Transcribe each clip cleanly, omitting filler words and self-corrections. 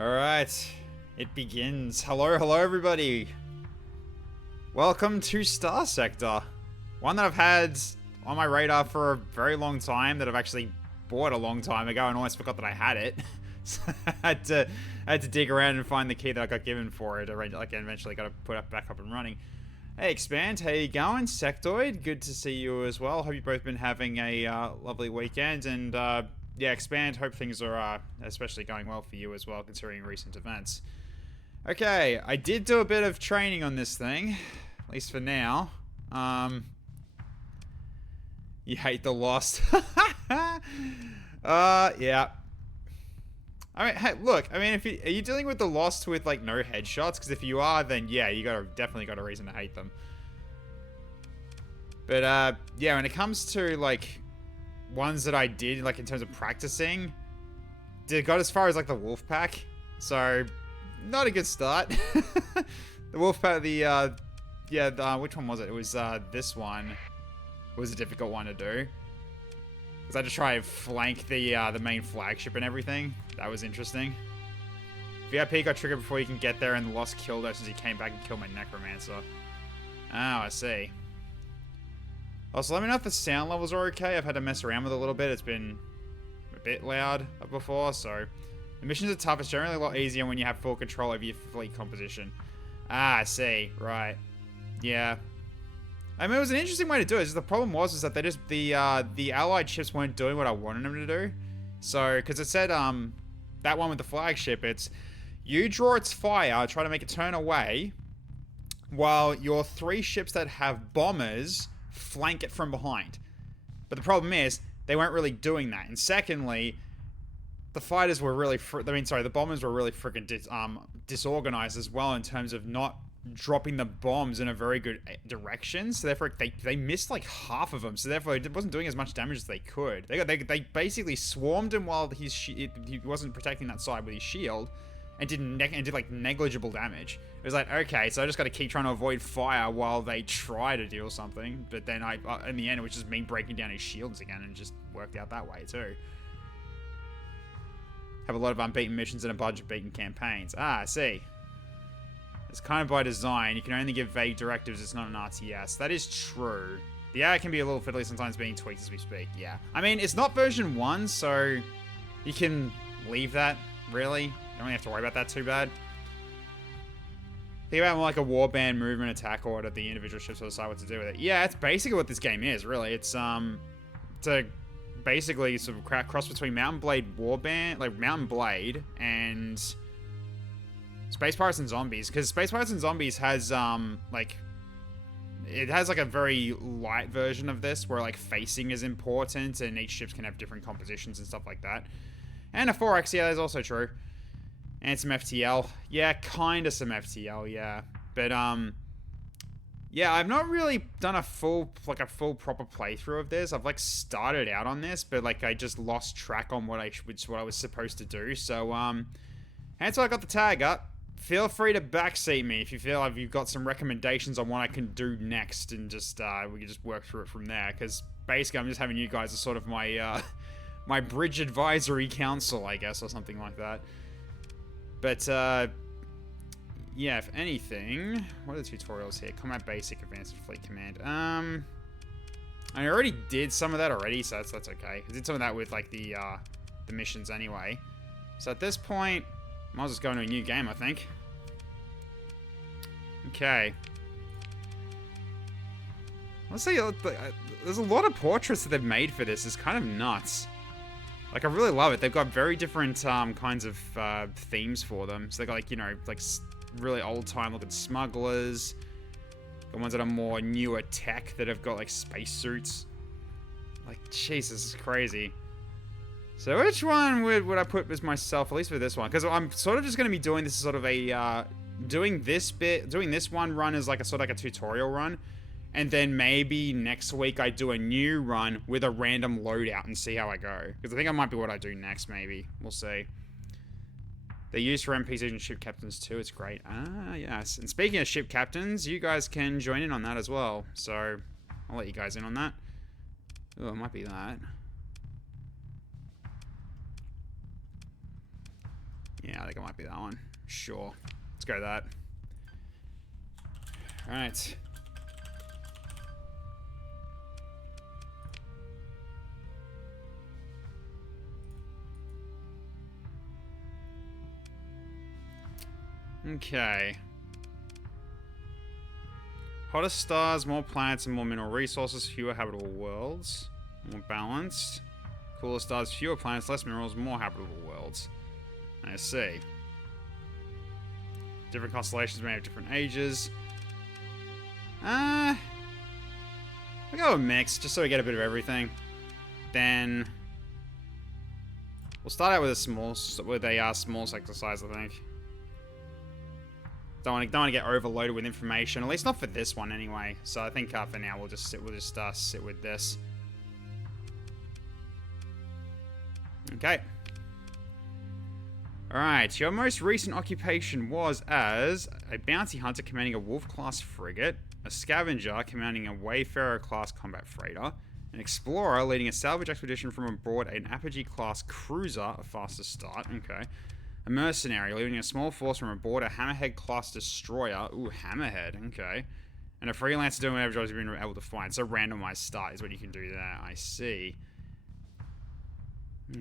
Alright, it begins. Hello everybody. Welcome to Starsector. One that I've had on my radar for a very long time, that I've actually bought a long time ago and almost forgot that I had it. So I had to dig around and find the key that I got given for it. Like, eventually got to put it back up and running. Hey Expand, how you going? Sectoid, good to see you as well. Hope you've both been having a lovely weekend, and yeah, Expand, hope things are especially going well for you as well, considering recent events. Okay, I did do a bit of training on this thing, at least for now. You hate the Lost. Yeah. I mean, hey, look, I mean, are you dealing with the Lost with, like, no headshots? Because if you are, then, yeah, you definitely got a reason to hate them. But, yeah, when it comes to, like, ones that I did, like, in terms of practicing, got as far as, like, the wolf pack. So, not a good start. The wolf pack, which one was it? It was, this one was a difficult one to do. Because I had to try and flank the main flagship and everything. That was interesting. VIP got triggered before you can get there, and the Lost killed us as he came back and killed my Necromancer. Oh, I see. Also, let me know if the sound levels are okay. I've had to mess around with it a little bit. It's been a bit loud before, so... The missions are tough. It's generally a lot easier when you have full control over your fleet composition. Ah, I see. Right. Yeah. I mean, it was an interesting way to do it. The problem was that the allied ships weren't doing what I wanted them to do. So, because it said, that one with the flagship, it's, you draw its fire, try to make it turn away, while your 3 ships that have bombers flank it from behind. But the problem is, they weren't really doing that. And secondly, the fighters were really, the bombers were really freaking disorganized as well, in terms of not dropping the bombs in a very good direction, so therefore they missed like half of them, so therefore it wasn't doing as much damage as they could. They basically swarmed him while he wasn't protecting that side with his shield, and did like negligible damage. It was like, okay, so I just got to keep trying to avoid fire while they try to deal something, but then in the end it was just me breaking down his shields again, and it just worked out that way too. Have a lot of unbeaten missions and a bunch of beaten campaigns. Ah, I see. It's kind of by design. You can only give vague directives. It's not an RTS. That is true. The AI can be a little fiddly sometimes, being tweaked as we speak. Yeah. I mean, it's not version 1, so you can leave that, really. You don't really have to worry about that too bad. Think about more like a warband movement attack order. The individual ships will decide what to do with it. Yeah, it's basically what this game is, really. It's basically sort of cross between Mountain Blade warband, like Mountain Blade, and Space Pirates and Zombies, because Space Pirates and Zombies has, it has, like, a very light version of this, where, like, facing is important, and each ships can have different compositions and stuff like that. And a 4X, yeah, that's also true. And some FTL. Yeah, kinda some FTL, yeah. But, yeah, I've not really done a full proper playthrough of this. I've, like, started out on this, but, like, I just lost track on what I was supposed to do, so, hence why I got the tag up. Feel free to backseat me if you feel like you've got some recommendations on what I can do next, and just we can just work through it from there. Because basically, I'm just having you guys as sort of my my bridge advisory council, I guess, or something like that. But yeah, if anything, what are the tutorials here? Combat Basic, Advanced Fleet Command. I already did some of that already, so that's okay. I did some of that with like the missions anyway. So at this point, might as well just go into a new game, I think. Okay. Let's see, there's a lot of portraits that they've made for this. It's kind of nuts. Like, I really love it. They've got very different kinds of themes for them. So they've got, like, you know, like really old-time looking smugglers. The ones that are more newer tech that have got, like, spacesuits. Like, Jesus, this is crazy. So which one would I put as myself, at least for this one? Because I'm sort of just going to be doing this as sort of a, doing this one run as like a sort of like a tutorial run. And then maybe next week I do a new run with a random loadout and see how I go. Because I think that might be what I do next, maybe. We'll see. They're used for NPCs and ship captains too. It's great. Ah, yes. And speaking of ship captains, you guys can join in on that as well. So I'll let you guys in on that. Oh, it might be that. Yeah, Yeah, I think it might be that one. Sure. Let's go with that. Alright. Okay. Hotter stars, more planets, and more mineral resources, fewer habitable worlds. More balanced. Cooler stars, fewer planets, less minerals, more habitable worlds. I see. Different constellations may have different ages. We'll go a mix, just so we get a bit of everything. Then we'll start out with a small sector size, I think. Don't want to get overloaded with information, at least not for this one anyway. So I think for now we'll just sit with this. Okay. Alright, your most recent occupation was as a bounty hunter commanding a Wolf-class frigate, a scavenger commanding a Wayfarer-class combat freighter, an explorer leading a salvage expedition from aboard an Apogee-class cruiser, a faster start, okay, a mercenary leading a small force from aboard a Hammerhead-class destroyer, ooh, Hammerhead, okay, and a freelancer doing whatever jobs you've been able to find, so randomized start is what you can do there, I see.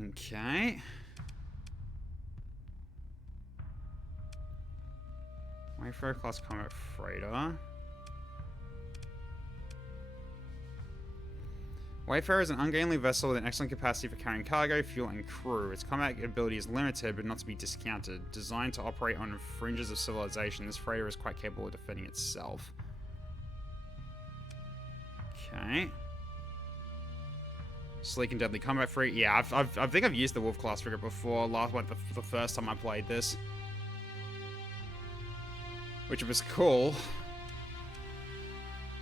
Okay. Wayfarer class combat freighter. Wayfarer is an ungainly vessel with an excellent capacity for carrying cargo, fuel, and crew. Its combat ability is limited, but not to be discounted. Designed to operate on the fringes of civilization, this freighter is quite capable of defending itself. Okay. Sleek and deadly combat frigate. Yeah, I think I've used the Wolf class frigate before. The first time I played this. Which was cool.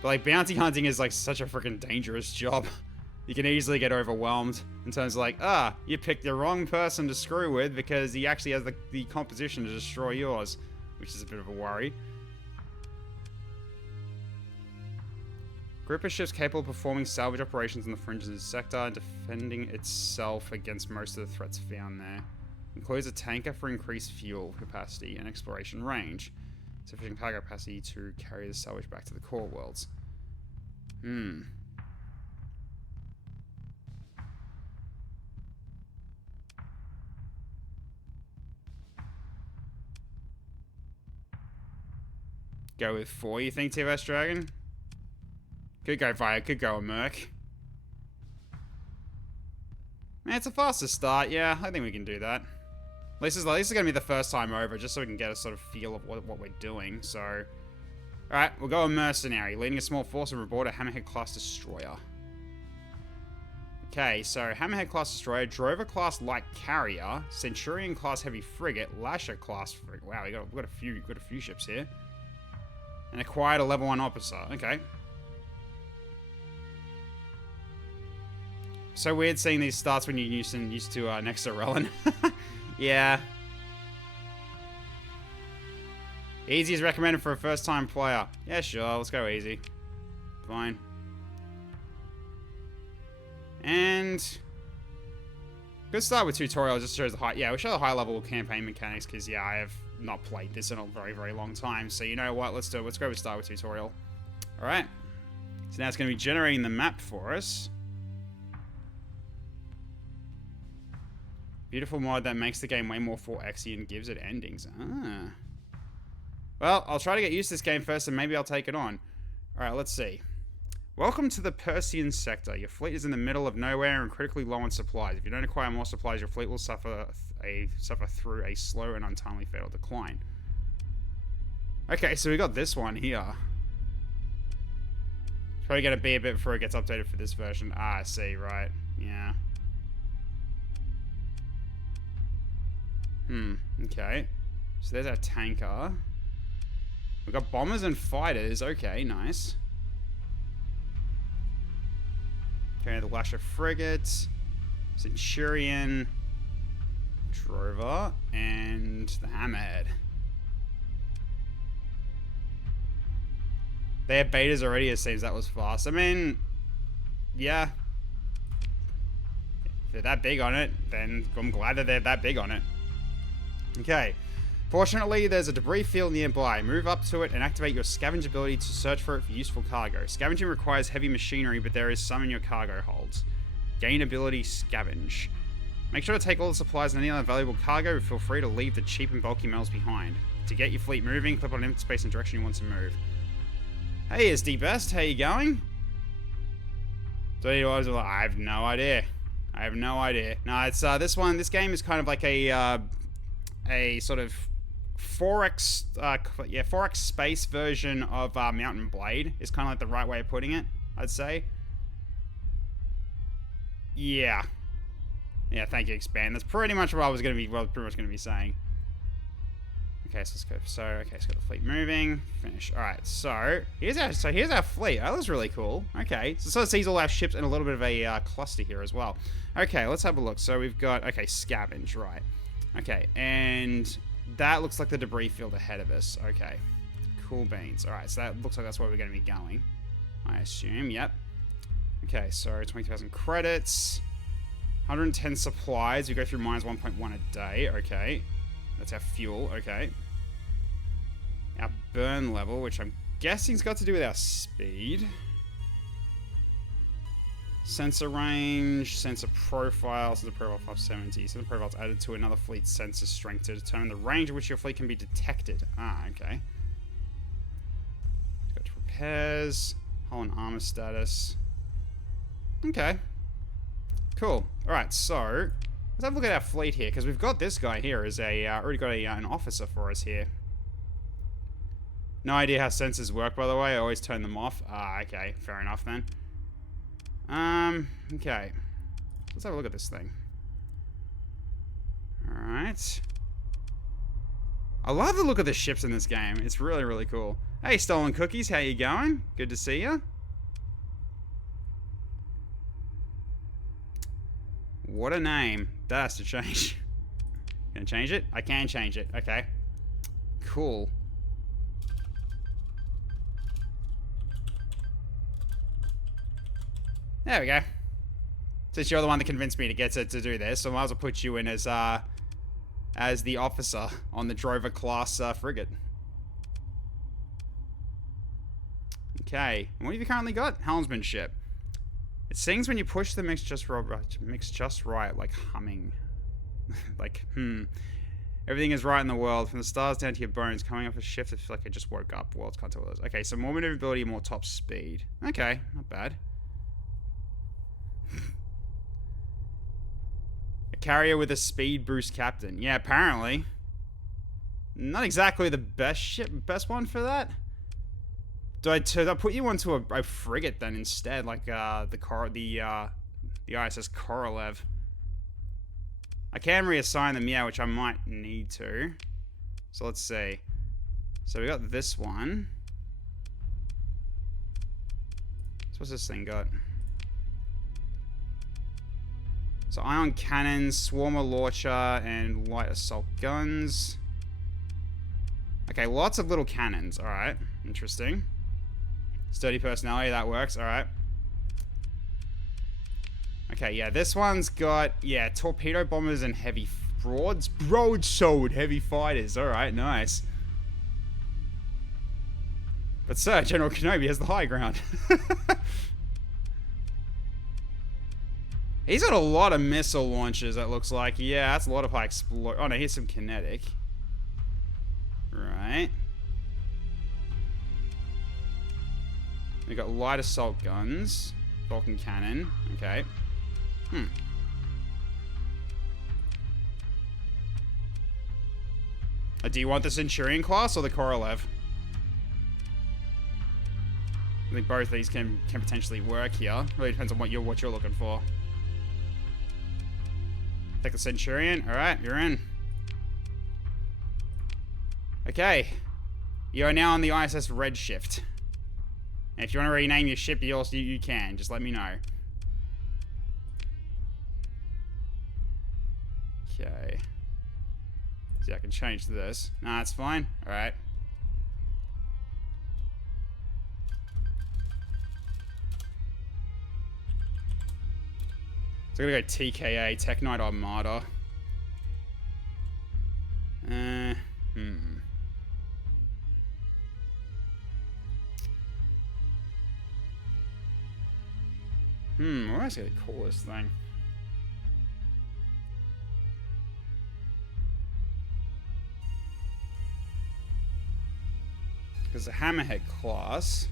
But like bounty hunting is like such a freaking dangerous job. You can easily get overwhelmed in terms of like, you picked the wrong person to screw with because he actually has the composition to destroy yours. Which is a bit of a worry. Group of ships capable of performing salvage operations in the fringes of the sector and defending itself against most of the threats found there. Includes a tanker for increased fuel capacity and exploration range. Sufficient cargo capacity to carry the salvage back to the core worlds. Go with 4, you think, TVS Dragon? Could go Fire, could go a Merc. Man, it's a faster start, yeah, I think we can do that. At least it's going to be the first time over, just so we can get a sort of feel of what we're doing, so... Alright, we'll go a Mercenary, leading a small force from aboard a Hammerhead-class destroyer. Okay, so Hammerhead-class destroyer, Drover-class light carrier, Centurion-class heavy frigate, Lasher-class frigate. Wow, we've got a few ships here. And acquired a level 1 officer, okay. So weird seeing these starts when you're used to Nexarellan. Yeah. Easy is recommended for a first-time player. Yeah, sure. Let's go easy. Fine. And... good start with tutorial. Just shows the high... yeah, we'll show the high-level campaign mechanics because, yeah, I have not played this in a very, very long time. So, you know what? Let's go with start with tutorial. Alright. So now it's going to be generating the map for us. Beautiful mod that makes the game way more 4Xy and gives it endings. Ah. Well, I'll try to get used to this game first and maybe I'll take it on. Alright, let's see. Welcome to the Persian sector. Your fleet is in the middle of nowhere and critically low on supplies. If you don't acquire more supplies, your fleet will suffer through a slow and untimely fatal decline. Okay, so we got this one here. It's probably going to be a bit before it gets updated for this version. Ah, I see, right. Yeah. Okay. So there's our tanker. We've got bombers and fighters. Okay, nice. Okay, the Lasher frigate, Centurion, Drover, and the Hammerhead. They have betas already, it seems. That was fast. I mean, yeah. If they're that big on it, then I'm glad that they're that big on it. Okay. Fortunately, there's a debris field nearby. Move up to it and activate your scavenge ability to search for it for useful cargo. Scavenging requires heavy machinery, but there is some in your cargo holds. Gain ability scavenge. Make sure to take all the supplies and any other valuable cargo, but feel free to leave the cheap and bulky metals behind. To get your fleet moving, click on empty space and direction you want to move. Hey, SD Best, how you going? I have no idea. I have no idea. No, it's this game is kind of like a sort of 4x space version of Mountain Blade is kind of like the right way of putting it, I'd say. Yeah, thank you, Expand. That's pretty much what I was pretty much gonna be saying. Okay, so let's go. Let's get the fleet moving. Finish. All right. So here's our fleet. That looks really cool. Okay, so it sees all our ships and a little bit of a cluster here as well. Okay, let's have a look. So we've got scavenge, right? Okay, and that looks like the debris field ahead of us. Okay, cool beans. All right, so that looks like that's where we're going to be going, I assume. Yep. Okay, so 20,000 credits, 110 supplies. We go through minus 1.1 a day. Okay. That's our fuel, okay. Our burn level, which I'm guessing's got to do with our speed. Sensor range, sensor profile, sensor profile 570. Sensor profile's added to another fleet's sensor strength to determine the range at which your fleet can be detected. Ah, okay. Let's go to repairs, hull and armor status. Okay. Cool. Alright, so let's have a look at our fleet here, because we've got this guy here as already got an officer for us here. No idea how sensors work, by the way. I always turn them off. Ah, okay. Fair enough, then. Okay. Let's have a look at this thing. Alright. I love the look of the ships in this game. It's really, really cool. Hey, Stolen Cookies, how you going? Good to see you. What a name. That has to change. Can I change it? I can change it. Okay. Cool. There we go. Since you're the one that convinced me to get to do this, so I might as well put you in as the officer on the Drover class frigate. Okay. And what have you currently got? Helmsmanship. It sings when you push the mix just right, like humming. Like, Everything is right in the world, from the stars down to your bones. Coming off a shift, I feel like I just woke up. Worlds can't tell those. Okay, so more maneuverability, more top speed. Okay, not bad. A carrier with a speed boost captain. Yeah, apparently. Not exactly the best one for that. Do I put you onto a frigate then instead, like the ISS Korolev? I can reassign them, yeah, which I might need to. So let's see. So we got this one. So what's this thing got? So ion cannons, swarmer launcher, and light assault guns. Okay, lots of little cannons. All right, interesting. Sturdy personality, that works. All right. Okay, yeah, this one's got, yeah, torpedo bombers and heavy broadsword heavy fighters. All right, nice. But Sir General Kenobi has the high ground. He's got a lot of missile launchers, that looks like. Yeah, that's a lot of high explode. Oh no, here's some kinetic. Right. We got light assault guns, Vulcan cannon. Okay. Do you want the Centurion class or the Korolev? I think both of these can potentially work here. Really depends on what you're looking for. Take the Centurion. All right, you're in. Okay, you are now on the ISS Redshift. And if you want to rename your ship, you can. Just let me know. Okay. See, I can change this. Nah, it's fine. All right. So I'm gonna go TKA, Tech Knight Armada. Hmm. What else gonna call this thing? Because the Hammerhead class.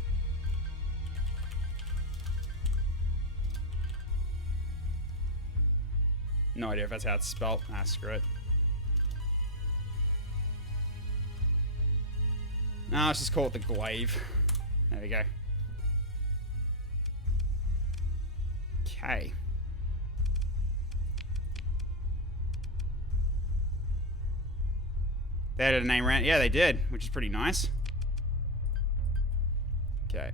No idea if that's how it's spelled. Ah, screw it. No, let's just call it the Glaive. There we go. Okay. They added a name around. Yeah, they did, which is pretty nice. Okay.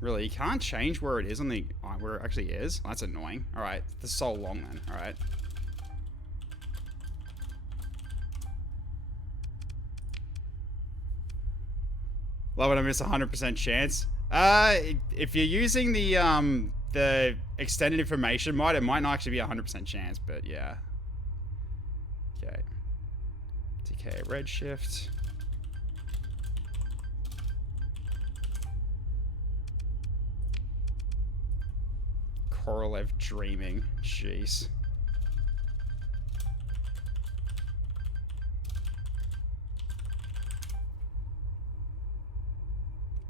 Really, you can't change where it is on the... where it actually is? That's annoying. Alright, this is so long then. Alright. Love it, I miss 100% chance. If you're using the extended information mod, it might not actually be 100% chance, but yeah. Okay. DK redshift. Korolev dreaming. Jeez.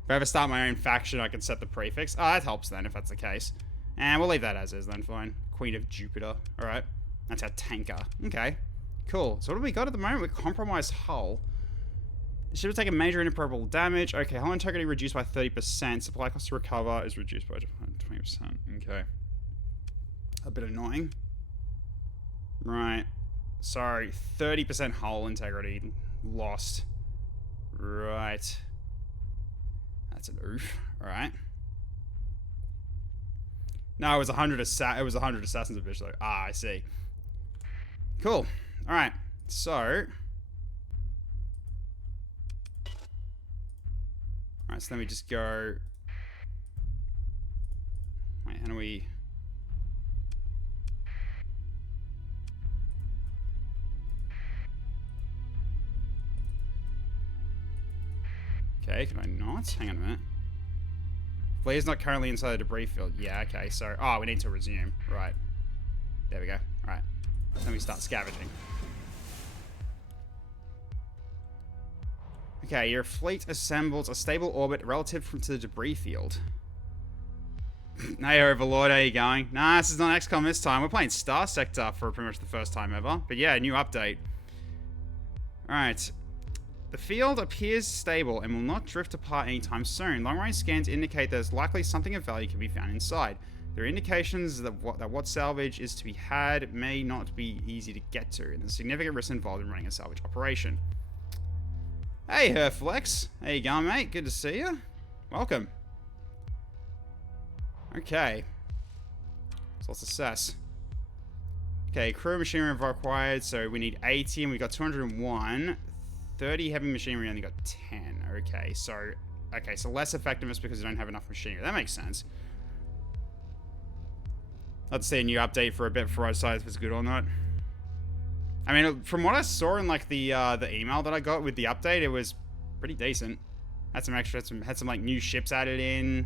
If I ever start my own faction, I can set the prefix. Oh, that helps then, if that's the case. And we'll leave that as is then, fine. Queen of Jupiter. Alright. That's our tanker. Okay. Cool. So what do we got at the moment? With compromised hull. The ship has taken major and irreparable damage. Okay, hull integrity reduced by 30%. Supply cost to recover is reduced by 20%. Okay. A bit annoying. Right. Sorry. 30% hull integrity lost. Right. That's an oof. Alright. No, it was 100 assassins of bitch though. Ah, I see. Cool. Alright. So. Alright, so let me just go. Wait, how do we. Okay, can I not? Hang on a minute. Flea is not currently inside the debris field. Yeah, okay, so... Oh, we need to resume. Right. There we go. Alright. Let me start scavenging. Okay, your fleet assembles a stable orbit relative to the debris field. Hey, Overlord, how you going? Nah, this is not XCOM this time. We're playing Starsector for pretty much the first time ever. But yeah, new update. Alright. The field appears stable and will not drift apart anytime soon. Long-range scans indicate there's likely something of value can be found inside. There are indications that what salvage is to be had may not be easy to get to, and there's significant risk involved in running a salvage operation. Hey, Herflex. How you going, mate? Good to see you. Welcome. Okay. So let's assess. Okay, crew machinery required, so we need 80, and we got 201. 30 heavy machinery, only got 10. Okay, so less effectiveness because we don't have enough machinery. That makes sense. Let's see a new update for a bit before I decide if it's good or not. I mean, from what I saw in like the email that I got with the update, it was pretty decent. Had some extra, had some like new ships added in,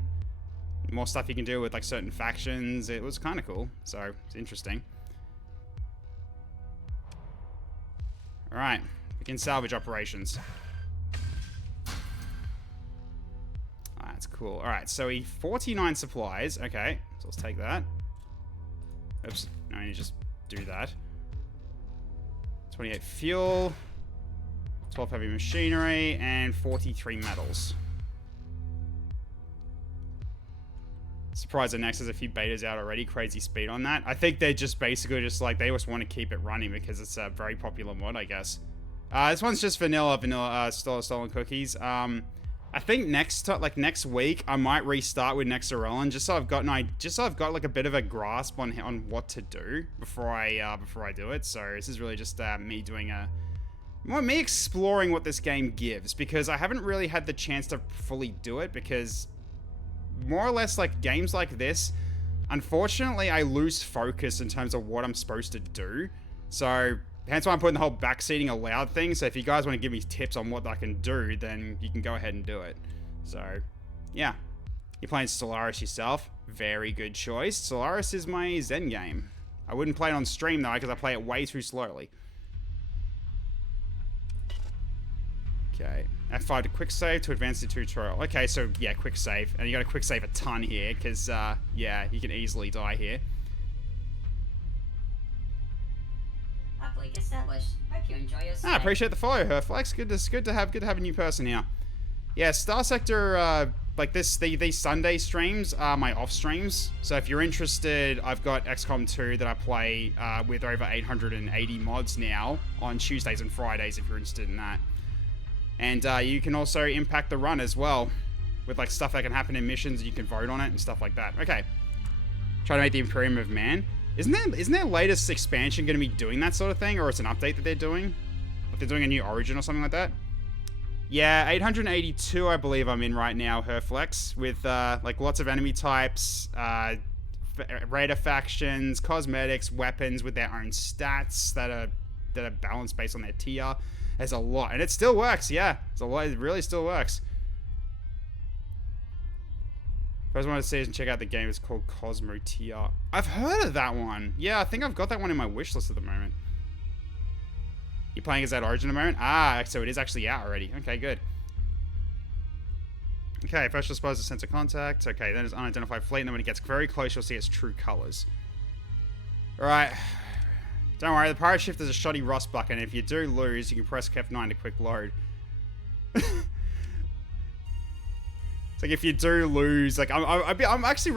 more stuff you can do with like certain factions. It was kind of cool, so it's interesting. All right. Begin salvage operations. That's cool. Alright, so 49 supplies. Okay, so let's take that. Oops, no, I need to just do that. 28 fuel. 12 heavy machinery. And 43 metals. Surprised the next has a few betas out already. Crazy speed on that. I think they're just basically just like, they just want to keep it running because it's a very popular mod, I guess. This one's just vanilla stolen cookies. I think next week I might restart with Nexarellan just so I've got like a bit of a grasp on what to do before I do it. So this is really just me exploring what this game gives, because I haven't really had the chance to fully do it, because more or less like games like this, unfortunately I lose focus in terms of what I'm supposed to do. So Hence why I'm putting the whole backseating allowed thing. So if you guys want to give me tips on what I can do, then you can go ahead and do it. So, yeah. You're playing Stellaris yourself. Very good choice. Stellaris is my Zen game. I wouldn't play it on stream, though, because I play it way too slowly. Okay. F5 to quick save to advance the tutorial. Okay, so, yeah, quick save. And you gotta quick save a ton here, because, yeah, you can easily die here. Happily established. Hope you enjoy your stay. I appreciate the follow, Herflex. Good to have a new person here. Yeah, Starsector, like these Sunday streams are my off streams. So if you're interested, I've got XCOM 2 that I play with over 880 mods now on Tuesdays and Fridays if you're interested in that. And you can also impact the run as well with like stuff that can happen in missions. You can vote on it and stuff like that. Okay. Try to make the Imperium of Man. Isn't their latest expansion going to be doing that sort of thing? Or it's an update that they're doing? Like they're doing a new Origin or something like that? Yeah, 882 I believe I'm in right now, Herflex, with like lots of enemy types, raider factions, cosmetics, weapons with their own stats that are balanced based on their tier. There's a lot, and it still works. Yeah, it's a lot. It really still works. First one to see and check out the game is called Cosmo Tier. I've heard of that one. Yeah, I think I've got that one in my wish list at the moment. You're playing as that Origin at the moment? Ah, so it is actually out already. Okay, good. Okay, first you'll suppose a sense of contact. Okay, then it's unidentified fleet, and then when it gets very close, you'll see its true colors. Alright. Don't worry, the pirate shift is a shoddy rust bucket, and if you do lose, you can press F9 to quick load. It's like if you do lose, like I'm actually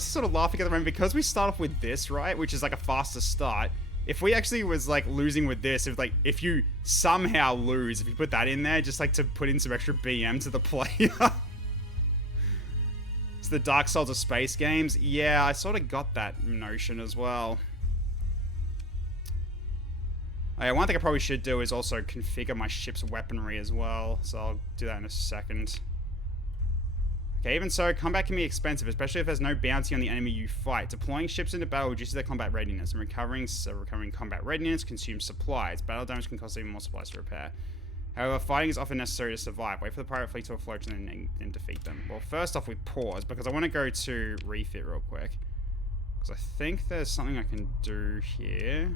sort of laughing at the moment because we start off with this, right, which is like a faster start. If we actually was like losing with this, if you somehow lose, if you put that in there, just like to put in some extra BM to the player. It's the Dark Souls of space games. Yeah, I sort of got that notion as well. Okay, one thing I probably should do is also configure my ship's weaponry as well. So I'll do that in a second. Okay, even so, combat can be expensive, especially if there's no bounty on the enemy you fight. Deploying ships into battle reduces their combat readiness, and recovering combat readiness consumes supplies. Battle damage can cost even more supplies to repair. However, fighting is often necessary to survive. Wait for the pirate fleet to approach and then defeat them. Well, first off, we pause, because I want to go to refit real quick. Because I think there's something I can do here.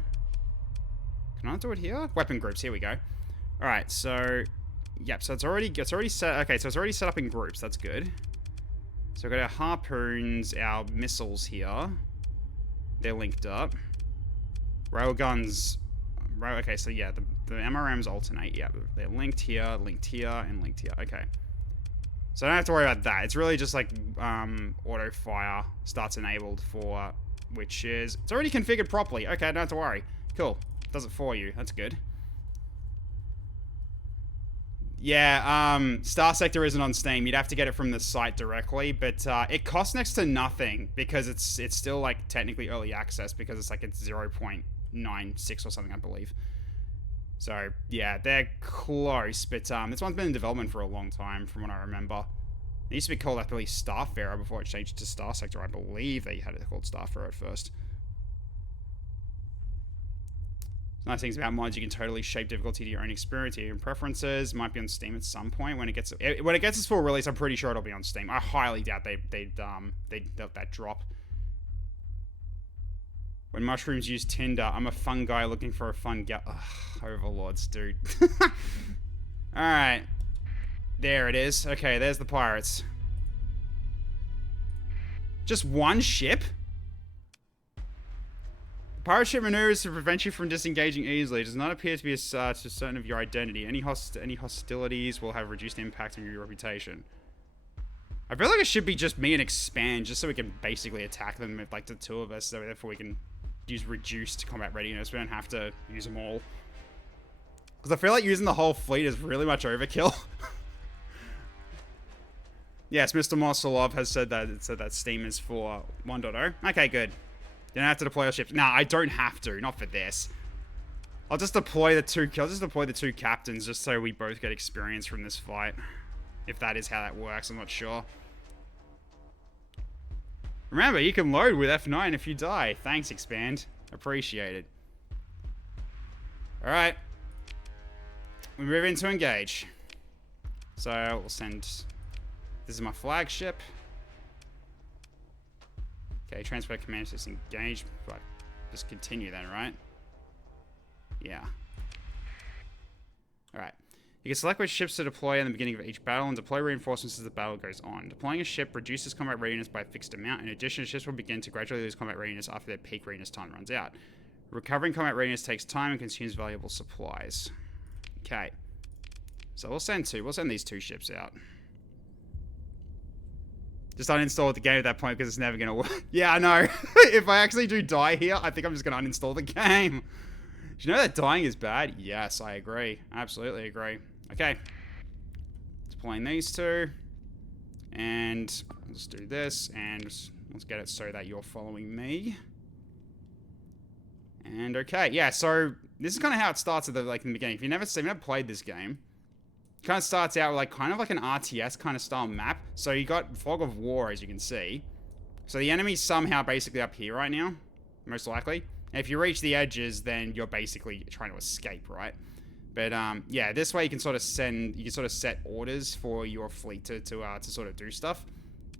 Can I do it here? Weapon groups, here we go. Alright, so... Yep, so it's already set... Okay, so it's already set up in groups, that's good. So we've got our harpoons, our missiles here. They're linked up. Railguns... Okay, so yeah, the MRMs alternate. Yeah, they're linked here, and linked here. Okay. So I don't have to worry about that. It's really just like auto fire starts enabled for, which is... It's already configured properly. Okay, don't have to worry. Cool. Does it for you. That's good. Yeah, Starsector isn't on Steam. You'd have to get it from the site directly, but it costs next to nothing because it's still like technically early access because it's 0.96 or something, I believe. So yeah, they're close, but this one's been in development for a long time, from what I remember. It used to be called, I believe, Starfarer before it changed to Starsector. I believe they had it called Starfarer at first. Nice things about mods, you can totally shape difficulty to your own experience, to your own preferences. Might be on Steam at some point when it gets its full release. I'm pretty sure it'll be on Steam. I highly doubt they'd that drop. When mushrooms use Tinder, I'm a fun guy looking for a fun gal. Overlords, dude. All right, there it is. Okay, there's the pirates. Just one ship. Pirate ship maneuvers to prevent you from disengaging easily. It does not appear to be certain of your identity. Any hostilities will have reduced impact on your reputation. I feel like it should be just me and expand, just so we can basically attack them with like the two of us, so therefore we can use reduced combat readiness. We don't have to use them all. Because I feel like using the whole fleet is really much overkill. Yes, Mr. Mosolov has said that Steam is for 1.0. Okay, good. You don't have to deploy your ships. Nah, I don't have to. Not for this. I'll just deploy the two captains just so we both get experience from this fight. If that is how that works, I'm not sure. Remember, you can load with F9 if you die. Thanks, Expand. Appreciate it. Alright. We move into engage. So we'll send... This is my flagship. Okay, transfer command to engage. But just continue then, right? Yeah. Alright. You can select which ships to deploy in the beginning of each battle and deploy reinforcements as the battle goes on. Deploying a ship reduces combat readiness by a fixed amount. In addition, ships will begin to gradually lose combat readiness after their peak readiness time runs out. Recovering combat readiness takes time and consumes valuable supplies. Okay. So we'll send these 2 ships out. Just uninstall the game at that point because it's never going to work. Yeah, I know. If I actually do die here, I think I'm just going to uninstall the game. Do you know that dying is bad? Yes, I agree. Absolutely agree. Okay. Deploying these 2. And let's do this. And let's get it so that you're following me. And okay. Yeah, so this is kind of how it starts at the, in the beginning. If you've never played this game, it kind of starts out with kind of like an RTS kind of style map. So you got Fog of War, as you can see. So the enemy's somehow basically up here right now. Most likely. And if you reach the edges, then you're basically trying to escape, right? But yeah, this way you can sort of set orders for your fleet to sort of do stuff.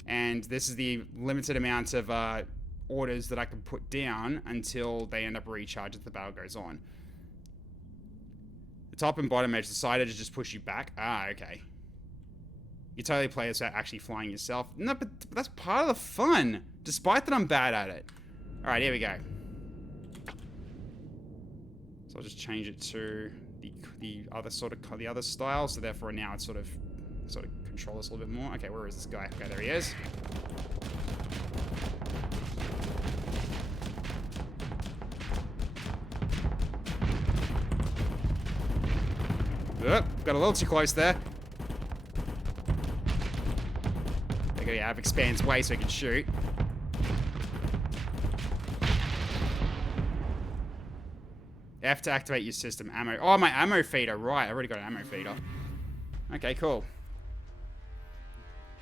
And this is the limited amount of orders that I can put down until they end up recharged as the battle goes on. The top and bottom edge decided to just push you back. Ah, okay. You totally play this without actually flying yourself. No, but that's part of the fun. Despite that I'm bad at it. Alright, here we go. So I'll just change it to the other style. So therefore now it's sort of control this a little bit more. Okay, where is this guy? Okay, there he is. Got a little too close there. There you go, yeah, expands way so he can shoot. F to activate your system ammo. Oh, my ammo feeder. Right, I already got an ammo feeder. Okay, cool.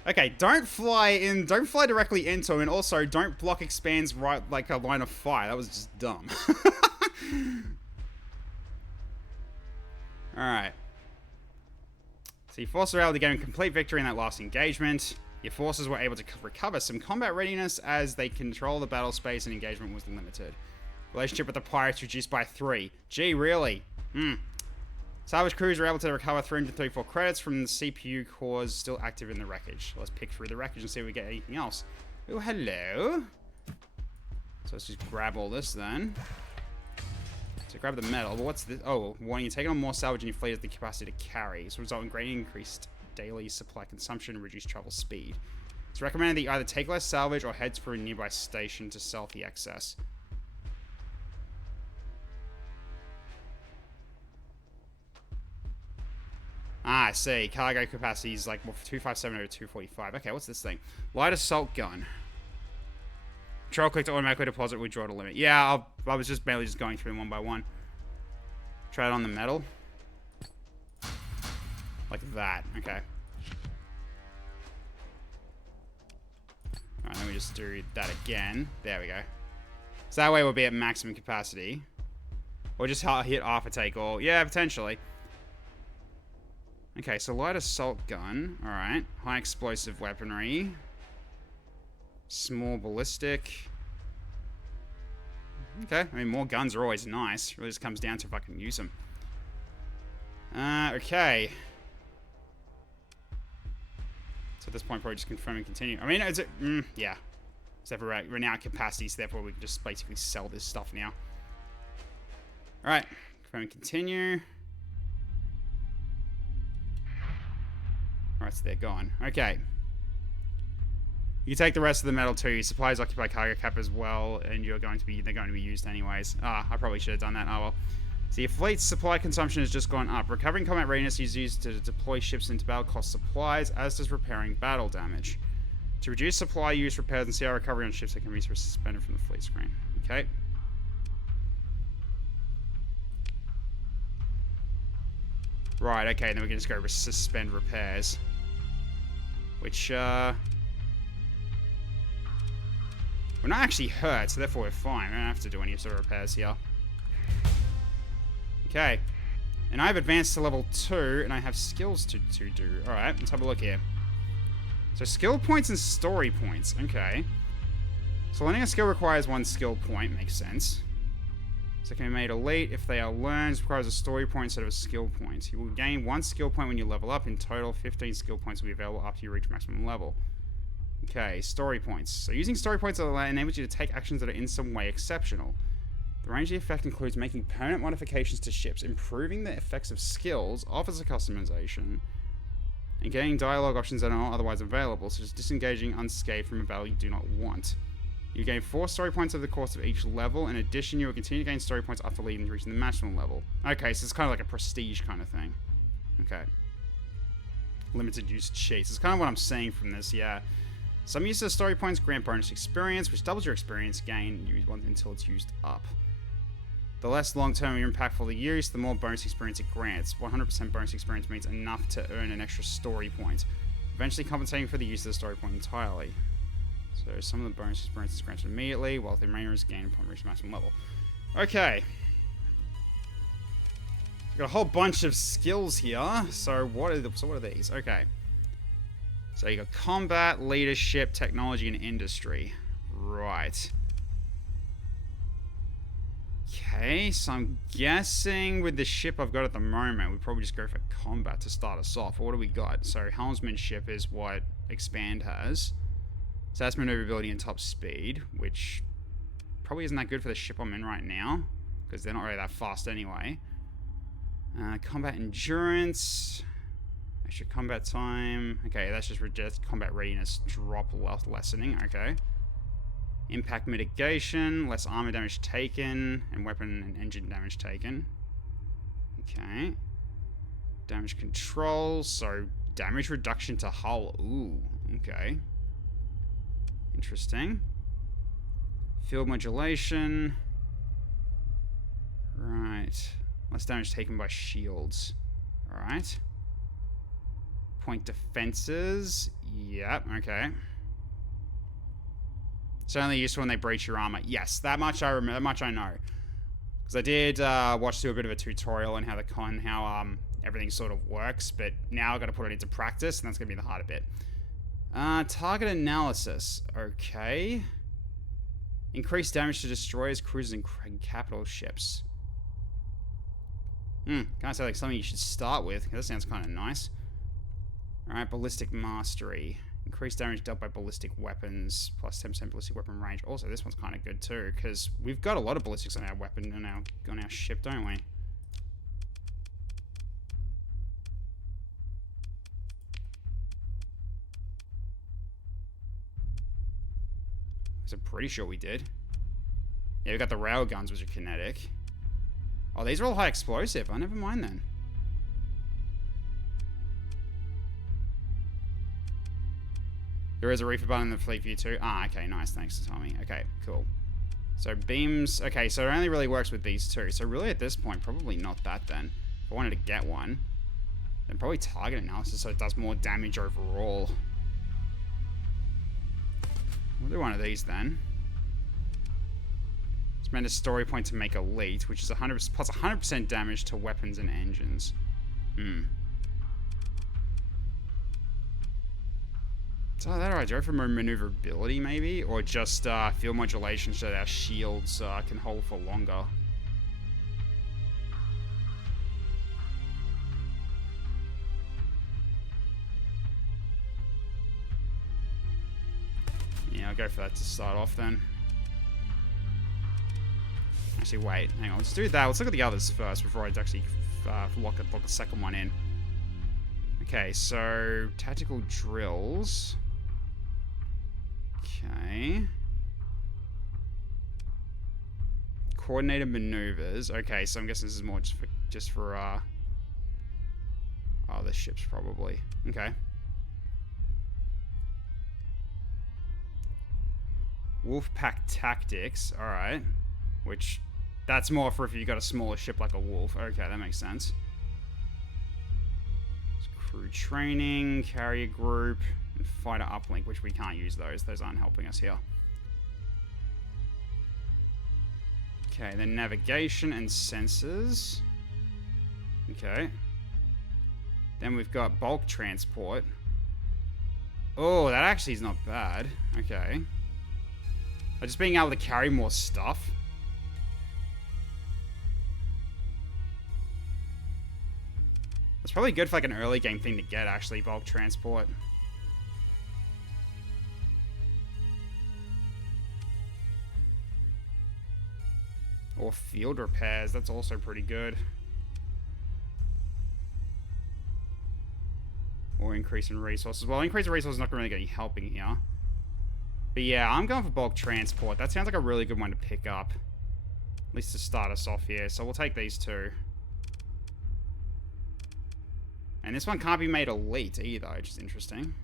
Okay, don't fly directly into him, and also don't block expands right like a line of fire. That was just dumb. Alright. So your forces were able to gain complete victory in that last engagement. Your forces were able to recover some combat readiness as they control the battle space and engagement was limited. Relationship with the pirates reduced by 3. Gee, really? Salvage crews were able to recover 334 credits from the CPU cores still active in the wreckage. Let's pick through the wreckage and see if we get anything else. Oh, hello. So let's just grab all this then. So grab the metal. But what's this? Oh, warning, you're taking on more salvage in your fleet has the capacity to carry. This will result in greatly increased daily supply consumption and reduced travel speed. It's recommended that you either take less salvage or head for a nearby station to sell the excess. Ah, I see. Cargo capacity is like 257 over 245. Okay, what's this thing? Light assault gun. Control click to automatically deposit withdraw to limit. Yeah, I was just barely going through them one by one. Try it on the metal. Like that. Okay. Alright, let me just do that again. There we go. So that way we'll be at maximum capacity. Or just hit half a take all. Yeah, potentially. Okay, so light assault gun. Alright. High explosive weaponry. Small ballistic. Okay, I mean, more guns are always nice. It really just comes down to if I can use them. Okay. So at this point, probably just confirm and continue. I mean, is it... yeah. Except for we're now at capacity, so therefore we can just basically sell this stuff now. Alright. Confirm and continue. Alright, so they're gone. Okay. You can take the rest of the metal too. Your supplies occupy cargo cap as well, and they're going to be used anyways. Ah, I probably should have done that. Oh well. So your fleet's supply consumption has just gone up. Recovering combat readiness is used to deploy ships into battle cost supplies, as does repairing battle damage. To reduce supply use, repairs, and CR recovery on ships that can be suspended from the fleet screen. Okay. Right, okay, then we can just go suspend repairs. Which, we're not actually hurt, so therefore we're fine. We don't have to do any sort of repairs here. Okay. And I've advanced to level 2, and I have skills to do. Alright, let's have a look here. So skill points and story points. Okay. So learning a skill requires 1 skill point. Makes sense. So can be made elite if they are learned. Requires a story point instead of a skill point. You will gain 1 skill point when you level up. In total, 15 skill points will be available after you reach maximum level. Okay, story points. So using story points enables you to take actions that are in some way exceptional. The range of the effect includes making permanent modifications to ships, improving the effects of skills, offers a customization, and getting dialogue options that are not otherwise available, such as disengaging unscathed from a battle you do not want. You gain 4 story points over the course of each level. In addition, you will continue to gain story points after leaving and reaching the maximum level. Okay, so it's kind of like a prestige kind of thing. Okay. Limited use cheats. It's kind of what I'm saying from this, yeah. Some use of story points grant bonus experience, which doubles your experience gain until it's used up. The less long-term or impactful the use, the more bonus experience it grants. 100% bonus experience means enough to earn an extra story point, eventually compensating for the use of the story point entirely. So some of the bonus experience is granted immediately, while the remainder is gained upon reaching maximum level. Okay. We've got a whole bunch of skills here. So what are these? Okay. So you got combat, leadership, technology, and industry. Right. Okay, so I'm guessing with the ship I've got at the moment, we'd probably just go for combat to start us off. What do we got? So helmsmanship is what Expand has. So that's maneuverability and top speed, which probably isn't that good for the ship I'm in right now, because they're not really that fast anyway. Combat endurance, extra combat time. Okay, that's just combat readiness drop lessening. Okay. Impact mitigation, less armor damage taken, and weapon and engine damage taken. Okay. Damage control, so damage reduction to hull. Ooh, okay. Interesting. Field modulation. Right. Less damage taken by shields. Alright. Point defenses. Yep, okay. It's only useful when they breach your armor. Yes, that much I remember. That much I know. Because I did watch through a bit of a tutorial on how everything sort of works, but now I've got to put it into practice, and that's going to be the harder bit. Target analysis. Okay. Increase damage to destroyers, cruisers, and capital ships. Can I say like something you should start with? That sounds kind of nice. Alright, ballistic mastery. Increased damage dealt by ballistic weapons, plus 10% ballistic weapon range. Also, this one's kind of good too, because we've got a lot of ballistics on our weapon on our ship, don't we? I'm pretty sure we did. Yeah, we got the rail guns, which are kinetic. Oh, these are all high explosive. Oh, never mind then. There is a reefer button in the fleet view too. Ah, okay, nice. Thanks for telling me. Okay, cool. So beams. Okay, so it only really works with these two. So really at this point, probably not that then. If I wanted to get one, then probably target analysis so it does more damage overall. We'll do one of these then. Spend a story point to make elite, which is 100 plus 100% damage to weapons and engines. So that alright, go for maneuverability maybe, or just field modulation so that our shields can hold for longer. Yeah, I'll go for that to start off then. Actually, wait, hang on, let's do that. Let's look at the others first before I actually lock the second one in. Okay, so tactical drills. Okay. Coordinated maneuvers. Okay, so I'm guessing this is more just for other ships probably. Okay. Wolfpack tactics. All right. Which that's more for if you got a smaller ship like a wolf. Okay, that makes sense. Crew training, carrier group, and fighter uplink, which we can't use those. Those aren't helping us here. Okay, then navigation and sensors. Okay. Then we've got bulk transport. Oh, that actually is not bad. Okay. Just being able to carry more stuff. It's probably good for like an early game thing to get, actually, bulk transport. Or field repairs, that's also pretty good. Or increase in resources. Well, increase in resources is not really going to be helping here. But yeah, I'm going for bulk transport. That sounds like a really good one to pick up. At least to start us off here. So we'll take these two. And this one can't be made elite either, which is interesting.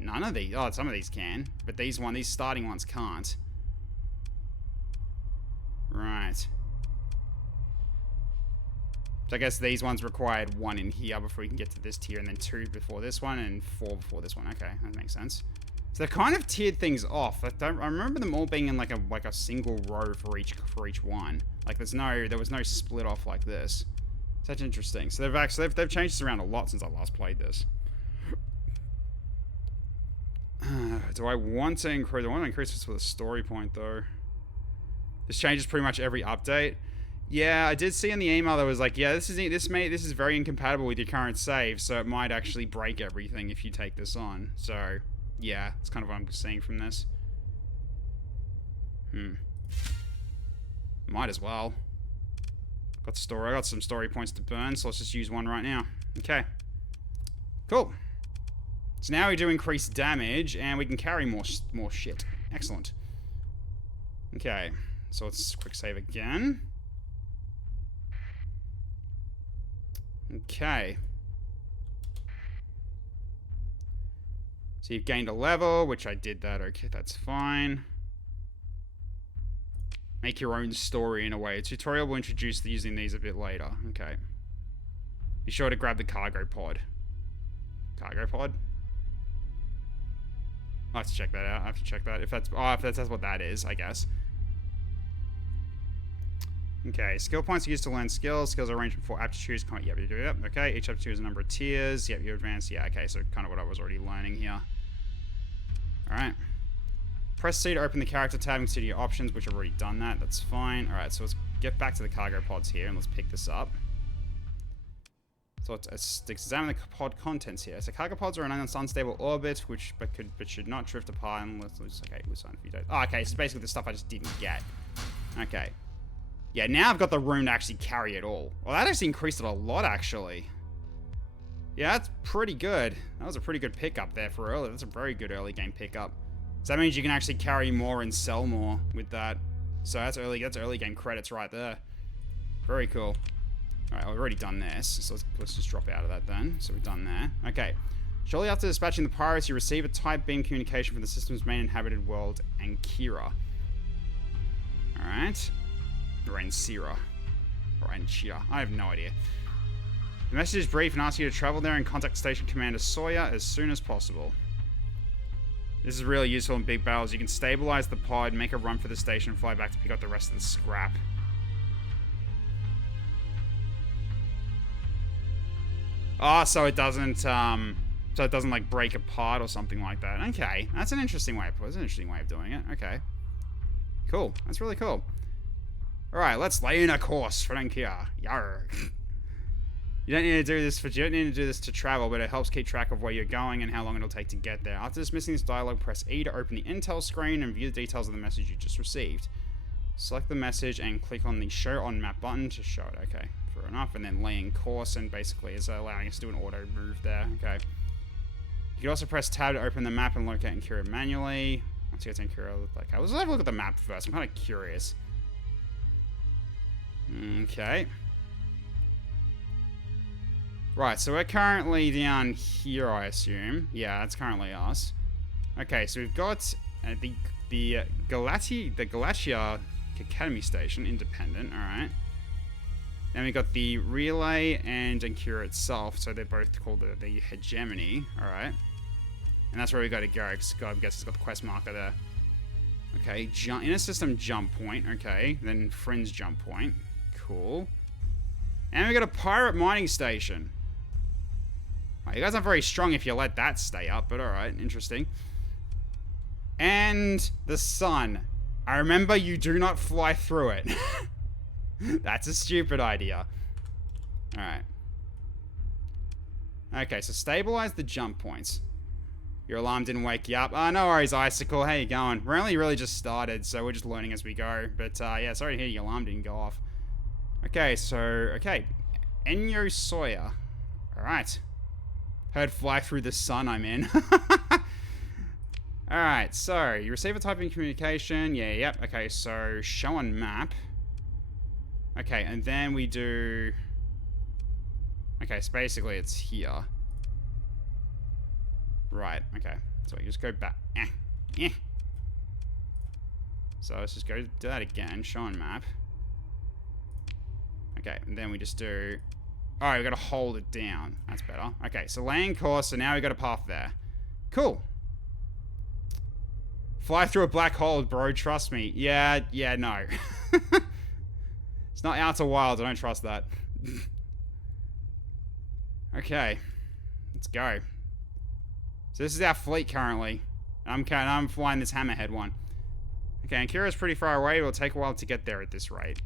None of these. Oh, some of these can. But these starting ones can't. Right. So I guess these ones required 1 in here before we can get to this tier, and then 2 before this one, and 4 before this one. Okay, that makes sense. So they're kind of tiered things off. I remember them all being in like a single row for each one. Like there was no split off like this. Such interesting. So they've changed this around a lot since I last played this. Do I want to increase? I want to increase this with a story point though. This changes pretty much every update. Yeah, I did see in the email that was like, yeah, this is very incompatible with your current save, so it might actually break everything if you take this on. So, yeah, that's kind of what I'm seeing from this. Might as well. I got some story points to burn, so let's just use one right now. Okay. Cool. So now we do increase damage, and we can carry more shit. Excellent. Okay. So let's quick save again. Okay. So you've gained a level, which I did that. Okay, that's fine. Make your own story in a way. A tutorial will introduce using these a bit later. Okay. Be sure to grab the cargo pod. Cargo pod? I'll have to check that out. I have to check that. If that's what that is, I guess. Okay, skill points are used to learn skills. Skills are arranged from 4 aptitudes. Yep, you do that. Okay, each aptitude is a number of tiers. Yep, you advance. Yeah, okay, so kind of what I was already learning here. Alright. Press C to open the character tab and consider your options, which I've already done that. That's fine. Alright, so let's get back to the cargo pods here and let's pick this up. So let's examine the pod contents here. So cargo pods are in an unstable orbit, but should not drift apart unless okay, we'll sign a few days. Oh, okay, so basically the stuff I just didn't get. Okay. Yeah, now I've got the room to actually carry it all. Well, that actually increased it a lot, actually. Yeah, that's pretty good. That was a pretty good pickup there for early. That's a very good early game pickup. So that means you can actually carry more and sell more with that. So that's early game credits right there. Very cool. Alright, we've already done this. So let's just drop out of that then. So we've done there. Okay. Shortly after dispatching the pirates, you receive a type beam communication from the system's main inhabited world, Ankira. Alright. Or Ancira. Or Anchira. I have no idea. The message is brief and asks you to travel there and contact Station Commander Sawyer as soon as possible. This is really useful in big battles. You can stabilize the pod, make a run for the station, and fly back to pick up the rest of the scrap. Oh, so it doesn't like break apart or something like that. Okay, that's an interesting way. That's an interesting way of doing it. Okay, cool. That's really cool. All right, let's lay in a course for Ankia. Yarr. You don't need to do this to travel, but it helps keep track of where you're going and how long it'll take to get there. After dismissing this dialogue, press E to open the intel screen and view the details of the message you just received. Select the message and click on the Show on Map button to show it. Okay, fair enough. And then lay in course, and basically is allowing us to do an auto move there. Okay. You can also press Tab to open the map and locate Ankira manually. Once you get to Ankira, okay, let's have a look at the map first. I'm kind of curious. Okay. Right, so we're currently down here, I assume. Yeah, that's currently us. Okay, so we've got the Galatia Academy Station, independent, alright. Then we got the Relay and Ankira itself, so they're both called the Hegemony, alright. And that's where we got to go, because I guess it's got the quest marker there. Okay, inner system jump point, okay. Then Friends jump point, cool. And we got a pirate mining station. Well, you guys aren't very strong if you let that stay up, but alright, interesting. And the sun. I remember you do not fly through it. That's a stupid idea. Alright. Okay, so stabilize the jump points. Your alarm didn't wake you up. Oh, no worries, Icicle. How you going? We're only really just started, so we're just learning as we go. But, yeah, sorry to hear your alarm didn't go off. Okay, so, okay. Enyo Sawyer. Alright. Heard fly through the sun I'm in. Alright, so, you receive a type of communication. Yeah, yep. Okay, so, show on map. Okay, and then we do... Okay, so basically it's here. Right, okay. So you just go back. So let's just go do that again. Show on map. Okay, and then we just do... Alright, we gotta hold it down. That's better. Okay, so laying course, so now we got a path there. Cool. Fly through a black hole, bro, trust me. Yeah, no. It's not Outer Wilds, I don't trust that. Okay. Let's go. So this is our fleet currently. I'm flying this hammerhead one. Okay, and Kira's pretty far away. It will take a while to get there at this rate.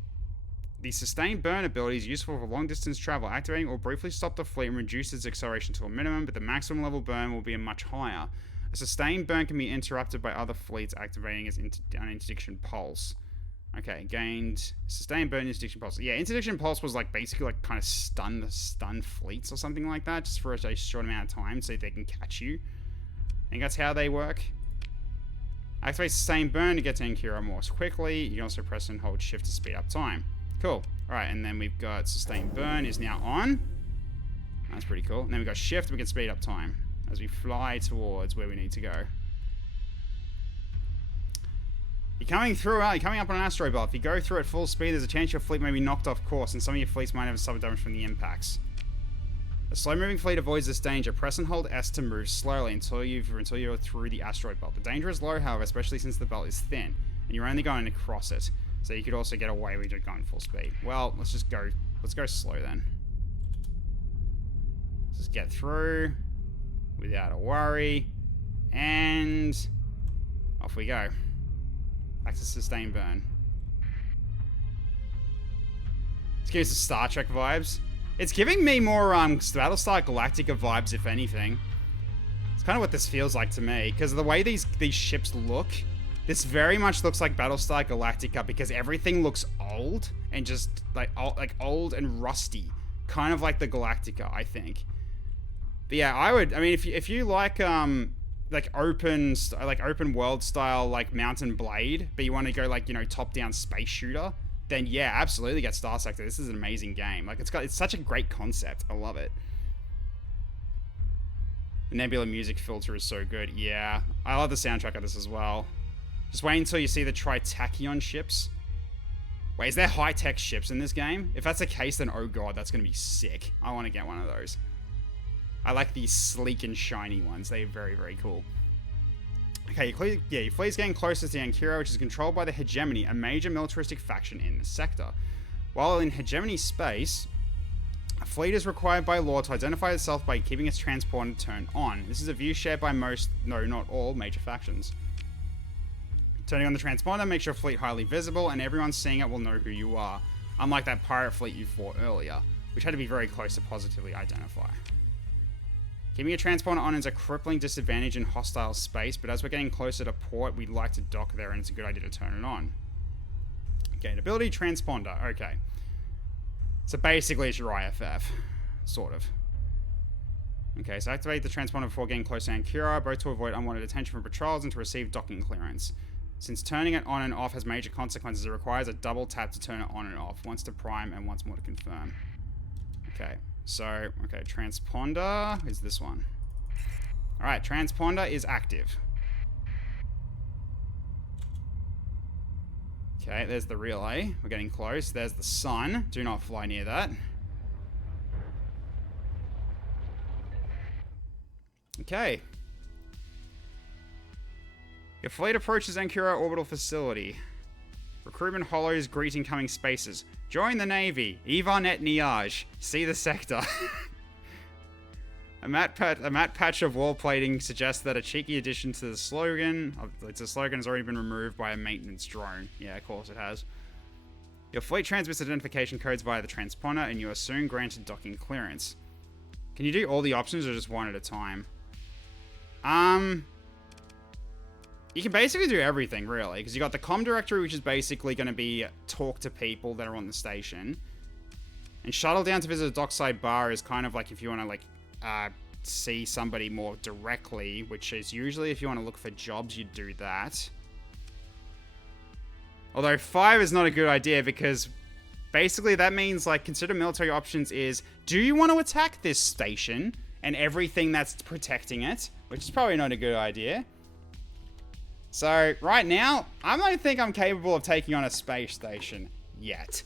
The sustained burn ability is useful for long distance travel. Activating will briefly stop the fleet and reduce its acceleration to a minimum, but the maximum level burn will be much higher. A sustained burn can be interrupted by other fleets activating as an interdiction pulse. Okay, gained sustained burn interdiction pulse. Yeah, interdiction pulse was like basically like kind of stun fleets or something like that, just for a short amount of time so they can catch you. I think that's how they work. Activate sustained burn to get to Enkira more quickly. You can also press and hold shift to speed up time. Cool. Alright, and then we've got sustained burn is now on. That's pretty cool. And then we've got shift, we can speed up time as we fly towards where we need to go. You're coming through, you're coming up on an asteroid belt. If you go through at full speed, there's a chance your fleet may be knocked off course, and some of your fleets might have suffered damage from the impacts. A slow-moving fleet avoids this danger. Press and hold S to move slowly until you're through the asteroid belt. The danger is low, however, especially since the belt is thin, and you're only going across it. So you could also get away with it going full speed. Well, let's go slow then. Let's just get through without a worry, and off we go. Back to sustained burn. This gives us Star Trek vibes. It's giving me more Battlestar Galactica vibes, if anything. It's kind of what this feels like to me, because of the way these ships look. This very much looks like Battlestar Galactica because everything looks old and just like old and rusty, kind of like the Galactica, I think. But yeah, I mean, if you like open world style like Mountain Blade, but you want to go like, you know, top down space shooter, then yeah, absolutely get Starsector. This is an amazing game. Like it's such a great concept. I love it. The Nebula music filter is so good. Yeah, I love the soundtrack of this as well. Just wait until you see the Tritachyon ships. Wait, is there high-tech ships in this game? If that's the case, then oh god, that's going to be sick. I want to get one of those. I like these sleek and shiny ones. They're very, very cool. Okay, your fleet's getting closer to the Enkira, which is controlled by the Hegemony, a major militaristic faction in the sector. While in Hegemony space, a fleet is required by law to identify itself by keeping its transponder turned on. This is a view shared by most, no, not all, major factions. Turning on the transponder makes your fleet highly visible, and everyone seeing it will know who you are, unlike that pirate fleet you fought earlier, which had to be very close to positively identify. Keeping your transponder on is a crippling disadvantage in hostile space, but as we're getting closer to port, we'd like to dock there, and it's a good idea to turn it on. Gain ability, transponder, okay. So basically it's your IFF, sort of. Okay, so activate the transponder before getting close to Enkira, both to avoid unwanted attention from patrols and to receive docking clearance. Since turning it on and off has major consequences, it requires a double tap to turn it on and off, once to prime and once more to confirm. Okay, so, okay, transponder is this one. Alright, transponder is active. Okay, there's the relay. We're getting close. There's the sun. Do not fly near that. Okay. Your fleet approaches Enkira orbital facility. Recruitment hollows greet incoming spaces. Join the Navy. Yvonne et Niage. See the sector. A matte patch of wall plating suggests that a cheeky addition to the slogan. The slogan has already been removed by a maintenance drone. Yeah, of course it has. Your fleet transmits identification codes via the transponder, and you are soon granted docking clearance. Can you do all the options or just one at a time? You can basically do everything, really, because you got the comm directory, which is basically going to be talk to people that are on the station. And shuttle down to visit a dockside bar is kind of like if you want to, like, see somebody more directly, which is usually if you want to look for jobs, you do that. Although 5 is not a good idea because basically that means, like, consider military options is, do you want to attack this station and everything that's protecting it? Which is probably not a good idea. So, right now, I don't think I'm capable of taking on a space station yet.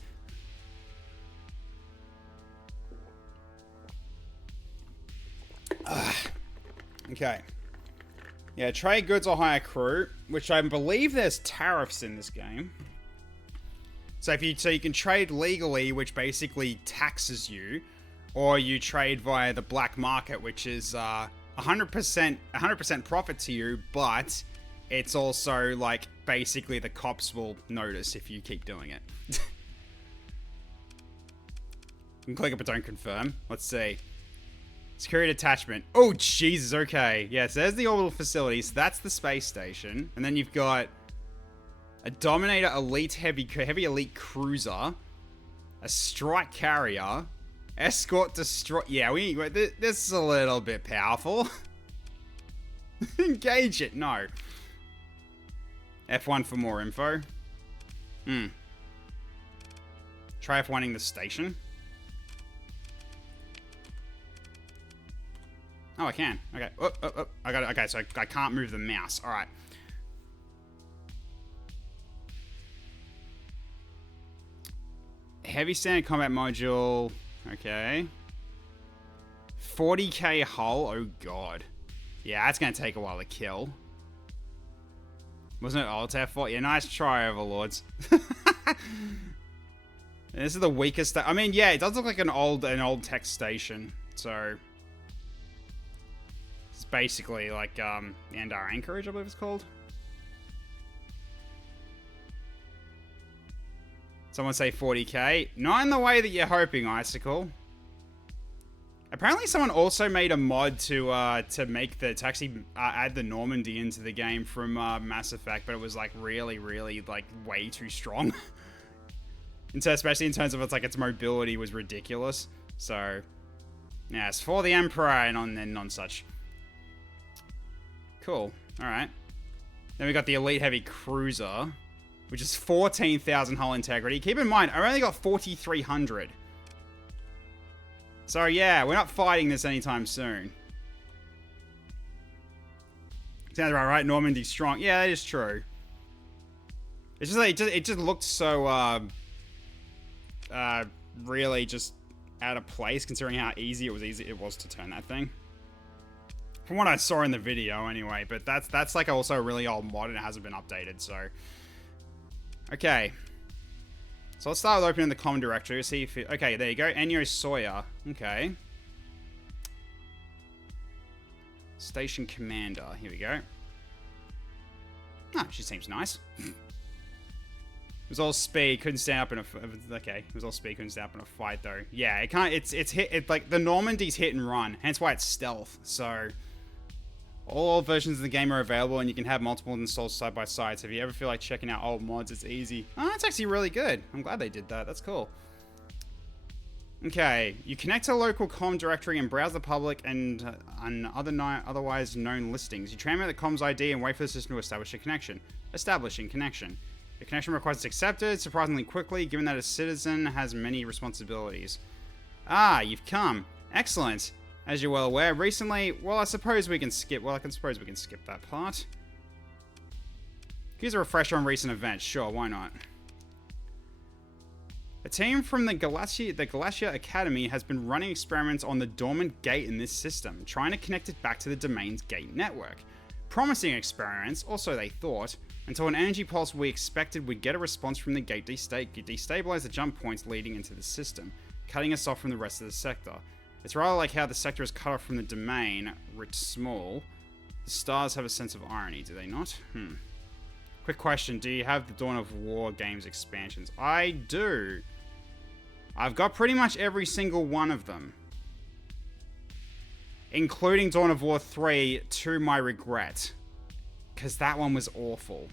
Okay. Yeah, trade goods or hire crew, which I believe there's tariffs in this game. So you can trade legally, which basically taxes you, or you trade via the black market, which is 100% profit to you, but it's also like basically the cops will notice if you keep doing it. You can click it but don't confirm. Let's see. Security attachment. Oh, Jesus, okay. Yes, there's the orbital facility. So that's the space station. And then you've got a Dominator Elite Heavy Elite Cruiser, a Strike Carrier, Escort Destroy... Yeah, this is a little bit powerful. Engage it. No. F1 for more info. Try F1ing the station. Oh, I can. Okay. I got it. Okay, so I can't move the mouse. All right. Heavy standard combat module. Okay. 40k hull. Oh, God. Yeah, that's going to take a while to kill. Wasn't it Alt F4? Yeah, nice try, Overlords. This is the weakest... I mean, yeah, it does look like an old tech station. So... It's basically like, Andar Anchorage, I believe it's called. Someone say 40k. Not in the way that you're hoping, Icicle. Apparently someone also made a mod to actually add the Normandy into the game from Mass Effect, but it was like really, like way too strong. And so especially in terms of its mobility was ridiculous. So, yes, for the Emperor and non such. Cool. Alright. Then we got the Elite Heavy Cruiser, which is 14,000 hull integrity. Keep in mind, I only got 4,300. So yeah, we're not fighting this anytime soon. Sounds right? Normandy's strong. Yeah, that is true. It's just like, it just looked so, really just out of place considering how easy it was to turn that thing. From what I saw in the video, anyway. But that's like also a really old mod and it hasn't been updated. So, okay. So let's start with opening the comm directory. See if it, okay, there you go. Enyo Sawyer. Okay. Station commander. Here we go. Ah, she seems nice. It was all speed. Couldn't stand up in a. Okay, it was all speed. Couldn't stand up in a fight though. Yeah, it can't. It's hit. It like the Normandy's hit and run. Hence why it's stealth. So. All old versions of the game are available and you can have multiple installs side by side. So if you ever feel like checking out old mods, it's easy. Oh, it's actually really good. I'm glad they did that. That's cool. Okay. You connect to a local comm directory and browse the public and otherwise known listings. You transmit the comms ID and wait for the system to establish a connection. Establishing connection. The connection request is accepted surprisingly quickly given that a citizen has many responsibilities. Ah, you've come. Excellent. As you're well aware, recently, well, I suppose we can skip, that part. Here's a refresher on recent events. Sure, why not? A team from the Galatia Academy has been running experiments on the dormant gate in this system, trying to connect it back to the domain's gate network. Promising experiments, or so they thought. Until an energy pulse we expected would get a response from the gate destabilize the jump points leading into the system, cutting us off from the rest of the sector. It's rather like how the sector is cut off from the domain, writ small. The stars have a sense of irony, do they not? Quick question, do you have the Dawn of War games expansions? I do. I've got pretty much every single one of them. Including Dawn of War 3, to my regret. Because that one was awful.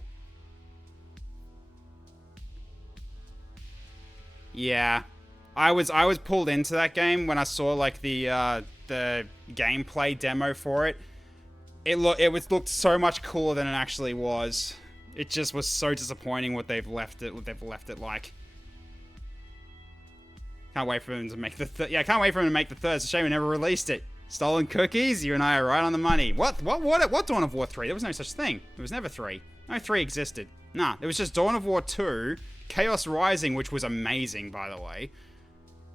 Yeah. I was pulled into that game when I saw like the gameplay demo for it. It looked so much cooler than it actually was. It just was so disappointing what they've left it like. Can't wait for them to make the can't wait for them to make the third. It's a shame we never released it. Stolen cookies? You and I are right on the money. What Dawn of War 3? There was no such thing. There was never 3. No 3 existed. Nah, it was just Dawn of War 2, Chaos Rising, which was amazing, by the way,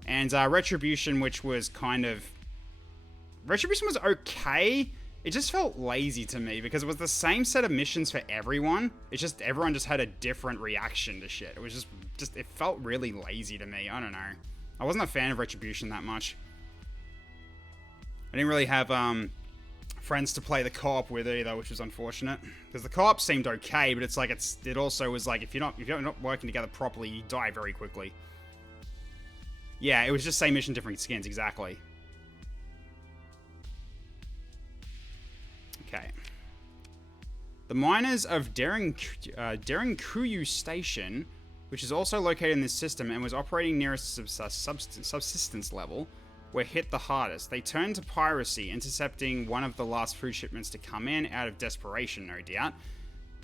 and Retribution, which was kind of... Retribution was okay. It just felt lazy to me because it was the same set of missions for everyone. It's just everyone just had a different reaction to shit. It was just it felt really lazy to me. I don't know. I wasn't a fan of Retribution that much. I didn't really have friends to play the co-op with either, which was unfortunate. Because the co-op seemed okay, but it's like it also was like if you're not working together properly, you die very quickly. Yeah, it was just same mission, different skins, exactly. Okay. The miners of Derinkuyu Station, which is also located in this system and was operating near a subsistence level, were hit the hardest. They turned to piracy, intercepting one of the last food shipments to come in out of desperation, no doubt.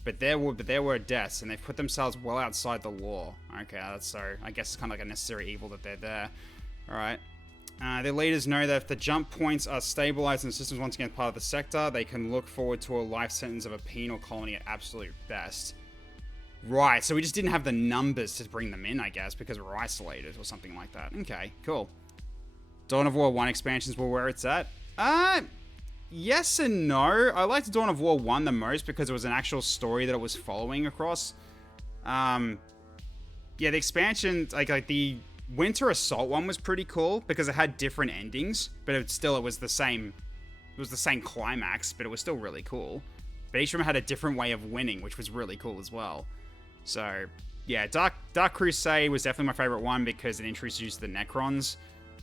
But there were deaths, and they've put themselves well outside the law. Okay, that's so... I guess it's kind of like a necessary evil that they're there. Alright. Their leaders know that if the jump points are stabilized and the system's once again part of the sector, they can look forward to a life sentence of a penal colony at absolute best. Right, so we just didn't have the numbers to bring them in, I guess, because we're isolated or something like that. Okay, cool. Dawn of War 1 expansions were where it's at. Yes and no. I liked Dawn of War 1 the most because it was an actual story that it was following across. Yeah, the expansion, like the Winter Assault one was pretty cool because it had different endings, but it was the same climax, but it was still really cool. But each of them had a different way of winning, which was really cool as well. So, yeah, Dark Crusade was definitely my favorite one because it introduced the Necrons,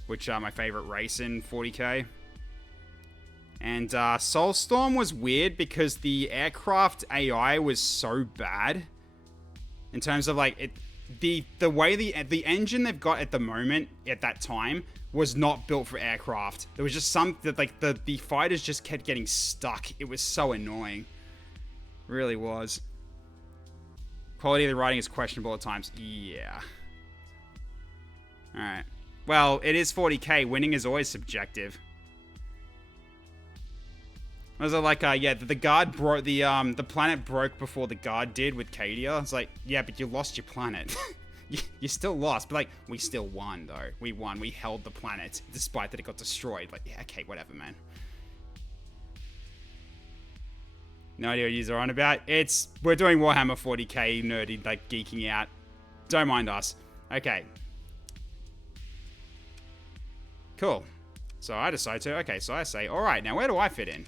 which are my favorite race in 40k. And Soulstorm was weird because the aircraft AI was so bad in terms of like the way the engine they've got at the moment at that time was not built for aircraft. There was just the fighters just kept getting stuck. It was so annoying. It really was. Quality of the writing is questionable at times. Yeah. Alright. Well, it is 40k. Winning is always subjective. Was it like, yeah, the guard broke, the planet broke before the guard did with Cadia. It's like, yeah, but you lost your planet. you still lost, but like, we still won, though. We won. We held the planet, despite that it got destroyed. Like, yeah, okay, whatever, man. No idea what you're on about. We're doing Warhammer 40k nerdy, like, geeking out. Don't mind us. Okay. Cool. So I decide to, okay, so I say, alright, now where do I fit in?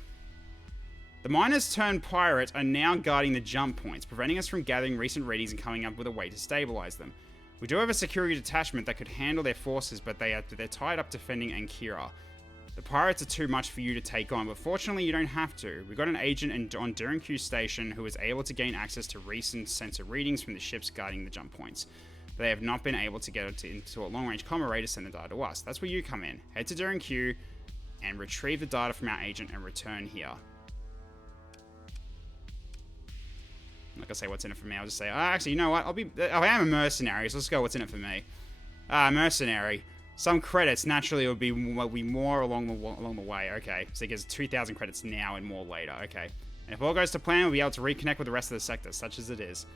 The miners turned pirate are now guarding the jump points, preventing us from gathering recent readings and coming up with a way to stabilize them. We do have a security detachment that could handle their forces, but they're tied up defending Ankira. The pirates are too much for you to take on, but fortunately you don't have to. We got an agent on Derinkuyu Station who was able to gain access to recent sensor readings from the ships guarding the jump points. But they have not been able to get into a long-range comm array to send the data to us. That's where you come in. Head to Derinkuyu and retrieve the data from our agent and return here. I'm not gonna say what's in it for me. I'll just say, actually, you know what? I am a mercenary, so let's go what's in it for me. Mercenary. Some credits, naturally, will be more along the way. Okay, so it gives 2,000 credits now and more later. Okay. And if all goes to plan, we'll be able to reconnect with the rest of the sector, such as it is.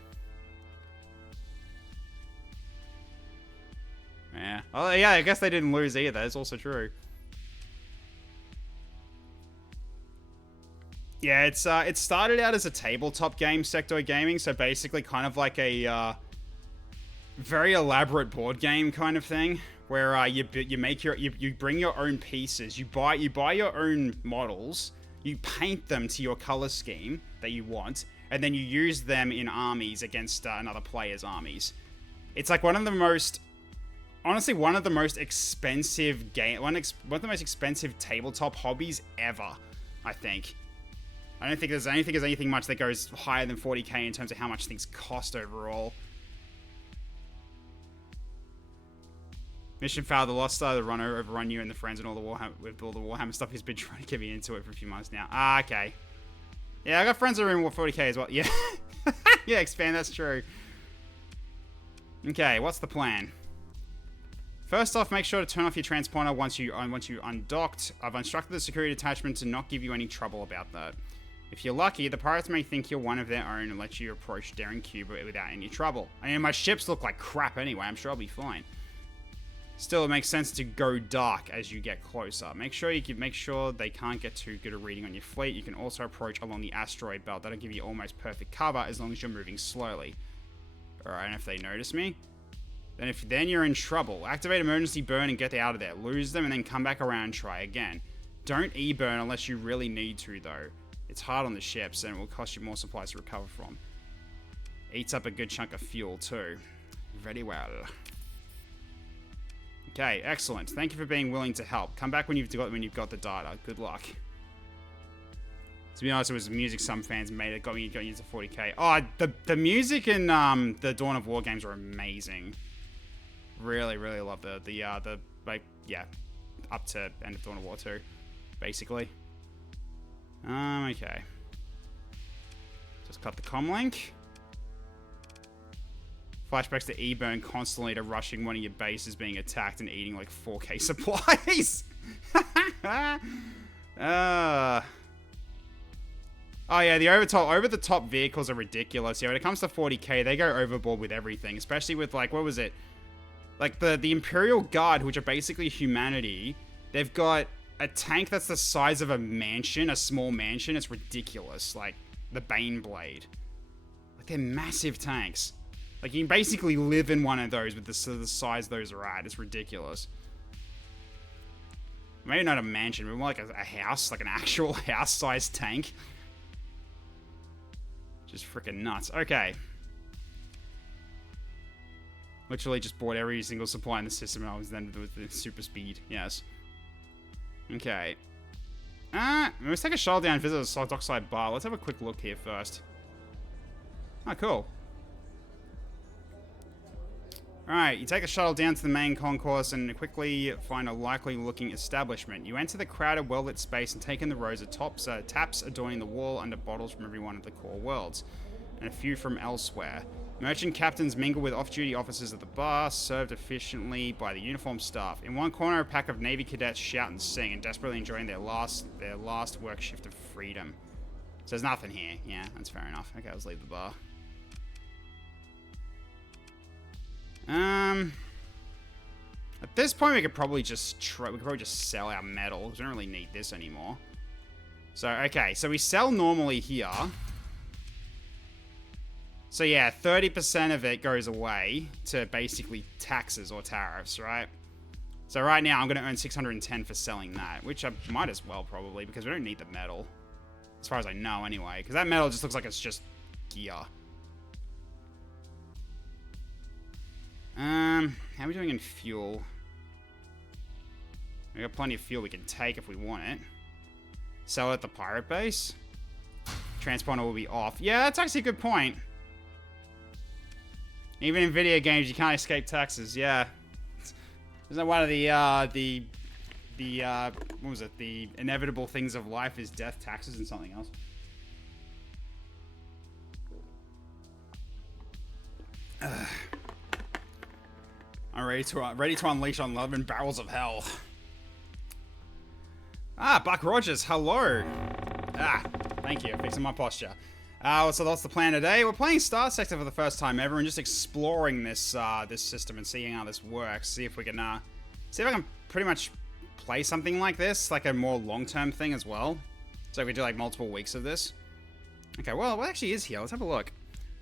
Yeah. Oh, yeah, I guess they didn't lose either. That's also true. Yeah, it started out as a tabletop game, Sector Gaming, so basically kind of like a very elaborate board game kind of thing, where you bring your own pieces, you buy your own models, you paint them to your color scheme that you want, and then you use them in armies against another player's armies. It's like one of the most expensive one of the most expensive tabletop hobbies ever, I think. I don't think there's anything much that goes higher than 40k in terms of how much things cost overall. Mission failed. The Lost Star, the runner overrun you and the friends and all the Warhammer stuff. He's been trying to get me into it for a few months now. Ah, okay. Yeah, I got friends that are in 40k as well. Yeah. Yeah, expand, that's true. Okay, what's the plan? First off, make sure to turn off your transponder once you undocked. I've instructed the security detachment to not give you any trouble about that. If you're lucky, the pirates may think you're one of their own and let you approach Daring Cube without any trouble. I mean, my ships look like crap anyway. I'm sure I'll be fine. Still, it makes sense to go dark as you get closer. Make sure they can't get too good a reading on your fleet. You can also approach along the asteroid belt. That'll give you almost perfect cover as long as you're moving slowly. Alright, and if they notice me, then you're in trouble. Activate emergency burn and get out of there. Lose them and then come back around and try again. Don't E-burn unless you really need to, though. It's hard on the ships and it will cost you more supplies to recover from. Eats up a good chunk of fuel, too. Very well. Okay, excellent. Thank you for being willing to help. Come back when you've got the data. Good luck. To be honest, it was the music some fans made it got you to 40k. Oh, the music in the Dawn of War games are amazing. Really, really love up to end of Dawn of War 2, basically. Okay. Just cut the comm link. Flashbacks to E-burn constantly to rushing one of your bases being attacked and eating like 4k supplies. Oh yeah, the over-the-top vehicles are ridiculous. Yeah, when it comes to 40k, they go overboard with everything, especially with like, what was it? Like the Imperial Guard, which are basically humanity. They've got a tank that's the size of a mansion, a small mansion. It's ridiculous. Like the Baneblade. Like they're massive tanks. Like you can basically live in one of those with the size those are at. It's ridiculous. Maybe not a mansion, but more like a house, like an actual house-sized tank. Just freaking nuts. Okay. Literally just bought every single supply in the system and I was then with the super speed. Yes. Okay. Let's take a shuttle down and visit the dockside bar. Let's have a quick look here first. Oh, cool. Alright, you take the shuttle down to the main concourse and quickly find a likely-looking establishment. You enter the crowded, well-lit space and take in the rows of taps adorning the wall under bottles from every one of the core worlds, and a few from elsewhere. Merchant captains mingle with off-duty officers at the bar, served efficiently by the uniformed staff. In one corner, a pack of Navy cadets shout and sing, and desperately enjoying their last work shift of freedom. So there's nothing here. Yeah, that's fair enough. Okay, let's leave the bar. At this point, we could probably just sell our metal, because we don't really need this anymore. So, okay, so we sell normally here. So yeah, 30% of it goes away to basically taxes or tariffs, right? So right now, I'm going to earn 610 for selling that, which I might as well probably, because we don't need the metal. As far as I know, anyway. Because that metal just looks like it's just gear. How are we doing in fuel? We got plenty of fuel we can take if we want it. Sell it at the pirate base. Transponder will be off. Yeah, that's actually a good point. Even in video games, you can't escape taxes. Yeah. Isn't that one of the what was it? The inevitable things of life is death, taxes, and something else. I'm ready to unleash on 11 barrels of hell. Ah, Buck Rogers, hello. Ah, thank you, fixing my posture. So that's the plan today. We're playing Starsector for the first time ever and just exploring this this system and seeing how this works. See if we can pretty much play something like this, like a more long-term thing as well. So we do like multiple weeks of this. Okay, well, what actually is here? Let's have a look.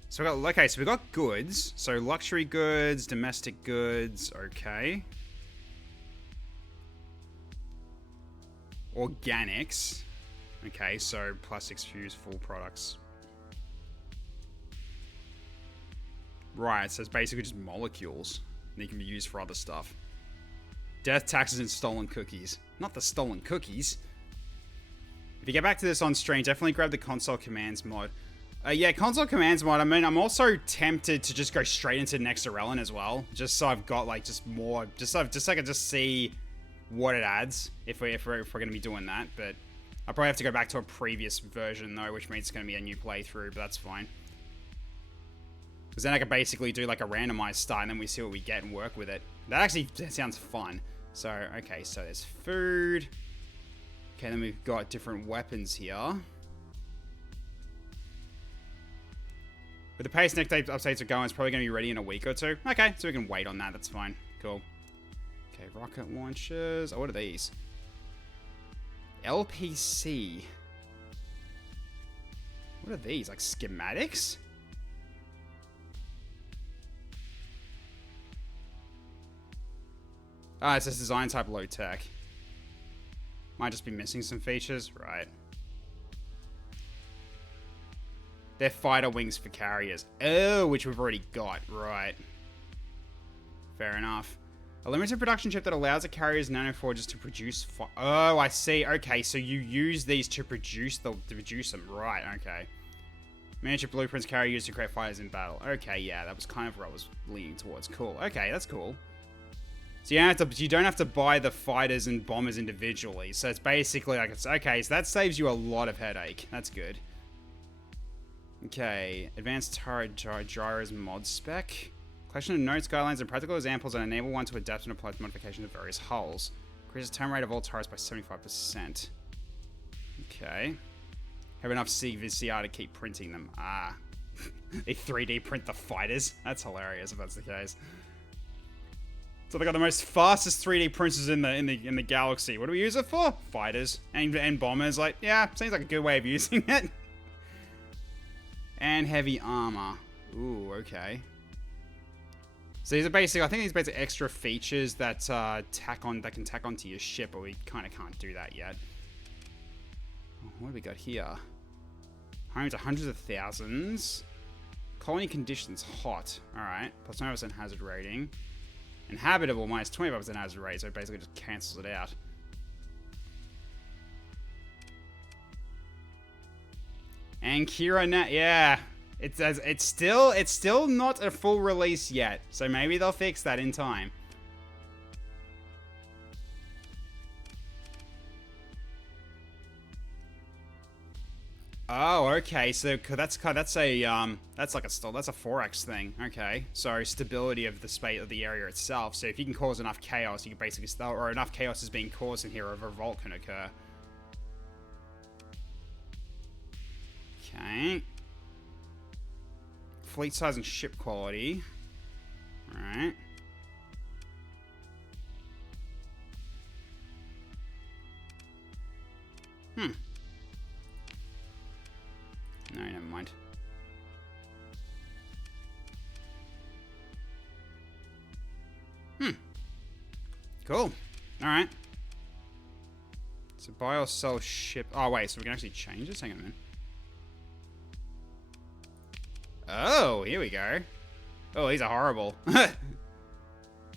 So we got, okay, so we got goods. So luxury goods, domestic goods, okay. Organics. Okay, so plastics fused full products. Right, so it's basically just molecules. They can be used for other stuff. Death, taxes, and stolen cookies. Not the stolen cookies. If you get back to this on stream, definitely grab the console commands mod. Yeah, console commands mod. I mean, I'm also tempted to just go straight into Nexarellan as well, just so I've got like just more, just so I can just see what it adds if we're going to be doing that. But I'll probably have to go back to a previous version though, which means it's going to be a new playthrough. But that's fine, because then I can basically do like a randomized start, and then we see what we get and work with it. That sounds fun. So okay, so there's food. Okay, then we've got different weapons here. With the pace next updates are going, it's probably going to be ready in a week or two. Okay, so we can wait on that. That's fine. Cool. Okay, rocket launchers. Oh, what are these? LPC. What are these? Like schematics? Ah, it says design type low tech. Might just be missing some features. Right. They're fighter wings for carriers. Oh, which we've already got. Right. Fair enough. A limited production chip that allows the carrier's nanoforges to produce... Oh, I see. Okay, so you use these to produce them. Right, okay. Miniature blueprints carrier used to create fighters in battle. Okay, yeah, that was kind of where I was leaning towards. Cool. Okay, that's cool. So you don't have to buy the fighters and bombers individually. So it's basically like, it's okay, so that saves you a lot of headache. That's good. Okay, advanced turret gyros mod spec. Collection of notes, guidelines, and practical examples that enable one to adapt and apply modifications to various hulls. Increases turn rate of all turrets by 75%. Okay. Have enough CVCR to keep printing them. Ah. They 3D print the fighters? That's hilarious if that's the case. So they got the most fastest 3D printers in the galaxy. What do we use it for? Fighters and bombers. Like, yeah, seems like a good way of using it. And heavy armor. Ooh, okay. So these are basically, I think these are basically extra features that can tack onto your ship, but we kind of can't do that yet. Oh, what do we got here? Home to hundreds of thousands. Colony conditions hot. All right, plus 9% hazard rating. Inhabitable minus 25% hazard rate, so it basically just cancels it out. And Kira Net, yeah. It's still not a full release yet, so maybe they'll fix that in time. Oh, okay. So that's like a 4x thing. Okay, so stability of the area itself. So if you can cause enough chaos, you can basically or enough chaos is being caused in here, a revolt can occur. Okay. Fleet size and ship quality. Alright. No, never mind. Cool. Alright. So buy or sell ship. Oh, wait, so we can actually change this? Hang on a minute. Oh, here we go. Oh, these are horrible.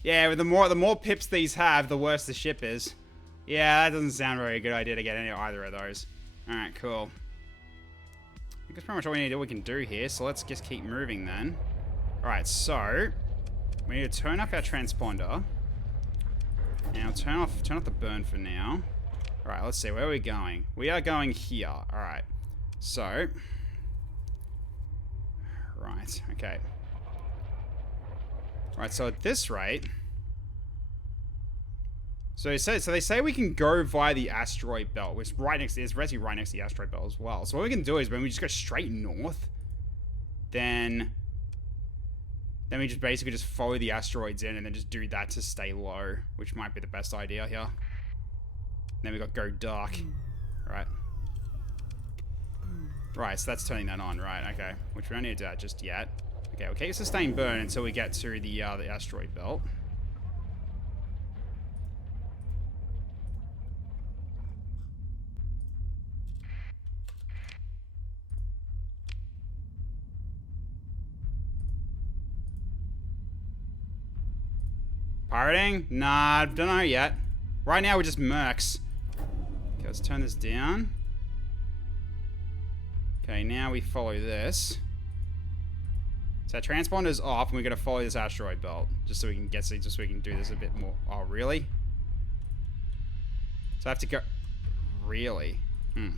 Yeah, the more pips these have, the worse the ship is. Yeah, that doesn't sound very good idea to get either of those. Alright, cool. I think that's pretty much all we can do here, so let's just keep moving then. Alright, so we need to turn up our transponder. And I'll turn off the burn for now. Alright, let's see, where are we going? We are going here. Alright. So right, okay. Right, so at this rate... So they say we can go via the asteroid belt, which is right next to the asteroid belt as well. So what we can do is when we just go straight north, then we just basically just follow the asteroids in and then just do that to stay low, which might be the best idea here. And then we got go dark. Right. Right, so that's turning that on, right, okay. Which we don't need to do that just yet. Okay, we'll keep sustained burn until we get to the asteroid belt. Pirating? Nah, don't know yet. Right now we're just mercs. Okay, let's turn this down. Okay, now we follow this. So our transponder's off, and we're gonna follow this asteroid belt, just so we can just so we can do this a bit more. Oh, really? So I have to go. Really? Hmm.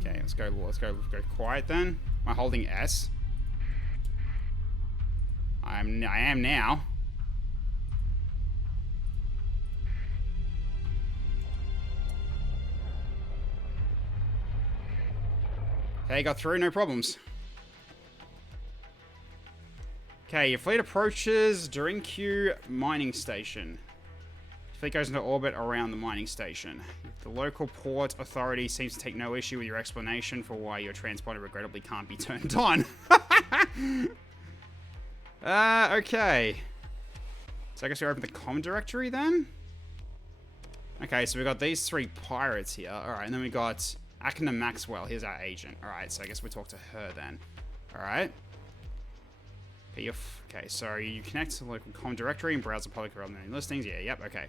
Okay, let's go quiet then. Am I holding S? I am now. Okay, got through, no problems. Okay, your fleet approaches during Q mining station. Fleet goes into orbit around the mining station. The local port authority seems to take no issue with your explanation for why your transponder regrettably can't be turned on. Okay. So I guess we open the comm directory then? Okay, so we got these 3 pirates here. Alright, and then we got Akina Maxwell. Here's our agent. Alright, so I guess we talk to her then. Alright. Okay, so you connect to the local comm directory and browse the public related listings. Yeah, yep, okay.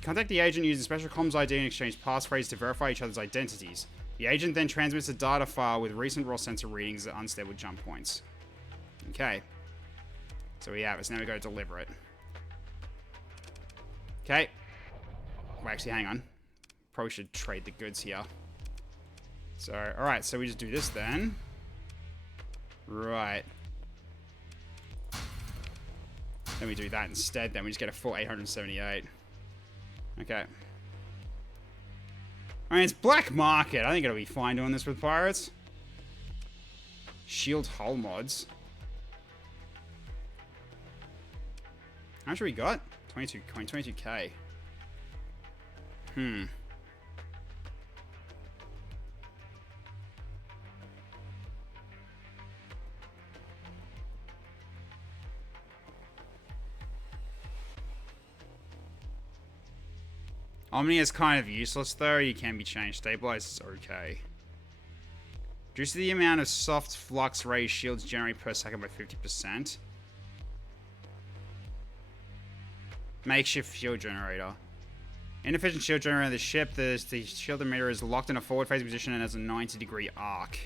Contact the agent using special comms ID and exchange passphrase to verify each other's identities. The agent then transmits a data file with recent raw sensor readings at unstable jump points. Okay. So we have it. So now we go to deliver it. Okay. Well, actually, hang on. Probably should trade the goods here. So, alright, so we just do this then. Right. Then we do that instead, then we just get a full 878. Okay. I mean, it's black market. I think it'll be fine doing this with pirates. Shield hull mods. How much have we got? 22k. Hmm. Omni is kind of useless though. You can be changed. Stabilize is okay. Reduce the amount of soft flux ray shields generated per second by 50%. Makeshift shield generator. Inefficient shield generator of the ship. The shield emitter is locked in a forward facing position and has a 90-degree arc.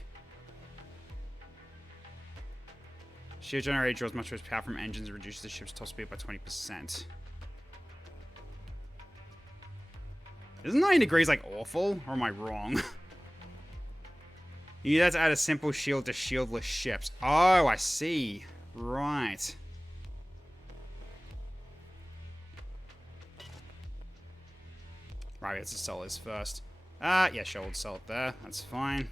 Shield generator draws much less power from engines and reduces the ship's top speed by 20%. Isn't 90 degrees like awful? Or am I wrong? You need that to add a simple shield to shieldless ships. Oh, I see. Right. Right, let's just sell this first. Yeah, sure, we'll sell it there. That's fine.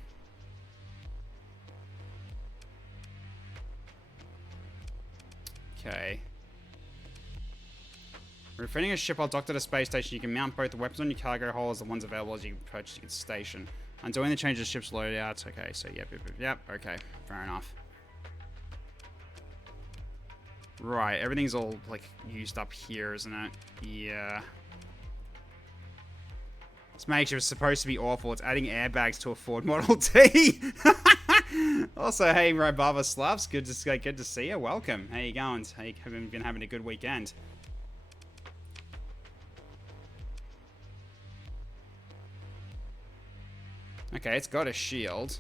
Okay. Refitting a ship while docked at a space station, you can mount both the weapons on your cargo hold as the ones available as you purchase at the station. Undoing the change of the ship's loadouts. Okay, so yep. Okay, fair enough. Right, everything's all, like, used up here, isn't it? Yeah. This makeshift is supposed to be awful. It's adding airbags to a Ford Model T. Also, hey, Robava Slavs, good to see you. Welcome. How you going? How you been having a good weekend? Okay, it's got a shield.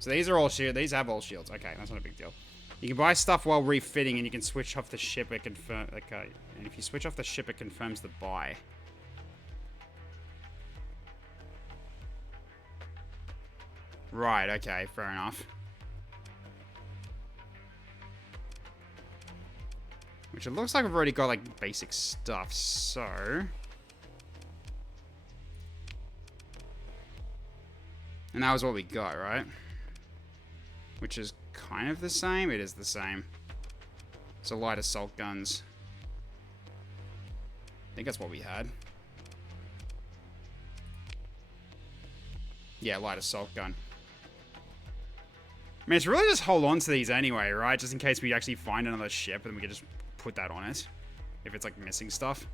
So these are all shield. These have all shields. Okay, that's not a big deal. You can buy stuff while refitting, and you can switch off the ship. It confirm. Okay, and if you switch off the ship, it confirms the buy. Right. Okay. Fair enough. Which it looks like I've already got like basic stuff. So. And that was what we got, right? Which is kind of the same. It is the same. So light assault guns. I think that's what we had. Yeah, light assault gun. I mean, it's really just hold on to these anyway, right? Just in case we actually find another ship and we can just put that on it. If it's, like, missing stuff.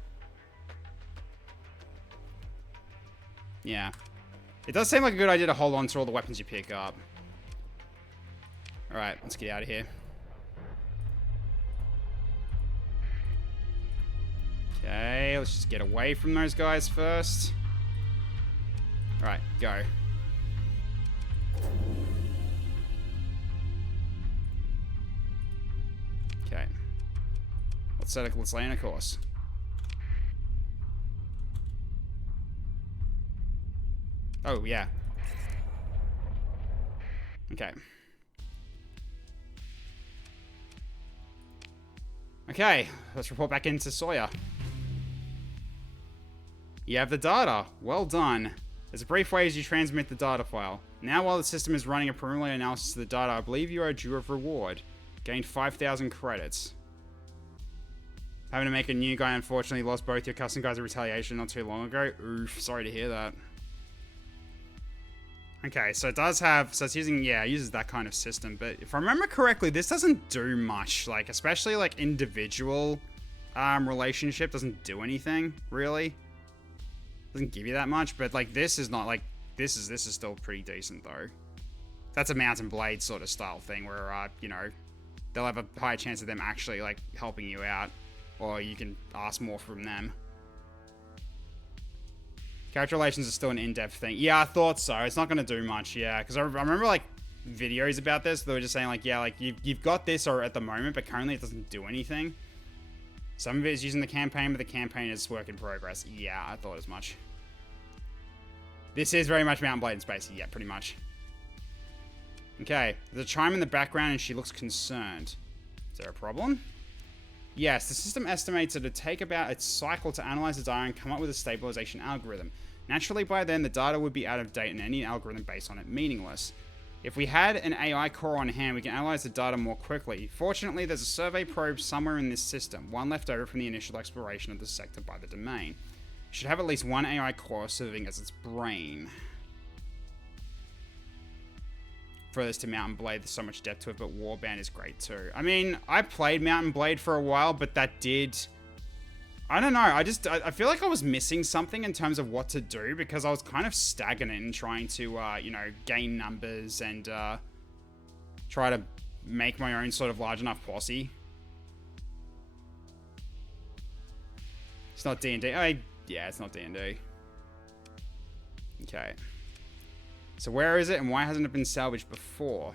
Yeah. It does seem like a good idea to hold on to all the weapons you pick up. Alright, let's get out of here. Okay, let's just get away from those guys first. Alright, go. Okay. Let's lay in a course. Oh, yeah. Okay. Okay, let's report back into Sawyer. You have the data. Well done. There's a brief way as you transmit the data file. Now, while the system is running a preliminary analysis of the data, I believe you are due a reward. Gained 5,000 credits. Having to make a new guy, unfortunately, lost both your custom guys in retaliation not too long ago. Oof, sorry to hear that. Okay, so it does have, so it's using, yeah, it uses that kind of system, but if I remember correctly, this doesn't do much, like, especially, like, individual relationship doesn't do anything, really. Doesn't give you that much, but, like, this is not, like, this is still pretty decent, though. That's a Mountain Blade sort of style thing where, you know, they'll have a higher chance of them actually, like, helping you out, or you can ask more from them. Character relations are still an in-depth thing. Yeah, I thought so. It's not going to do much, yeah. Because I remember, like, videos about this. They were just saying, like, yeah, like, you've got this or at the moment, but currently it doesn't do anything. Some of it is using the campaign, but the campaign is work in progress. Yeah, I thought as much. This is very much Mountain Blade in space. Yeah, pretty much. Okay. There's a chime in the background, and she looks concerned. Is there a problem? Yes, the system estimates it would take about a cycle to analyze the data and come up with a stabilization algorithm. Naturally, by then, the data would be out of date and any algorithm based on it meaningless. If we had an AI core on hand, we can analyze the data more quickly. Fortunately, there's a survey probe somewhere in this system, one left over from the initial exploration of the sector by the domain. It should have at least one AI core serving as its brain. Furthest to Mountain Blade, there's so much depth to it, but Warband is great too. I mean, I played Mountain Blade for a while, but that did... I don't know, I feel like I was missing something in terms of what to do, because I was kind of stagnant in trying to, you know, gain numbers and try to make my own sort of large enough posse. It's not D&D. Yeah, it's not D&D. Okay. So where is it and why hasn't it been salvaged before?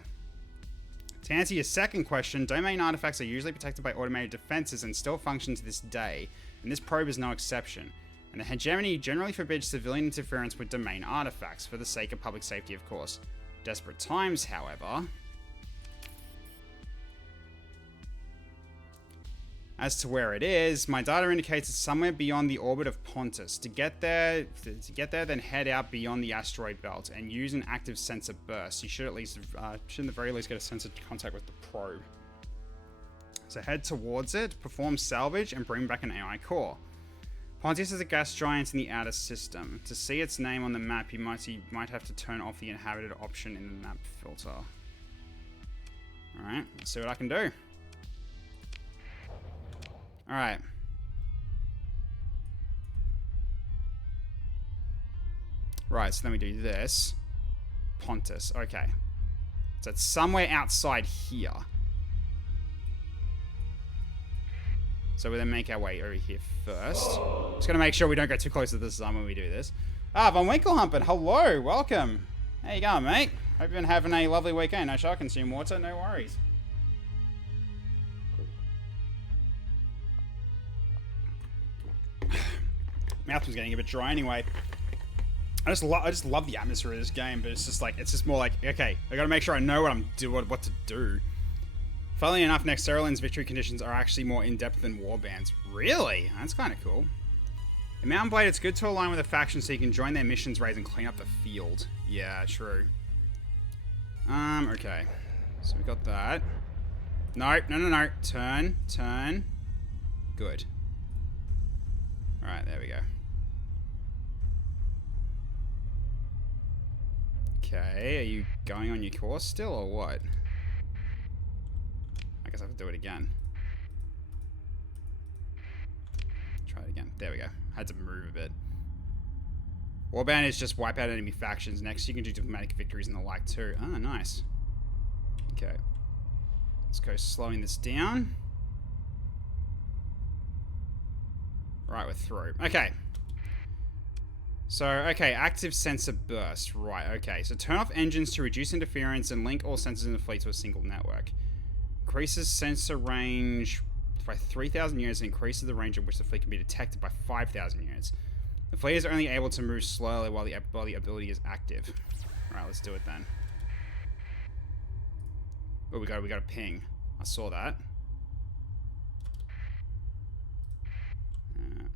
To answer your second question, domain artifacts are usually protected by automated defenses and still function to this day, and this probe is no exception. And the hegemony generally forbids civilian interference with domain artifacts, for the sake of public safety, of course. Desperate times, however... As to where it is, my data indicates it's somewhere beyond the orbit of Pontus. To get there, then head out beyond the asteroid belt and use an active sensor burst. You should at the very least get a sensor contact with the probe. So head towards it, perform salvage, and bring back an AI core. Pontus is a gas giant in the outer system. To see its name on the map, you might have to turn off the inhabited option in the map filter. Alright, let's see what I can do. Alright. Right, so then we do this. Pontus, okay. So it's somewhere outside here. So we then make our way over here first. Just gonna make sure we don't go too close to the sun when we do this. Ah, Von Winklehumpin, hello, welcome. How you going, mate? Hope you've been having a lovely weekend. No shall consume water, no worries. Mouth was getting a bit dry anyway. I just love the atmosphere of this game, but it's just more like, okay, I gotta make sure I know what to do. Funnily enough, Nexerlin's victory conditions are actually more in-depth than Warband's. Really? That's kind of cool. In Mountain Blade, it's good to align with a faction so you can join their missions raids and clean up the field. Yeah, true. Okay. So we got that. No, no, no, no. Turn, turn. Good. Alright, there we go. Okay, are you going on your course still, or what? I guess I have to do it again. Try it again. There we go. I had to move a bit. Warband is just wipe out enemy factions. Next, you can do diplomatic victories and the like too. Oh, nice. Okay. Let's go slowing this down. Right, we're through. Okay. So, okay, active sensor burst. Right, okay. So turn off engines to reduce interference and link all sensors in the fleet to a single network. Increases sensor range by 3,000 units and increases the range at which the fleet can be detected by 5,000 units. The fleet is only able to move slowly while the ability is active. Alright, let's do it then. Oh, we got a ping. I saw that.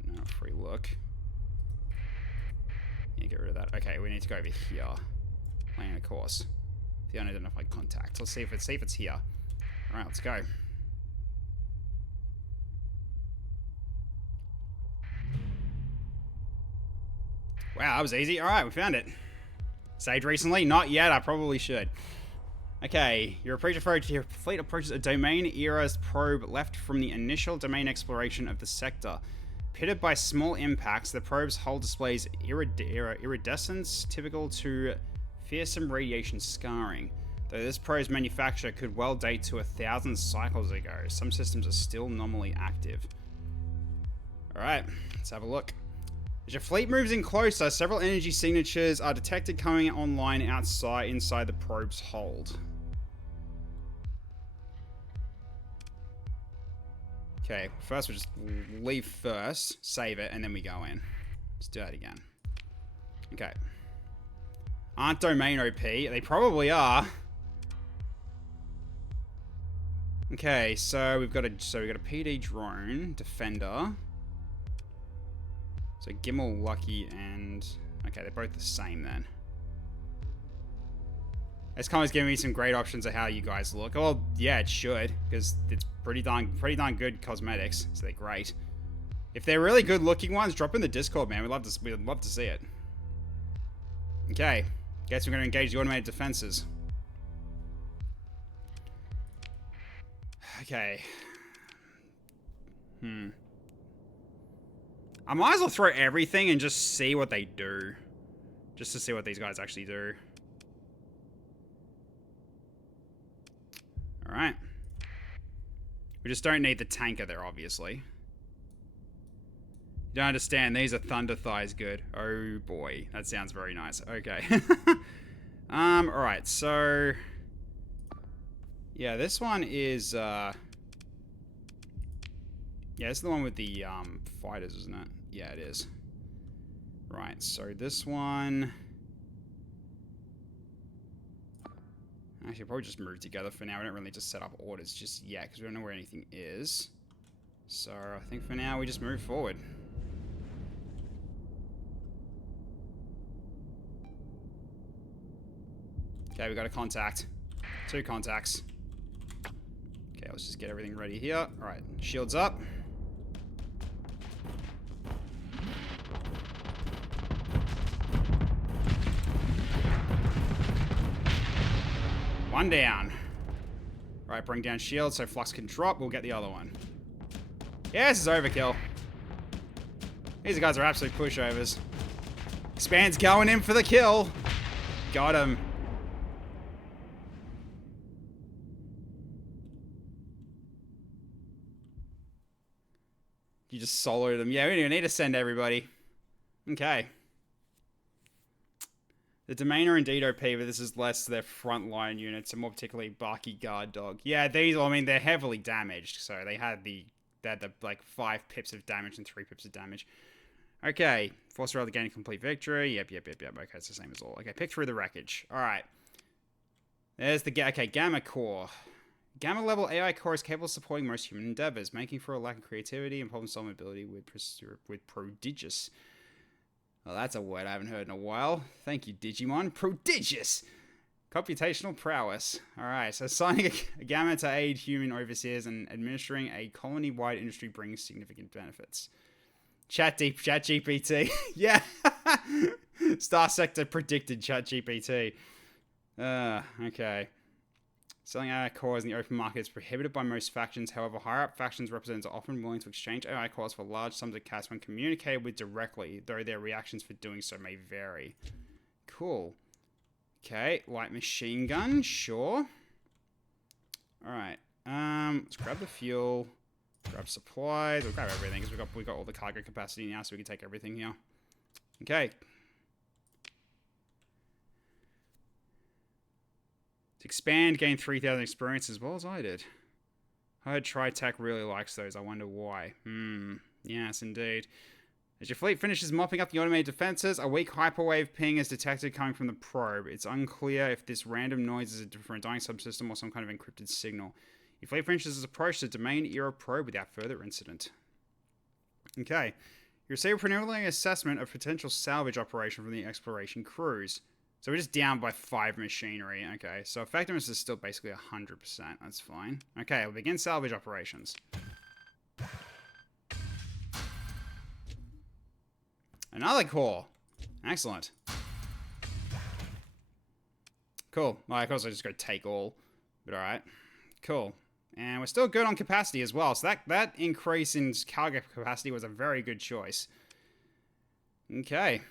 No, free look. Yeah, get rid of that. Okay, we need to go over here. Laying a course. The unidentified contact. Let's see if it's here. Alright, let's go. Wow, that was easy. Alright, we found it. Saved recently? Not yet, I probably should. Okay, your fleet approaches a domain-era probe left from the initial domain exploration of the sector. Pitted by small impacts, the probe's hull displays iridescence typical to fearsome radiation scarring. Though this probe's manufacture could well date to 1,000 cycles ago, some systems are still nominally active. Alright, let's have a look. As your fleet moves in closer, several energy signatures are detected coming online inside the probe's hold. Okay, first we'll just leave first, save it, and then we go in. Let's do that again. Okay. Aren't domain OP? They probably are. Okay, so we've got a PD drone, defender. So Gimel, Lucky, and okay, they're both the same then. This comments giving me some great options of how you guys look. Well, yeah, it should, because it's pretty darn good cosmetics, so they're great. If they're really good looking ones, drop in the Discord, man. We'd love to see it. Okay, guess we're going to engage the automated defenses. Okay. I might as well throw everything and just see what they do. Just to see what these guys actually do. Alright. We just don't need the tanker there, obviously. You don't understand, these are Thunder Thighs good. Oh boy, that sounds very nice. Okay. Alright, so... yeah, this one is, yeah, this is the one with the, fighters, isn't it? Yeah, it is. Right, so this one... actually, I'll probably just move together for now. We don't really just set up orders just yet, because we don't know where anything is. So, I think for now, we just move forward. Okay, we got a contact. 2 contacts. Okay, let's just get everything ready here. Alright, shields up. One down. Alright, bring down shield so Flux can drop. We'll get the other one. Yeah, this is overkill. These guys are absolute pushovers. Expand's going in for the kill. Got him. You just soloed them. Yeah, we don't even need to send everybody. Okay. The domain are indeed OP, but this is less their frontline units, and more particularly Barky Guard Dog. Yeah, these, I mean, they're heavily damaged, so they had the like 5 pips of damage and 3 pips of damage. Okay, force rail to gain a complete victory. Yep. Okay, it's the same as all. Okay, pick through the wreckage. All right. There's the Gamma Core. Gamma level AI core is capable of supporting most human endeavors, making for a lack of creativity and problem-solving ability with prodigious. Well, that's a word I haven't heard in a while. Thank you, Digimon. Prodigious! Computational prowess. Alright, so assigning a gamma to aid human overseers and administering a colony-wide industry brings significant benefits. ChatGPT. Yeah! Starsector predicted ChatGPT. Okay. Selling AI cores in the open market is prohibited by most factions. However, higher-up factions representatives are often willing to exchange AI cores for large sums of cash when communicated with directly, though their reactions for doing so may vary. Cool. Okay, light machine gun, sure. Alright, let's grab the fuel, grab supplies, we'll grab everything because we got all the cargo capacity now, so we can take everything here. Okay. To expand, gain 3,000 experience as well as I did. I heard TriTech really likes those, I wonder why. Yes indeed. As your fleet finishes mopping up the automated defenses, a weak hyperwave ping is detected coming from the probe. It's unclear if this random noise is from a dying subsystem or some kind of encrypted signal. Your fleet finishes approach the domain-era probe without further incident. Okay. You receive a preliminary assessment of potential salvage operation from the exploration crews. So we're just down by 5 machinery. Okay, so effectiveness is still basically 100%. That's fine. Okay, we'll begin salvage operations. Another core. Excellent. Cool. Well, of course I just go take all. But alright. Cool. And we're still good on capacity as well. So that increase in cargo capacity was a very good choice. Okay.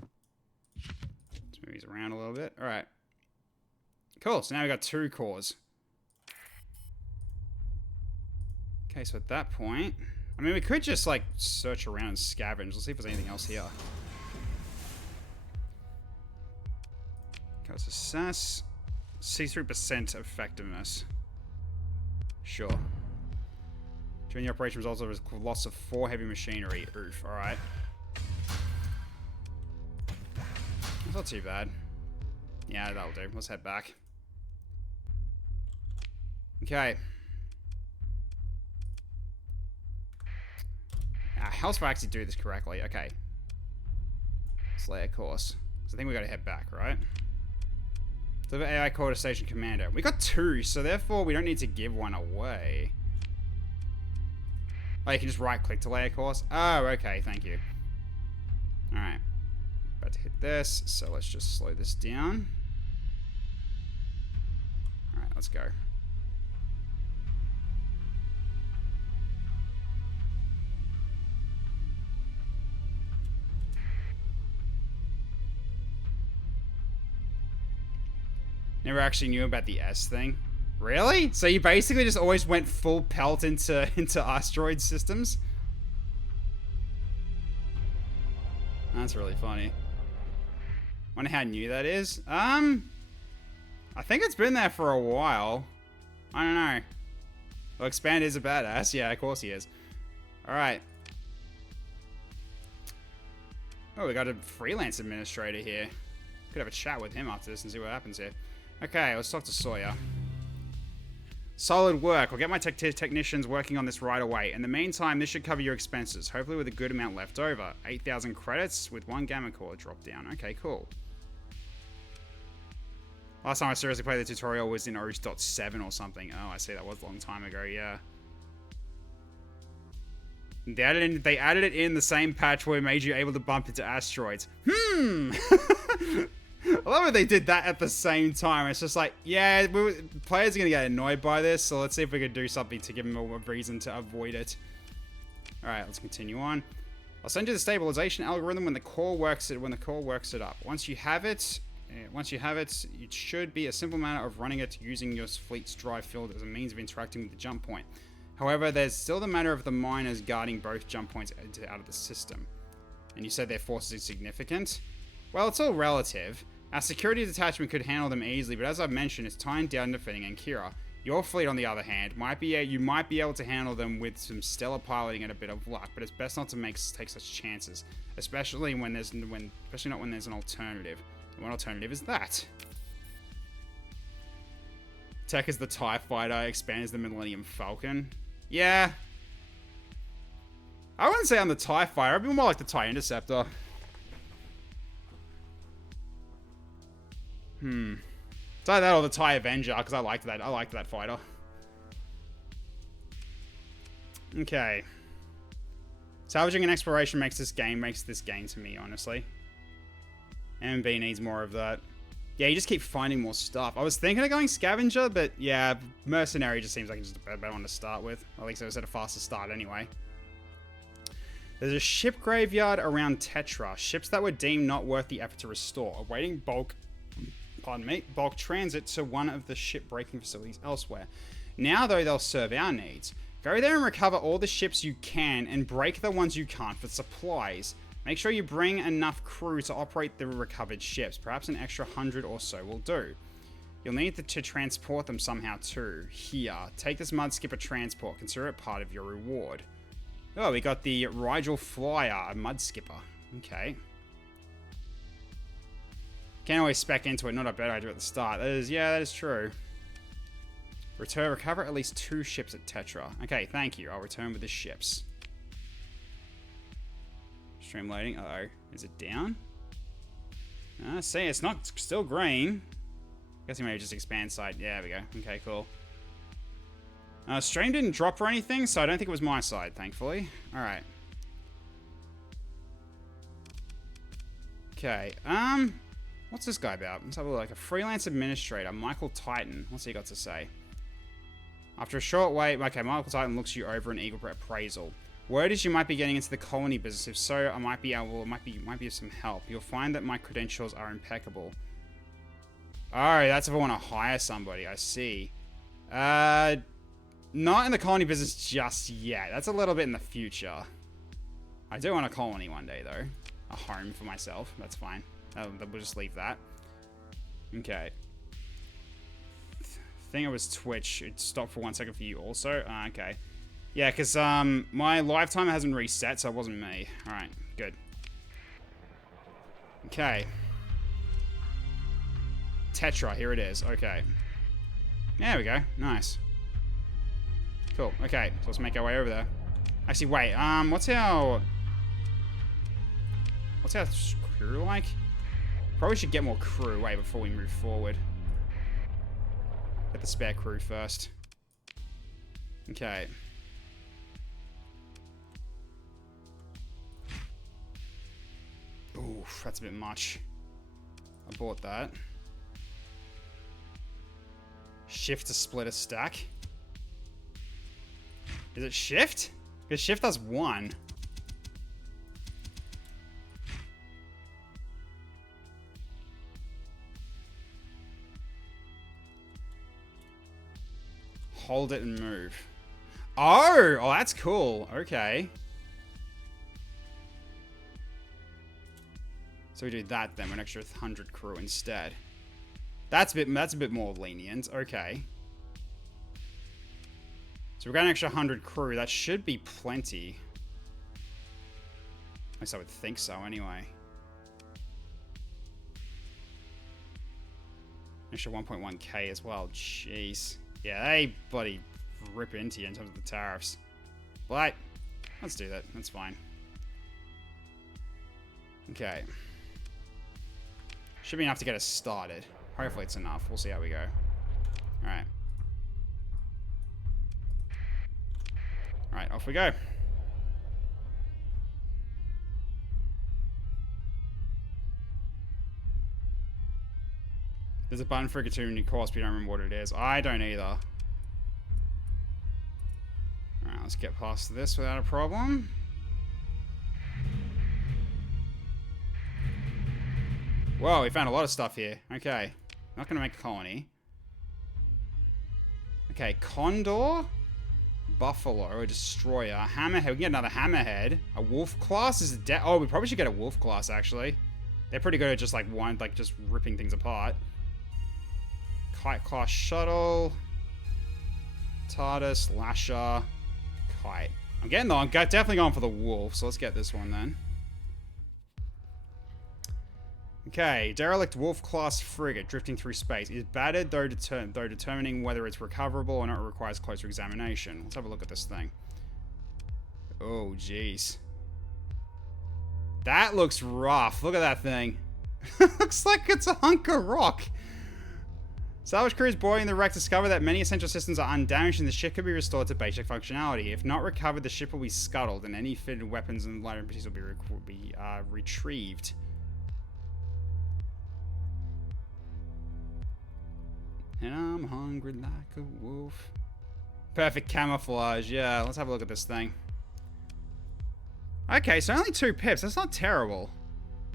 Let's move these around a little bit. Alright. Cool. So now we've got 2 cores. Okay, so at that point... I mean, we could just, like, search around and scavenge. Let's see if there's anything else here. Okay, let's assess. 63% effectiveness. Sure. During the operation results of a loss of 4 heavy machinery. Oof, alright. That's not too bad. Yeah, that'll do. Let's head back. Okay. How else do I actually do this correctly? Okay. Slayer course. So I think we gotta head back, right? Deliver AI core to Station Commander. We got 2, so therefore we don't need to give one away. Oh, you can just right-click to layer course? Oh, okay, thank you. Alright. About to hit this, so let's just slow this down. Alright, let's go. Never actually knew about the S thing. Really? So you basically just always went full pelt into asteroid systems? That's really funny. Wonder how new that is. I think it's been there for a while. I don't know. Well, Expand is a badass. Yeah, of course he is. Alright. Oh, we got a freelance administrator here. Could have a chat with him after this and see what happens here. Okay, let's talk to Sawyer. Solid work. I'll get my technicians working on this right away. In the meantime, this should cover your expenses, hopefully with a good amount left over. 8,000 credits with 1 gamma core drop down. Okay, cool. Last time I seriously played the tutorial was in OS.7 or something. Oh, I see. That was a long time ago, yeah. They added it in the same patch where it made you able to bump into asteroids. I love how they did that at the same time. It's just like, yeah, players are going to get annoyed by this, so let's see if we can do something to give them a reason to avoid it. Alright, let's continue on. I'll send you the stabilization algorithm when the core works it up. Once you have it, it should be a simple matter of running it using your fleet's drive field as a means of interacting with the jump point. However, there's still the matter of the miners guarding both jump points out of the system. And you said their force is significant? Well, it's all relative. Our security detachment could handle them easily, but as I've mentioned, it's tying down defending Ankira. Your fleet, on the other hand, you might be able to handle them with some stellar piloting and a bit of luck, but it's best not to take such chances, especially not when there's an alternative. And what alternative is that? Tech is the TIE Fighter, Expand is the Millennium Falcon. Yeah. I wouldn't say I'm the TIE Fighter, I'd be more like the TIE Interceptor. It's either that or the TIE Avenger, because I liked that. I liked that fighter. Okay. Salvaging and exploration makes this game to me, honestly. MB needs more of that. Yeah, you just keep finding more stuff. I was thinking of going scavenger, but yeah, mercenary just seems like just a better one to start with. At least it was at a faster start anyway. There's a ship graveyard around Tetra. Ships that were deemed not worth the effort to restore, awaiting bulk transit to one of the ship breaking facilities elsewhere. Now, though, they'll serve our needs. Go there and recover all the ships you can and break the ones you can't for supplies. Make sure you bring enough crew to operate the recovered ships. Perhaps an extra 100 or so will do. You'll need to transport them somehow too. Here, take this mud skipper transport. Consider it part of your reward. Oh, we got the Rigel Flyer, a mud skipper. Okay. Can't always spec into it, not a bad idea at the start. That is true. Recover at least 2 ships at Tetra. Okay, thank you. I'll return with the ships. Stream loading. Uh-oh. Is it down? See, it's not still green. Guessing maybe just expand side. Yeah, there we go. Okay, cool. Stream didn't drop or anything, so I don't think it was my side, thankfully. Alright. Okay, what's this guy about? Let's have a look. A freelance administrator, Michael Titan. What's he got to say? After a short wait, okay, Michael Titan looks you over an eagle appraisal. Word is you might be getting into the colony business. If so, I might be of some help. You'll find that my credentials are impeccable. Oh, that's if I want to hire somebody. I see. Not in the colony business just yet. That's a little bit in the future. I do want a colony one day, though. A home for myself. That's fine. We'll just leave that. Okay. I think it was Twitch. It stopped for 1 second for you also. Okay. Yeah, because my live timer hasn't reset, so it wasn't me. Alright, good. Okay. Tetra, here it is. Okay. There we go. Nice. Cool. Okay, so let's make our way over there. Actually, wait. What's our crew like? Probably should get more crew, wait, before we move forward. Get the spare crew first. Okay. Oof, that's a bit much. I bought that. Shift to split a stack. Is it shift? Because shift does 1. Hold it and move. Oh, that's cool. Okay. So we do that then, an extra 100 crew instead. That's a bit more lenient. Okay. So we've got an extra 100 crew. That should be plenty. At least I would think so anyway. Extra 1.1k as well. Jeez. Yeah, they bloody rip into you in terms of the tariffs. But let's do that. That's fine. Okay. Should be enough to get us started. Hopefully it's enough. We'll see how we go. Alright. Alright, off we go. There's a button for a continuing course, but you don't remember what it is. I don't either. Alright, let's get past this without a problem. Whoa, we found a lot of stuff here. Okay. Not gonna make a colony. Okay, Condor, Buffalo, a Destroyer, Hammerhead. We can get another Hammerhead. A Wolf class is oh, we probably should get a Wolf class actually. They're pretty good at just like just ripping things apart. Kite class shuttle, TARDIS, Lasher, Kite. I'm definitely going for the Wolf, so let's get this one then. Okay, derelict Wolf-class frigate drifting through space is battered, though determining whether it's recoverable or not requires closer examination. Let's have a look at this thing. Oh, jeez. That looks rough. Look at that thing. Looks like it's a hunk of rock. Salvage crews boarding the wreck discover that many essential systems are undamaged and the ship can be restored to basic functionality. If not recovered, the ship will be scuttled and any fitted weapons and lighter pieces will be retrieved. And I'm hungry like a wolf. Perfect camouflage. Yeah, let's have a look at this thing. Okay, so only 2 pips. That's not terrible.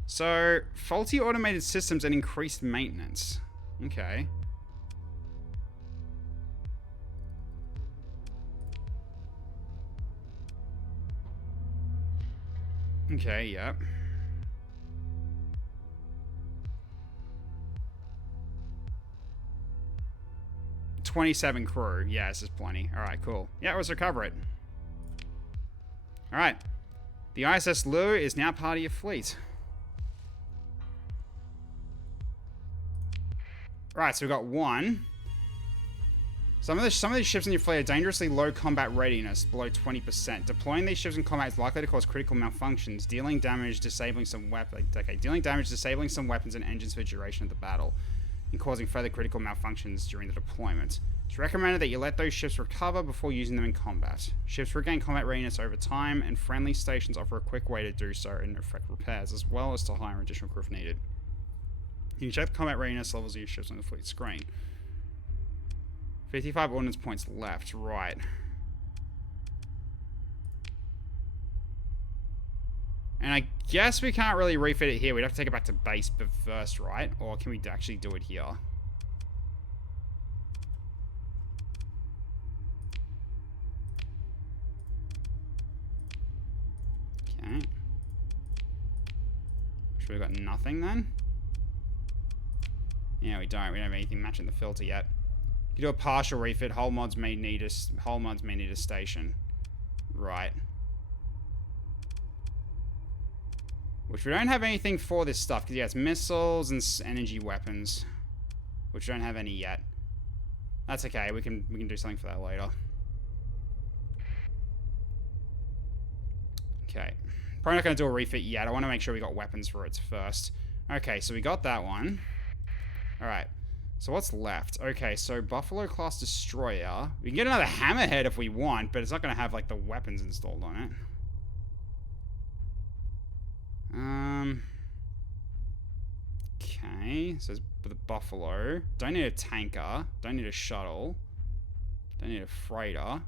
So, faulty automated systems and increased maintenance. Okay. Okay, yep. $27 crew. Yeah, this is plenty. Alright, cool. Yeah, let's recover it. Alright. The ISS Lure is now part of your fleet. Right, so we've got 1. Some of these ships in your fleet are dangerously low combat readiness, below 20%. Deploying these ships in combat is likely to cause critical malfunctions, dealing damage, disabling some weapons. Okay, dealing damage, disabling some weapons and engines for the duration of the battle, and causing further critical malfunctions during the deployment. It's recommended that you let those ships recover before using them in combat. Ships regain combat readiness over time, and friendly stations offer a quick way to do so and effect repairs, as well as to hire additional crew if needed. You can check the combat readiness levels of your ships on the fleet screen. 55 ordnance points left, right. And I guess we can't really refit it here. We'd have to take it back to base first, right? Or can we actually do it here? Okay. Sure we've got nothing then? Yeah, we don't. We don't have anything matching the filter yet. You do a partial refit. Hull mods may need a station. Right. Which we don't have anything for this stuff, because yeah, it's missiles and energy weapons. Which we don't have any yet. That's okay, we can do something for that later. Okay. Probably not going to do a refit yet. I want to make sure we got weapons for it first. Okay, so we got that one. Alright. So what's left? Okay, so Buffalo class destroyer. We can get another hammerhead if we want, but it's not going to have like the weapons installed on it. Okay, so it's the Buffalo. Don't need a tanker. Don't need a shuttle. Don't need a freighter.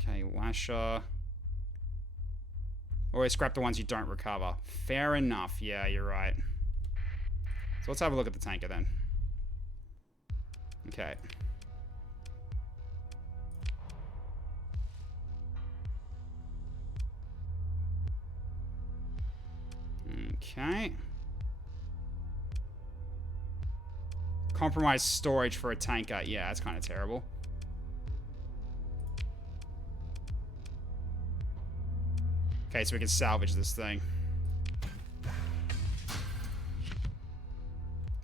Okay, Lasher. Always scrap the ones you don't recover. Fair enough. Yeah, you're right. So let's have a look at the tanker then. Okay. Okay. Compromised storage for a tanker. Yeah, that's kind of terrible. Okay, so we can salvage this thing.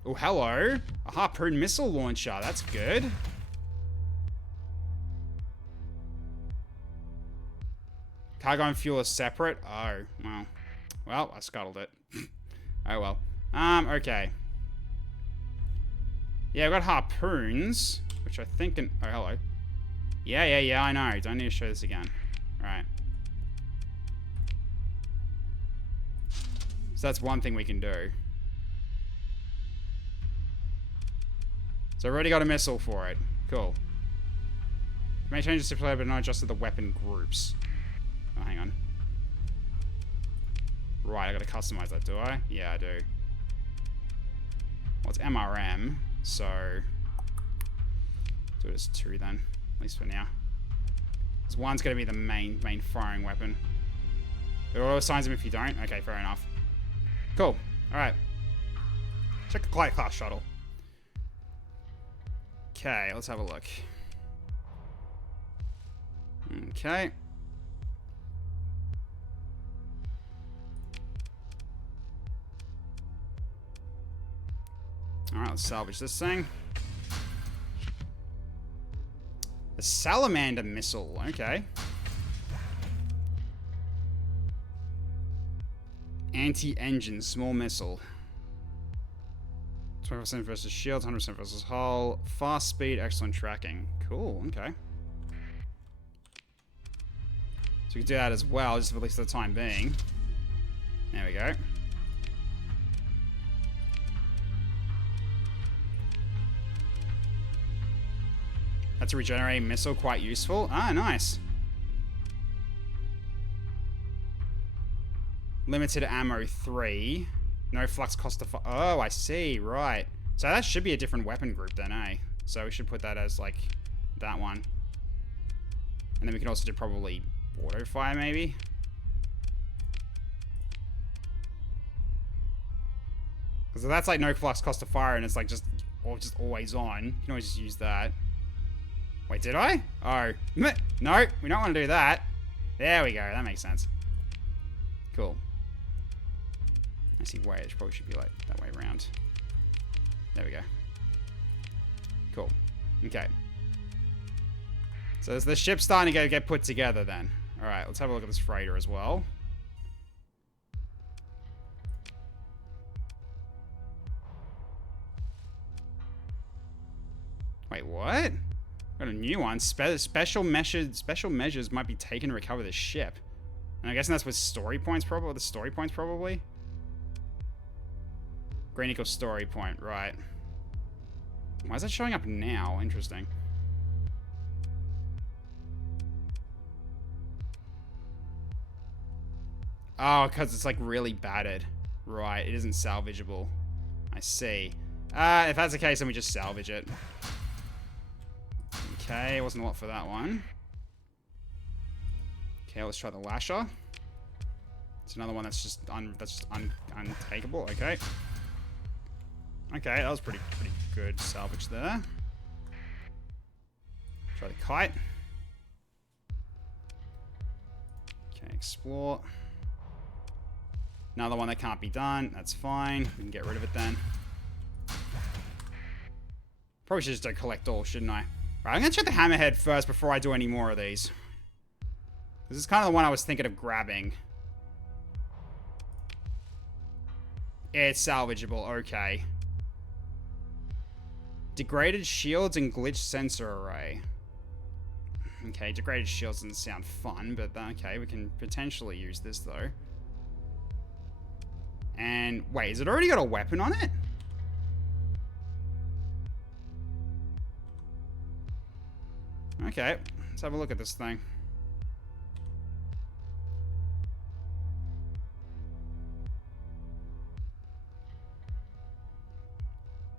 Oh, hello. A harpoon missile launcher. That's good. Cargo and fuel are separate. Oh, well. Well, I scuttled it. Oh, well. Okay. Yeah, I've got harpoons, which I think can... Oh, hello. Yeah, I know. Don't need to show this again. Alright. So that's one thing we can do. So I've already got a missile for it. Cool. May change the player, but not adjusted the weapon groups. Oh, hang on. Right, I gotta customize that, do I? Yeah, I do. Well, it's MRM, so... do it as 2 then. At least for now. Because 1's gonna be the main firing weapon. It auto assigns them if you don't? Okay, fair enough. Cool. Alright. Check the Glide class shuttle. Okay, let's have a look. Okay. Alright, let's salvage this thing. A salamander missile, okay. Anti-engine small missile. 25% versus shields, 100% versus hull. Fast speed, excellent tracking. Cool, okay. So we can do that as well, just at least for the time being. There we go. That's a regenerating missile, quite useful. Ah, nice. Limited ammo 3. No flux cost of... Oh, I see. Right. So that should be a different weapon group then, eh? So we should put that as, like, that one. And then we can also do probably auto fire, maybe? Because if that's, like, no flux cost of fire and it's, like, just always on, you can always just use that. Wait, did I? Oh. No, we don't want to do that. There we go. That makes sense. Cool. I see why it probably should be like that way around. There we go. Cool. Okay. So the ship's starting to get put together then. Alright, let's have a look at this freighter as well. Wait, what? Got a new one. Special measures might be taken to recover the ship. And I'm guessing that's with story points probably. The story points probably. Green equals story point, right. Why is that showing up now? Interesting. Oh, because it's like really battered. Right, it isn't salvageable. I see. If that's the case, then we just salvage it. Okay, wasn't a lot for that one. Okay, let's try the Lasher. It's another one that's just untakeable. Okay. Okay, that was pretty good salvage there. Try the Kite. Okay, explore. Another one that can't be done. That's fine. We can get rid of it then. Probably should just do collect all, shouldn't I? Right, I'm gonna check the Hammerhead first before I do any more of these. This is kind of the one I was thinking of grabbing. It's salvageable, okay. Degraded shields and glitch sensor array. Okay, degraded shields doesn't sound fun, but okay, we can potentially use this though. And wait, has it already got a weapon on it? Okay, let's have a look at this thing.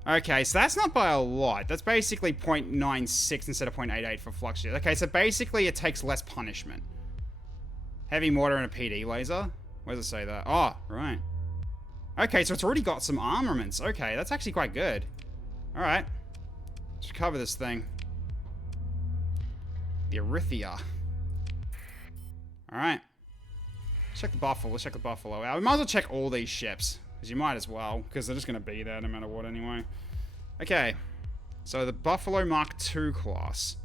Okay, so that's not by a lot. That's basically 0.96 instead of 0.88 for flux shield. Okay, so basically it takes less punishment. Heavy mortar and a PD laser. Where does it say that? Oh, right. Okay, so it's already got some armaments. Okay, that's actually quite good. Alright. Let's cover this thing. The Erythia. Alright. Let's check the Buffalo. Let's check the Buffalo out. We might as well check all these ships. Because you might as well. Because they're just going to be there no matter what anyway. Okay. So the Buffalo Mark II class.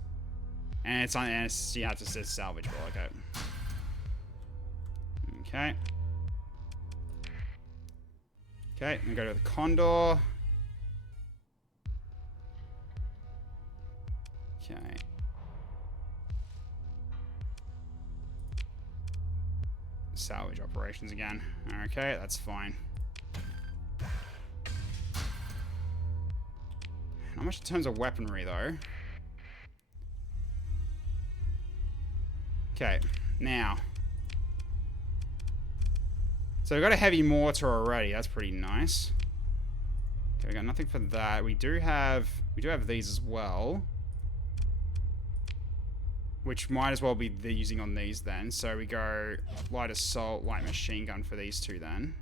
And it's on... And you have to say salvageable. Okay. Okay. Okay. Then go to the Condor. Okay. Salvage operations again. Okay, that's fine. Not much in terms of weaponry, though. Okay, now. So we've got a heavy mortar already. That's pretty nice. Okay, we got nothing for that. We do have these as well. Which might as well be using on these then. So we go light assault, light machine gun for these two then.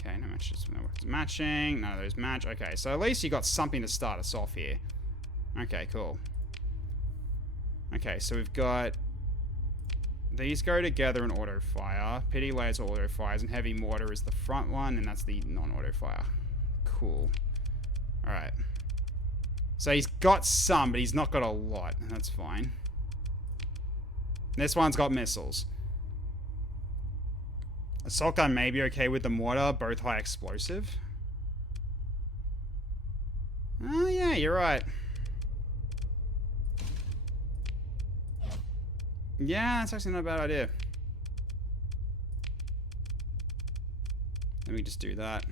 Okay, no matches, no weapons matching, none of those match. Okay, so at least you got something to start us off here. Okay, cool. Okay, so we've got... These go together in auto fire. Pity laser auto fires, and heavy mortar is the front one, and that's the non-auto fire. Cool. Alright. So he's got some, but he's not got a lot. That's fine. This one's got missiles. Assault gun may be okay with the mortar, both high explosive. Oh, yeah, you're right. Yeah, that's actually not a bad idea. Let me just do that.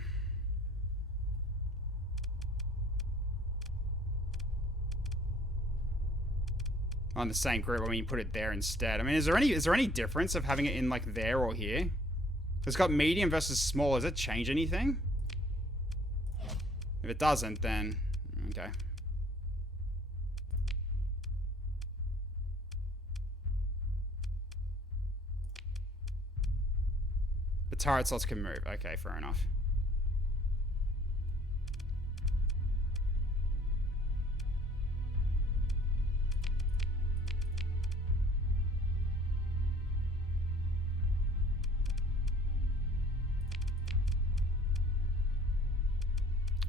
On the same group, I mean, you put it there instead. I mean, is there any difference of having it in like there or here? It's got medium versus small. Does it change anything? If it doesn't, then okay. The turret slots can move. Okay, fair enough.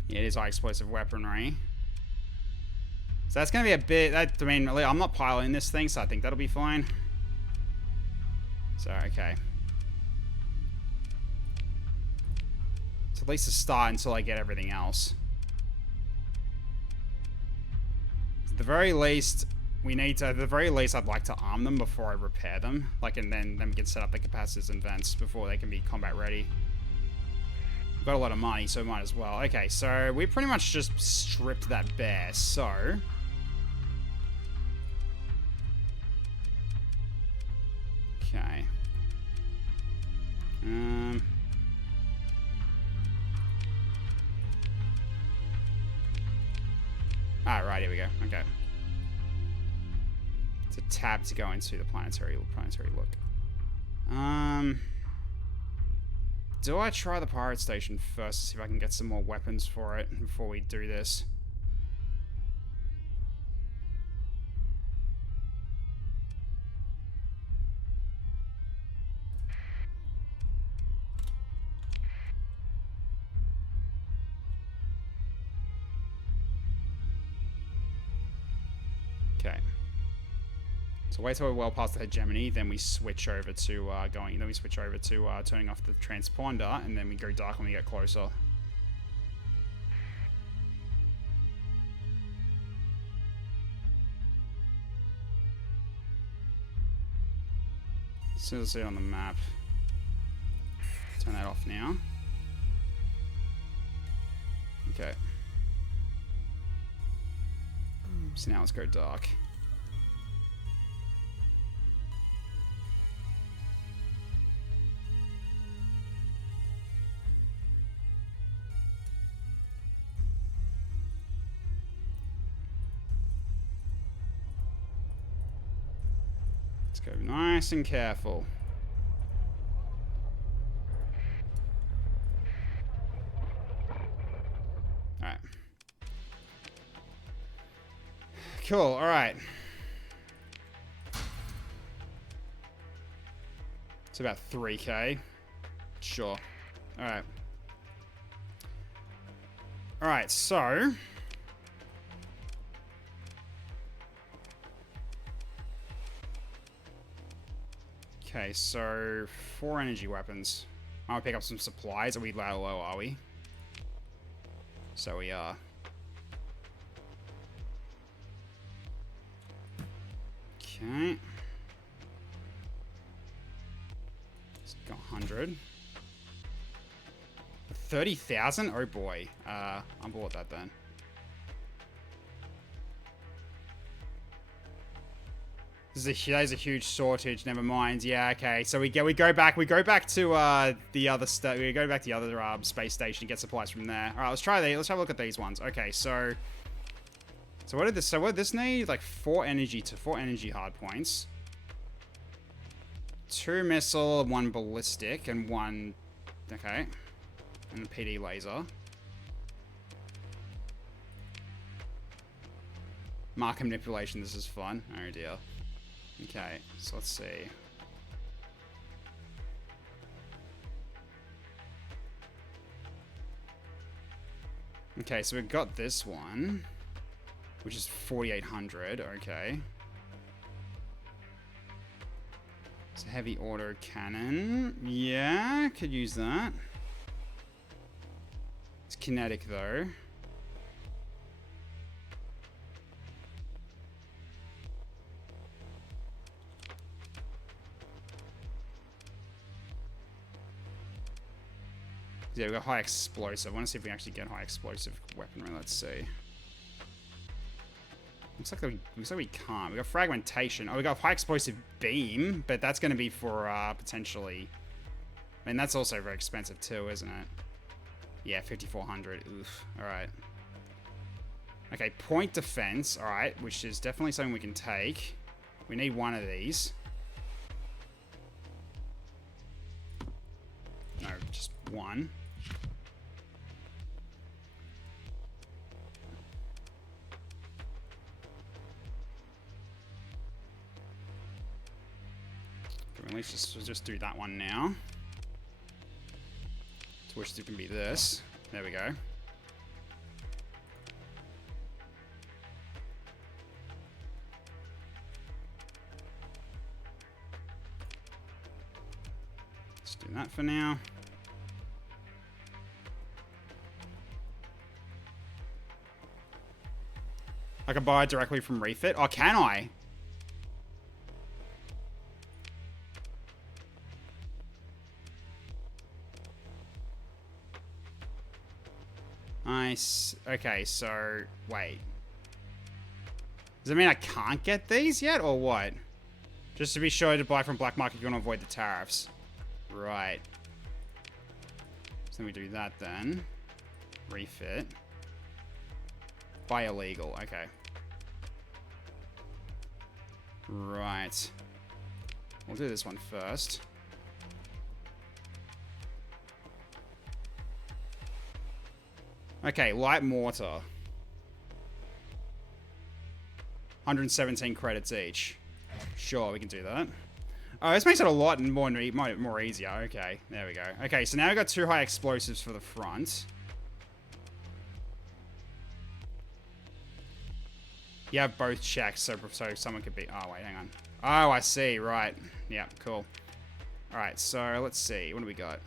Yeah, it is high explosive weaponry. So that's going to be a bit... I mean, really, I'm not piloting this thing, so I think that'll be fine. So, okay. So at least a start until I get everything else. At the very least, we need to... At the very least, I'd like to arm them before I repair them. Like, and then we can set up the capacitors and vents before they can be combat ready. Got a lot of money, so might as well. Okay, so we pretty much just stripped that bare, so... Okay. Alright, here we go. Okay. It's a tab to go into the planetary look. Do I try the pirate station first to see if I can get some more weapons for it before we do this? Okay. So wait till we're well past the hegemony, then we switch over to turning off the transponder, and then we go dark when we get closer. As soon as I see it on the map. Turn that off now. Okay. So now let's go dark. Let's go nice and careful. Alright. Cool, alright. It's about 3K. Sure. Alright. Alright, so... Okay, so 4 energy weapons. I want to pick up some supplies. Are we low, are we? So we are. Okay. It's got 100. 30,000? Oh boy. I'm bored that then. That is a huge shortage. Never mind. Yeah. Okay. So we go back to the other space station and get supplies from there. All right. Let's try these. Let's have a look at these ones. Okay. So what did this need? Like 4 energy hard points. 2 missile, 1 ballistic, and 1. Okay. And a PD laser. Marker manipulation. This is fun. Oh dear. Okay, so let's see. Okay, so we've got this one. which is 4,800. Okay. It's a heavy auto cannon. Yeah, could use that. It's kinetic though. Yeah, we've got high explosive. I want to see if we can actually get high explosive weaponry. Let's see. Looks like we can't. We got fragmentation. Oh, we got high explosive beam, but that's going to be for potentially. I mean, that's also very expensive too, isn't it? Yeah, 5,400. Oof. All right. Okay, point defense. All right, which is definitely something we can take. We need one of these. No, just one. Let's just do that one now. To which it can be this. There we go. Let's do that for now. I can buy it directly from Refit. Oh, can I? Nice. Okay, so wait. Does that mean I can't get these yet, or what? Just to be sure to buy from black market, you want to avoid the tariffs. Right. So we do that then. Refit. Buy illegal. Okay. Right. We'll do this one first. Okay, light mortar. 117 credits each. Sure, we can do that. Oh, this makes it a lot more easier. Okay, there we go. Okay, so now we've got 2 high explosives for the front. You have both checks, so someone could be... Oh, wait, hang on. Oh, I see. Right. Yeah, cool. All right, so let's see. What do we got?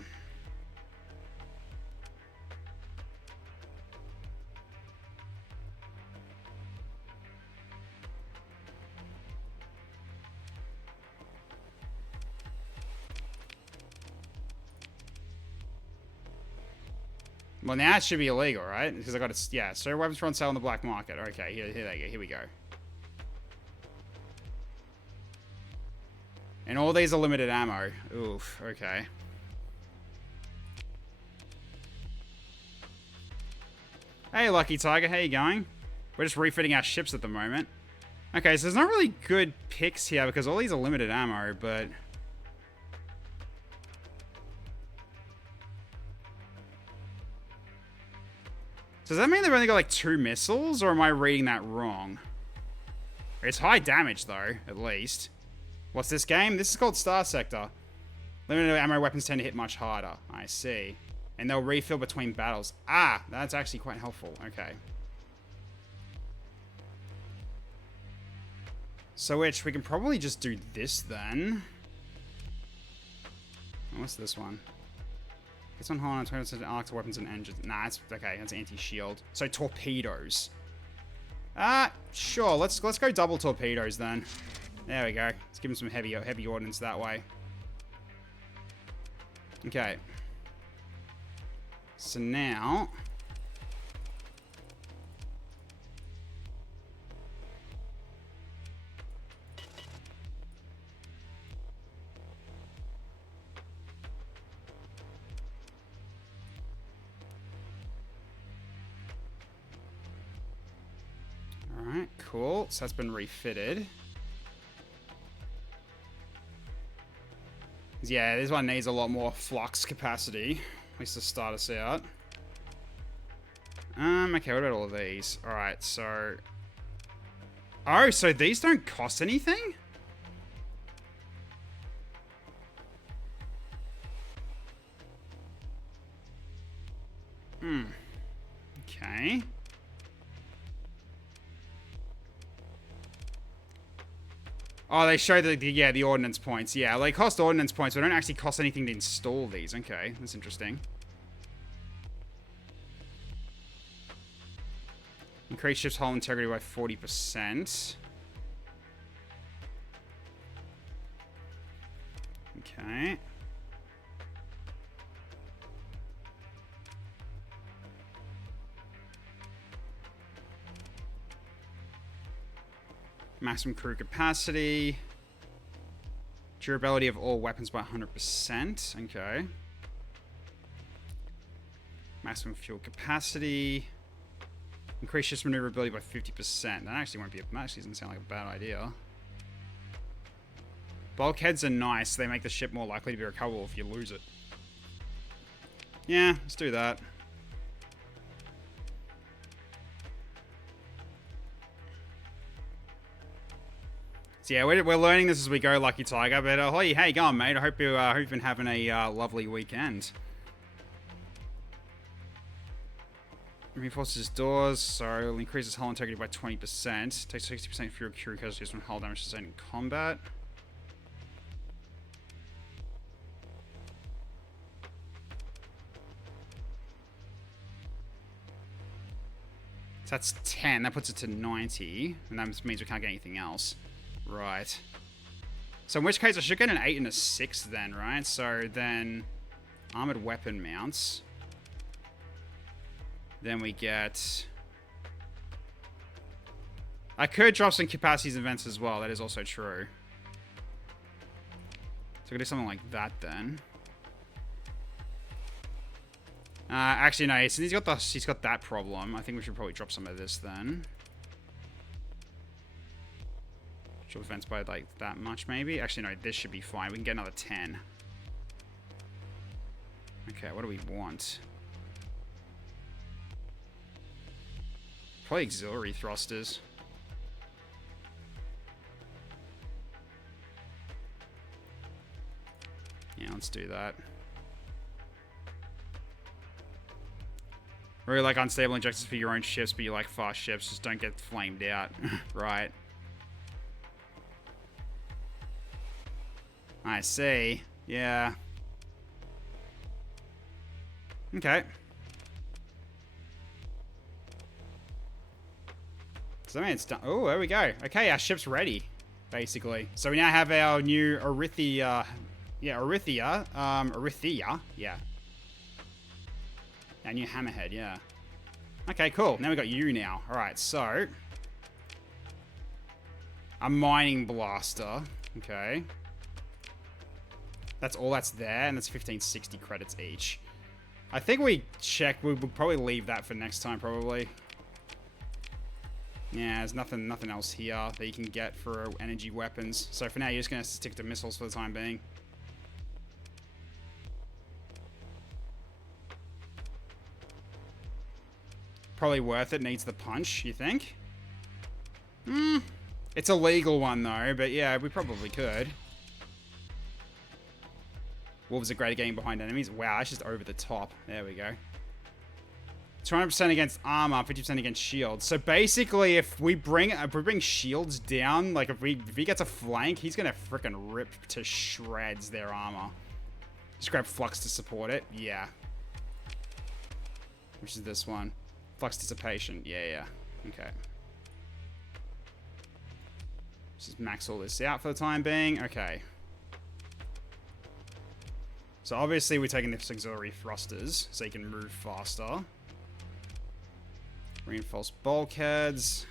Well, now it should be illegal, right? Because I got to... Yeah, so weapons for on sale on the black market. Okay, here they go. Here we go. And all these are limited ammo. Oof, okay. Hey, Lucky Tiger, how you going? We're just refitting our ships at the moment. Okay, so there's not really good picks here because all these are limited ammo, but... So does that mean they've only got like 2 missiles, or am I reading that wrong? It's high damage though, at least. What's this game? This is called Starsector. Limited ammo weapons tend to hit much harder. I see. And they'll refill between battles. Ah, that's actually quite helpful. Okay. So which, we can probably just do this then. What's this one? It's on hold on 20% arc to weapons and engines. Nah, it's okay. That's anti-shield. So torpedoes. Sure. Let's go double torpedoes then. There we go. Let's give him some heavy ordnance that way. Okay. So now... Alright, cool. So that's been refitted. Yeah, this one needs a lot more flux capacity. At least to start us out. Okay, what about all of these? Alright, so... Oh, so these don't cost anything? Okay. Oh, they show the ordnance points. Yeah, they cost ordnance points, but don't actually cost anything to install these. Okay, that's interesting. Increase ship's hull integrity by 40%. Okay. Maximum crew capacity. Durability of all weapons by 100%. Okay. Maximum fuel capacity. Increase ship's maneuverability by 50%. That actually doesn't sound like a bad idea. Bulkheads are nice. They make the ship more likely to be recoverable if you lose it. Yeah, let's do that. So yeah, we're learning this as we go, Lucky Tiger. But hey, how you going, mate? I hope you've been having a lovely weekend. Reinforces doors, so it'll increase its hull integrity by 20%. Takes 60% fewer crew casualties from hull damage sustained in combat. So that's 10. That puts it to 90. And that means we can't get anything else. Right. So in which case I should get an 8 and a 6 then, right? So then armored weapon mounts. Then we get... I could drop some capacities and events as well. That is also true. So we could do something like that then. Actually, no. Since he's got that problem, I think we should probably drop some of this then. Drop events by like that much, maybe. Actually, no. This should be fine. We can get another 10. Okay, what do we want? Probably auxiliary thrusters. Yeah, let's do that. Really like unstable injectors for your own ships, but you like fast ships. Just don't get flamed out. Right. I see. Yeah. Okay. So that means it's done. Oh, there we go. Okay, our ship's ready, basically. So we now have our new Erythia. Yeah, Erythia. Erythia. Yeah. Our new hammerhead, yeah. Okay, cool. Now we got you now. Alright, so. A mining blaster. Okay. That's all that's there, and that's 1560 credits each. I think we check. We'll probably leave that for next time, probably. Yeah, there's nothing else here that you can get for energy weapons. So for now, you're just going to stick to missiles for the time being. Probably worth it. Needs the punch, you think? It's a legal one, though. But yeah, we probably could. Wolves are great at getting behind enemies. Wow, that's just over the top. There we go. 200% against armor, 50% against shields. So basically, if we bring shields down, like if he gets a flank, he's gonna freaking rip to shreds their armor. Just grab flux to support it. Yeah. Which is this one? Flux dissipation. Yeah. Okay. Let's just max all this out for the time being. Okay. So obviously we're taking the auxiliary thrusters so you can move faster. Reinforced bulkheads.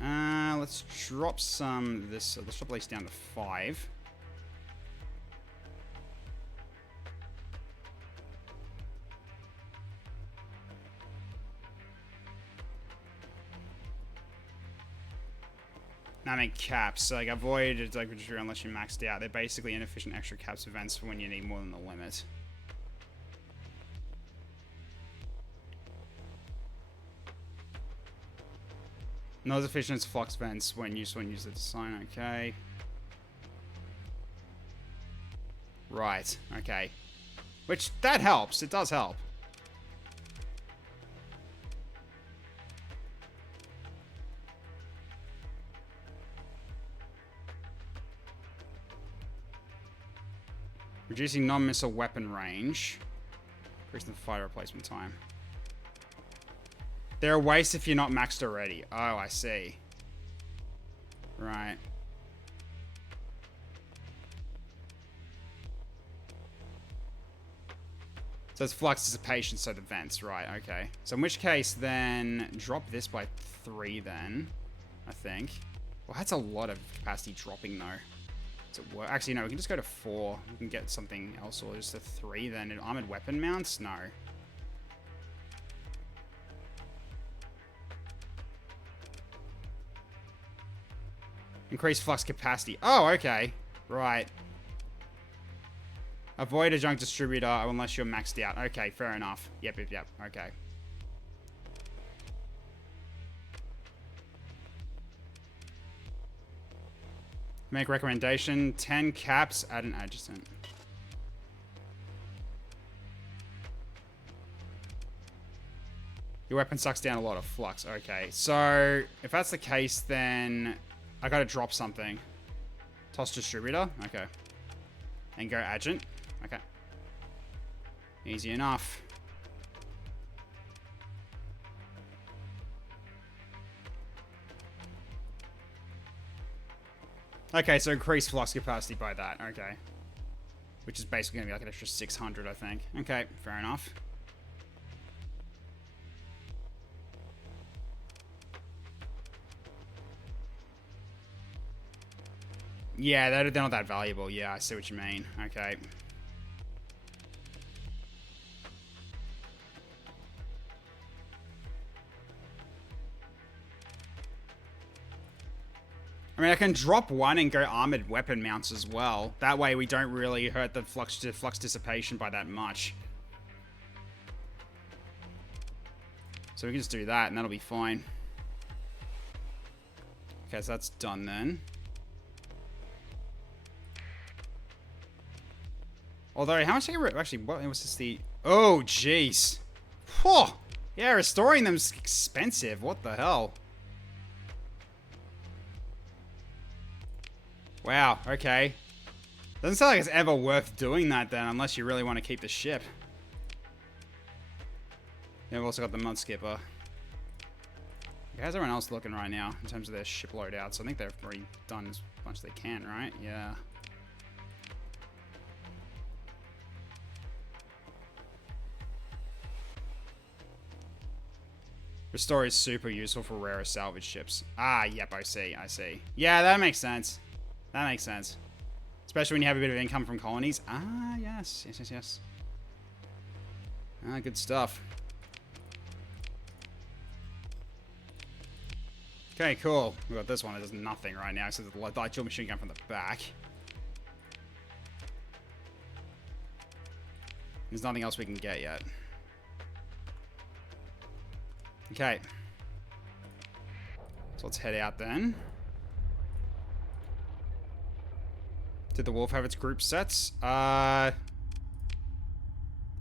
Let's drop some this. Let's drop these down to 5. I mean caps. Like avoid it's like unless you're maxed out. They're basically inefficient extra caps events for when you need more than the limit. Not as efficient as flux vents when used the design. Okay. Right. Okay. Which that helps. It does help. Reducing non-missile weapon range. Increasing the fighter replacement time. They're a waste if you're not maxed already. Oh, I see. Right. So it's flux dissipation, so the vents. Right, okay. So in which case, then, drop this by 3 then, I think. Well, that's a lot of capacity dropping, though. Does it work? Actually, no, we can just go to 4. We can get something else, or just a 3 then. Armored weapon mounts? No. Increase flux capacity. Oh, okay. Right. Avoid adjunct distributor unless you're maxed out. Okay, fair enough. Yep. Okay. Make recommendation. 10 caps. Add an adjacent. Your weapon sucks down a lot of flux. Okay, so if that's the case, then I gotta drop something. Toss distributor. Okay. And go adjunct. Okay. Easy enough. Okay, so increase flux capacity by that. Okay. Which is basically going to be like an extra 600, I think. Okay, fair enough. Yeah, they're not that valuable. Yeah, I see what you mean. Okay. I mean, I can drop 1 and go armored weapon mounts as well. That way we don't really hurt the flux dissipation by that much. So we can just do that and that'll be fine. Okay, so that's done then. Although, how much I get actually, what was this the... Oh, jeez. Whew. Yeah, restoring them's expensive. What the hell? Wow, okay. Doesn't sound like it's ever worth doing that then, unless you really want to keep the ship. Yeah, we've also got the mud skipper. Okay, how's everyone else looking right now in terms of their ship loadouts? I think they've already done as much as they can, right? Yeah. Restore is super useful for rarer salvage ships. Ah, yep, I see. Yeah, that makes sense. That makes sense. Especially when you have a bit of income from colonies. Ah, yes. Ah, good stuff. Okay, cool. We've got this one. It does nothing right now. So the light dual machine gun from the back. There's nothing else we can get yet. Okay. So let's head out then. Did the wolf have its group sets?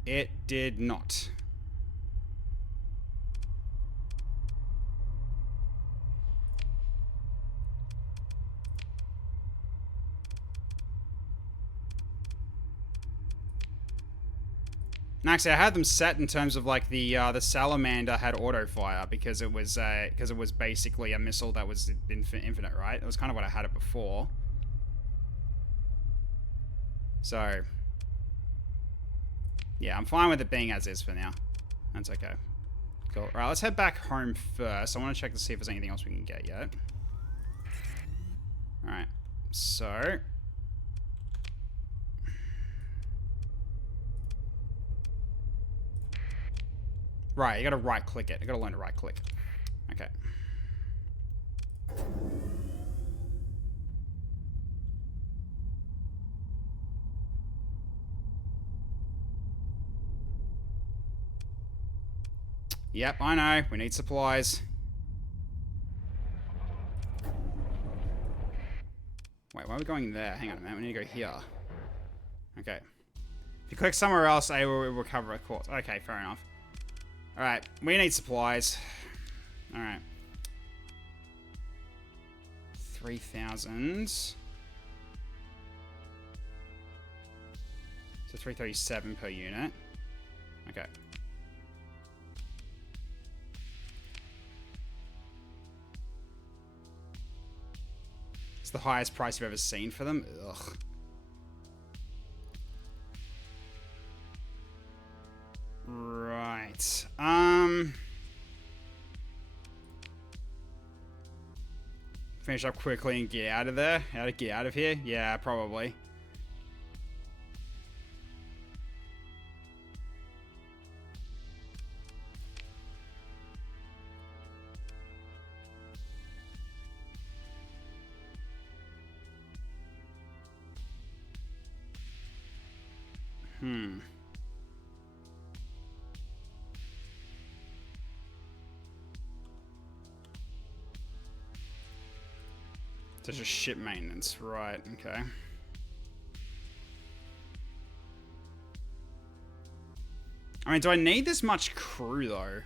It did not. And actually, I had them set in terms of like the salamander had auto fire because it was basically a missile that was infinite, right? It was kind of what I had it before. So, yeah, I'm fine with it being as is for now. That's okay. Cool. All right, let's head back home first. I want to check to see if there's anything else we can get yet. All right, so. Right, you gotta right click it. I gotta learn to right click. Okay. Yep, I know. We need supplies. Wait, why are we going there? Hang on a minute. We need to go here. Okay. If you click somewhere else, I will recover a course. Okay, fair enough. Alright, we need supplies. Alright. 3,000. So 337 per unit. Okay. It's the highest price you've ever seen for them. Ugh. Right. Finish up quickly and get out of there. How to get out of here? Yeah, probably. So just ship maintenance. Right, okay. I mean, do I need this much crew, though?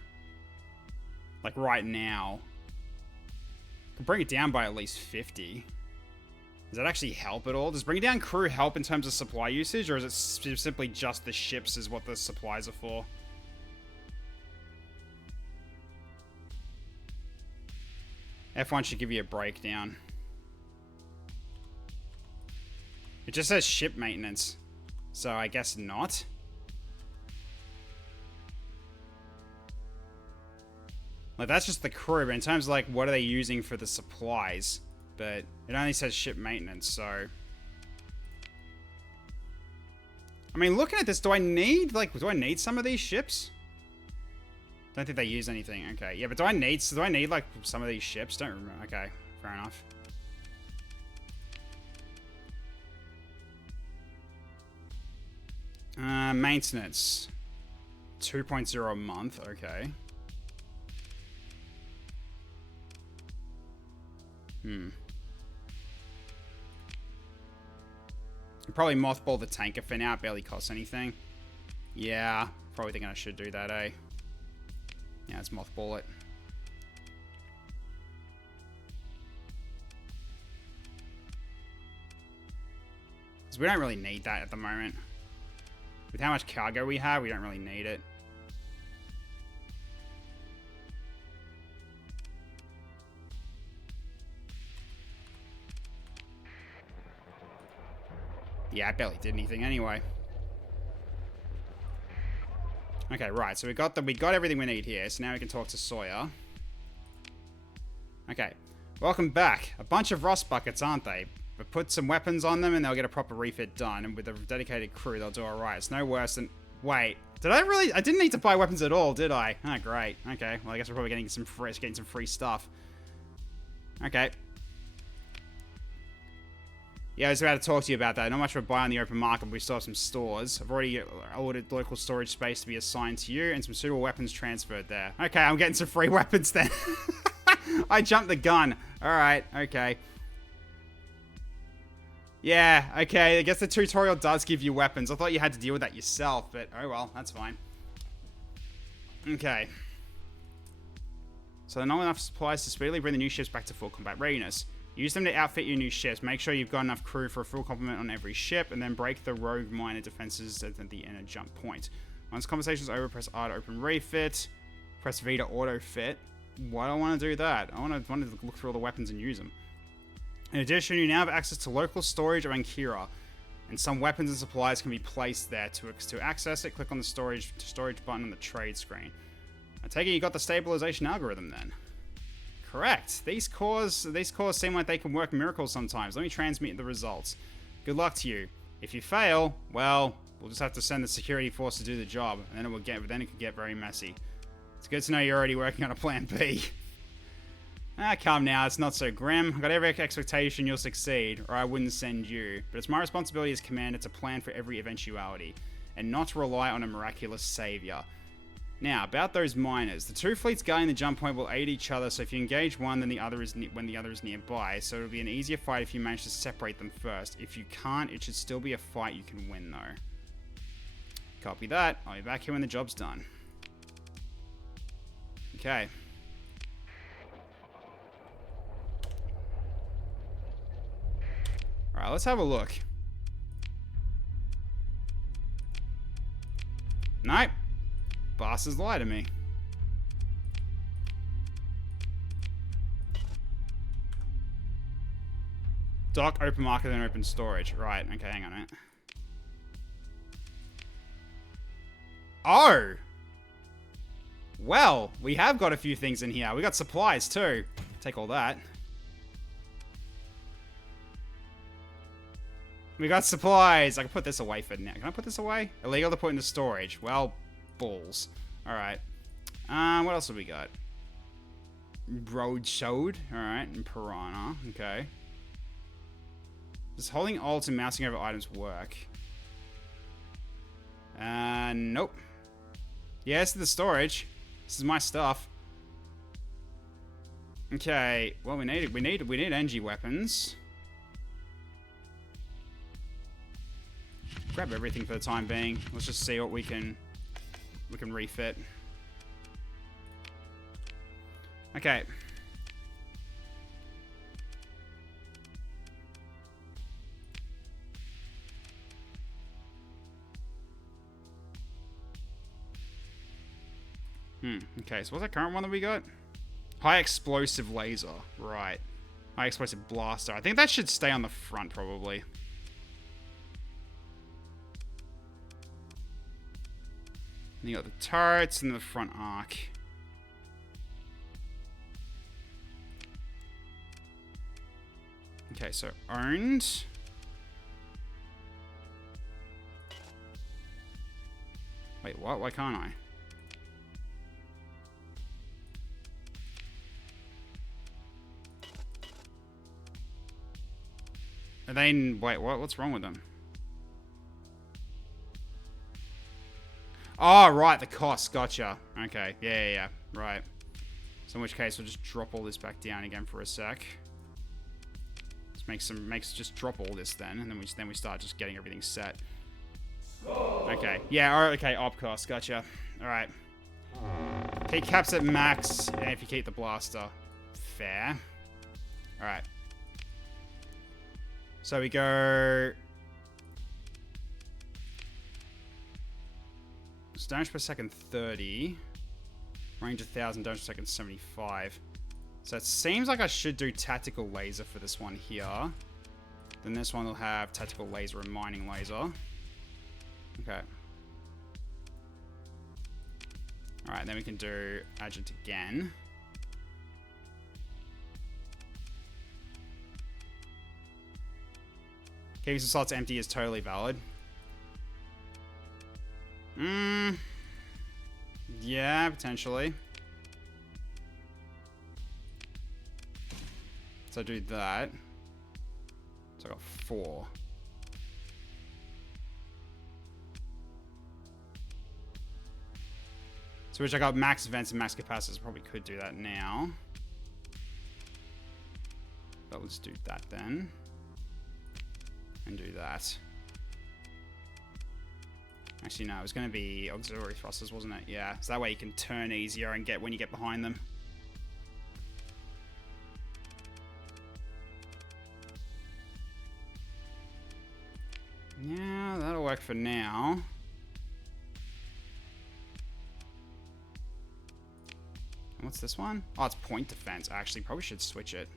Like, right now. I can bring it down by at least 50. Does that actually help at all? Does bringing down crew help in terms of supply usage, or is it simply just the ships is what the supplies are for? F1 should give you a breakdown. It just says ship maintenance, so I guess not. Like, that's just the crew, but in terms of, like, what are they using for the supplies? But it only says ship maintenance, so... I mean, looking at this, do I need some of these ships? Don't think they use anything. Okay, yeah, but do I need, like, some of these ships? Don't remember. Okay, fair enough. Maintenance. 2.0 a month, okay. Probably mothball the tanker for now. It barely costs anything. Yeah, probably thinking I should do that, eh? Yeah, let's mothball it. Because we don't really need that at the moment. With how much cargo we have, we don't really need it. Yeah, I barely did anything anyway. Okay, right. So we got everything we need here. So now we can talk to Sawyer. Okay. Welcome back. A bunch of rust buckets, aren't they? But put some weapons on them and they'll get a proper refit done. And with a dedicated crew, they'll do alright. It's no worse than... Wait. Did I really... I didn't need to buy weapons at all, did I? Oh, great. Okay. Well, I guess we're probably getting some free stuff. Okay. Yeah, I was about to talk to you about that. Not much of a buy on the open market, but we still have some stores. I've already ordered local storage space to be assigned to you and some suitable weapons transferred there. Okay, I'm getting some free weapons then. I jumped the gun. Alright, okay. Yeah, okay, I guess the tutorial does give you weapons. I thought you had to deal with that yourself, but oh well, that's fine. Okay. So not enough supplies to speedily bring the new ships back to full combat readiness. Use them to outfit your new ships. Make sure you've got enough crew for a full complement on every ship, and then break the rogue miner defenses at the inner jump point. Once conversation's over, press R to open refit. Press V to auto fit. Why do I want to do that? I want to look through all the weapons and use them. In addition, you now have access to local storage of Ankira, and some weapons and supplies can be placed there. To access it, click on the storage button on the trade screen. I take it you got the stabilization algorithm then. Correct. These cores seem like they can work miracles sometimes. Let me transmit the results. Good luck to you. If you fail, well, we'll just have to send the security force to do the job, and then it could get very messy. It's good to know you're already working on a plan B. Come now, it's not so grim. I've got every expectation you'll succeed, or I wouldn't send you. But it's my responsibility as commander to plan for every eventuality, and not to rely on a miraculous savior. Now, about those miners. The two fleets guarding the jump point will aid each other, so if you engage one, then the other is nearby. So it'll be an easier fight if you manage to separate them first. If you can't, it should still be a fight you can win, though. Copy that. I'll be back here when the job's done. Okay. Alright, let's have a look. Nope. Bastards lie to me. Dock, open market, then open storage. Right, okay, hang on a minute. Oh! Well, we have got a few things in here. We got supplies too. Take all that. We got supplies. I can put this away for now. Can I put this away? Illegal to put into storage. Well, balls. Alright. What else have we got? Road showed. Alright, and piranha. Okay. Does holding alt and mousing over items work? Nope. Yeah, this is the storage. This is my stuff. Okay. Well, we need NG weapons. Grab everything for the time being. Let's just see what we can refit. Okay. Okay, so what's that current one that we got? High explosive laser. Right. High explosive blaster. I think that should stay on the front, probably. And you got the turrets and the front arc. Okay, so owned. Wait, what? Why can't I? Are they in... Wait, what? What's wrong with them? Oh, right, the cost. Gotcha. Okay. Yeah. Right. So in which case, we'll just drop all this back down again for a sec. Let's just drop all this then, and then we start just getting everything set. Okay. Yeah, alright, okay, op cost. Gotcha. Alright. Keep caps at max, and if you keep the blaster. Fair. Alright. So we go... Damage per second 30. Range 1,000, damage per second 75. So it seems like I should do tactical laser for this one here. Then this one will have tactical laser and mining laser. Okay. Alright, then we can do agent again. Keeping some slots empty is totally valid. Yeah, potentially. So I do that. So I got 4. So which I got max vents and max capacitors. Probably could do that now. But let's do that then. And do that. Actually, no, it was going to be auxiliary thrusters, wasn't it? Yeah, so that way you can turn easier and get when you get behind them. Yeah, that'll work for now. And what's this one? Oh, it's point defense. Actually, probably should switch it.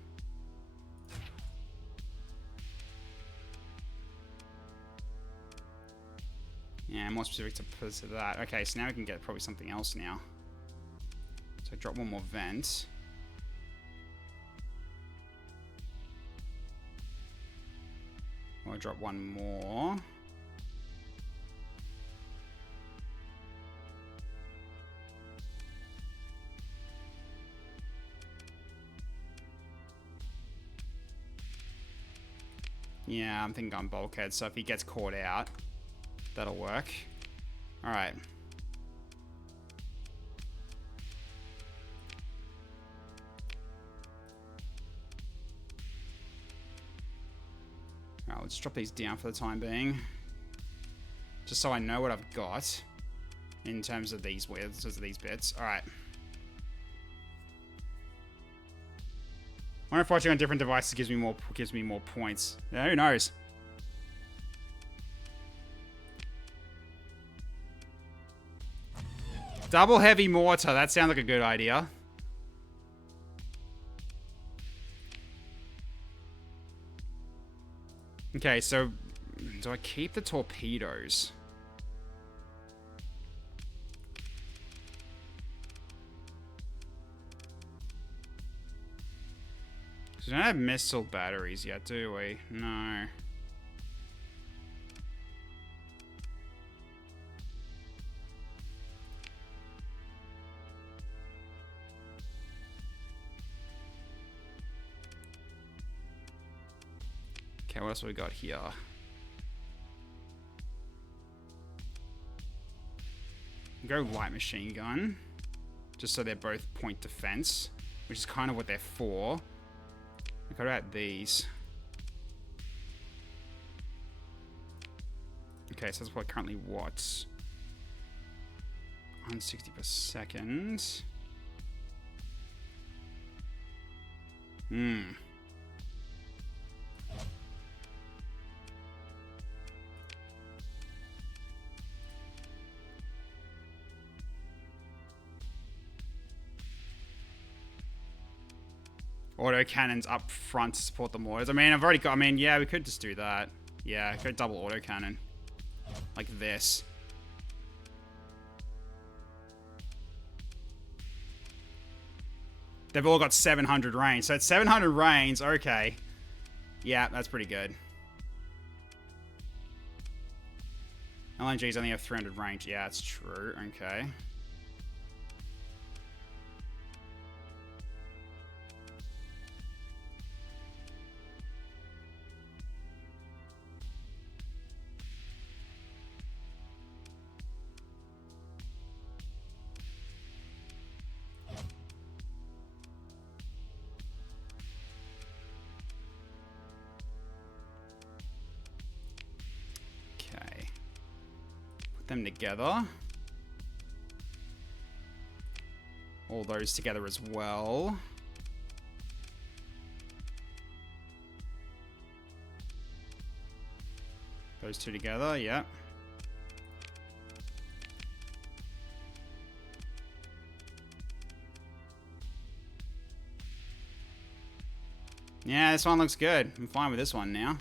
Yeah, more specific to that. Okay, so now we can get probably something else now. So drop one more vent. Or drop one more. Yeah, I'm thinking on bulkhead, so if he gets caught out, that'll work. Alright. Alright, let's drop these down for the time being. Just so I know what I've got in terms of these widths, of these bits. Alright. I wonder if watching on different devices gives me more points. Yeah, who knows? Double heavy mortar. That sounds like a good idea. Okay, so do I keep the torpedoes? We don't have missile batteries yet, do we? No. Okay, what else have we got here? Go light machine gun. Just so they're both point defense, which is kind of what they're for. What about these? Okay, so that's what currently what? 160 per second. Auto cannons up front to support the mortars. I mean, I've already got... I mean, yeah, we could just do that. Yeah, go double auto cannon. Like this. They've all got 700 range. So it's 700 range. Okay. Yeah, that's pretty good. LNGs only have 300 range. Yeah, that's true. Okay. Them together. All those together as well. Those two together, yeah. Yeah, this one looks good. I'm fine with this one now.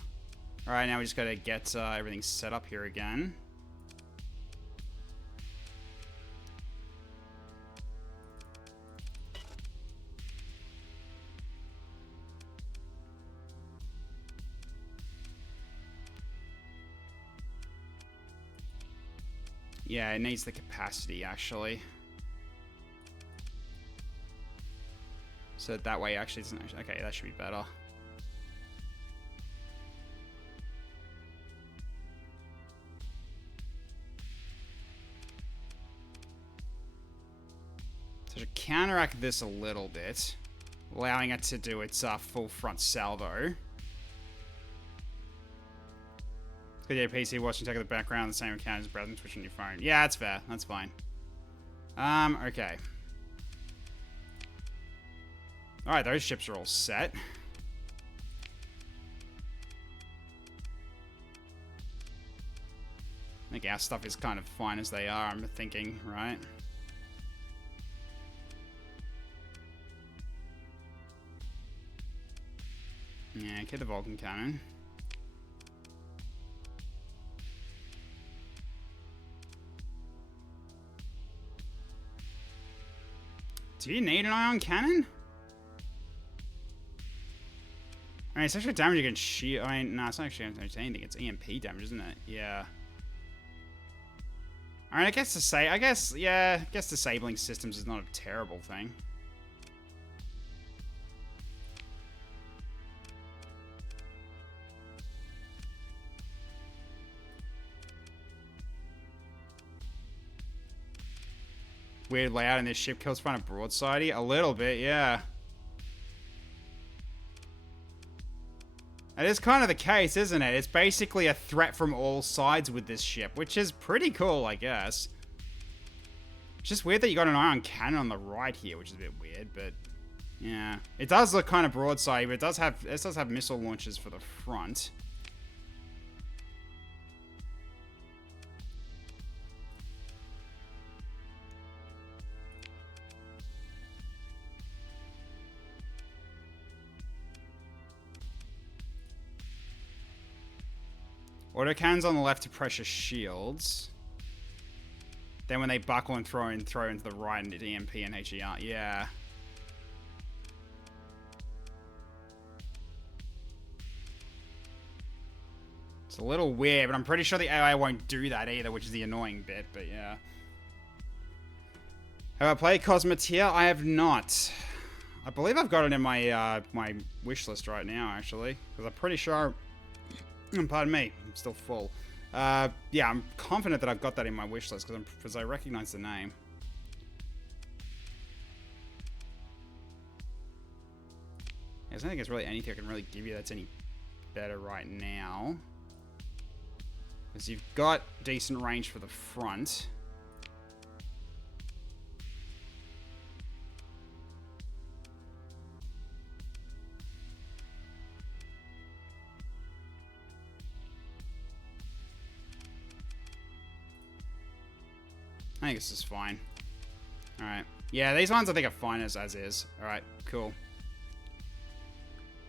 Alright, now we just gotta get everything set up here again. Yeah, it needs the capacity, actually. So that way actually doesn't actually... Okay, that should be better. So to counteract this a little bit, allowing it to do its full front salvo. Good day, PC. Watching tech in the background, the same account as browsing Twitch on your phone. Yeah, that's fair. That's fine. Okay. Alright, those ships are all set. I think our stuff is kind of fine as they are, I'm thinking, right? Yeah, get the Vulcan cannon. Do you need an ion cannon? I mean, it's actually damage against shield. I mean, no, it's not actually damage to anything. It's EMP damage, isn't it? Yeah. Alright, I guess to say, yeah, I guess disabling systems is not a terrible thing. Weird layout in this ship kills front of broadsidey? A little bit, yeah. That is kind of the case, isn't it? It's basically a threat from all sides with this ship, which is pretty cool, I guess. It's just weird that you got an ion cannon on the right here, which is a bit weird, but yeah. It does look kind of broadside, but it does have missile launchers for the front. Autocannons on the left to pressure shields. Then when they buckle and throw into the right into EMP and HER. Yeah. It's a little weird, but I'm pretty sure the AI won't do that either, which is the annoying bit, but yeah. Have I played Cosmetia? I have not. I believe I've got it in my my wish list right now, actually. Because I'm pretty sure... Pardon me, I'm still full. Yeah, I'm confident that I've got that in my wish list, because I recognize the name. I don't think there's really anything I can really give you that's any better right now. Because you've got decent range for the front. I think this is fine. Alright. Yeah, these ones I think are fine as is. Alright, cool.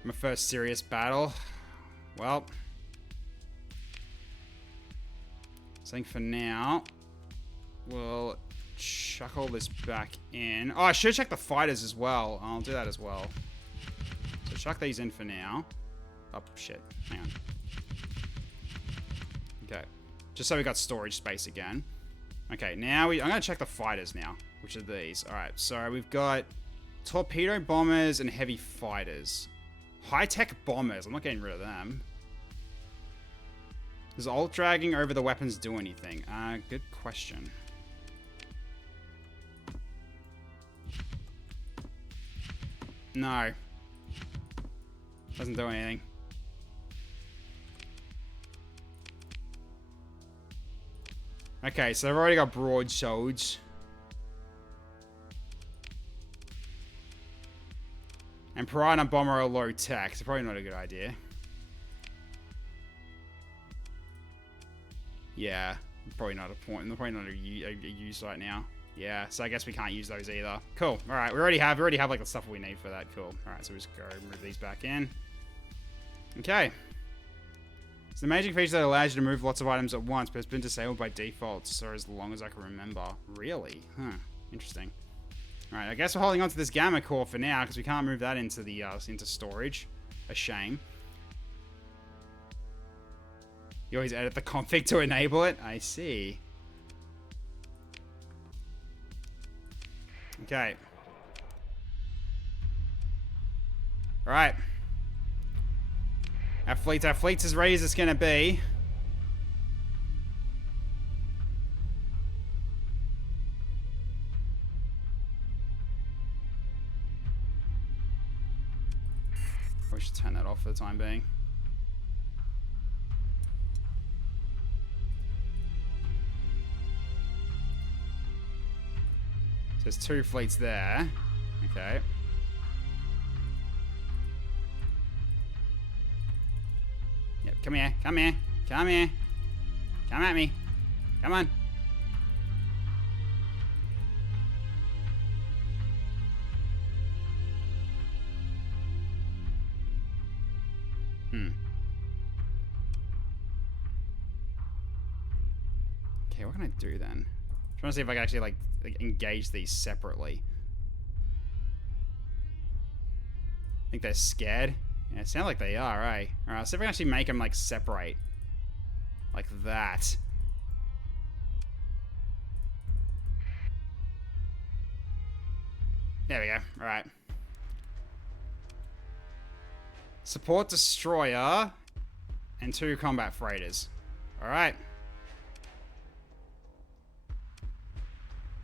My first serious battle. Well. I think for now, we'll chuck all this back in. Oh, I should check the fighters as well. I'll do that as well. So chuck these in for now. Oh, shit. Hang on. Okay. Just so we got storage space again. Okay, now I'm going to check the fighters now, which are these. Alright, so we've got torpedo bombers and heavy fighters. High-tech bombers. I'm not getting rid of them. Does alt dragging over the weapons do anything? Good question. No. Doesn't do anything. Okay, so they've already got broadswords. And Piranha Bomber are low tech, so probably not a good idea. Yeah, probably not a point. Probably not a use right now. Yeah, so I guess we can't use those either. Cool. All right, we already have like the stuff we need for that. Cool. All right, so we just go move these back in. Okay. It's the magic feature that allows you to move lots of items at once, but it's been disabled by default, so as long as I can remember. Really? Huh. Interesting. All right, I guess we're holding on to this gamma core for now because we can't move that into the into storage. A shame. You always edit the config to enable it? I see. Okay. Alright. Our fleet's as ready as it's gonna be. We should turn that off for the time being. There's 2 fleets there. Okay. Yep, come here, come here, come here. Come at me. Come on. Okay, what can I do then? I'm trying to see if I can actually like engage these separately. I think they're scared. Yeah, it sounds like they are, eh? Alright, let's see if I can actually make them like separate. Like that. There we go. Alright. Support destroyer and 2 combat freighters. Alright.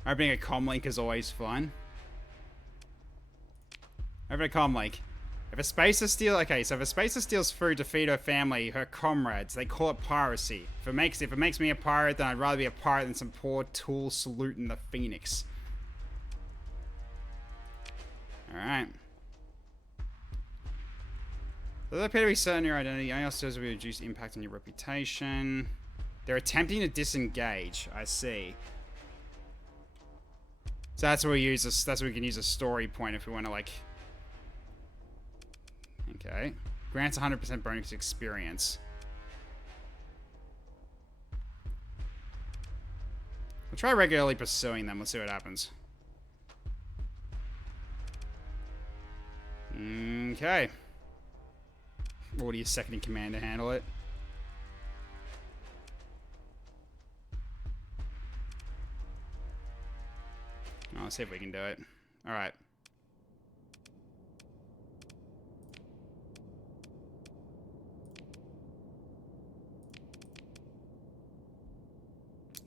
Opening a comlink is always fun. Open a comlink. If a spacer steals, okay, so if a spacer steals food to feed her family, her comrades, they call it piracy. If it makes me a pirate, then I'd rather be a pirate than some poor tool saluting the phoenix. Alright. Does it appear to be certain your identity? AI serves will reduce impact on your reputation. They're attempting to disengage. I see. So that's where we use this. That's where we can use a story point if we want to like. Okay. Grants 100% bonus experience. We'll try regularly pursuing them. Let's see what happens. Okay. What are you second in command to handle it? Oh, let's see if we can do it. Alright.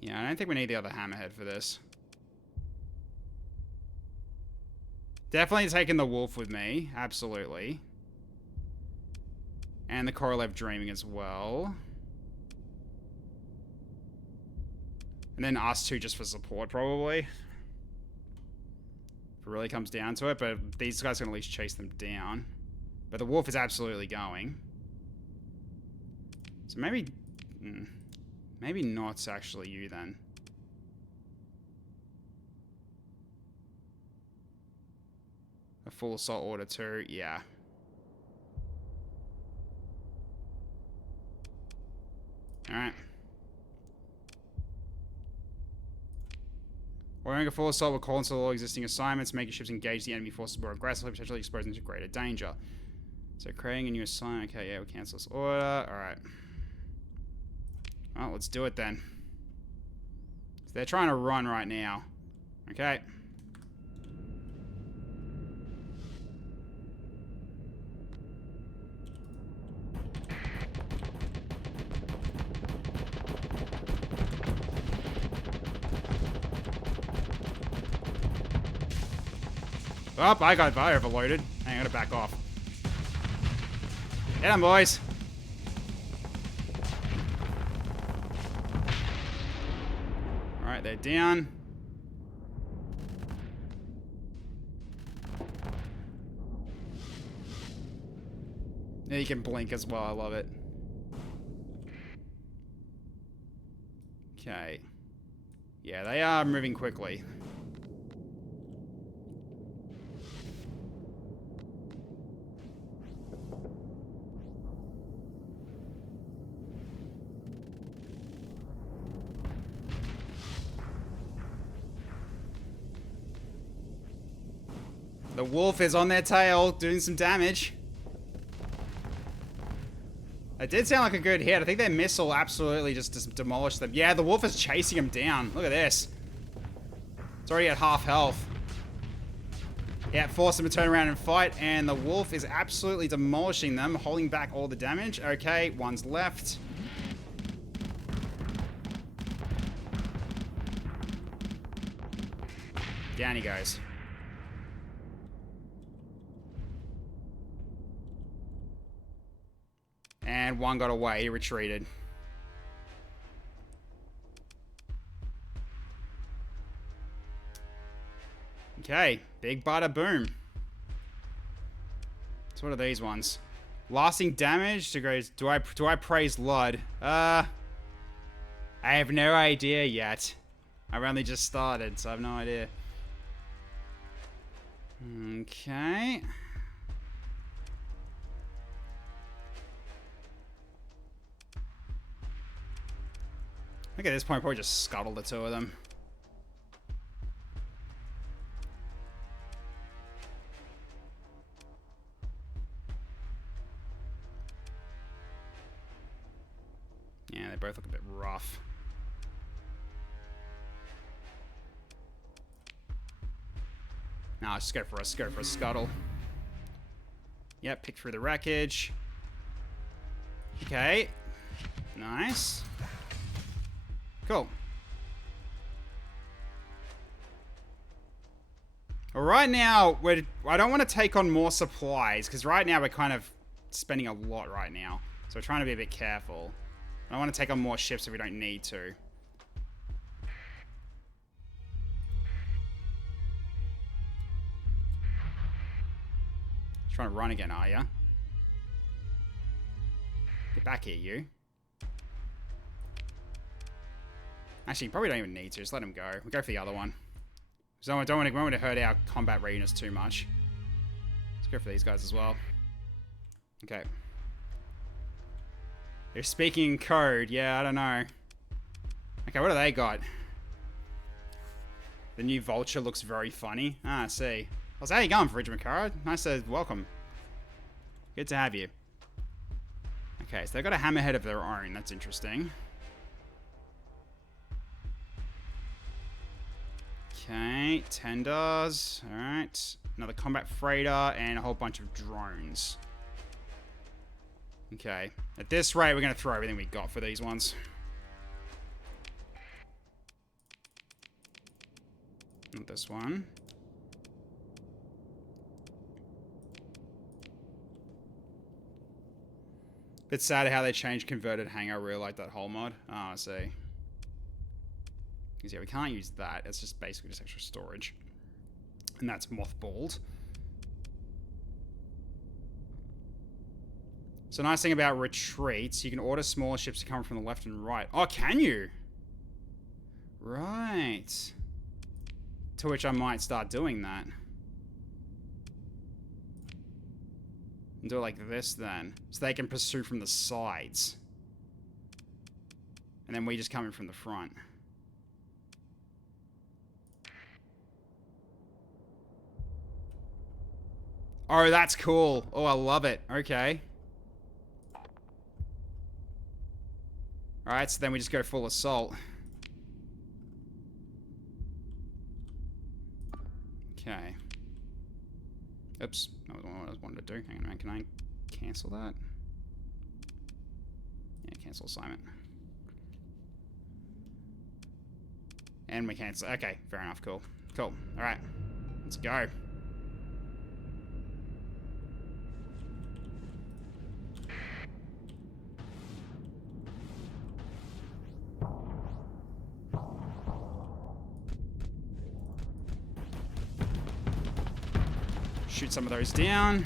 Yeah, I don't think we need the other hammerhead for this. Definitely taking the wolf with me. Absolutely. And the Korolev dreaming as well. And then us two just for support, probably. If it really comes down to it. But these guys can at least chase them down. But the wolf is absolutely going. So maybe... maybe not actually you then. A full assault order too, yeah. Alright. Ordering a full assault will call into all existing assignments, making ships engage the enemy forces more aggressively, potentially exposing them to greater danger. So creating a new assignment. Okay, yeah, we cancel this order. Alright. Well, let's do it then. So they're trying to run right now. Okay. Oh, I overloaded. I gotta back off. Get 'em, boys. Alright, they're down. Yeah, you can blink as well. I love it. Okay. Yeah, they are moving quickly. The wolf is on their tail, doing some damage. It did sound like a good hit. I think their missile absolutely just demolished them. Yeah, the wolf is chasing them down. Look at this. It's already at half health. Yeah, forced them to turn around and fight, and the wolf is absolutely demolishing them, holding back all the damage. Okay, one's left. Down he goes. And one got away. He retreated. Okay. Big bada boom. So what are these ones? Lasting damage to go. Do I praise Lud? I have no idea yet. I've only just started, so I have no idea. Okay. I think at this point, probably just scuttle the two of them. Yeah, they both look a bit rough. Nah, let's go for a scuttle. Yep, pick through the wreckage. Okay. Nice. Cool. Well, right now, I don't want to take on more supplies, because right now we're kind of spending a lot right now. So we're trying to be a bit careful. I don't want to take on more ships if we don't need to. Trying to run again, are ya? Get back here, you. Actually, you probably don't even need to. Just let him go. We'll go for the other one. So I don't want to hurt our combat readiness too much. Let's go for these guys as well. Okay. They're speaking in code. Yeah, I don't know. Okay, what do they got? The new vulture looks very funny. Ah, I see. Well, so how you going, Fridge Makara? Nice to welcome. Good to have you. Okay, so they've got a hammerhead of their own. That's interesting. Okay, tenders. Alright. Another combat freighter and a whole bunch of drones. Okay. At this rate, we're going to throw everything we got for these ones. Not this one. Bit sad how they changed converted hangar. I really like that whole mod. Oh, I see. Because yeah, we can't use that. It's just basically just extra storage. And that's mothballed. So nice thing about retreats, you can order smaller ships to come from the left and right. Oh, can you? Right. To which I might start doing that. And do it like this then. So they can pursue from the sides. And then we just come in from the front. Oh, that's cool. Oh, I love it. Okay. Alright, so then we just go full assault. Okay. Oops. That was what I wanted to do. Hang on a minute. Can I cancel that? Yeah, cancel assignment. And we cancel. Okay, fair enough. Cool. Cool. Alright. Let's go. Shoot some of those down.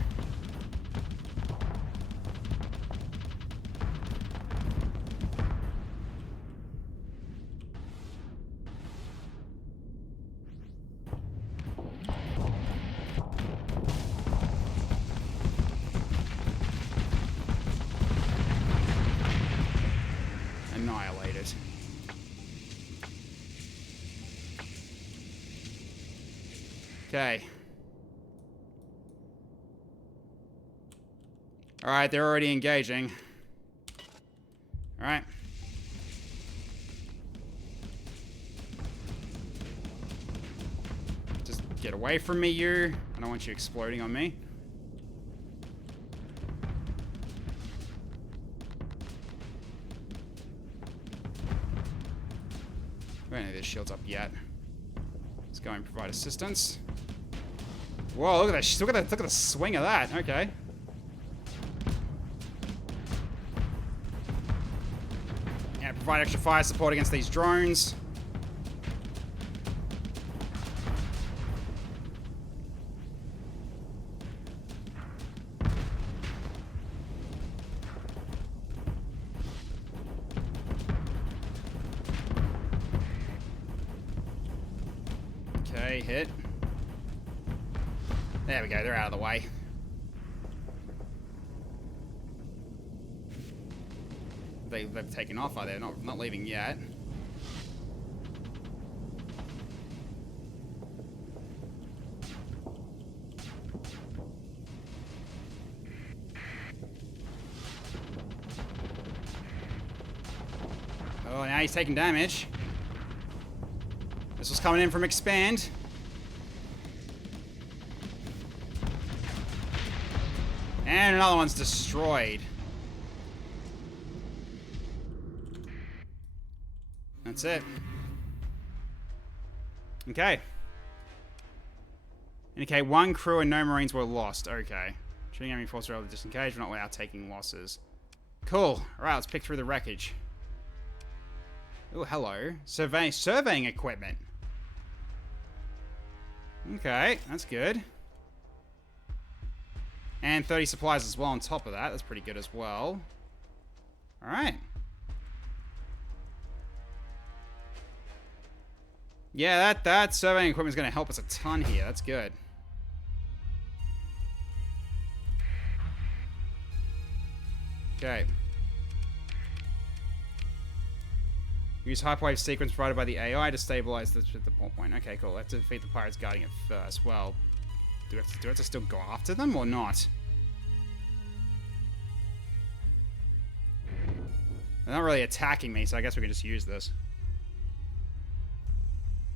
Annihilated. Okay. Alright, they're already engaging. Alright. Just get away from me, you. I don't want you exploding on me. We don't need their shields up yet. Let's go and provide assistance. Whoa, look at that. Look at the swing of that. Okay. Provide extra fire support against these drones. Okay, hit. There we go, they're out of the way. They've taken off, are they? Not leaving yet. Oh, now he's taking damage. This was coming in from expand. And another one's destroyed. That's it. Okay. Okay, one crew and no Marines were lost. Okay. Shooting enemy force relatively disengaged, we're not without taking losses. Cool. Alright, let's pick through the wreckage. Oh, hello. Surveying equipment. Okay, that's good. And 30 supplies as well on top of that. That's pretty good as well. Alright. Yeah, that surveying equipment is going to help us a ton here. That's good. Okay. Use hyperwave sequence provided by the AI to stabilize the point. Okay, cool. I have to defeat the pirates guarding it first. Well, do I have to still go after them or not? They're not really attacking me, so I guess we can just use this.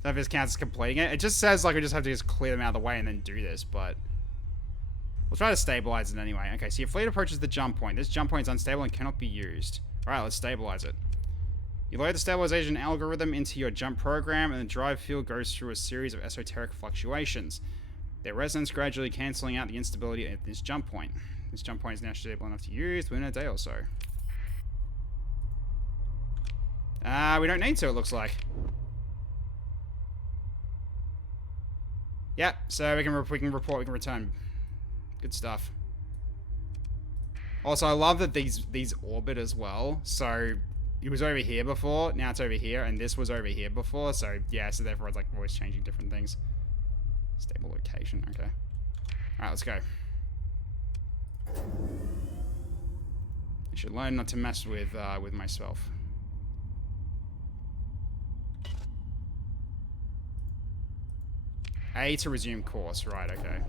So if this counts as completing it, it just says like we just have to just clear them out of the way and then do this, but we'll try to stabilize it anyway. Okay, so your fleet approaches the jump point. This jump point is unstable and cannot be used. Alright, let's stabilize it. You load the stabilization algorithm into your jump program, and the drive field goes through a series of esoteric fluctuations. Their resonance gradually cancelling out the instability at this jump point. This jump point is now stable enough to use within a day or so. We don't need to, it looks like. Yep, so we can return. Good stuff. Also, I love that these orbit as well. So it was over here before, now it's over here, and this was over here before. So yeah, so therefore it's like always changing different things. Stable location, okay. Alright, let's go. I should learn not to mess with myself. A to resume course, right, okay.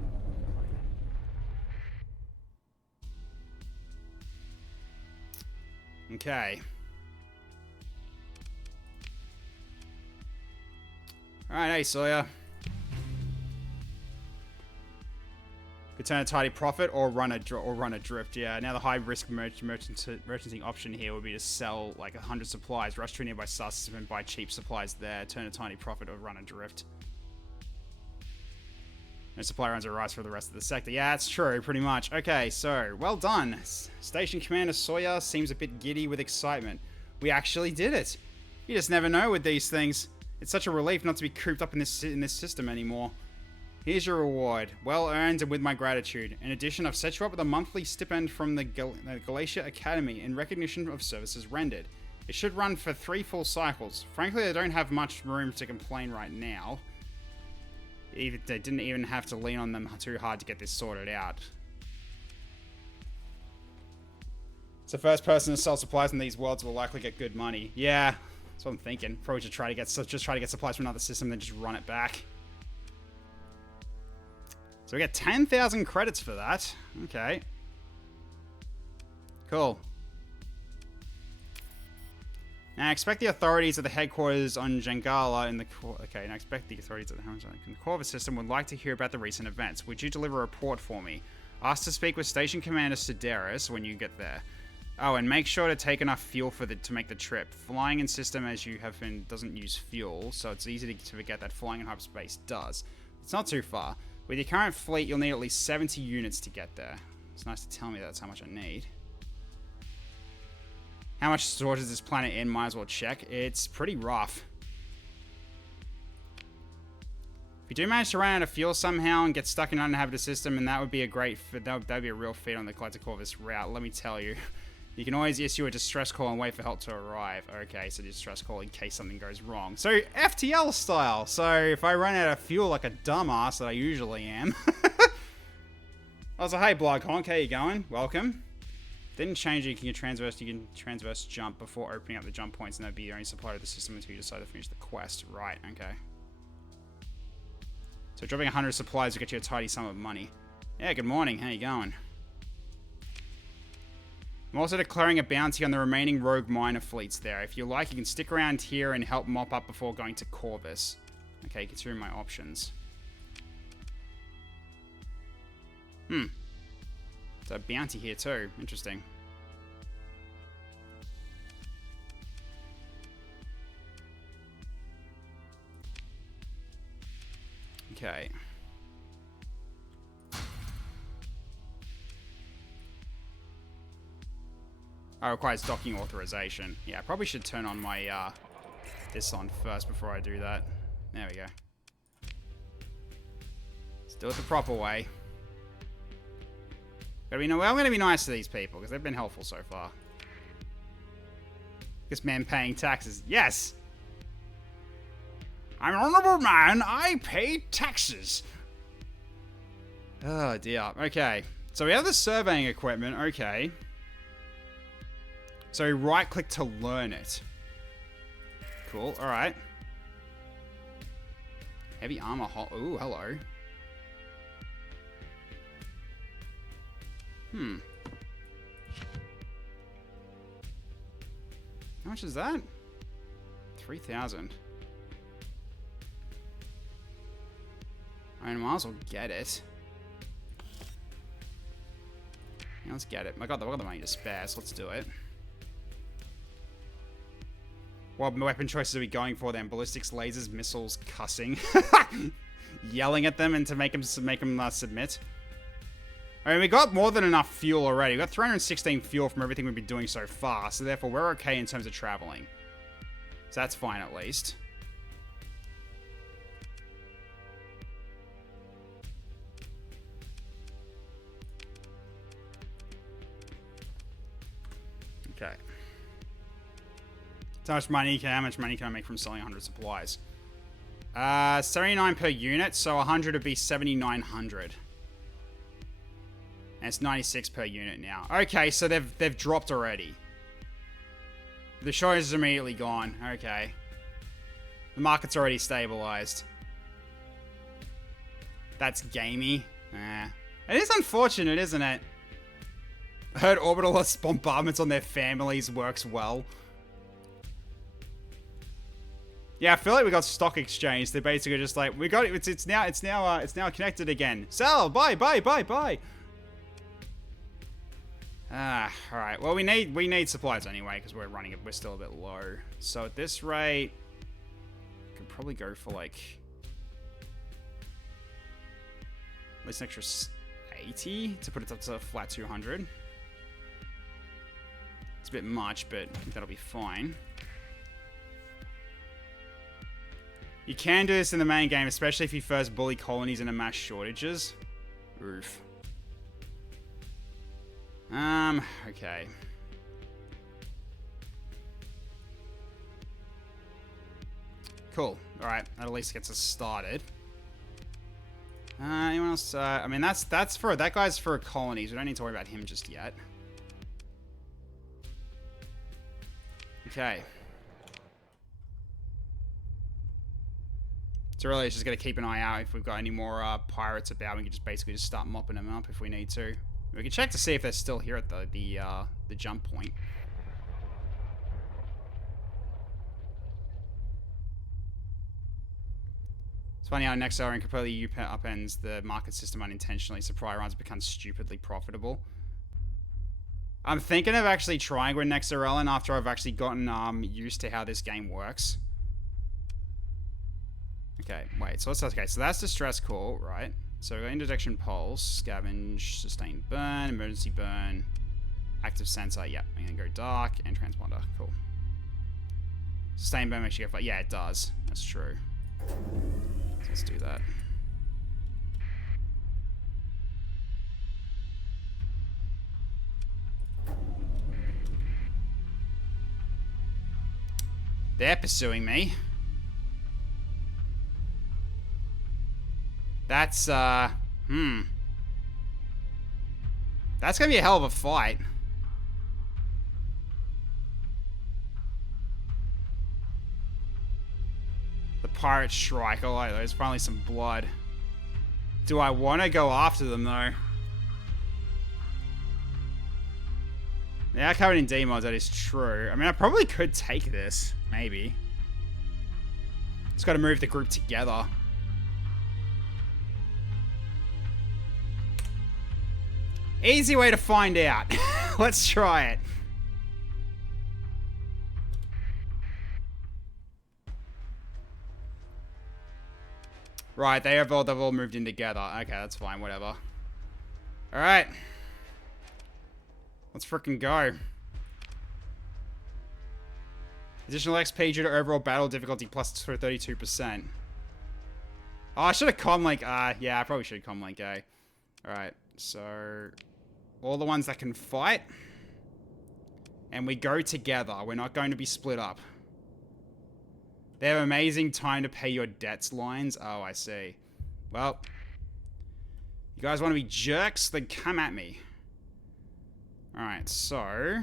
Okay. Alright, hey Sawyer. Could turn a tidy profit or run adrift. Yeah, now the high risk merchanting option here would be to sell like 100 supplies, rush to a nearby star system and buy cheap supplies there, turn a tiny profit or run adrift. No supply runs are rise for the rest of the sector. Yeah, that's true, pretty much. Okay, so, well done. Station Commander Sawyer seems a bit giddy with excitement. We actually did it. You just never know with these things. It's such a relief not to be cooped up in this system anymore. Here's your reward. Well earned and with my gratitude. In addition, I've set you up with a monthly stipend from the Galatia Academy in recognition of services rendered. It should run for 3 full cycles. Frankly, I don't have much room to complain right now. They didn't even have to lean on them too hard to get this sorted out. It's the first person to sell supplies in these worlds will likely get good money. Yeah, that's what I'm thinking. Probably just try to get supplies from another system, then just run it back. So we get 10,000 credits for that. Okay. Cool. Now, expect the authorities at the headquarters on Jangala in the Corvus system would like to hear about the recent events. Would you deliver a report for me? Ask to speak with Station Commander Sedaris when you get there. Oh, and make sure to take enough fuel to make the trip. Flying in system as you have been doesn't use fuel, so it's easy to forget that flying in hyperspace does. It's not too far. With your current fleet, you'll need at least 70 units to get there. It's nice to tell me that's how much I need. How much storage is this planet in? Might as well check. It's pretty rough. If you do manage to run out of fuel somehow and get stuck in an uninhabited system, and that would be a great, that would be a real feat on the Galactic Corvus route. Let me tell you, you can always issue a distress call and wait for help to arrive. Okay, so distress call in case something goes wrong. So FTL style. So if I run out of fuel like a dumbass that I usually am. Also, hey Bloghonk, how you going? Welcome. Didn't change it. You can transverse jump before opening up the jump points, and that'd be your only supply to the system until you decide to finish the quest. Right, okay. So dropping 100 supplies will get you a tidy sum of money. Yeah, good morning. How you going? I'm also declaring a bounty on the remaining rogue miner fleets there. If you like, you can stick around here and help mop up before going to Corvus. Okay, considering my options. There's a bounty here too. Interesting. Okay. Oh, requires docking authorization. Yeah, I probably should turn on my this on first before I do that. There we go. Let's do it the proper way. But I'm going to be nice to these people because they've been helpful so far. This man paying taxes. Yes! I'm an honorable man. I pay taxes. Oh, dear. Okay. So we have the surveying equipment. Okay. So right-click to learn it. cool. Alright. Heavy armor. Ooh, hello. How much is that? 3,000. I mean, might as well get it. Yeah, let's get it. I got the money to spare, so let's do it. What weapon choices are we going for then? Ballistics, lasers, missiles, cussing. Yelling at them and to make them submit. I mean, we got more than enough fuel already. We got 316 fuel from everything we've been doing so far, so therefore we're okay in terms of traveling. So that's fine at least. Okay. So how much money can I make from selling 100 supplies? 79 per unit, so 100 would be 7,900. And it's 96 per unit now. Okay, so they've dropped already. The shortage is immediately gone. Okay. The market's already stabilized. That's gamey. It is unfortunate, isn't it? I heard orbital bombardments on their families works well. Yeah, I feel like we got stock exchange. They're basically just like, we got it. It's now connected again. Sell, buy. All right. Well, we need supplies anyway because we're still a bit low. So at this rate, could probably go for like at least an extra 80 to put it up to a flat 200. It's a bit much, but I think that'll be fine. You can do this in the main game, especially if you first bully colonies into mass shortages. Oof. Okay. Cool. Alright, that at least gets us started. Anyone else? I mean, that's for, that guy's for colonies. We don't need to worry about him just yet. Okay. So really, it's just going to keep an eye out if we've got any more pirates about. We can just basically just start mopping them up if we need to. We can check to see if they're still here at the jump point. It's funny how next hour completely upends the market system unintentionally, so prior runs become stupidly profitable. I'm thinking of actually trying with Nexarellan after I've actually gotten used to how this game works. Okay, wait, so okay, so that's the stress core, right? So we've got interjection pulse, scavenge, sustained burn, emergency burn, active sensor, yep, I'm gonna go dark, and transponder, cool. Sustained burn makes you go, yeah, it does, that's true. So let's do that. They're pursuing me. That's, That's gonna be a hell of a fight. The pirate strike, I like those. Finally some blood. Do I want to go after them, though? They are covered in D mods, that is true. I mean, I probably could take this. Maybe. Just gotta move the group together. Easy way to find out. Let's try it. Right, they've all moved in together. Okay, that's fine, whatever. Alright. Let's frickin' go. Additional XP due to overall battle difficulty plus for 32%. Oh, I should have comlink. Yeah, I probably should comlink A. Alright, so all the ones that can fight. And we go together. We're not going to be split up. They have amazing time to pay your debts lines. Oh, I see. Well, you guys want to be jerks? Then come at me. Alright, so...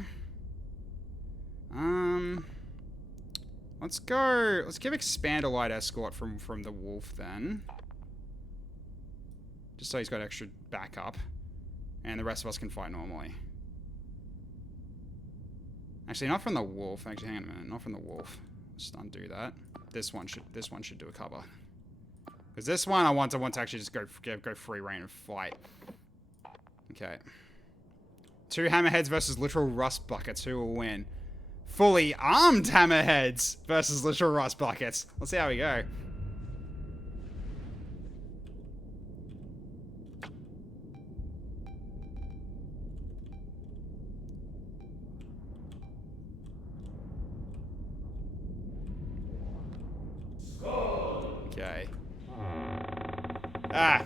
Let's go. Let's give Expand a light escort from the wolf then. Just so he's got extra backup. And the rest of us can fight normally. Actually, not from the wolf. Actually, hang on a minute. Not from the wolf. Let's undo that. This one should do a cover. Because this one I want to actually just go free reign and fight. Okay. 2 hammerheads versus literal rust buckets. Who will win? Fully armed hammerheads versus literal rust buckets. Let's see how we go. Okay. Ah,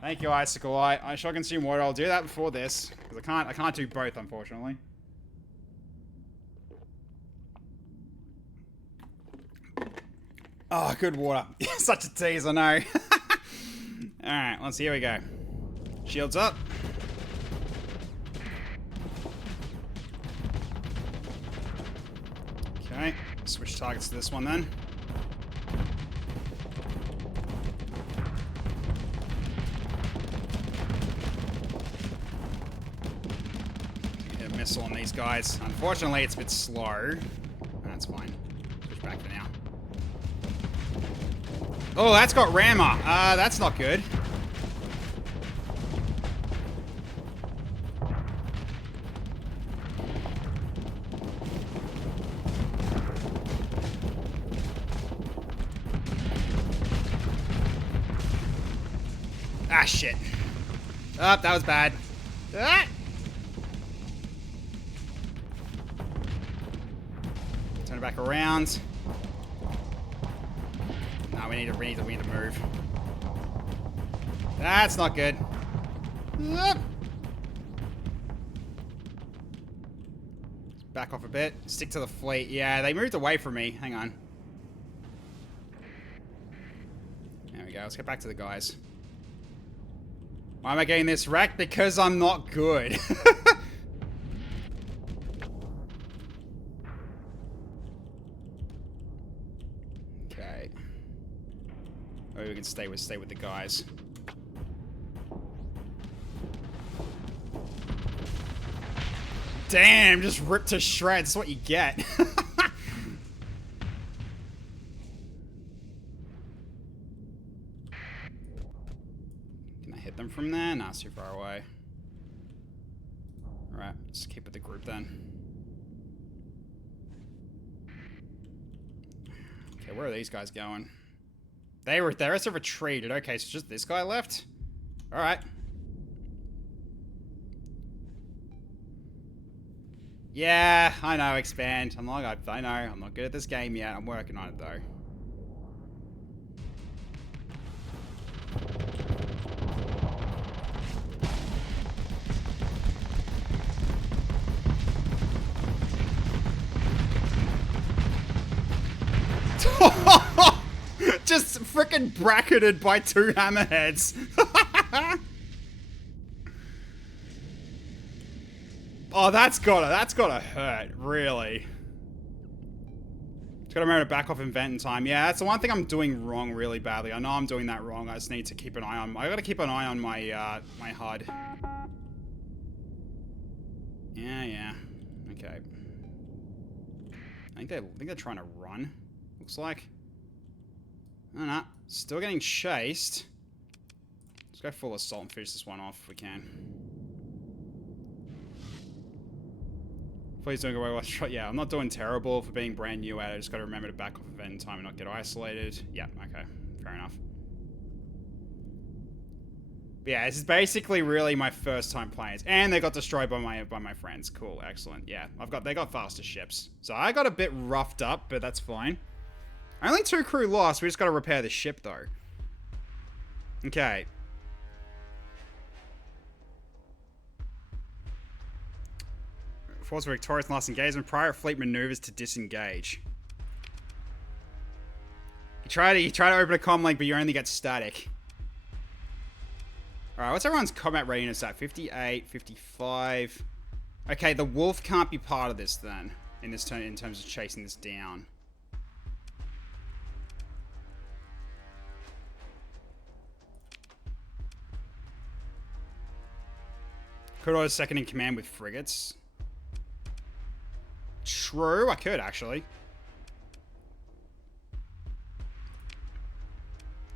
thank you, Icicle Eye. I shall consume water. I'll do that before this because I can't do both, unfortunately. Oh, good water. Such a tease, I know. Alright, let's see. Here we go. Shields up. Okay, switch targets to this one then. Hit a missile on these guys. Unfortunately, it's a bit slow. That's fine. Switch back for now. Oh, that's got rammer. That's not good. Ah, shit. Oh, that was bad. Ah! Turn it back around. No, we need to move. That's not good. Back off a bit. Stick to the fleet. Yeah, they moved away from me. Hang on. There we go. Let's get back to the guys. Why am I getting this wrecked? Because I'm not good. Okay. Maybe we can stay with the guys. Damn, just ripped to shreds. That's what you get. Can I hit them from there? Nah, it's too far away. Alright, let's keep with the group then. Okay, where are these guys going? They rest have retreated. Okay, so just this guy left? Alright. Yeah, I know, expand. I know, I'm not good at this game yet. I'm working on it though. Just freaking bracketed by 2 hammerheads. Oh, that's gotta hurt, really. Just gotta remember to back off invent in time. Yeah, that's the one thing I'm doing wrong really badly. I know I'm doing that wrong. I just need to keep an eye on. I gotta keep an eye on my my HUD. Yeah. Okay. I think they're trying to run. Looks like. I don't know. Still getting chased. Let's go full assault and finish this one off if we can. Please don't go away. Yeah, I'm not doing terrible for being brand new at it. I just got to remember to back off event in time and not get isolated. Yeah, okay. Fair enough. But yeah, this is basically really my first time playing it. And they got destroyed by my friends. Cool, excellent. Yeah, they got faster ships. So I got a bit roughed up, but that's fine. Only 2 crew lost. We just got to repair the ship, though. Okay. Force were victorious in last engagement. Prior fleet maneuvers to disengage. You try to open a comm link, but you only get static. Alright, what's everyone's combat readiness at? 58, 55. Okay, the wolf can't be part of this then. In terms of chasing this down. Could order second in command with frigates. True, I could actually.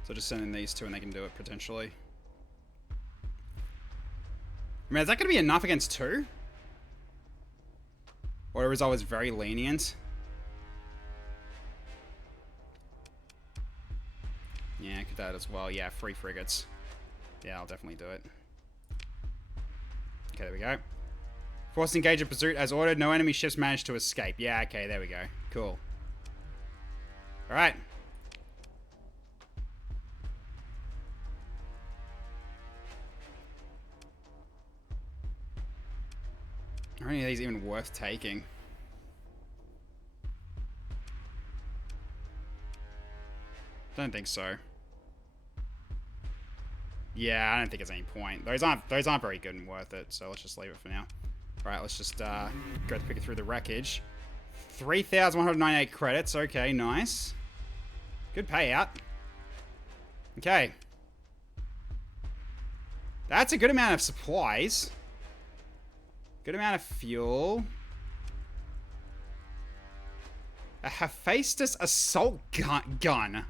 So just send in these two and they can do it potentially. I mean, is that going to be enough against two? Or the result is very lenient? Yeah, could that as well. Yeah, 3 frigates. Yeah, I'll definitely do it. Okay, there we go. Force engage in pursuit as ordered. No enemy ships managed to escape. Yeah, okay, there we go. Cool. Alright. Are any of these even worth taking? Don't think so. Yeah, I don't think there's any point. Those aren't very good and worth it, so let's just leave it for now. Alright, let's just go pick it through the wreckage. 3,198 credits. Okay, nice. Good payout. Okay. That's a good amount of supplies. Good amount of fuel. A Hephaestus assault gun.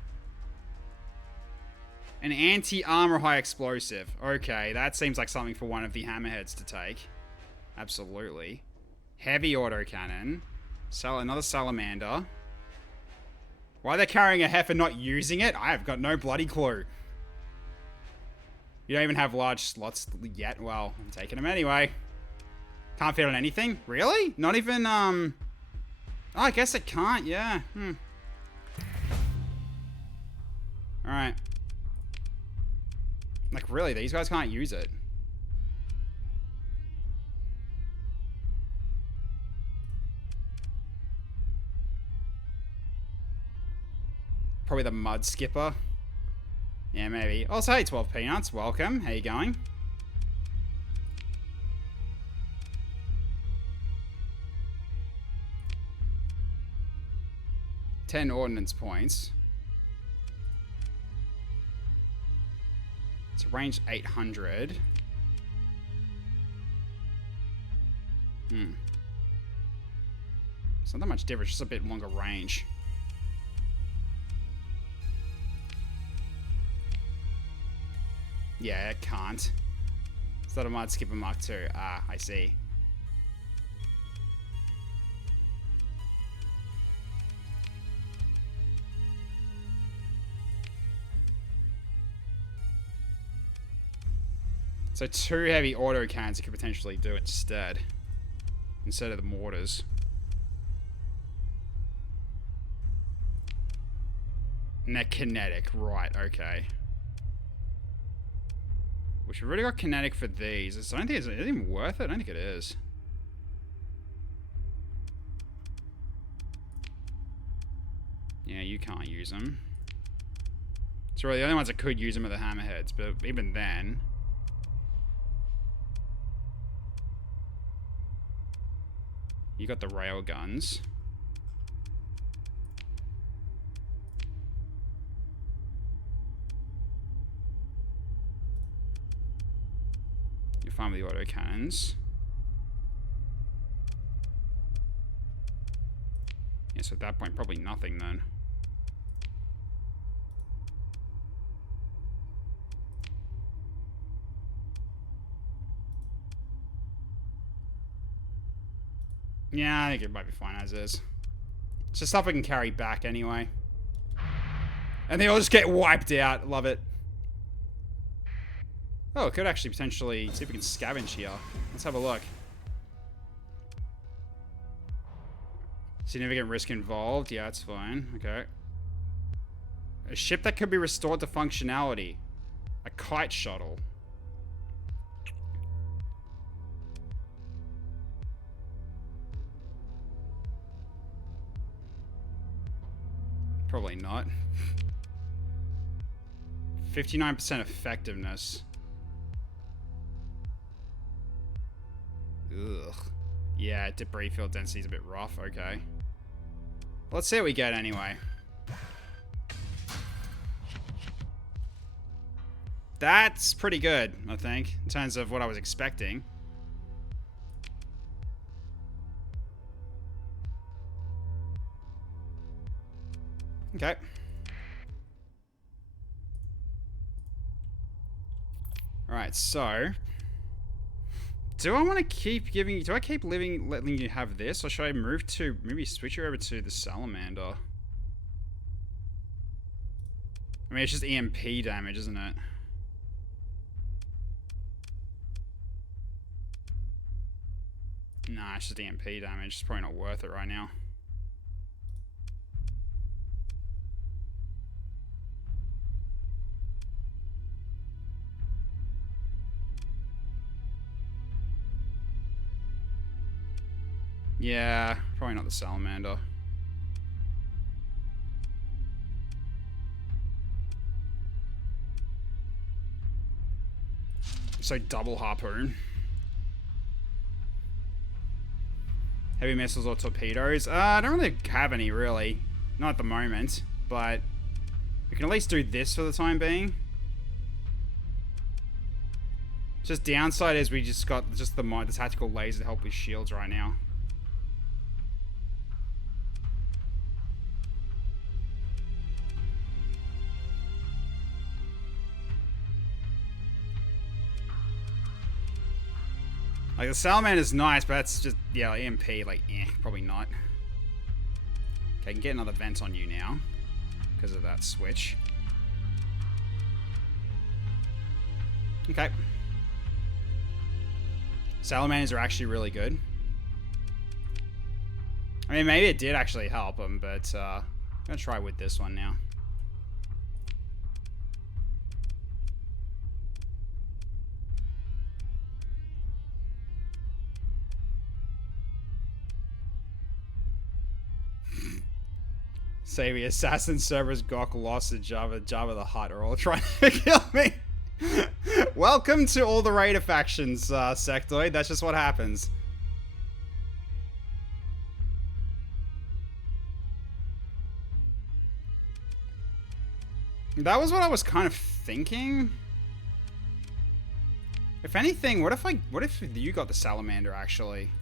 An anti-armor high explosive. Okay, that seems like something for one of the hammerheads to take. Absolutely. Heavy autocannon. Another salamander. Why they're carrying a Hef and not using it? I have got no bloody clue. You don't even have large slots yet. Well, I'm taking them anyway. Can't fit on anything? Really? Not even, Oh, I guess it can't, yeah. Alright. Like, really? These guys can't use it? Probably the mud skipper. Yeah, maybe. Also, hey, 12 peanuts. Welcome. How you going? $10 ordnance points. It's range 800. It's not that much difference, just a bit longer range. Yeah, it can't. It's not a Mud Skipper Mark II. Ah, I see. So 2 heavy auto cannons you could potentially do instead of the mortars. And they're kinetic, right, okay. Which we've already got kinetic for these. I don't think it's even worth it. I don't think it is. Yeah, you can't use them. So really the only ones that could use them are the hammerheads, but even then... You got the rail guns. You're fine with the autocannons. Yeah, so at that point, probably nothing then. Yeah, I think it might be fine as is. It's just stuff I can carry back anyway. And they all just get wiped out. Love it. Oh, it could actually potentially see if we can scavenge here. Let's have a look. Significant risk involved. Yeah, that's fine. Okay. A ship that could be restored to functionality. A kite shuttle. Probably not. 59% effectiveness. Ugh. Yeah, debris field density is a bit rough. Okay. Let's see what we get anyway. That's pretty good, I think, in terms of what I was expecting. Okay. Alright, so... Do I want to keep giving you... Do I keep letting you have this? Or should I move to... Maybe switch you over to the salamander? I mean, it's just EMP damage, isn't it? Nah, it's just EMP damage. It's probably not worth it right now. Yeah, probably not the salamander. So double harpoon. Heavy missiles or torpedoes? I don't really have any, really. Not at the moment, but we can at least do this for the time being. Just downside is we just got just the tactical laser to help with shields right now. Like, the salamander is nice, but that's just, yeah, like EMP, like, probably not. Okay, I can get another vent on you now, because of that switch. Okay. Salamanders are actually really good. I mean, maybe it did actually help them, but, I'm gonna try with this one now. Say the assassin servers Gok lost to Java the Hutt are all trying to kill me. Welcome to all the raider factions, Sectoid. That's just what happens. That was what I was kind of thinking. If anything, what if you got the salamander actually?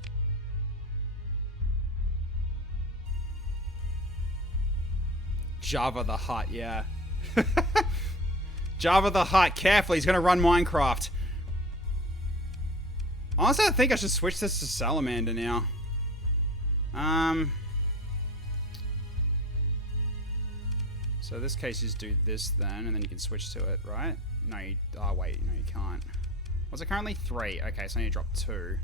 Java the Hutt, yeah. Java the Hutt, careful, he's gonna run Minecraft. Honestly, I think I should switch this to salamander now. So this case is do this then, and then you can switch to it, right? No, you, oh wait, no you can't. What's it currently? 3. Okay, so I need to drop 2.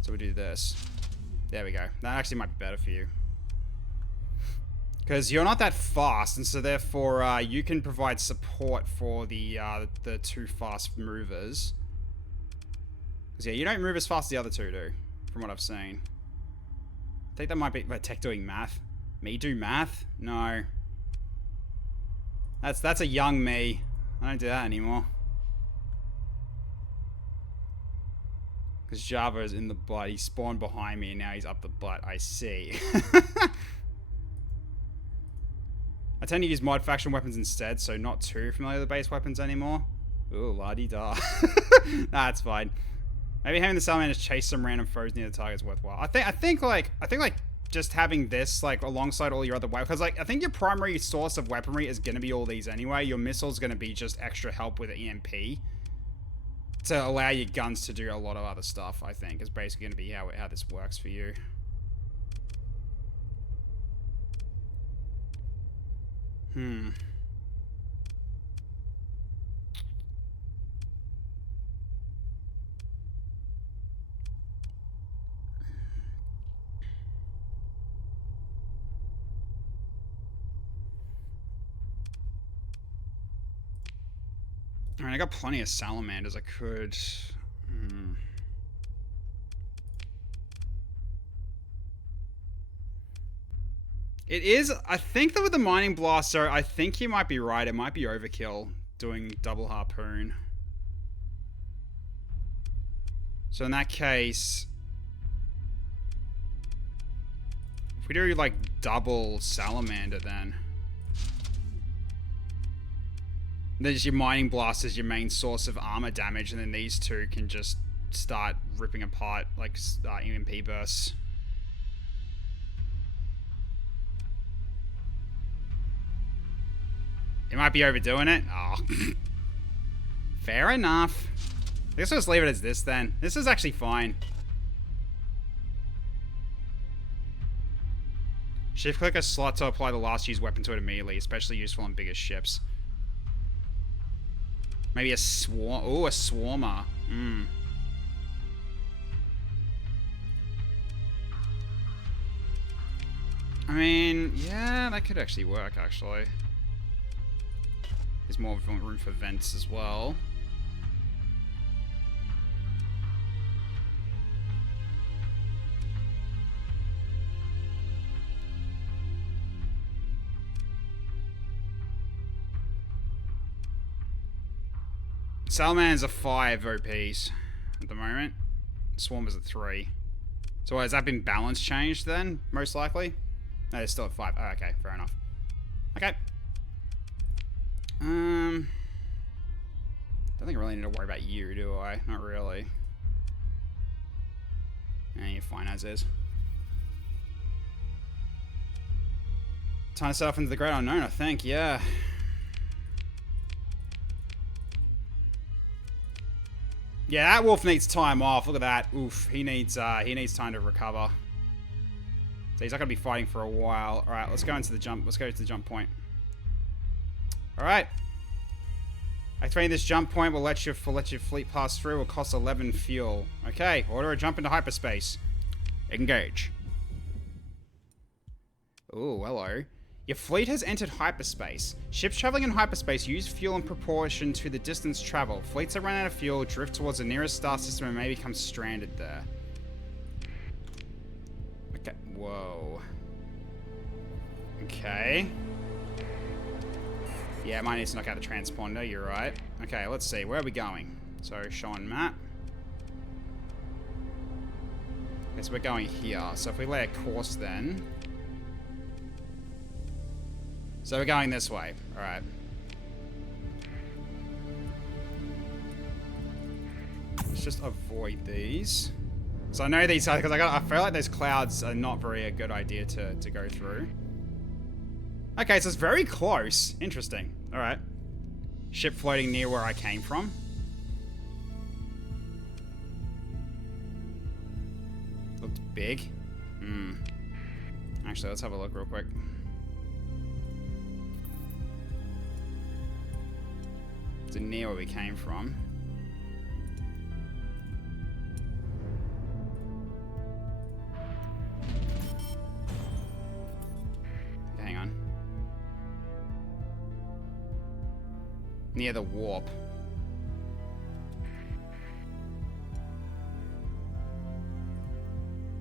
So we do this. There we go. That actually might be better for you. Because you're not that fast, and so therefore you can provide support for the 2 fast movers. Because yeah, you don't move as fast as the other 2 do, from what I've seen. I think that might be tech doing math. Me do math? No. That's a young me. I don't do that anymore. Because Java is in the butt. He spawned behind me and now he's up the butt. I see. I tend to use mod faction weapons instead, so not too familiar with the base weapons anymore. Ooh, la-di-da. Nah, it's fine. Maybe having the salamanders chase some random foes near the target is worthwhile. I think like just having this like alongside all your other weapons, because like I think your primary source of weaponry is gonna be all these anyway. Your missile's gonna be just extra help with EMP to allow your guns to do a lot of other stuff. I think is basically gonna be how this works for you. Alright, I got plenty of salamanders I could... It is... I think that with the mining blaster, I think you might be right. It might be overkill doing double harpoon. So in that case... If we do like double salamander then... Then just your mining blast is your main source of armor damage, and then these 2 can just start ripping apart like EMP bursts. He might be overdoing it. Oh. Fair enough. I guess I'll just leave it as this then. This is actually fine. Shift click a slot to apply the last used weapon to it immediately, especially useful on bigger ships. Maybe a swarm. Oh, a swarmer. I mean, yeah, that could actually work, actually. There's more room for vents as well. Salaman's a 5 OPs at the moment. Swarm is at 3. So has that been balance changed then? Most likely? No, it's still at 5. Oh, okay, fair enough. Okay. Don't think I really need to worry about you, do I? Not really. Yeah, you're fine as is. Time to set off into the great unknown, I think, yeah. Yeah, that wolf needs time off. Look at that. Oof. He needs time to recover. So he's not gonna be fighting for a while. Alright, let's go into the jump. Let's go to the jump point. Alright. Activating this jump point will let your fleet pass through. Will cost 11 fuel. Okay, order a jump into hyperspace. Engage. Ooh, hello. Your fleet has entered hyperspace. Ships traveling in hyperspace use fuel in proportion to the distance traveled. Fleets that run out of fuel drift towards the nearest star system and may become stranded there. Okay, whoa. Okay. Yeah, might need to knock out the transponder, you're right. Okay, let's see, where are we going? So, show on map. Okay, so we're going here. So if we lay a course then... So we're going this way. Alright. Let's just avoid these. So I know these are, because I feel like those clouds are not very a good idea to go through. Okay, so it's very close. Interesting. Alright. Ship floating near where I came from. Looked big. Actually, let's have a look real quick. It's near where we came from. Hang on. Near the warp.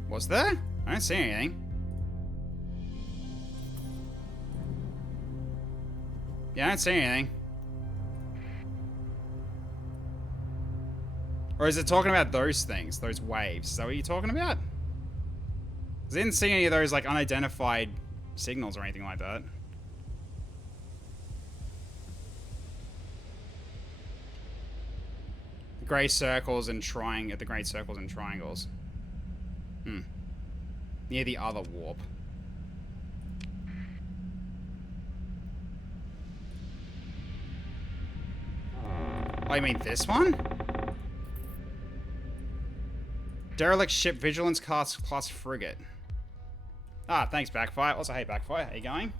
Was there? I don't see anything. Yeah, I don't see anything. Or is it talking about those things? Those waves? Is that what you're talking about? 'Cause I didn't see any of those, like, unidentified signals or anything like that. The grey circles and the grey circles and triangles. Near the other warp. Oh, you mean this one? Derelict ship Vigilance class frigate. Ah, thanks, Backfire. Also, hey, Backfire, how you going?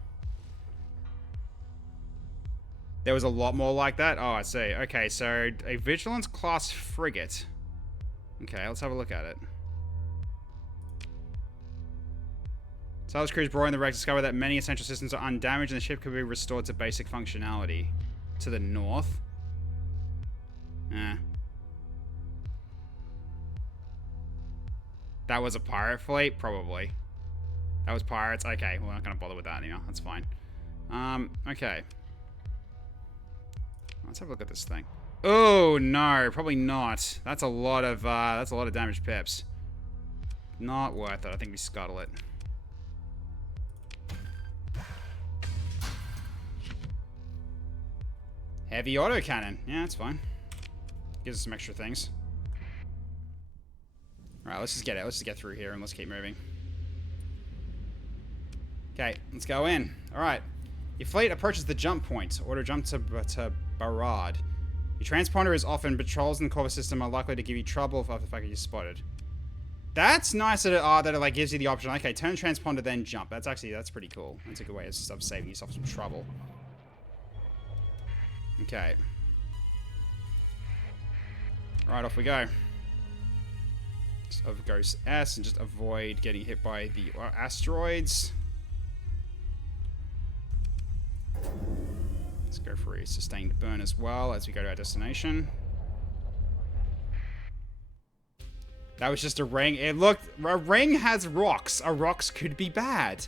There was a lot more like that? Oh, I see. Okay, so a Vigilance class frigate. Okay, let's have a look at it. Salvage crews boarding the wreck discovered that many essential systems are undamaged and the ship could be restored to basic functionality. To the north. That was a pirate fleet? Probably. That was pirates? Okay, we're not going to bother with that anymore. That's fine. Okay. Let's have a look at this thing. Oh, no. Probably not. That's a lot of damaged pips. Not worth it. I think we scuttle it. Heavy autocannon. Yeah, that's fine. Gives us some extra things. Alright, let's just get it. Let's just get through here and let's keep moving. Okay, let's go in. Alright. Your fleet approaches the jump point. Order jump to Barad. Your transponder is off and patrols in the Corvus system are likely to give you trouble after the fact that you're spotted. That's nice that it like gives you the option. Okay, turn transponder, then jump. That's pretty cool. That's a good way of saving yourself some trouble. Okay. Right, off we go. Just goes S and just avoid getting hit by the asteroids. Let's go for a sustained burn as well as we go to our destination. That was just a ring. It looked... A ring has rocks. A rocks could be bad.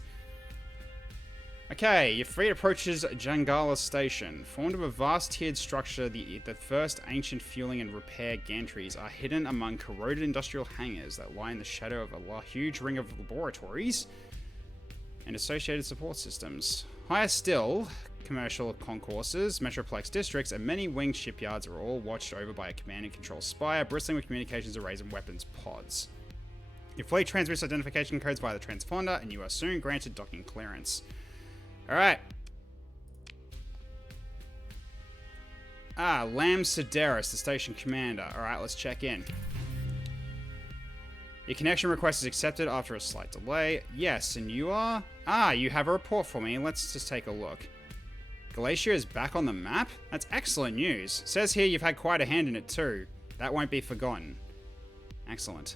Okay, your fleet approaches Jangala Station. Formed of a vast tiered structure, the first ancient fueling and repair gantries are hidden among corroded industrial hangars that lie in the shadow of a huge ring of laboratories and associated support systems. Higher still, commercial concourses, metroplex districts, and many winged shipyards are all watched over by a command and control spire, bristling with communications arrays and weapons pods. Your fleet transmits identification codes via the transponder, and you are soon granted docking clearance. Alright. Lam Sedaris, the station commander. Alright, let's check in. Your connection request is accepted after a slight delay. Yes, and you are? You have a report for me. Let's just take a look. Galatia is back on the map? That's excellent news. Says here you've had quite a hand in it too. That won't be forgotten. Excellent.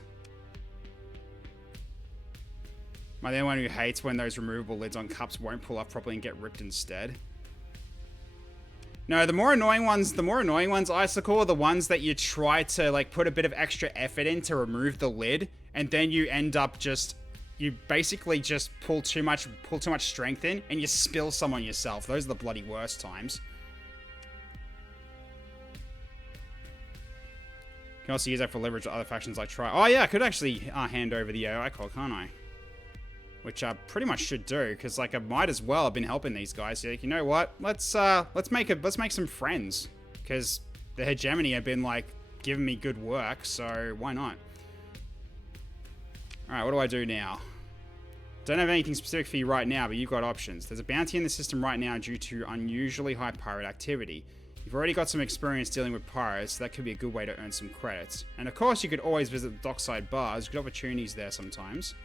Am I the only one who hates when those removable lids on cups won't pull up properly and get ripped instead? No, the more annoying ones, Icicle, are the ones that you try to like put a bit of extra effort in to remove the lid, and then you end up just, you basically just pull too much strength in, and you spill some on yourself. Those are the bloody worst times. You can also use that for leverage with other factions like Tri. Oh yeah, I could actually hand over the AI core, can't I? Which I pretty much should do, because like I might as well have been helping these guys. Like, you know what? Let's make some friends, because the hegemony have been like giving me good work, so why not? All right, what do I do now? Don't have anything specific for you right now, but you've got options. There's a bounty in the system right now due to unusually high pirate activity. You've already got some experience dealing with pirates, so that could be a good way to earn some credits. And of course, you could always visit the dockside bars. Good opportunities there sometimes.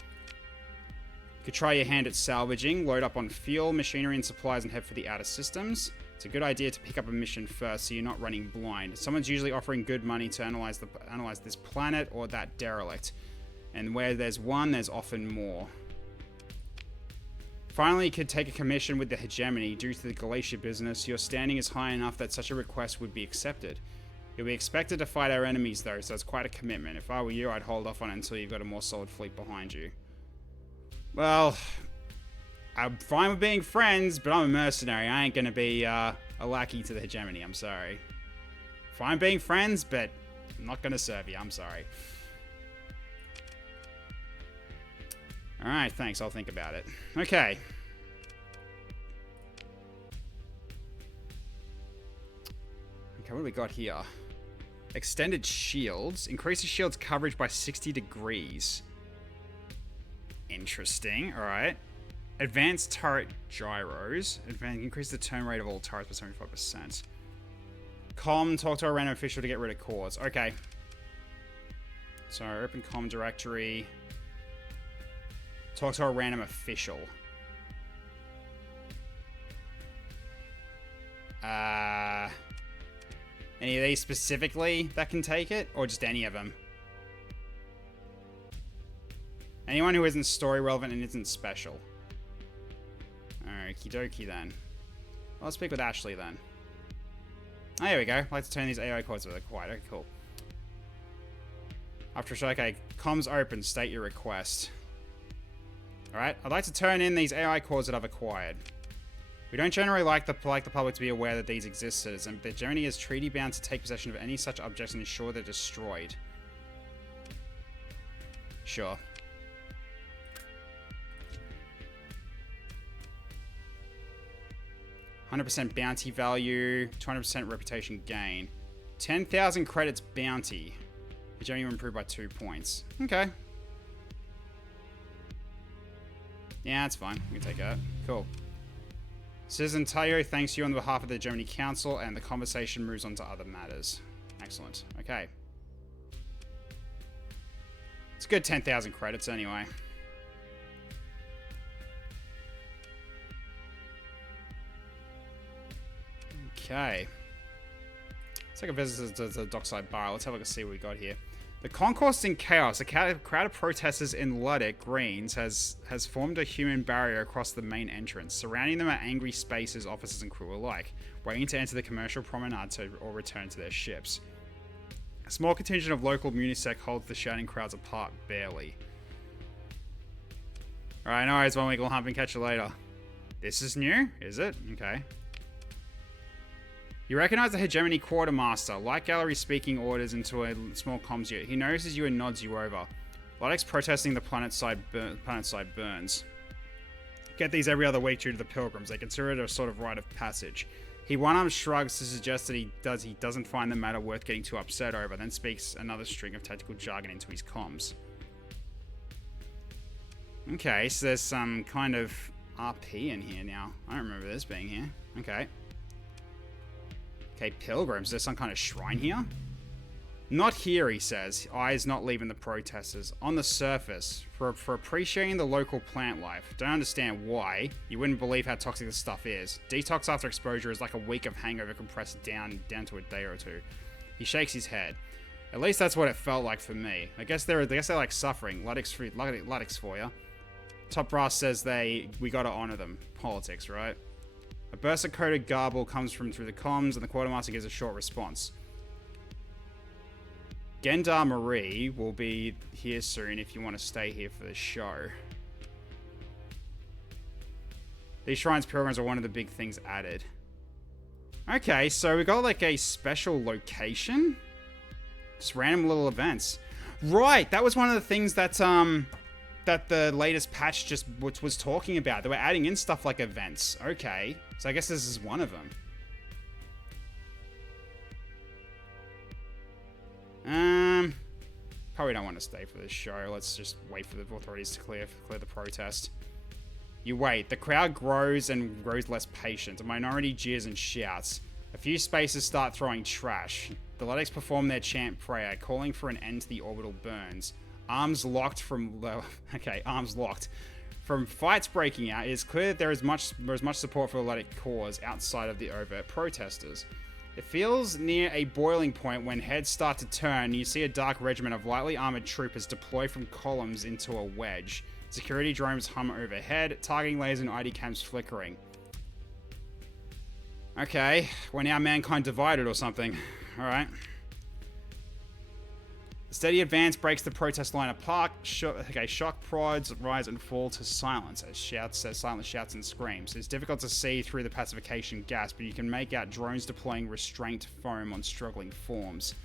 You could try your hand at salvaging, load up on fuel, machinery, and supplies, and head for the outer systems. It's a good idea to pick up a mission first, so you're not running blind. Someone's usually offering good money to analyze this planet or that derelict, and where there's one, there's often more. Finally, you could take a commission with the hegemony. Due to the Galatia business, your standing is high enough that such a request would be accepted. You'll be expected to fight our enemies, though, so it's quite a commitment. If I were you, I'd hold off on it until you've got a more solid fleet behind you. Well, I'm fine with being friends, but I'm a mercenary. I ain't gonna be a lackey to the hegemony. I'm sorry. Fine being friends, but I'm not gonna serve you. I'm sorry. Alright, thanks. I'll think about it. Okay. Okay, what do we got here? Extended shields. Increases shield's coverage by 60 degrees. Interesting. Alright. Advanced turret gyros. Increase the turn rate of all turrets by 75%. Talk to a random official to get rid of cores. Okay. So, open comm directory. Talk to a random official. Any of these specifically that can take it? Or just any of them? Anyone who isn't story relevant and isn't special. Okie dokie then. Well, let's speak with Ashley then. Oh, here we go. I'd like to turn these AI codes over quiet. Okay, cool. After a show, okay, comms open, state your request. Alright, I'd like to turn in these AI cores that I've acquired. We don't generally like the public to be aware that these exist, citizen, but the journey is treaty bound to take possession of any such objects and ensure they're destroyed. Sure. %100 bounty value, 200% reputation gain. 10,000 credits bounty. The journey will improve by 2 points. Okay. Yeah, that's fine. We can take that. Cool. Citizen Tayo thanks you on behalf of the Germany Council, and the conversation moves on to other matters. Excellent. Okay. It's a good 10,000 credits anyway. Okay. Let's take a visit to the dockside bar. Let's have a look and see what we got here. The concourse in chaos. A crowd of protesters in Luddick Greens has formed a human barrier across the main entrance. Surrounding them are angry spaces, officers and crew alike, waiting to enter the commercial promenade or return to their ships. A small contingent of local Munisec holds the shouting crowds apart barely. Alright, no worries, 1 week, we'll hump and catch you later. This is new? Is it? Okay. You recognize the hegemony quartermaster. Light gallery speaking orders into a small comms unit. He notices you and nods you over. Luddick's protesting the planetside burns. Get these every other week due to the pilgrims. They consider it a sort of rite of passage. He one-arm shrugs to suggest that he doesn't find the matter worth getting too upset over, then speaks another string of tactical jargon into his comms. Okay, so there's some kind of RP in here now. I don't remember this being here. Okay. Okay, pilgrims. There's some kind of shrine here? Not here, he says, eyes not leaving the protesters. On the surface, for appreciating the local plant life. Don't understand why. You wouldn't believe how toxic this stuff is. Detox after exposure is like a week of hangover compressed down to a day or two. He shakes his head. At least that's what it felt like for me. I guess they're like suffering. Luddick's for ya. Top brass says we gotta honor them. Politics, right? A Berserk-coded garble comes from through the comms, and the quartermaster gives a short response. Gendar Marie will be here soon if you want to stay here for the show. These shrines pilgrims are one of the big things added. Okay, so we got like a special location. Just random little events. Right, that was one of the things that that the latest patch just was talking about. They were adding in stuff like events. Okay, so I guess this is one of them. Probably don't want to stay for this show. Let's just wait for the authorities to clear the protest. You wait. The crowd grows and grows less patient. A minority jeers and shouts. A few spaces start throwing trash. The Luddicks perform their chant prayer, calling for an end to the orbital burns. Arms locked. From fights breaking out, it is clear that there is much support for the Luddick cause outside of the overt protesters. It feels near a boiling point when heads start to turn and you see a dark regiment of lightly armored troopers deploy from columns into a wedge. Security drones hum overhead, targeting lasers and ID cams flickering. Okay, we're now mankind divided or something. Alright. The steady advance breaks the protest line apart. Shock prods rise and fall to silence as silent shouts and screams. It's difficult to see through the pacification gas, but you can make out drones deploying restraint foam on struggling forms.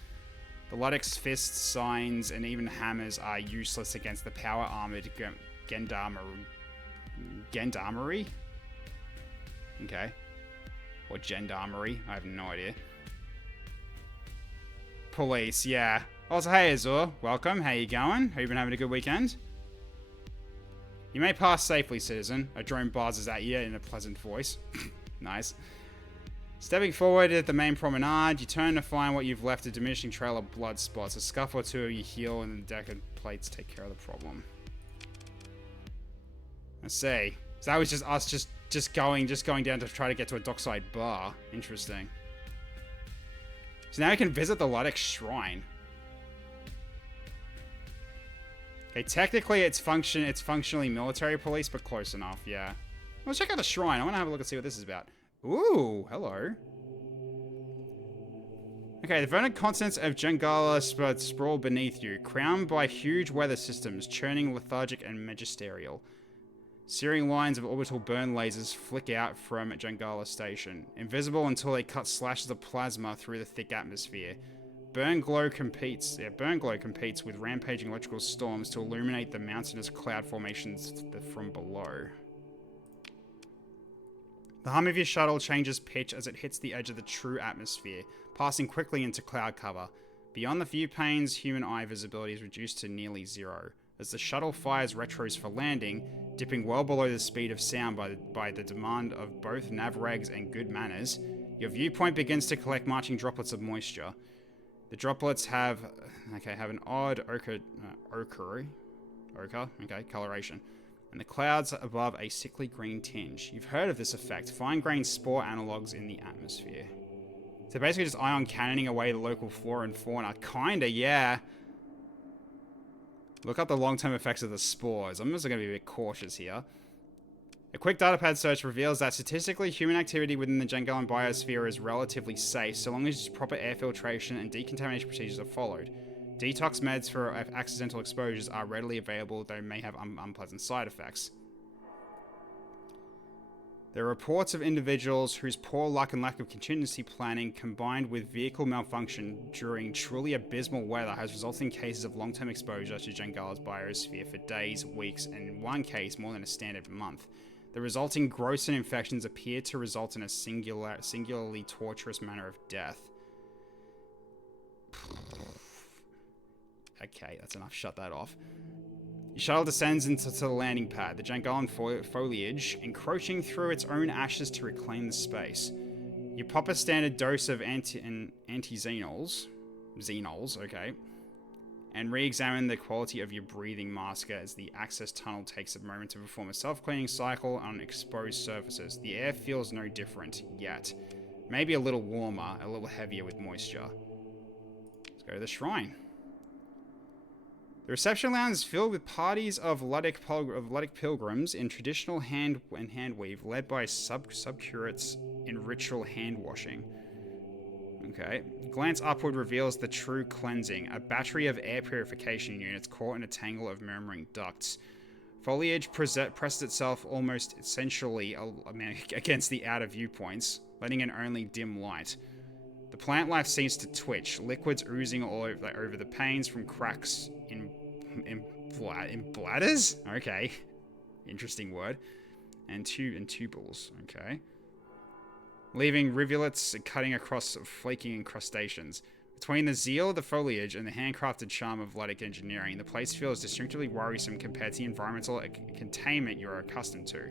The Luddick's fists, signs, and even hammers are useless against the power-armored gendarmerie? Okay. Or gendarmerie? I have no idea. Police, yeah. Also, hey Azur, welcome. How you going? Have you been having a good weekend? You may pass safely, citizen. A drone buzzes at you in a pleasant voice. Nice. Stepping forward at the main promenade, you turn to find what you've left a diminishing trail of blood spots. A scuff or two, you heal, and the deck of plates take care of the problem. I see. So that was just us just going down to try to get to a dockside bar. Interesting. So now we can visit the Luddick Shrine. Okay, technically it's functionally military police, but close enough, yeah. Let's check out the shrine. I want to have a look and see what this is about. Ooh, hello. Okay, the verdant continents of Jungala sprawl beneath you, crowned by huge weather systems, churning lethargic and magisterial. Searing lines of orbital burn lasers flick out from Jungala Station, invisible until they cut slashes of plasma through the thick atmosphere. Burn Glow competes with rampaging electrical storms to illuminate the mountainous cloud formations from below. The hum of your shuttle changes pitch as it hits the edge of the true atmosphere, passing quickly into cloud cover. Beyond the view planes, human eye visibility is reduced to nearly zero. as the shuttle fires retros for landing, dipping well below the speed of sound by the demand of both nav regs and good manners. Your viewpoint begins to collect marching droplets of moisture. The droplets have an odd ochre, coloration, and the clouds above a sickly green tinge. You've heard of this effect, fine-grained spore analogues in the atmosphere. So basically just ion cannoning away the local flora and fauna. Kinda, yeah. Look up the long-term effects of the spores. I'm also going to be a bit cautious here. A quick datapad search reveals that statistically human activity within the Jangalan biosphere is relatively safe so long as proper air filtration and decontamination procedures are followed. Detox meds for accidental exposures are readily available, though may have unpleasant side effects. There are reports of individuals whose poor luck and lack of contingency planning combined with vehicle malfunction during truly abysmal weather has resulted in cases of long-term exposure to Jangalan's biosphere for days, weeks, and in one case more than a standard month. The resulting growths and infections appear to result in a singularly torturous manner of death. Okay, that's enough. Shut that off. Your shuttle descends into the landing pad, the Jangalan foliage encroaching through its own ashes to reclaim the space. You pop a standard dose of anti-xenols, okay, and re-examine the quality of your breathing mask as the access tunnel takes a moment to perform a self-cleaning cycle on exposed surfaces. The air feels no different yet. Maybe a little warmer, a little heavier with moisture. Let's go to the shrine. The reception lounge is filled with parties of Luddic pilgrims in traditional hand weave, led by subcurates in ritual hand washing. Okay. Glance upward reveals the true cleansing, a battery of air purification units caught in a tangle of murmuring ducts. Foliage presses itself almost essentially against the outer viewpoints, letting in only dim light. The plant life seems to twitch, liquids oozing all over the panes from cracks in bladders? Okay. Interesting word. And tubules. Okay. Leaving rivulets cutting across flaking incrustations. Between the zeal of the foliage and the handcrafted charm of Luddic engineering, the place feels distinctly worrisome compared to the environmental containment you're accustomed to.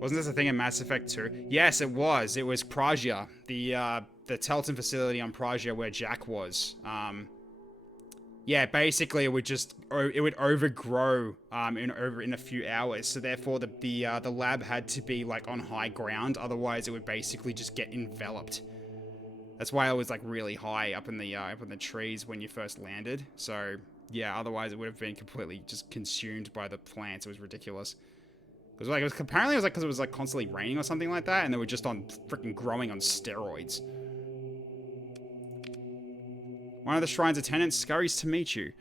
Wasn't this a thing in Mass Effect 2? Yes, it was. It was Pragia, the Telton facility on Pragia where Jack was. Yeah, basically it would overgrow in a few hours. So therefore the lab had to be like on high ground, otherwise it would basically just get enveloped. That's why it was like really high up in the trees when you first landed. So yeah, otherwise it would have been completely just consumed by the plants. It was ridiculous. Apparently it was because it was like constantly raining or something like that, and they were just on freaking growing on steroids. One of the shrine's attendants scurries to meet you.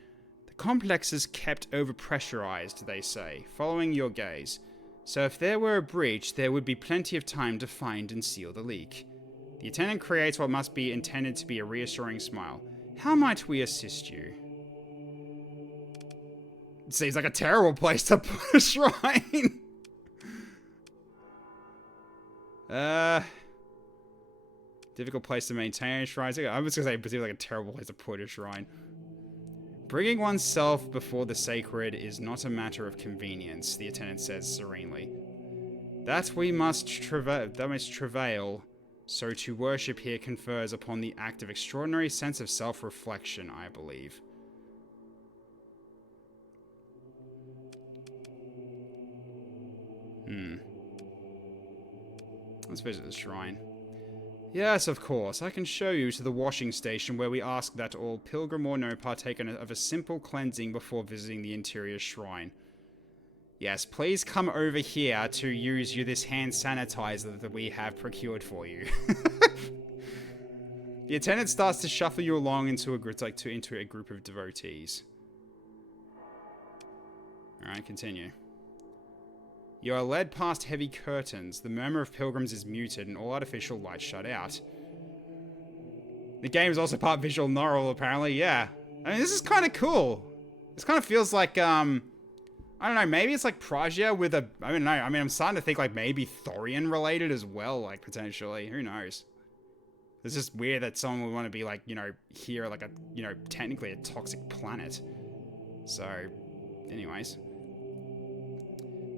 The complex is kept overpressurized, they say, following your gaze. So if there were a breach, there would be plenty of time to find and seal the leak. The attendant creates what must be intended to be a reassuring smile. How might we assist you? It seems like a terrible place to put a shrine. Difficult place to maintain a shrine. I was going to say it seems like a terrible place to put a shrine. Bringing oneself before the sacred is not a matter of convenience, the attendant says serenely. That we must travail, so to worship here confers upon the act of extraordinary sense of self-reflection, I believe. Let's visit the shrine. Yes, of course. I can show you to the washing station where we ask that all pilgrim or no partake of a simple cleansing before visiting the interior shrine. Yes, please come over here to use this hand sanitizer that we have procured for you. The attendant starts to shuffle you along into a group of devotees. Alright, continue. You are led past heavy curtains, the murmur of pilgrims is muted, and all artificial light shut out. The game is also part visual novel, apparently, yeah. I mean, this is kind of cool. This kind of feels like, I don't know, maybe it's like Pragia with a, I don't know, I mean, I'm starting to think like maybe Thorian related as well, like, potentially. Who knows? It's just weird that someone would want to be like, here, like a, technically a toxic planet. So, anyways.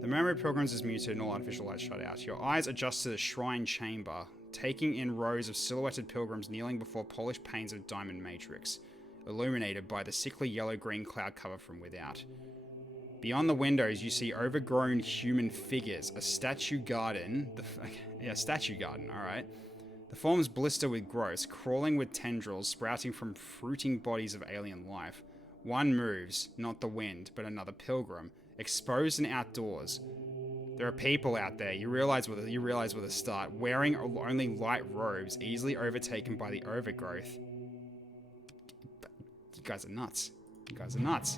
The memory of pilgrims is muted and all artificial light shut out. Your eyes adjust to the shrine chamber, taking in rows of silhouetted pilgrims kneeling before polished panes of diamond matrix, illuminated by the sickly yellow-green cloud cover from without. Beyond the windows, you see overgrown human figures, a statue garden. Statue garden, alright. The forms blister with growths, crawling with tendrils sprouting from fruiting bodies of alien life. One moves, not the wind, but another pilgrim, exposed and outdoors. There are people out there, you realize with a start, wearing only light robes, easily overtaken by the overgrowth. You guys are nuts. You guys are nuts.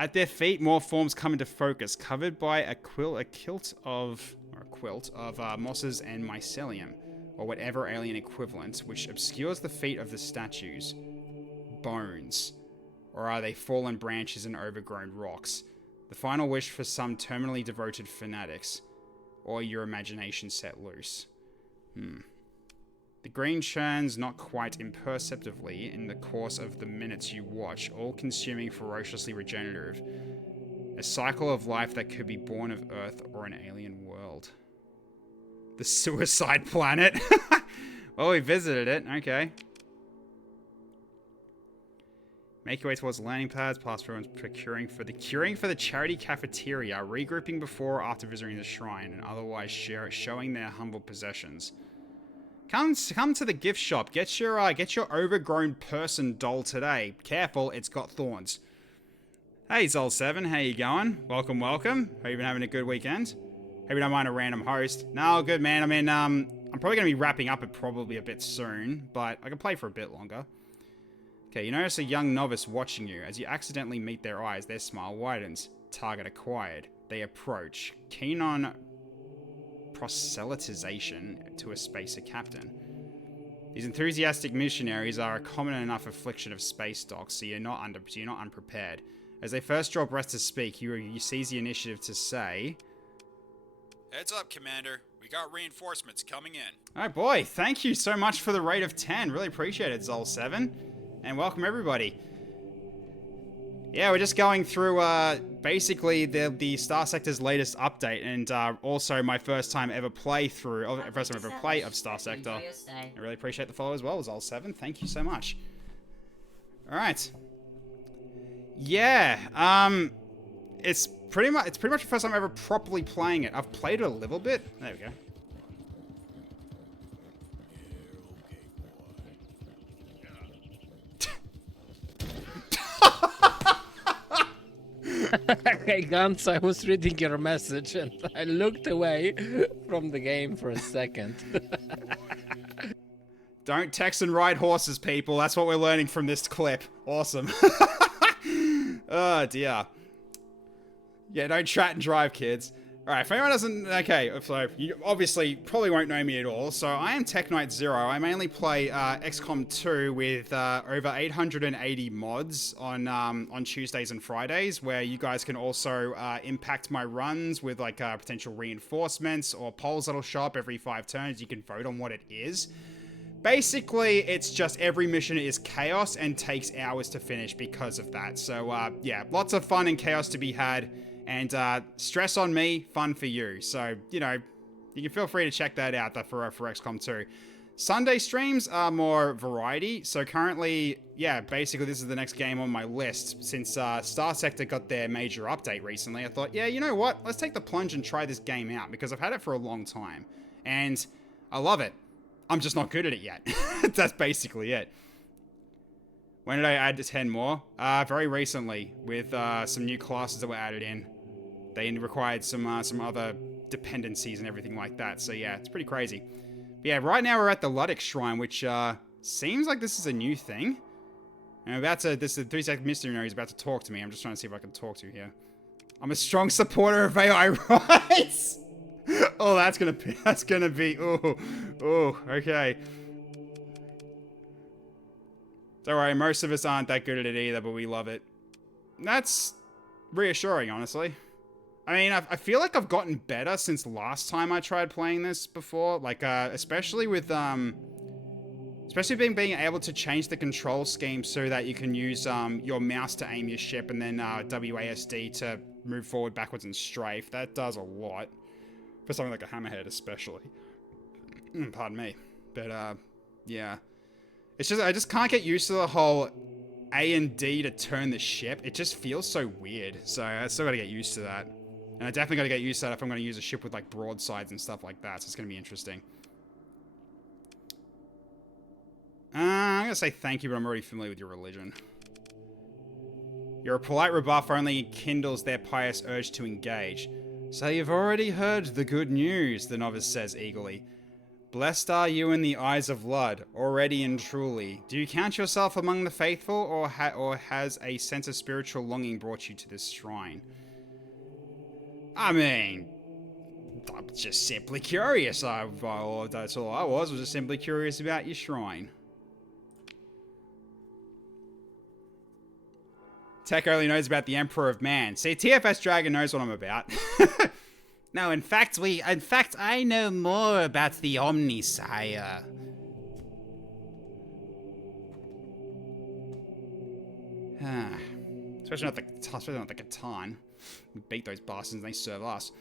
At their feet, more forms come into focus, covered by a quilt of mosses and mycelium, or whatever alien equivalent, which obscures the feet of the statues. Bones. Or are they fallen branches and overgrown rocks? The final wish for some terminally devoted fanatics. Or your imagination set loose. The green churns not quite imperceptibly in the course of the minutes you watch, all consuming ferociously regenerative. A cycle of life that could be born of Earth or an alien world. The suicide planet. Well, we visited it. Okay. Make your way towards the landing pads, past everyone's curing for the charity cafeteria, regrouping before or after visiting the shrine, and otherwise showing their humble possessions. Come to the gift shop. Get your overgrown person doll today. Careful, it's got thorns. Hey, Zol7, how you going? Welcome, welcome. Hope you've been having a good weekend. Hope you don't mind a random host. No, good man. I mean, I'm probably going to be wrapping up it probably a bit soon, but I can play for a bit longer. Okay, you notice a young novice watching you. As you accidentally meet their eyes, their smile widens. Target acquired. They approach, keen on proselytization to a spacer captain. These enthusiastic missionaries are a common enough affliction of space docs, so you're not unprepared. As they first draw breath to speak, you seize the initiative to say, "Heads up, Commander. We got reinforcements coming in." Oh boy, thank you so much for the rate of 10. Really appreciate it, Zol7. And welcome everybody. Yeah, we're just going through basically the Starsector's latest update, and also my first time ever play of Starsector. I really appreciate the follow as well, Zol7. Thank you so much. Alright. Yeah, it's pretty much the first time ever properly playing it. I've played it a little bit. There we go. Hey Gans, I was reading your message and I looked away from the game for a second. Don't text and ride horses, people. That's what we're learning from this clip. Awesome. Oh, dear. Yeah, don't chat and drive, kids. Alright, if anyone doesn't... Okay, so you obviously probably won't know me at all. So I am Tech Knight Zero. I mainly play XCOM 2 with over 880 mods on Tuesdays and Fridays, where you guys can also impact my runs with like potential reinforcements or polls that'll show up every 5 turns. You can vote on what it is. Basically, it's just every mission is chaos and takes hours to finish because of that. So yeah, lots of fun and chaos to be had. And stress on me, fun for you. So, you know, you can feel free to check that out for XCOM 2. Sunday streams are more variety. So currently, yeah, basically this is the next game on my list. Since Starsector got their major update recently, I thought, yeah, you know what? Let's take the plunge and try this game out because I've had it for a long time. And I love it. I'm just not good at it yet. That's basically it. When did I add to 10 more? Very recently with some new classes that were added in. They required some other dependencies and everything like that. So yeah, it's pretty crazy. But yeah, right now we're at the Luddic Shrine, which seems like this is a new thing. And this is the 3-second mystery nerd. He's about to talk to me. I'm just trying to see if I can talk to you here. I'm a strong supporter of AI rights. Oh, that's gonna be. Oh, okay. Don't worry, most of us aren't that good at it either, but we love it. That's reassuring, honestly. I mean, I feel like I've gotten better since last time I tried playing this before. Like, especially with Especially being able to change the control scheme so that you can use your mouse to aim your ship and then WASD to move forward, backwards, and strafe. That does a lot. For something like a hammerhead, especially. Pardon me. But, yeah. It's just, I just can't get used to the whole A and D to turn the ship. It just feels so weird. So I still gotta get used to that. And I definitely gotta get used to that if I'm gonna use a ship with, like, broadsides and stuff like that. So it's gonna be interesting. I'm gonna say thank you, but I'm already familiar with your religion. Your polite rebuff only kindles their pious urge to engage. So you've already heard the good news, the novice says eagerly. Blessed are you in the eyes of Lud, already and truly. Do you count yourself among the faithful, or has a sense of spiritual longing brought you to this shrine? I mean, I'm just simply curious. That's all I was just simply curious about your shrine. Tech only knows about the Emperor of Man. See, TFS Dragon knows what I'm about. No, in fact, I know more about the Omnisire. Especially not the Catan. We beat those bastards and they serve us.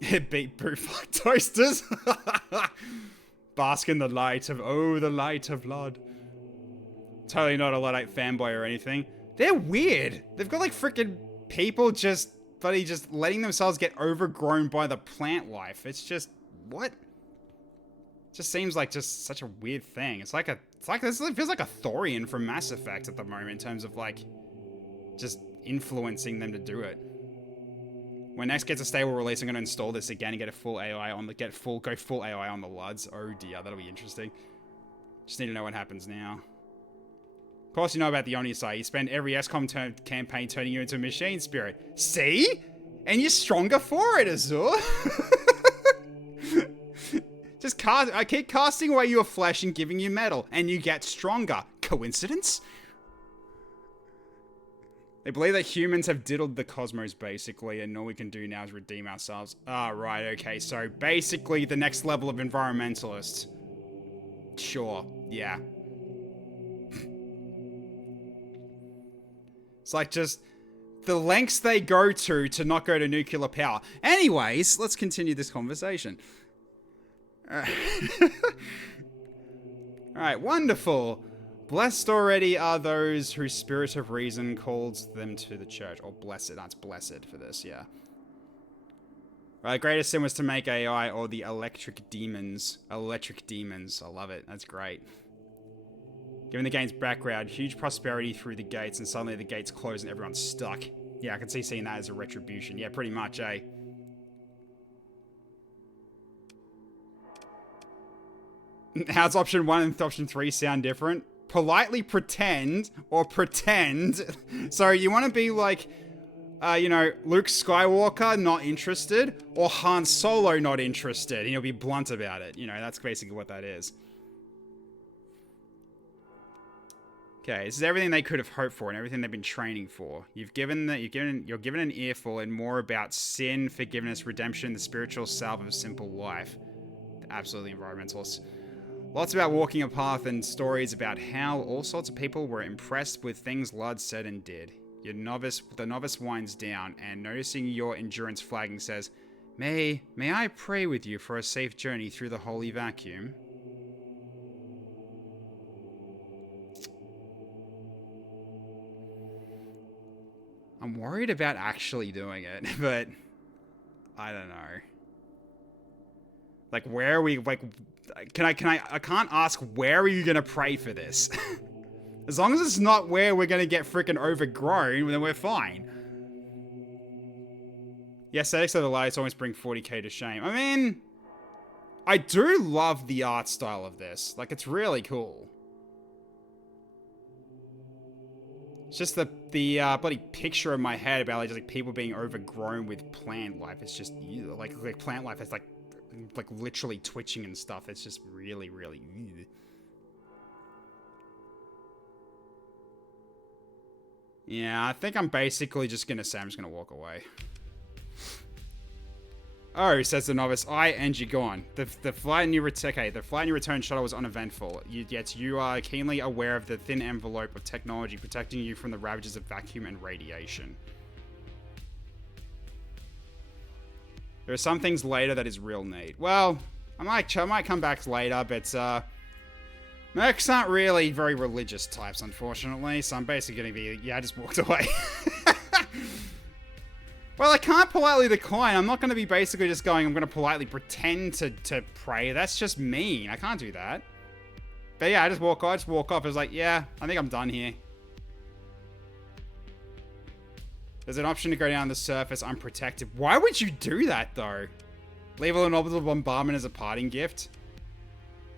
Beat Brewfuck Toasters. Bask in the light of, the light of Lud. Totally not a Luddite fanboy or anything. They're weird. They've got like freaking people just letting themselves get overgrown by the plant life. It's just, what? It just seems like just such a weird thing. It feels like a Thorian from Mass Effect at the moment in terms of like, just influencing them to do it. When next gets a stable release, I'm going to install this again and get a full AI on go full AI on the Luds. Oh dear, that'll be interesting. Just need to know what happens now. Of course you know about the Omnisire. You spend every XCOM campaign turning you into a machine spirit. See? And you're stronger for it, Azur. I keep casting away your flesh and giving you metal, and you get stronger. Coincidence? They believe that humans have diddled the cosmos, basically, and all we can do now is redeem ourselves. Ah, right, okay, so basically the next level of environmentalists. Sure, yeah. It's like just the lengths they go to not go to nuclear power. Anyways, let's continue this conversation. Alright, wonderful. Blessed already are those whose spirit of reason calls them to the church. Or blessed, that's blessed for this, yeah. Right, greatest sin was to make AI or the electric demons. Electric demons, I love it, that's great. Given the game's background, huge prosperity through the gates, and suddenly the gates close and everyone's stuck. Yeah, I can see seeing that as a retribution. Yeah, pretty much, eh? How's option 1 and option 3 sound different? Politely pretend, or pretend. So you want to be like, Luke Skywalker not interested, or Han Solo not interested, and you'll be blunt about it. That's basically what that is. Okay, this is everything they could have hoped for and everything they've been training for. You're given an earful and more about sin, forgiveness, redemption, the spiritual salve of simple life. Absolutely environmentalists. Lots about walking a path and stories about how all sorts of people were impressed with things Lud said and did. The novice winds down and noticing your endurance flagging says, May I pray with you for a safe journey through the holy vacuum? I'm worried about actually doing it, but I don't know. Like, where are we, like, I can't ask where are you gonna pray for this? As long as it's not where we're gonna get freaking overgrown, then we're fine. Yeah, aesthetics of the lights almost bring 40k to shame. I mean, I do love the art style of this. Like, it's really cool. It's just the bloody picture in my head about like people being overgrown with plant life. It's just like plant life is like literally twitching and stuff. It's just really, really. Yeah, I think I'm basically just gonna say I'm just gonna walk away. Oh, says the novice. And you're gone. The flight and your return shuttle was uneventful. Yet you are keenly aware of the thin envelope of technology protecting you from the ravages of vacuum and radiation. There are some things later that is real need. Well, I might come back later, but mercs aren't really very religious types, unfortunately. So I'm basically gonna be, yeah, I just walked away. Well, I can't politely decline. I'm not going to be basically just going, I'm going to politely pretend to pray. That's just mean. I can't do that. But yeah, I just walk off. I was like, yeah, I think I'm done here. There's an option to go down the surface unprotected. Why would you do that, though? Leave an orbital bombardment as a parting gift?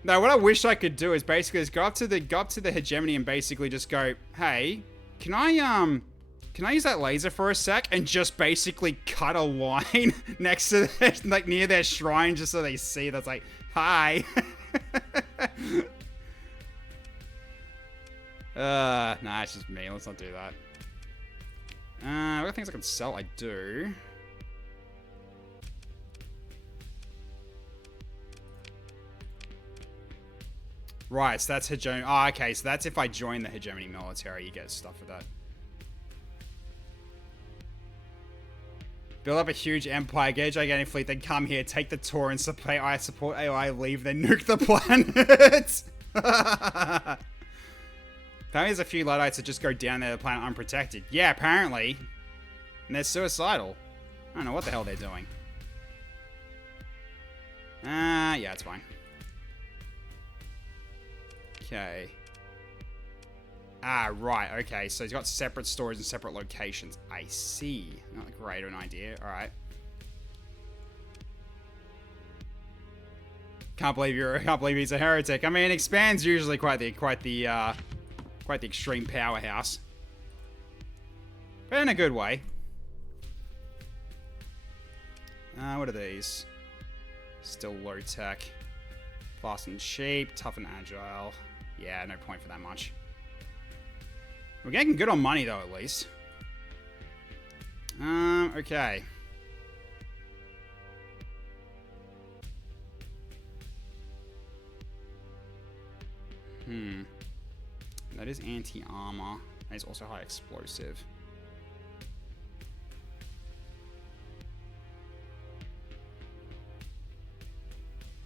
No, what I wish I could do is basically just go up to the hegemony and basically just go, hey, can I use that laser for a sec and just basically cut a line next to their, like near their shrine just so they see that's like, hi. Nah, it's just me. Let's not do that. What other things I can sell? I do. Right, so that's hegemony. Oh, okay, so that's if I join the hegemony military, you get stuff for that. Build up a huge empire, get a gigantic fleet, then come here, take the tour, and support AI, leave, then nuke the planet. Apparently there's a few Luddites that just go down there to the planet unprotected. Yeah, apparently. And they're suicidal. I don't know what the hell they're doing. Yeah, it's fine. Okay. Ah, right, okay. So he's got separate stores and separate locations. I see. Not great of an idea. Alright. Can't believe he's a heretic. I mean, Expand's usually quite the extreme powerhouse. But in a good way. What are these? Still low tech. Fast and cheap, tough and agile. Yeah, no point for that much. We're getting good on money, though, at least. Okay. That is anti-armor. That is also high explosive.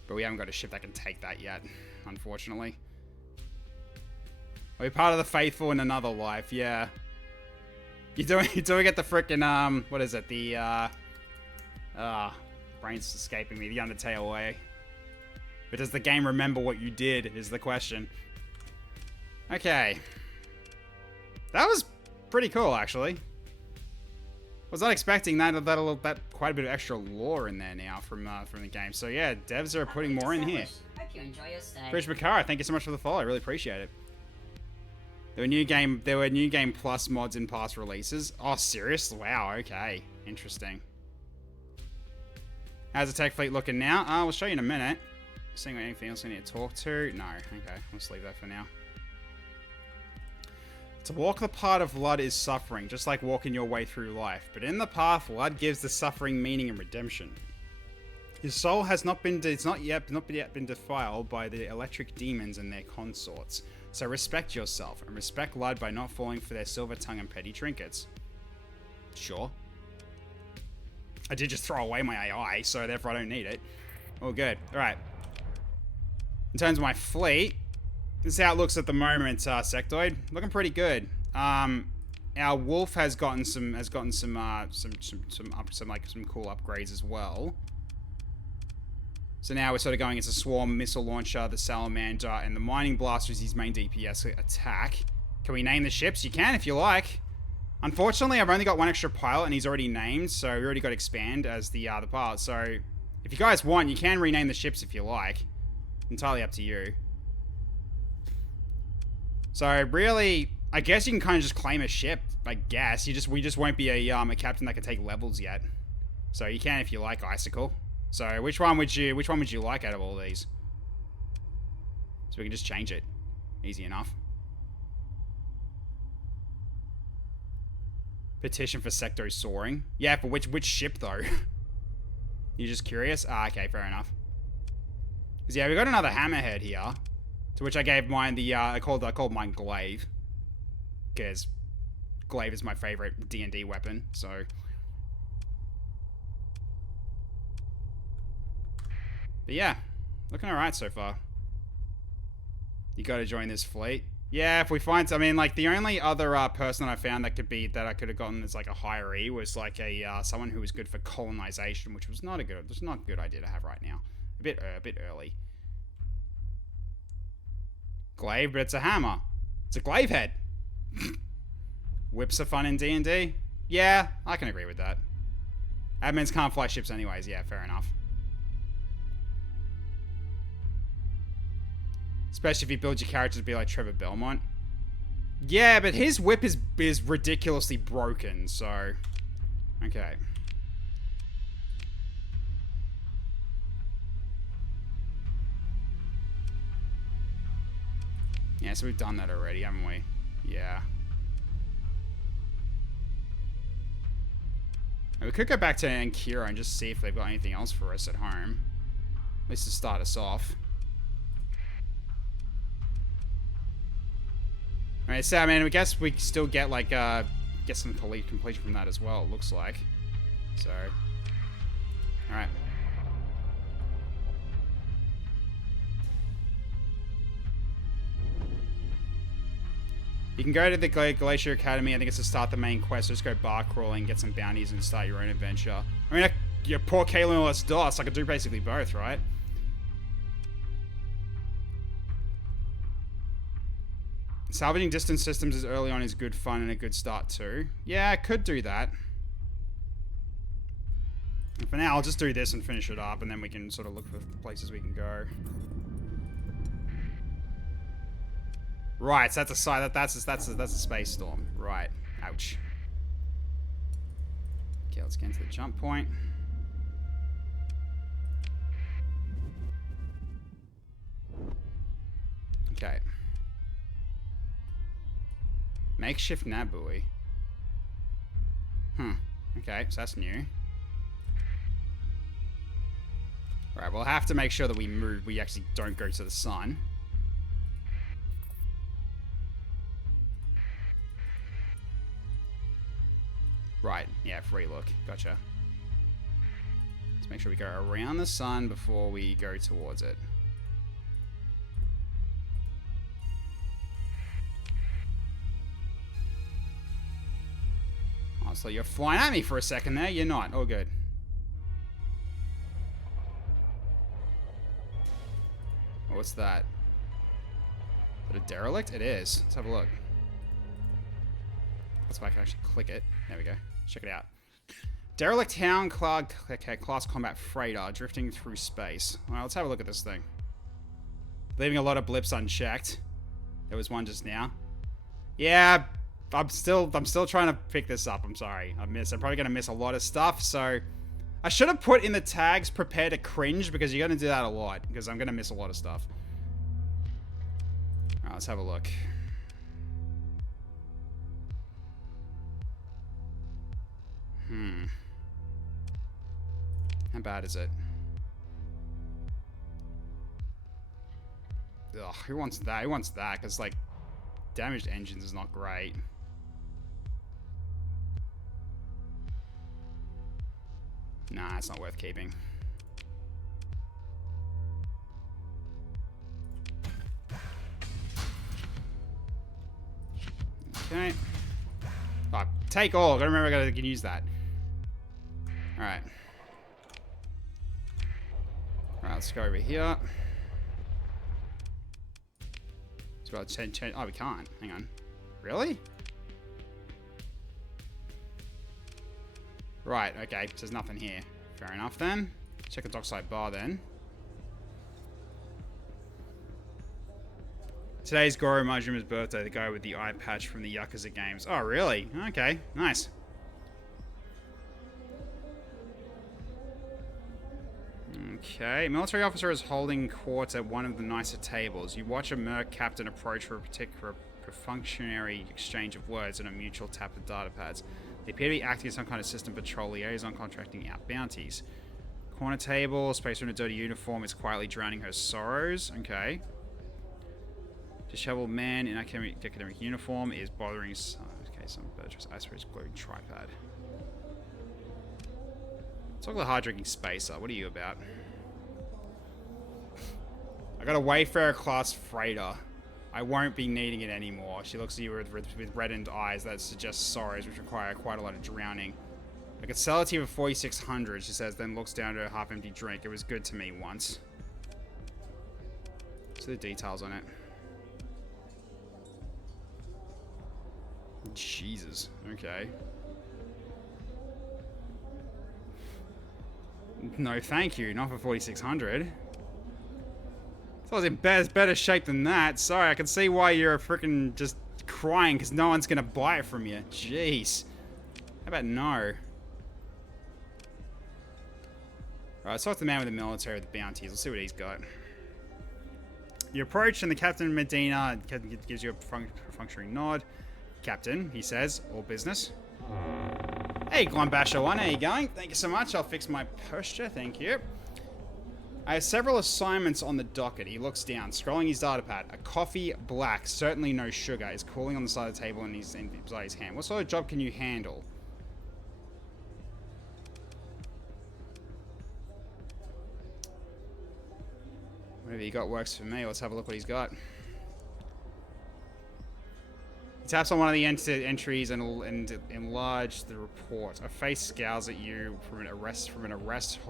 But we haven't got a ship that can take that yet, unfortunately. We're part of the faithful in another life, yeah. You're doing it the frickin', what is it? The, brain's escaping me. The Undertale way. But does the game remember what you did, is the question. Okay. That was pretty cool, actually. Was not expecting that quite a bit of extra lore in there now from the game. So yeah, devs are putting more in here. Hope you enjoy your stay. Bridge Bakara, thank you so much for the follow. I really appreciate it. There were new game plus mods in past releases. Oh, serious? Wow. Okay, interesting. How's the tech fleet looking now? We'll show you in a minute. Seeing anything else we need to talk to? No. Okay, let's leave that for now. To walk the path of Lud is suffering, just like walking your way through life. But in the path, Lud gives the suffering meaning and redemption. His soul has not yet been defiled by the electric demons and their consorts. So respect yourself, and respect Lud by not falling for their silver tongue and petty trinkets. Sure. I did just throw away my AI, so therefore I don't need it. All good. Alright. In terms of my fleet, this is how it looks at the moment, Sectoid. Looking pretty good. Our Wolf has gotten some cool upgrades as well. So now we're sort of going into Swarm, Missile Launcher, the Salamander, and the Mining Blaster is his main DPS attack. Can we name the ships? You can if you like. Unfortunately, I've only got one extra pilot and he's already named, so we already got Expand as the pilot. So if you guys want, you can rename the ships if you like. Entirely up to you. So really, I guess you can kind of just claim a ship. I guess we just won't be a captain that can take levels yet. So you can if you like, Icicle. So which one would you like out of all these? So we can just change it. Easy enough. Petition for Secto soaring. Yeah, for which ship though? You're just curious? Ah, okay, fair enough. Because, yeah, we got another hammerhead here. To which I gave mine the, I called mine glaive. Because glaive is my favorite D&D weapon, so... But yeah, looking alright so far. You gotta join this fleet. Yeah, if we find... I mean, like, the only other person I found that I could have gotten as, like, a higher E was, like, someone who was good for colonization, which was not a good idea to have right now. A bit early. Glaive, but it's a hammer. It's a glaive head. Whips are fun in D&D? Yeah, I can agree with that. Admins can't fly ships anyways. Yeah, fair enough. Especially if you build your character to be like Trevor Belmont. Yeah, but his whip is ridiculously broken, so... Okay. Yeah, so we've done that already, haven't we? Yeah. We could go back to Ankira and just see if they've got anything else for us at home. At least to start us off. Alright, so I mean, I guess we still get like, get some completion from that as well, it looks like. So, alright. You can go to the Glacier Academy. I think it's to start the main quest. Just go bar crawling, get some bounties, and start your own adventure. I mean, your poor Kaelin or DOS. I could do basically both, right? Salvaging distance systems is early on is good fun and a good start too. Yeah, I could do that. And for now, I'll just do this and finish it up, and then we can sort of look for places we can go. Right, so that's a side. That's a space storm. Right. Ouch. Okay, let's get into the jump point. Okay. Makeshift nav buoy. Okay, so that's new. Right, we'll have to make sure that we actually don't go to the sun. Right, yeah, free look. Gotcha. Let's make sure we go around the sun before we go towards it. Oh, so you're flying at me for a second there. You're not. All good. Oh, what's that? Is it a derelict? It is. Let's have a look. That's why I can actually click it. There we go. Check it out. Derelict Town class combat freighter drifting through space. Alright, let's have a look at this thing. Leaving a lot of blips unchecked. There was one just now. Yeah, I'm still trying to pick this up. I'm sorry. I'm probably gonna miss a lot of stuff, so I should have put in the tags prepare to cringe because you're gonna do that a lot, because I'm gonna miss a lot of stuff. Alright, let's have a look. How bad is it? Ugh, who wants that? Who wants that? Because, like, damaged engines is not great. Nah, it's not worth keeping. Okay. Oh, take all. Gotta remember I can use that. Alright. Alright, let's go over here. So I'll change. Oh, we can't. Hang on. Really? Right, okay. So there's nothing here. Fair enough then. Check the dockside bar then. Today's Goro Majuma's birthday, the guy with the eye patch from the Yakuza games. Oh, really? Okay, nice. Okay, military officer is holding court at one of the nicer tables. You watch a merc captain approach for a perfunctory exchange of words and a mutual tap of data pads. They appear to be acting as some kind of system patrol liaison contracting out bounties. Corner table, space in a dirty uniform is quietly drowning her sorrows. Okay. Disheveled man in academic uniform is bothering. Okay, some Burgess Iceberg's glowing tripod. Talk about hard drinking spacer. What are you about? I got a Wayfarer class freighter. I won't be needing it anymore. She looks at you with reddened eyes that suggest sorrows, which require quite a lot of drowning. I could sell it to you for 4,600, she says, then looks down to her half-empty drink. It was good to me once. See the details on it. Jesus. Okay. No, thank you. Not for 4,600. I was in better shape than that. Sorry, I can see why you're freaking just crying because no one's going to buy it from you. Jeez. How about no? Alright, let's talk to the man with the military with the bounties. Let's see what he's got. You approach and the Captain Medina gives you a functioning nod. Captain, he says, all business. Hey, Glambasher 1, how you going? Thank you so much. I'll fix my posture. Thank you. I have several assignments on the docket. He looks down, scrolling his data pad. A coffee black, certainly no sugar, is cooling on the side of the table and he's beside his hand. What sort of job can you handle? Whatever you got works for me. Let's have a look what he's got. He taps on one of the entries and enlarge the report. A face scowls at you from an arrest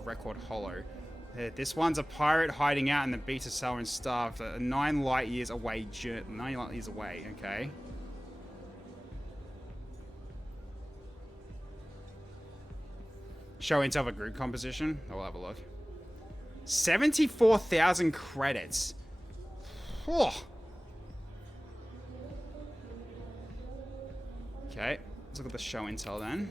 record hollow. This one's a pirate hiding out in the Beta Sauron staff, 9 light years away. 9 light years away. Okay. Show intel of a group composition. Oh, we'll have a look. 74,000 credits. Oh. Okay, let's look at the show intel then.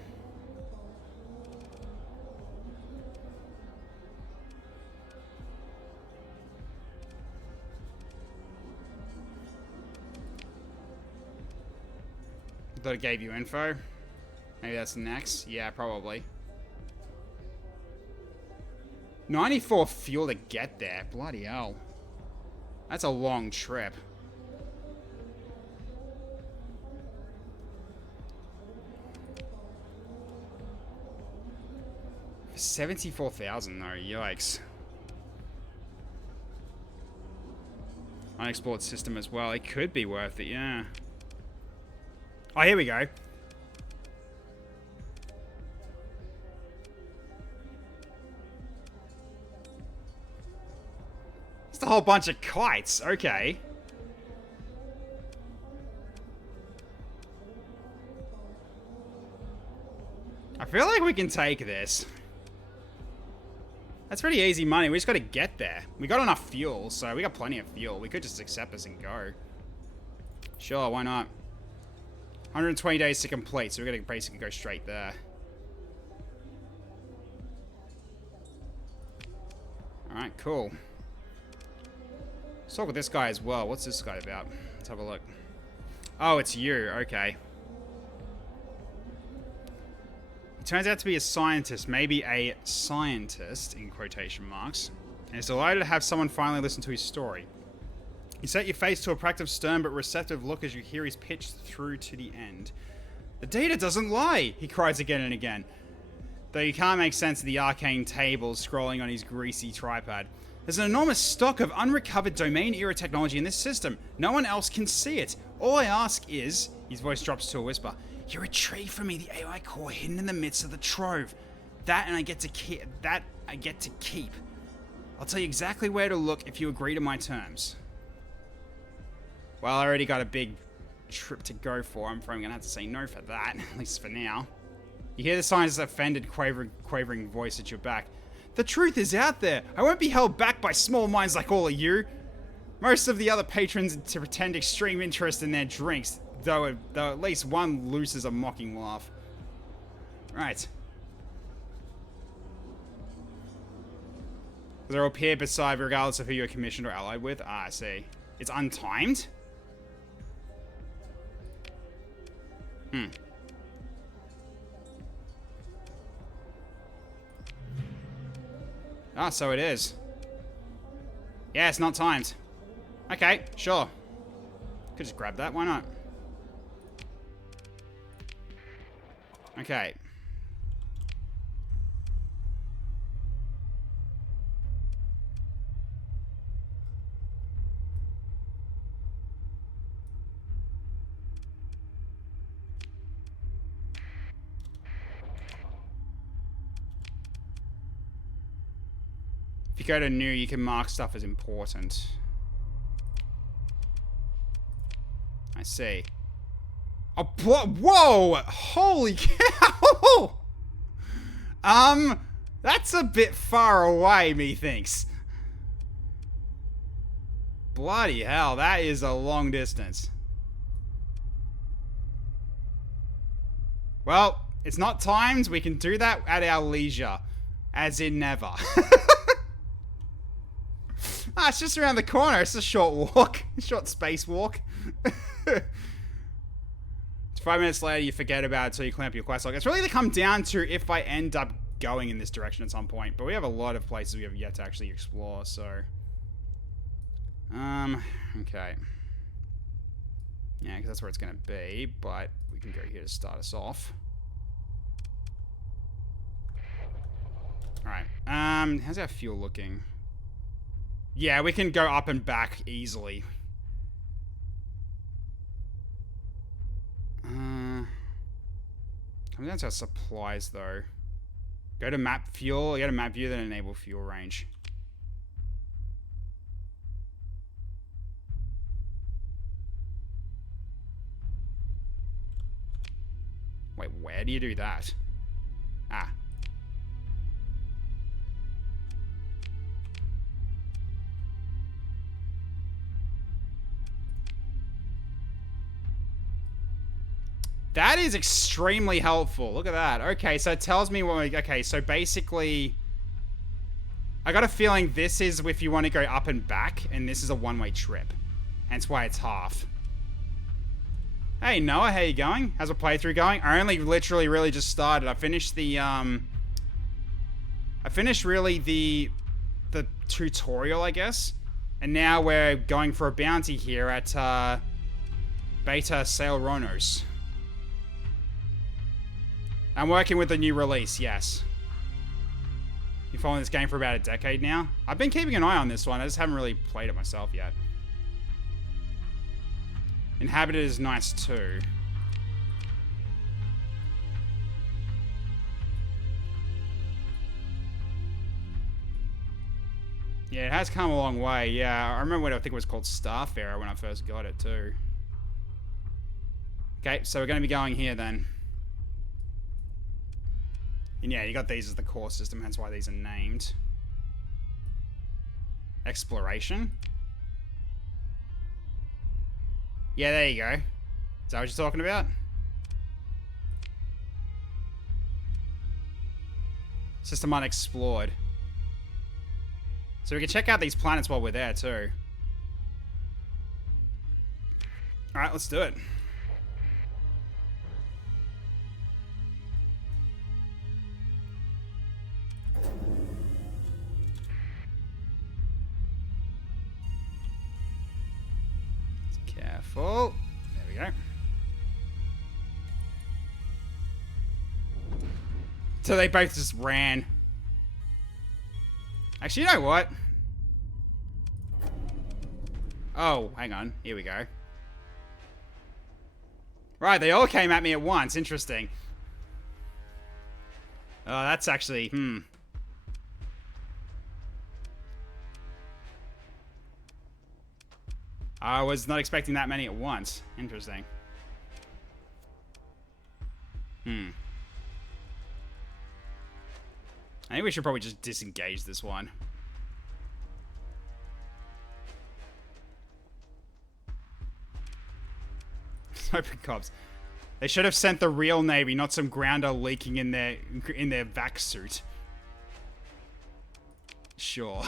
Thought it gave you info. Maybe that's next. Yeah, probably. 94 fuel to get there. Bloody hell. That's a long trip. 74,000 though, yikes. Unexplored system as well. It could be worth it, yeah. Oh, here we go. It's a whole bunch of kites. Okay. I feel like we can take this. That's pretty easy money. We just got to get there. We got enough fuel, so we got plenty of fuel. We could just accept this and go. Sure, why not? 120 days to complete, so we're going to basically go straight there. Alright, cool. Let's talk with this guy as well. What's this guy about? Let's have a look. Oh, it's you. Okay. He turns out to be a scientist, maybe a scientist, in quotation marks, and is delighted to have someone finally listen to his story. You set your face to a practical, stern but receptive look as you hear his pitch through to the end. The data doesn't lie, he cries again and again, though you can't make sense of the arcane tables scrolling on his greasy tripod. There's an enormous stock of unrecovered domain-era technology in this system. No one else can see it. All I ask is... His voice drops to a whisper. You retrieve for me the AI core hidden in the midst of the trove. That I get to keep. I'll tell you exactly where to look if you agree to my terms. Well, I already got a big trip to go for. I'm probably gonna have to say no for that, at least for now. You hear the scientist's offended, quavering voice at your back. The truth is out there. I won't be held back by small minds like all of you. Most of the other patrons to pretend extreme interest in their drinks, though at least one loses a mocking laugh. Right. They'll appear beside regardless of who you're commissioned or allied with. Ah, I see. It's untimed? Ah, so it is. Yeah, it's not timed. Okay, sure. Could just grab that, why not? Okay. If you go to new, you can mark stuff as important. I see. Oh, whoa! Holy cow! That's a bit far away, methinks. Bloody hell, that is a long distance. Well, it's not timed. We can do that at our leisure. As in never. Ah, it's just around the corner. It's a short walk. Short space walk. 5 minutes later, you forget about it until you clamp your quest log. It's really going to come down to if I end up going in this direction at some point. But we have a lot of places we have yet to actually explore, so... okay. Yeah, because that's where it's going to be, but we can go here to start us off. Alright, how's our fuel looking? Yeah, we can go up and back easily. Come down to our supplies, though. Go to map fuel. Go to map view, then enable fuel range. Wait, where do you do that? Ah. That is extremely helpful. Look at that. Okay, so it tells me what we... Okay, so basically... I got a feeling this is if you want to go up and back, and this is a one-way trip. Hence why it's half. Hey, Noah, how you going? How's a playthrough going? I only literally really just started. I finished the, I finished really the tutorial, I guess. And now we're going for a bounty here at, Beta Sailronos. I'm working with the new release, yes. Been following this game for about a decade now. I've been keeping an eye on this one. I just haven't really played it myself yet. Inhabited is nice too. Yeah, it has come a long way. Yeah, I remember when I think it was called Starfarer when I first got it too. Okay, so we're going to be going here then. And yeah, you got these as the core system, hence why these are named. Exploration. Yeah, there you go. Is that what you're talking about? System unexplored. So we can check out these planets while we're there too. Alright, let's do it. Careful. There we go. So they both just ran. Actually, you know what? Oh, hang on. Here we go. Right, they all came at me at once. Interesting. Oh, that's actually... I was not expecting that many at once. Interesting. I think we should probably just disengage this one. Smoking cops. They should have sent the real Navy, not some grounder leaking in their vac suit. Sure.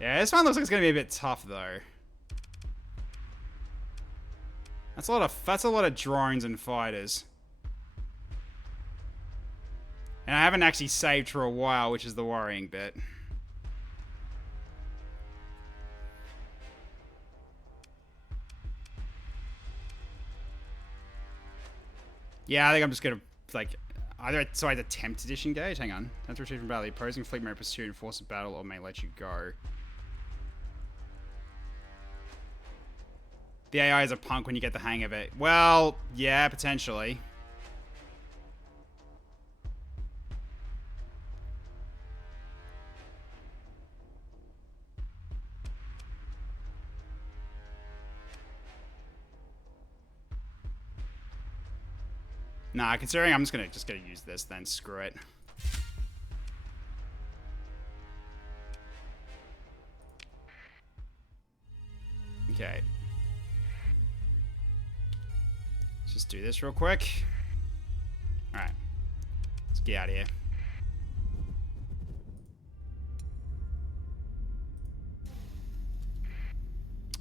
Yeah, this one looks like it's gonna be a bit tough though. That's a lot of drones and fighters. And I haven't actually saved for a while, which is the worrying bit. Yeah, I think I'm just gonna, like, so I attempt to disengage? Hang on. Don't retreat from battle. The opposing fleet may pursue and force a battle or may let you go. The AI is a punk when you get the hang of it. Well, yeah, potentially. Nah, considering I'm just gonna use this then, screw it. Okay. Let's just do this real quick. Alright. Let's get out of here.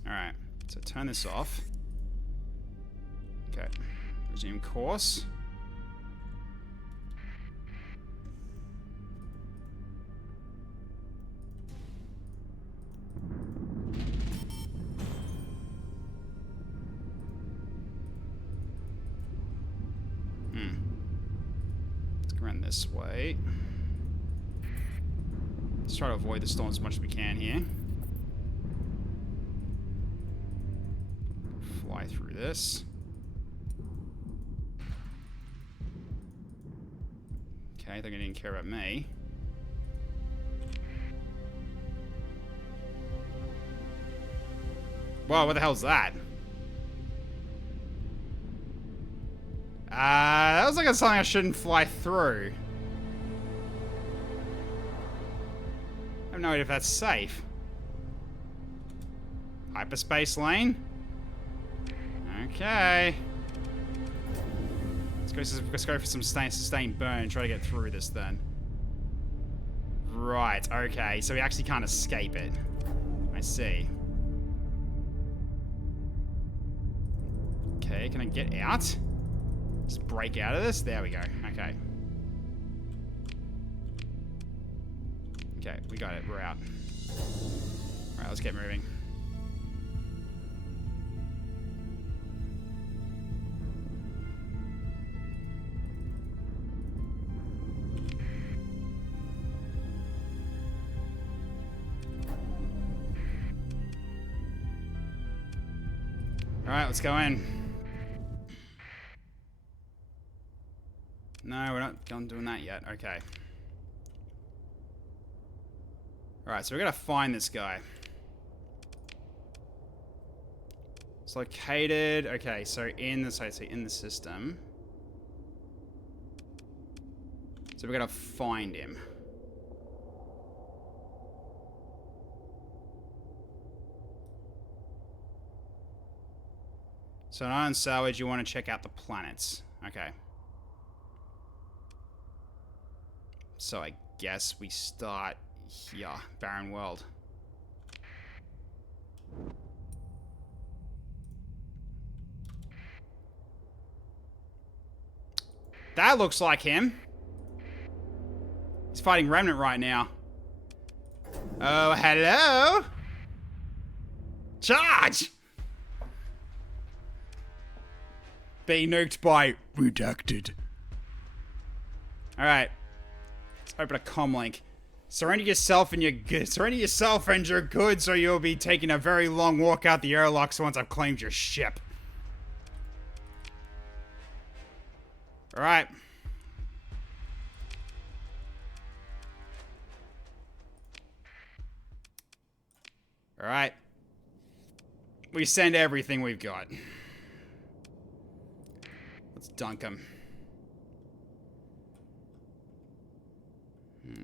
Alright. So turn this off. Okay. Resume course. Run this way. Let's try to avoid the storm as much as we can here. Fly through this. Okay, they're gonna care about me. Whoa, what the hell's that? That was like something I shouldn't fly through. I have no idea if that's safe. Hyperspace lane? Okay. Let's go for some sustained burn and try to get through this then. Right, okay. So we actually can't escape it. I see. Okay, can I get out? Just break out of this? There we go. Okay. Okay, we got it. We're out. Alright, let's get moving. Alright, let's go in. No, we're not doing that yet. Okay. Alright, so we gotta find this guy. It's located... Okay, so in the system. So we gotta find him. So on salvage, you want to check out the planets. Okay. So I guess we start here. Barren world. That looks like him. He's fighting Remnant right now. Oh, hello. Charge! Being nuked by redacted. Alright. Let's open a comlink. Surrender yourself and your goods, or you'll be taking a very long walk out the airlocks once I've claimed your ship. Alright. Alright. We send everything we've got. Let's dunk him.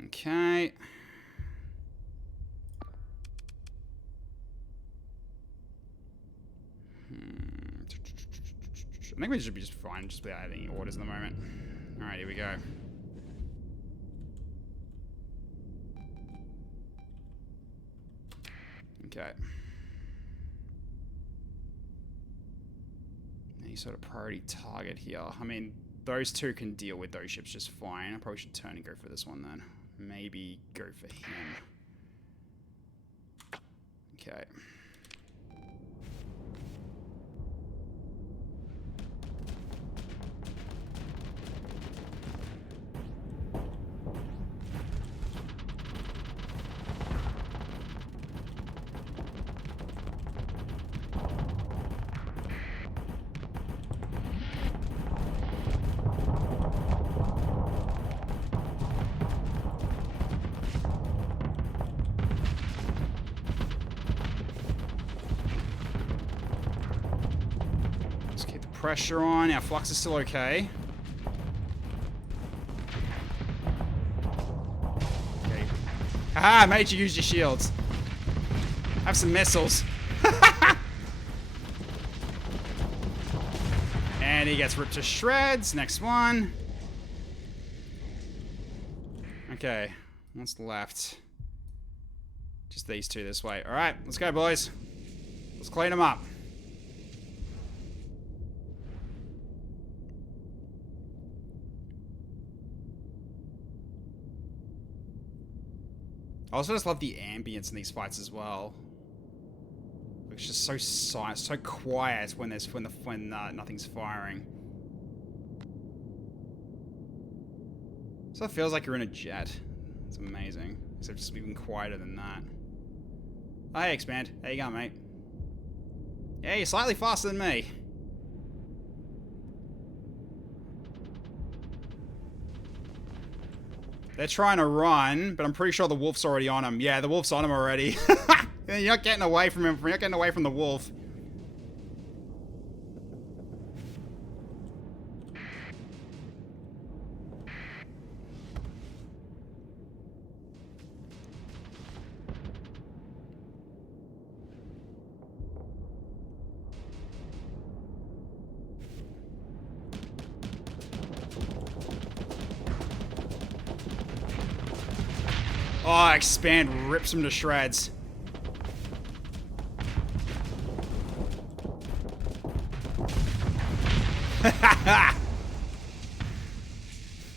Okay. I think we should be just fine, just without any orders in the moment. Alright, here we go. Okay. Any sort of priority target here. I mean, those two can deal with those ships just fine. I probably should turn and go for this one then. Maybe go for him. Okay. Pressure on. Our flux is still okay. Okay. Haha, made you use your shields. Have some missiles. And he gets ripped to shreds. Next one. Okay. What's left? Just these two this way. Alright, let's go, boys. Let's clean them up. I also just love the ambience in these fights as well. It's just so silent, so quiet when nothing's firing. So it feels like you're in a jet. It's amazing. Except just even quieter than that. Oh, hey, Expand. How you going, mate? Yeah, you're slightly faster than me. They're trying to run, but I'm pretty sure the wolf's already on him. Yeah, the wolf's on him already. You're not getting away from him. You're not getting away from the wolf. Oh, Expand rips him to shreds.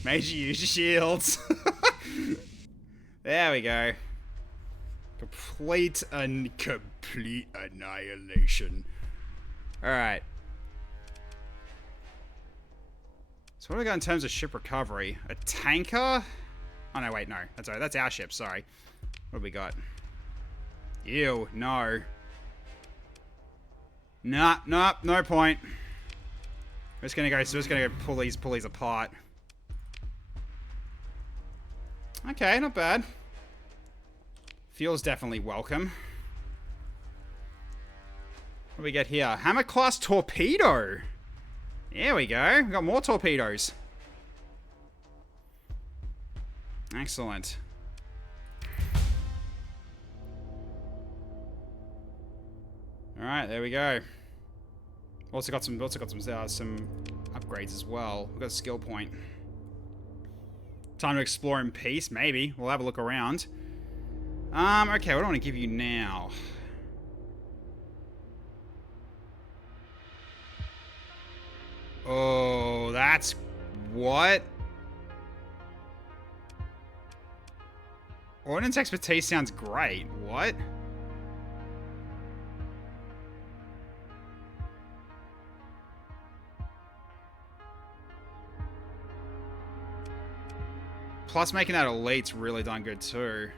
Made you use your shields. There we go. Complete annihilation. Alright. So what do we got in terms of ship recovery? A tanker? Oh no, wait, no. That's our ship, sorry. What do we got? Ew, no. Nah, no point. We're just gonna go pull these apart. Okay, not bad. Fuel's definitely welcome. What do we get here? Hammer class torpedo. There we go. We got more torpedoes. Excellent. All right, there we go. Also got some upgrades as well. We've got a skill point. Time to explore in peace, maybe. We'll have a look around. Okay, what do I want to give you now? Oh, that's what? Ordnance expertise sounds great. What? Plus making that elite's really done good too.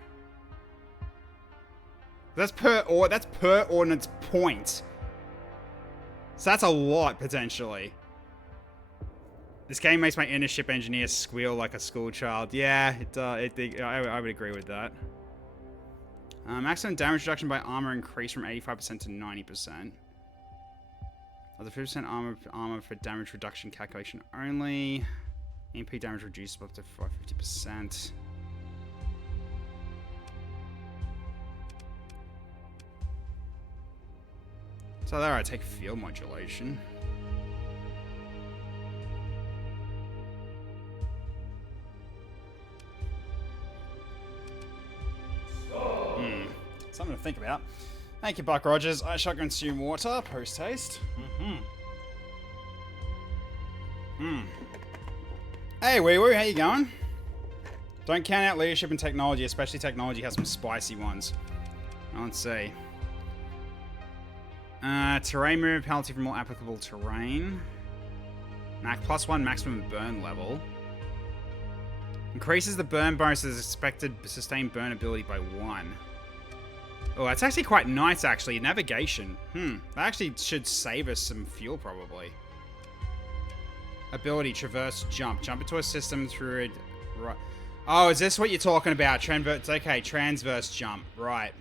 That's per ordnance point. So that's a lot potentially. This game makes my inner ship engineer squeal like a school child. Yeah, I would agree with that. Maximum damage reduction by armor increased from 85% to 90%. Other 50% armor for damage reduction calculation only. MP damage reduced up to 50%. So there I take field modulation. Something to think about. Thank you, Buck Rogers. I shall consume water post-haste. Hey, wee woo, how you going? Don't count out leadership and technology, especially technology has some spicy ones. Let's see. Terrain move, penalty from all applicable terrain. +1 maximum burn level. Increases the burn bonus's expected sustained burn ability by 1. Oh, that's actually quite nice, actually. Navigation. That actually should save us some fuel, probably. Ability, traverse, jump. Jump into a system through it. Right. Oh, is this what you're talking about? Okay, transverse jump. Right.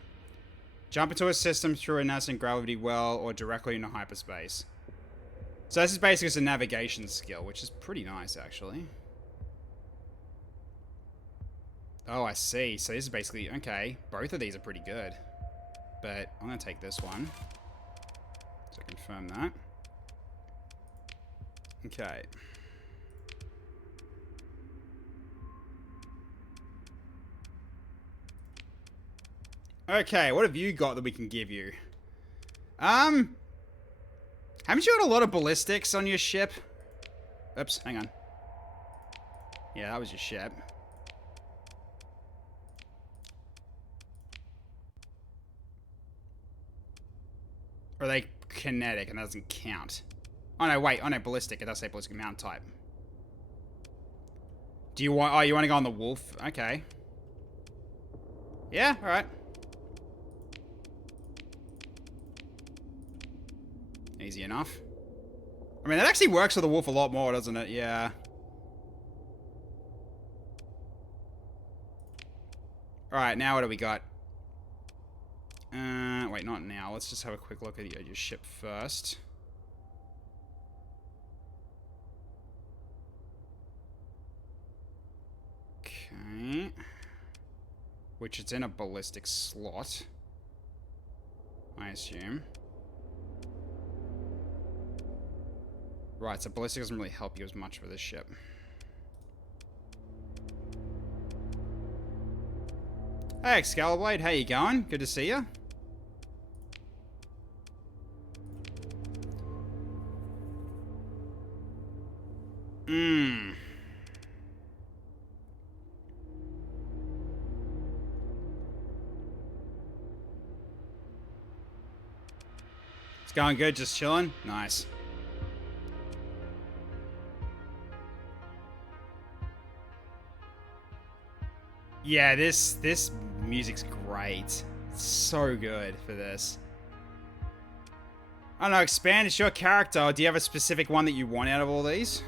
Jump into a system through a nascent gravity well or directly into hyperspace. So this is basically just a navigation skill, which is pretty nice, actually. Oh, I see. So this is basically... Okay, both of these are pretty good. But I'm going to take this one. So confirm that. Okay. Okay, what have you got that we can give you? Haven't you got a lot of ballistics on your ship? Oops, hang on. Yeah, that was your ship. Or are they kinetic and that doesn't count? Oh no, wait. Oh no, ballistic. It does say ballistic mount type. Do you want... Oh, you want to go on the wolf? Okay. Yeah, alright. Easy enough. I mean, that actually works with the wolf a lot more, doesn't it? Yeah. Alright, now what do we got? Wait, not now. Let's just have a quick look at your ship first. Okay. Which it's in a ballistic slot, I assume. Right, so ballistic doesn't really help you as much for this ship. Hey, Excaliblade, how you going? Good to see you. It's going good, just chilling? Nice. Yeah, this music's great. It's so good for this. I don't know, expand, it's your character. Do you have a specific one that you want out of all these?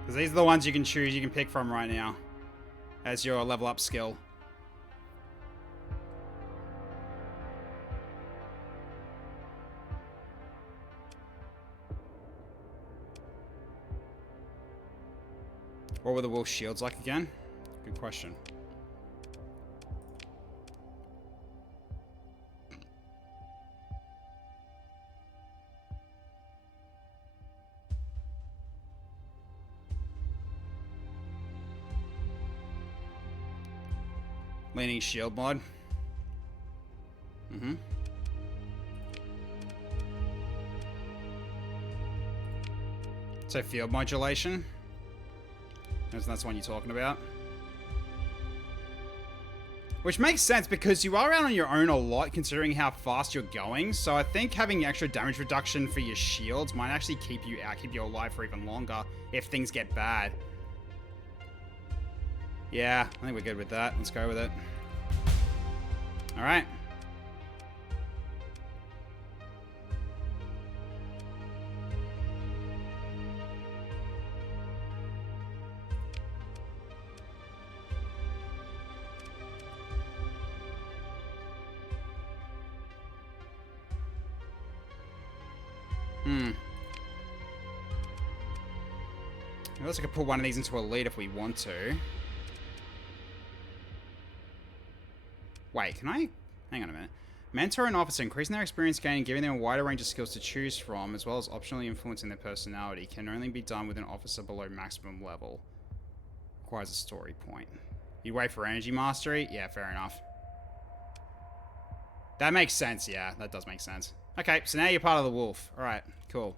Because these are the ones you can choose, you can pick from right now. As your level up skill. What were the wolf shields like again? Good question. Leaning shield mod. So field modulation. That's the one you're talking about. Which makes sense because you are out on your own a lot considering how fast you're going. So I think having extra damage reduction for your shields might actually keep you alive for even longer if things get bad. Yeah, I think we're good with that. Let's go with it. Alright. I guess I could put one of these into a lead if we want to. Wait, can I? Hang on a minute. Mentor an officer, increasing their experience gain and giving them a wider range of skills to choose from, as well as optionally influencing their personality, can only be done with an officer below maximum level. Requires a story point. You wait for energy mastery? Yeah, fair enough. That makes sense, yeah. That does make sense. Okay, so now you're part of the wolf. Alright, cool.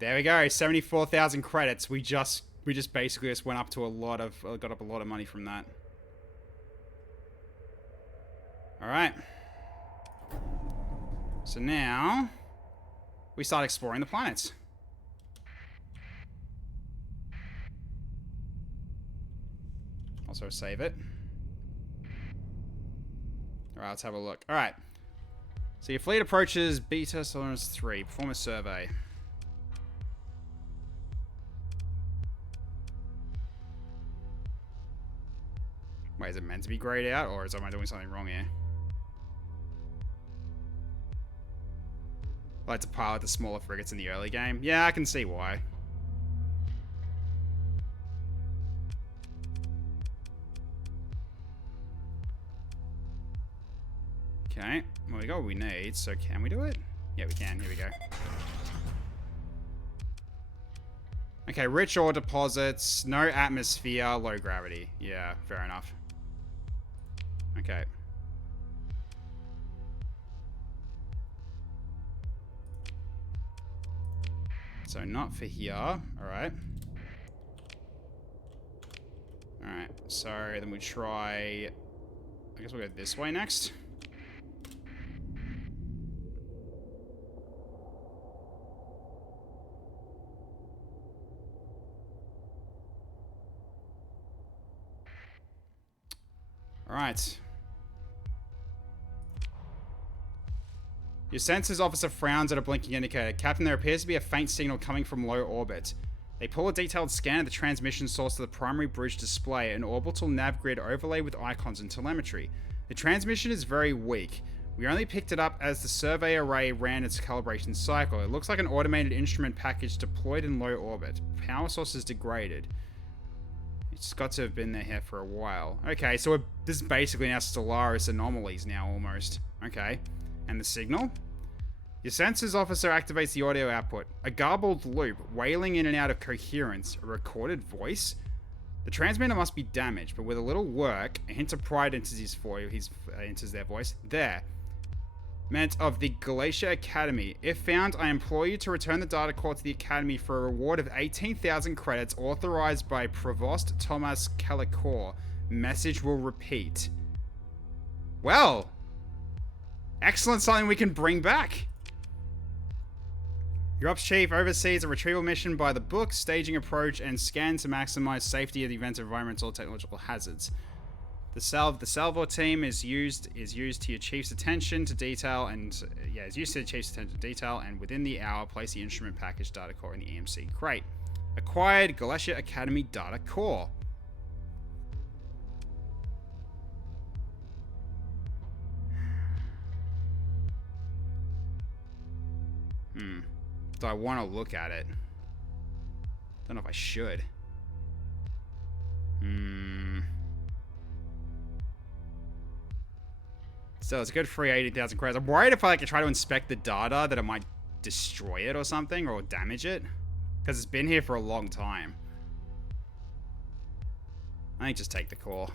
There we go. 74,000 credits. We just basically just went up to got up a lot of money from that. All right. So now we start exploring the planets. Also save it. All right, let's have a look. All right. So your fleet approaches Beta Solaris 3. Perform a survey. Wait, is it meant to be grayed out, or am I doing something wrong here? I like to pilot the smaller frigates in the early game. Yeah, I can see why. Okay, well, we got what we need, so can we do it? Yeah, we can. Here we go. Okay, rich ore deposits, no atmosphere, low gravity. Yeah, fair enough. Okay. So not for here. Alright. Alright, so then we try... I guess we'll go this way next. Alright. Your sensors officer frowns at a blinking indicator. Captain, there appears to be a faint signal coming from low orbit. They pull a detailed scan of the transmission source to the primary bridge display, an orbital nav grid overlaid with icons and telemetry. The transmission is very weak. We only picked it up as the survey array ran its calibration cycle. It looks like an automated instrument package deployed in low orbit. Power source is degraded. It's got to have been there here for a while. Okay, so this is basically now Stellaris anomalies now, almost. Okay. And the signal? Your sensors officer activates the audio output. A garbled loop, wailing in and out of coherence. A recorded voice? The transmitter must be damaged, but with a little work, a hint of pride enters their voice. There. Meant of the Galatia Academy. If found, I implore you to return the data core to the Academy for a reward of 18,000 credits authorized by Provost Thomas Calicor. Message will repeat. Well, excellent, something we can bring back. Your Ops Chief oversees a retrieval mission by the book, staging approach, and scan to maximize safety of the event of environmental or technological hazards. The salvo team is used to your chief's attention to detail and within the hour place the instrument package data core in the EMC crate. Acquired Galatia Academy data core. Do I want to look at it? Don't know if I should. So it's a good free 80,000 credits. I'm worried if I try to inspect the data that it might destroy it or something or damage it. Because it's been here for a long time. I think just take the core.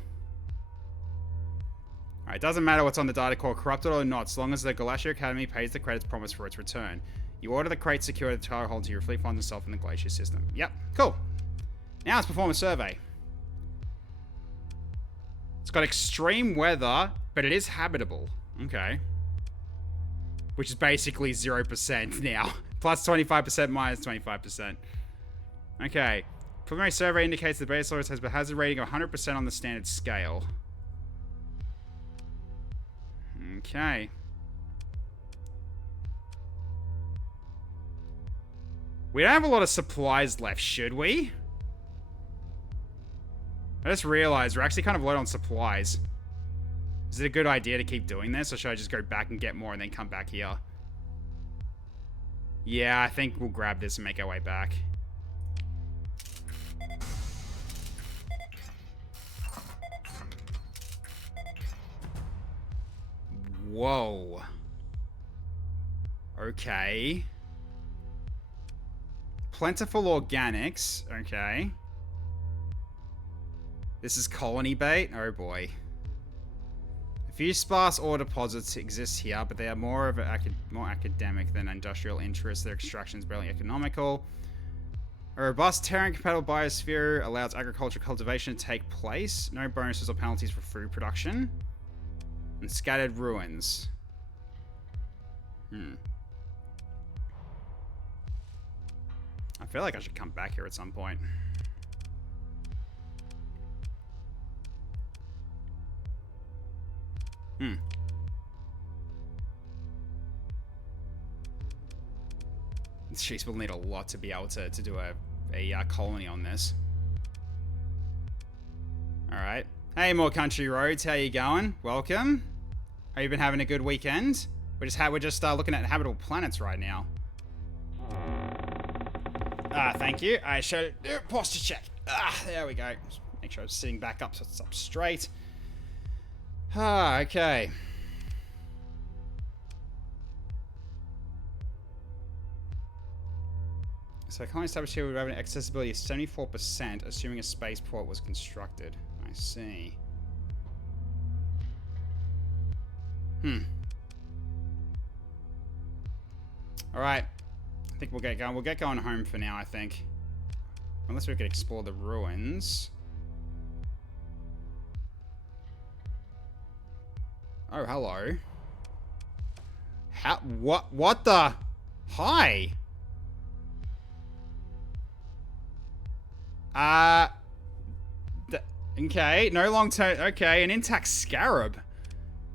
Alright, doesn't matter what's on the data core, corrupted or not, as long as the Galatia Academy pays the credits promised for its return. You order the crate secured the tower hold to your fleet finds itself in the Glacier system. Yep, cool. Now let's perform a survey. It's got extreme weather, but it is habitable. Okay. Which is basically 0% now. Plus 25%, minus 25%. Okay. Preliminary survey indicates the base source has a hazard rating of 100% on the standard scale. Okay. We don't have a lot of supplies left, should we? I just realized we're actually kind of low on supplies. Is it a good idea to keep doing this, or should I just go back and get more and then come back here? Yeah, I think we'll grab this and make our way back. Whoa. Okay. Plentiful organics. Okay. This is colony bait. Oh boy. A few sparse ore deposits exist here, but they are more of more academic than industrial interests. Their extraction is barely economical. A robust terrain-compatible biosphere allows agricultural cultivation to take place. No bonuses or penalties for food production. And scattered ruins. I feel like I should come back here at some point. Jeez, we'll need a lot to be able to do a colony on this. Alright. Hey, More Country Roads, how you going? Welcome. Have you been having a good weekend? We're just looking at habitable planets right now. Thank you. I should do a posture check. There we go. Just make sure I'm sitting back up so it's up straight. Okay. So colony established here would have an accessibility of 74%, assuming a spaceport was constructed. I see. Alright. I think we'll get going. We'll get going home for now, I think. Unless we could explore the ruins. Oh, hello. What the? Hi! Okay, no long term. Okay, an intact scarab.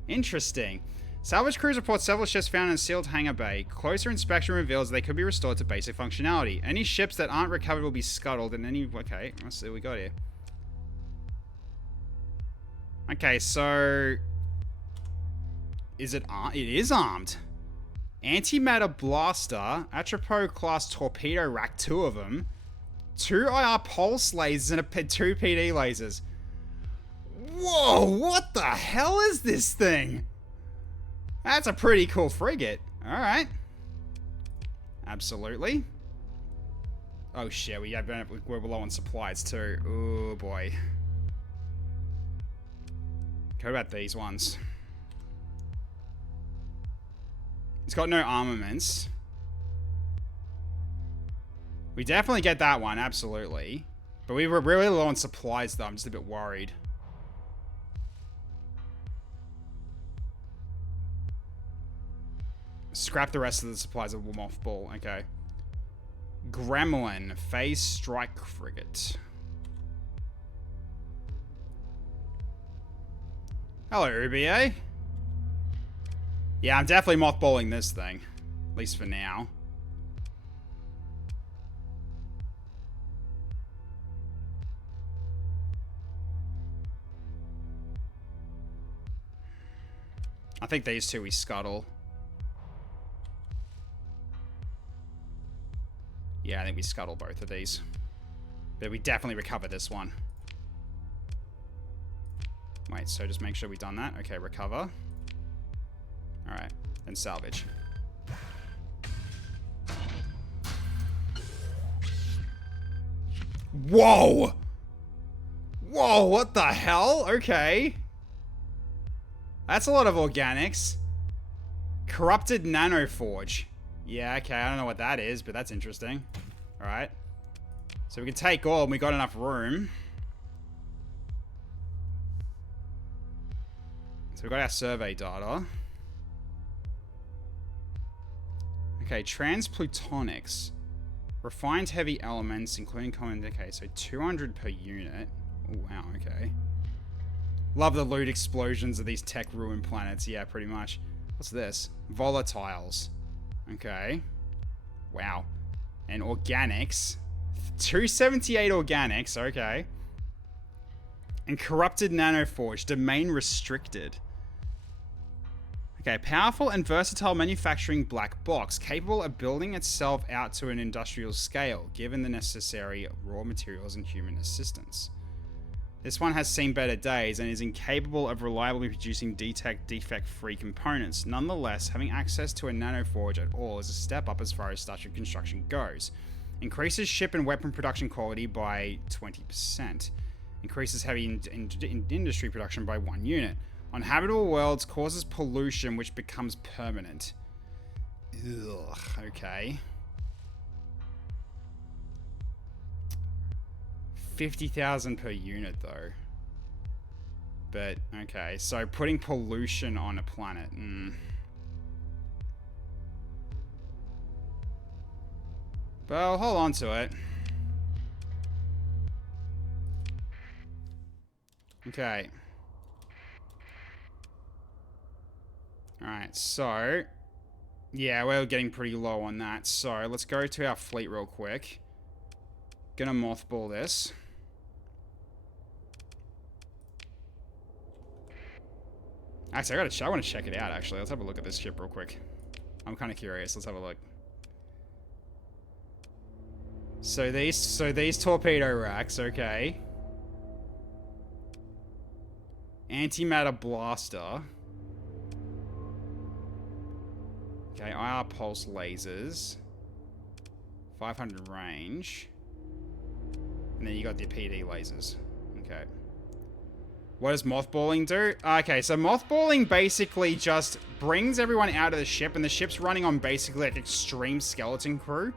Interesting. Salvage crews report several ships found in a sealed hangar bay. Closer inspection reveals they could be restored to basic functionality. Any ships that aren't recovered will be scuttled, and any. Okay, let's see what we got here. Okay, so. Is it armed? It is armed. Antimatter blaster, Atropos class torpedo rack, 2 of them. 2 IR pulse lasers and 2 PD lasers. Whoa, what the hell is this thing? That's a pretty cool frigate. Alright. Absolutely. Oh shit, we're low on supplies too. Oh boy. What about these ones? It's got no armaments. We definitely get that one, absolutely. But we were really low on supplies though, I'm just a bit worried. Scrap the rest of the supplies of mothball, okay. Gremlin, phase strike frigate. Hello, UBA. Yeah, I'm definitely mothballing this thing. At least for now. I think these two we scuttle. Yeah, I think we scuttle both of these. But we definitely recover this one. Wait, so just make sure we've done that. Okay, recover. Alright, then salvage. Whoa! Whoa, what the hell? Okay. That's a lot of organics. Corrupted nanoforge. Yeah, okay, I don't know what that is, but that's interesting. Alright. So we can take all, and we got enough room. So we got our survey data. Okay, transplutonics. Refined heavy elements, including common decay. So 200 per unit. Oh, wow, okay. Love the loot explosions of these tech ruin planets. Yeah, pretty much. What's this? Volatiles. Okay. Wow. And organics. 278 organics. Okay. And corrupted nanoforge. Domain restricted. Okay. Powerful and versatile manufacturing black box. Capable of building itself out to an industrial scale, given the necessary raw materials and human assistance. This one has seen better days and is incapable of reliably producing defect-free components. Nonetheless, having access to a nanoforge at all is a step up as far as starship construction goes. Increases ship and weapon production quality by 20%. Increases heavy industry production by 1 unit. On habitable worlds, causes pollution which becomes permanent. Ugh, okay. 50,000 per unit though. But, okay, so putting pollution on a planet. Well, hold on to it. Okay. Alright, so... yeah, we're getting pretty low on that. So, let's go to our fleet real quick. Gonna mothball this. Actually, I want to check it out, actually. Let's have a look at this ship real quick. I'm kind of curious. Let's have a look. So these torpedo racks, okay. Antimatter blaster. Okay, IR pulse lasers. 500 range. And then you got the PD lasers. Okay. What does mothballing do? Okay, so mothballing basically just brings everyone out of the ship, and the ship's running on basically like extreme skeleton crew.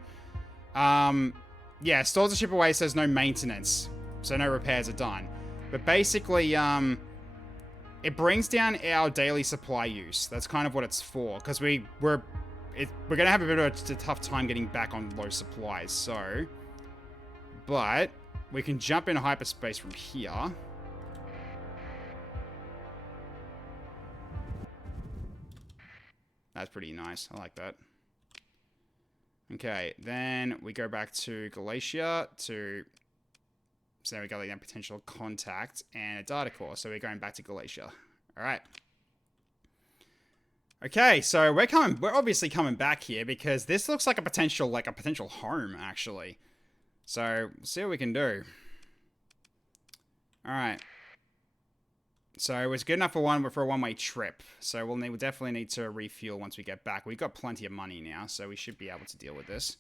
Yeah, stores the ship away so there's no maintenance. So no repairs are done. But basically, it brings down our daily supply use. That's kind of what it's for. Because we're going to have a bit of a tough time getting back on low supplies. So, but we can jump into hyperspace from here. That's pretty nice. I like that. Okay, then we go back to Galatia to... so now we got like a potential contact and a data core. So we're going back to Galatia. All right. Okay, so we're obviously coming back here because this looks like a potential home actually. So see what we can do. All right. So it was good enough for a one-way trip. So we'll definitely need to refuel once we get back. We've got plenty of money now, so we should be able to deal with this.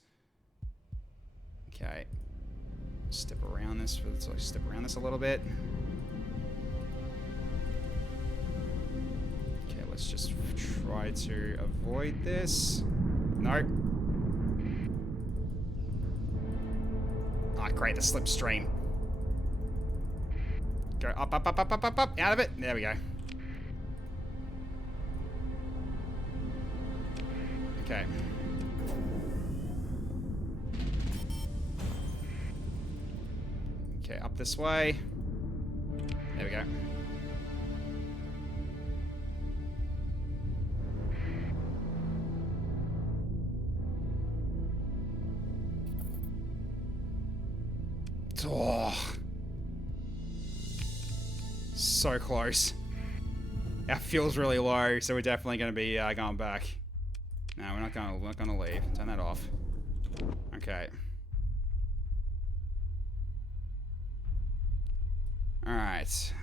Okay. Step around this a little bit. Okay, let's just try to avoid this. Nope. Ah, great, the slipstream. Go up, up, up, up, up, up, up, out of it. There we go. Okay. Okay, up this way. There we go. Oh. So close. Our fuel's really low, so we're definitely going to be going back. No, we're not going to leave. Turn that off. Okay. All right.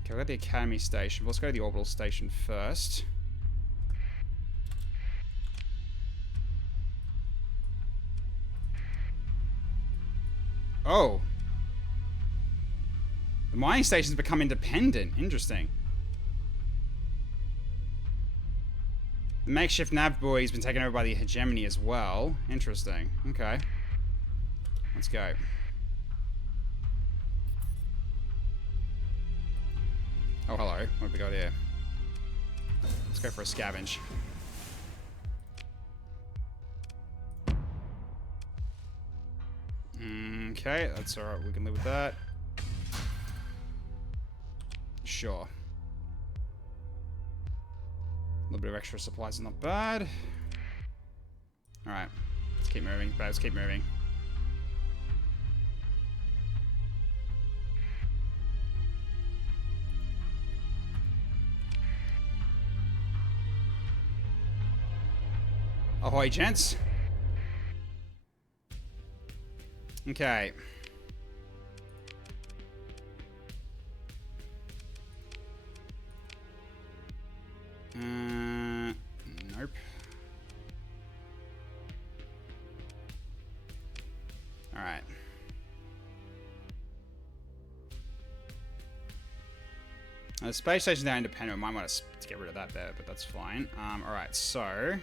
Okay, we've got the Academy Station. Let's go to the Orbital Station first. Oh. The mining station's become independent. Interesting. The makeshift nav buoy's been taken over by the hegemony as well. Interesting. Okay. Let's go. Oh, hello. What have we got here? Let's go for a scavenge. Okay, that's alright. We can live with that. Sure. A little bit of extra supplies is not bad. Alright. Let's keep moving. Let's keep moving. Ahoy, gents. Okay. Nope. The space station's now independent. We might want to get rid of that there, but that's fine. Alright, so...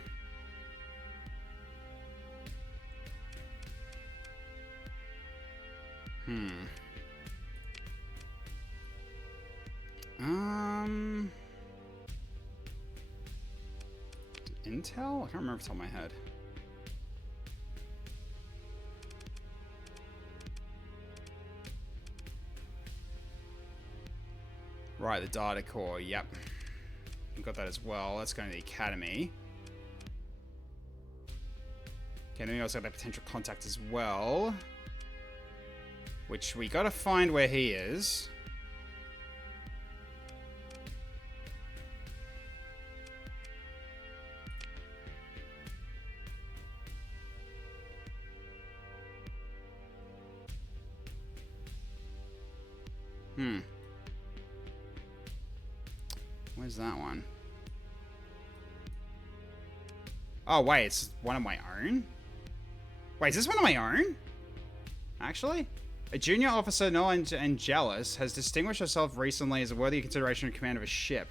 Intel? I can't remember off the top of my head. Right, the data core, yep. We've got that as well. Let's go to the academy. Okay, then we also have that potential contact as well. Which we gotta find where he is. Where's that one? Oh, wait, it's one of my own? Wait, is this one of my own? Actually? A junior officer, known and jealous, has distinguished herself recently as a worthy consideration in command of a ship.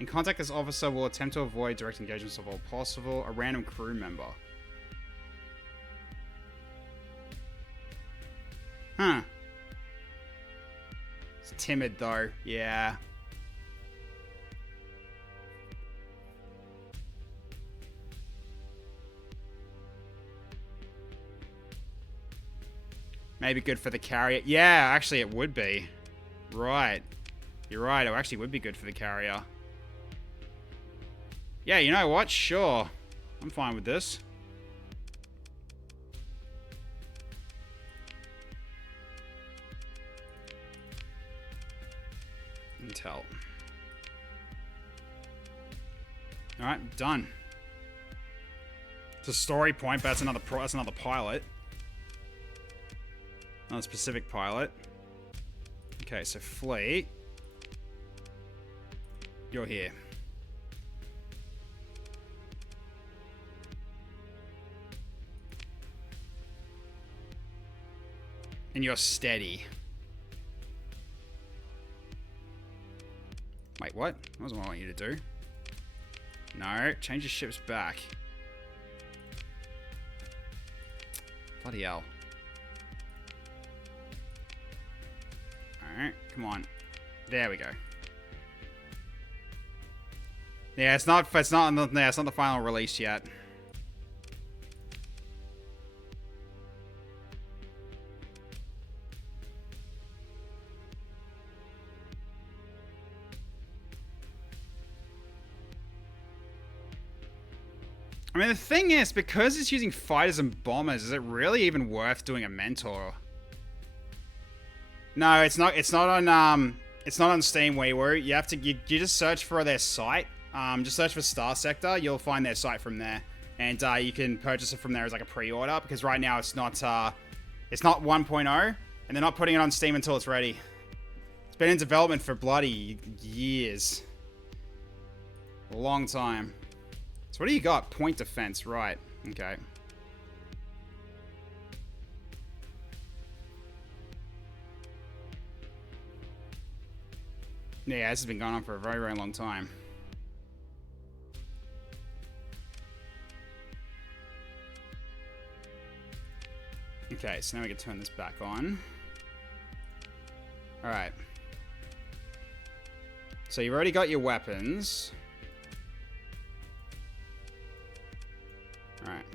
In contact, this officer will attempt to avoid direct engagements of all possible. A random crew member. Huh. It's timid, though. Yeah. Maybe good for the carrier. Yeah, actually it would be. Right. You're right, it actually would be good for the carrier. Yeah, you know what? Sure. I'm fine with this. Intel. Alright, done. It's a story point, but that's another pilot. Another specific pilot. Okay, so fleet. You're here. And you're steady. Wait, what? That wasn't what I want you to do. No, change your ships back. Bloody hell. Alright, come on. There we go. Yeah, it's not the final release yet. I mean, the thing is, because it's using fighters and bombers, is it really even worth doing a mentor? No, it's not. It's not on Steam. You have to. You just search for their site. Just search for Starsector. You'll find their site from there, and you can purchase it from there as like a pre-order. Because right now it's not 1.0, and they're not putting it on Steam until it's ready. It's been in development for bloody years, a long time. So what do you got? Point defense, right? Okay. Yeah, this has been going on for a very, very long time. Okay, so now we can turn this back on. Alright. So you've already got your weapons. Alright.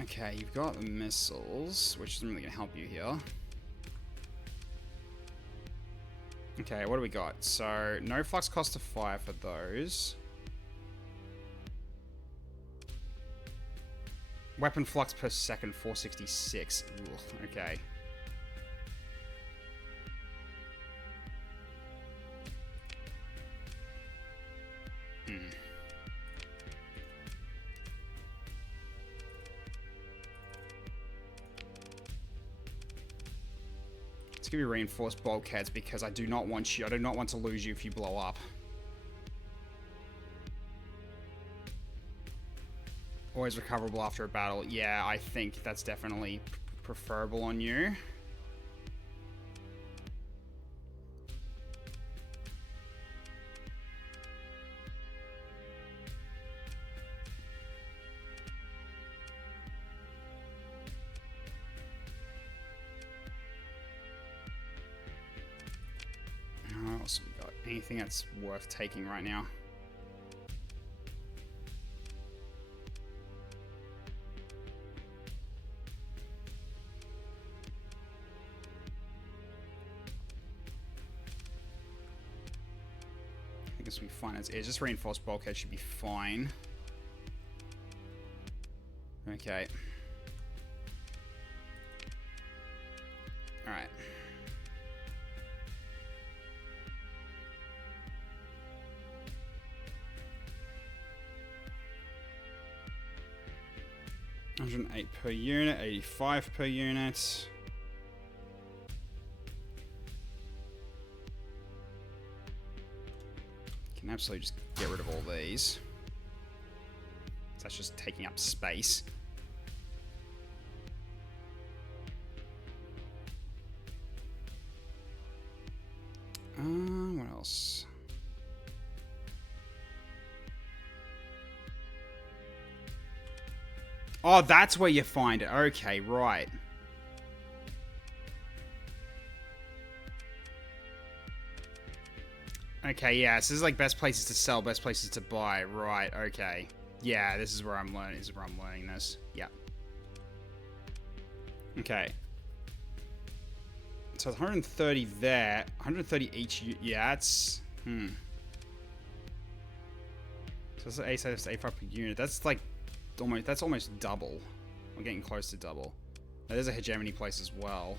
Okay, you've got the missiles, which isn't really going to help you here. Okay, what do we got? So, no flux cost to fire for those. Weapon flux per second, 466. Ugh, okay. Let's give you reinforced bulkheads because I do not want to lose you if you blow up. Always recoverable after a battle. Yeah, I think that's definitely preferable on you. What else have we got? Anything that's worth taking right now? I guess we fine as is. Just reinforced bulkhead should be fine. Okay. All right. $108 per unit, 85 per unit. Can absolutely just get rid of all these. That's just taking up space. What else? Oh, that's where you find it. Okay, right. Okay, yeah, so this is like best places to sell, best places to buy. Right, okay. Yeah, this is where I'm learning. This is where I'm learning this. Yep. Okay. So 130 there, 130 each. Yeah, that's So that's 85 per unit. That's like almost double. We're getting close to double. Now, there's a hegemony place as well.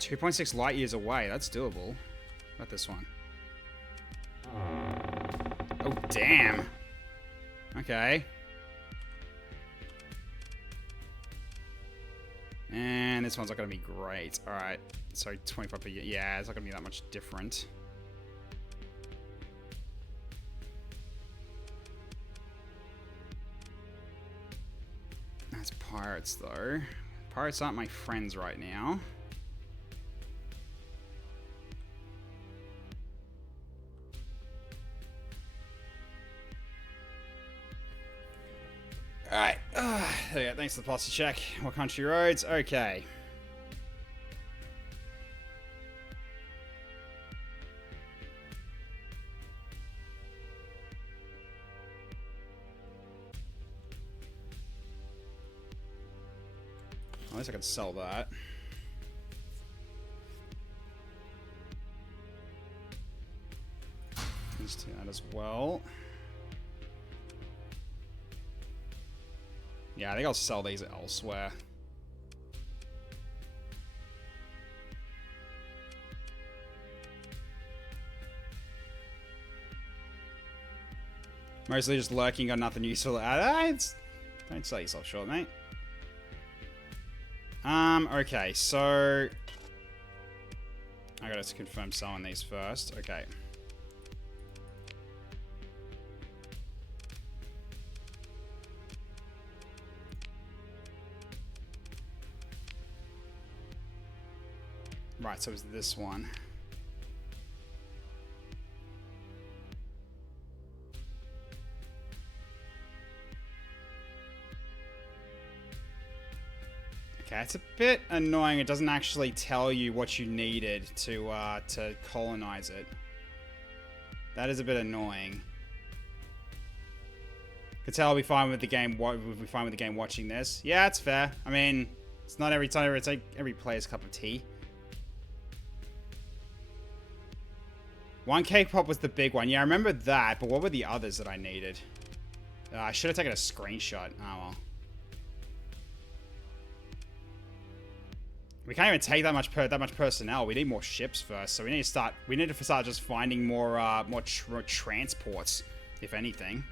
2.6 light years away. That's doable. What about this one? Oh, damn. Okay. And this one's not going to be great. Alright. So 25 per year. Yeah, it's not going to be that much different. That's pirates, though. Pirates aren't my friends right now. Alright. There we go. Thanks for the policy check. What country roads? Okay. At least I can sell that. Let's do that as well. Yeah, I think I'll sell these elsewhere. Mostly just lurking, got nothing useful to add. Don't sell yourself short, mate. Okay, so I gotta confirm selling these first. Okay. Right, so it's this one. Okay, it's a bit annoying. It doesn't actually tell you what you needed to colonize it. That is a bit annoying. Could tell I'll be fine with the game. We'll be fine with the game watching this. Yeah, it's fair. I mean, it's not every time. It's like every player's cup of tea. 1K pop was the big one. Yeah, I remember that. But what were the others that I needed? I should have taken a screenshot. Oh well. We can't even take that much personnel. We need more ships first, so we need to start. We need to start just finding more transports, if anything.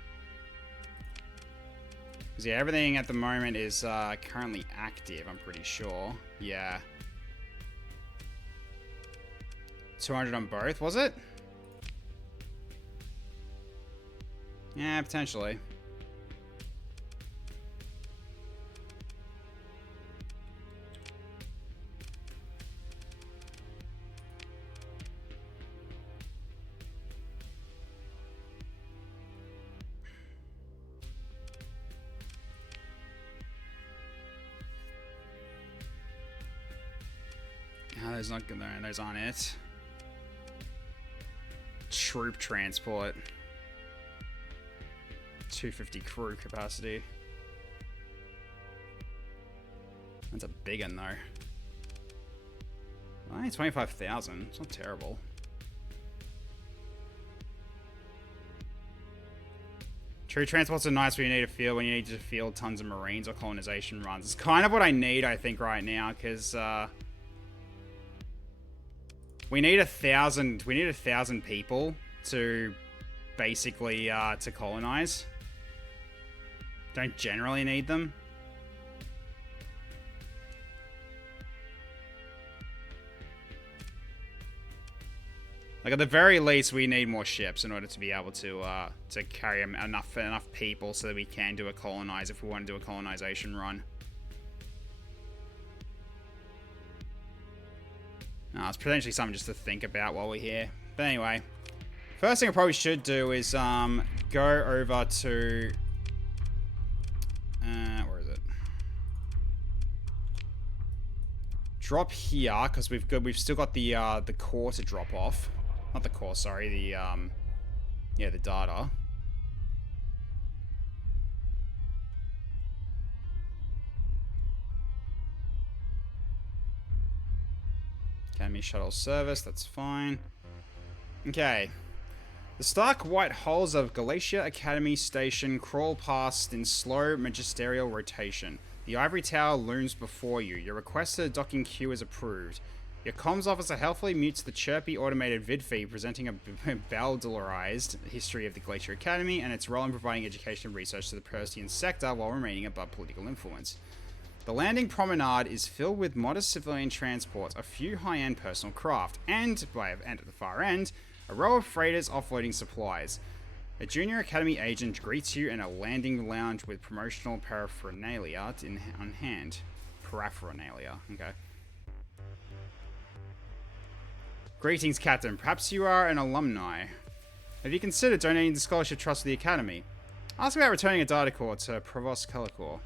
Because yeah, everything at the moment is currently active. I'm pretty sure. Yeah. 200 on both, was it? Yeah, potentially. Those not good. Those aren't it. Troop transport. 250 crew capacity. That's a big one, though. Only 25,000. It's not terrible. True transports are nice when you need a field, when you need to field tons of marines or colonization runs. It's kind of what I need, I think, right now, because we need 1,000. We need 1,000 people to basically to colonize. Don't generally need them. Like, at the very least, we need more ships in order to be able to carry enough people so that we can do a colonize if we want to do a colonization run. It's potentially something just to think about while we're here. But anyway, first thing I probably should do is go over to where is it? Drop here because we've still got the core to drop off. Not the core, sorry, the the data. Academy shuttle service, that's fine. Okay. The stark white hulls of Galatia Academy Station crawl past in slow magisterial rotation. The ivory tower looms before you. Your request to the docking queue is approved. Your comms officer helpfully mutes the chirpy automated vid feed presenting a bowdlerized history of the Glacier Academy and its role in providing education and research to the Persian sector while remaining above political influence. The landing promenade is filled with modest civilian transports, a few high-end personal craft, and, at the far end, a row of freighters offloading supplies. A junior academy agent greets you in a landing lounge with promotional paraphernalia on hand. Paraphernalia, okay. Greetings, Captain. Perhaps you are an alumni. Have you considered donating the scholarship trust to the Academy? Ask about returning a data core to Provost Kellicor.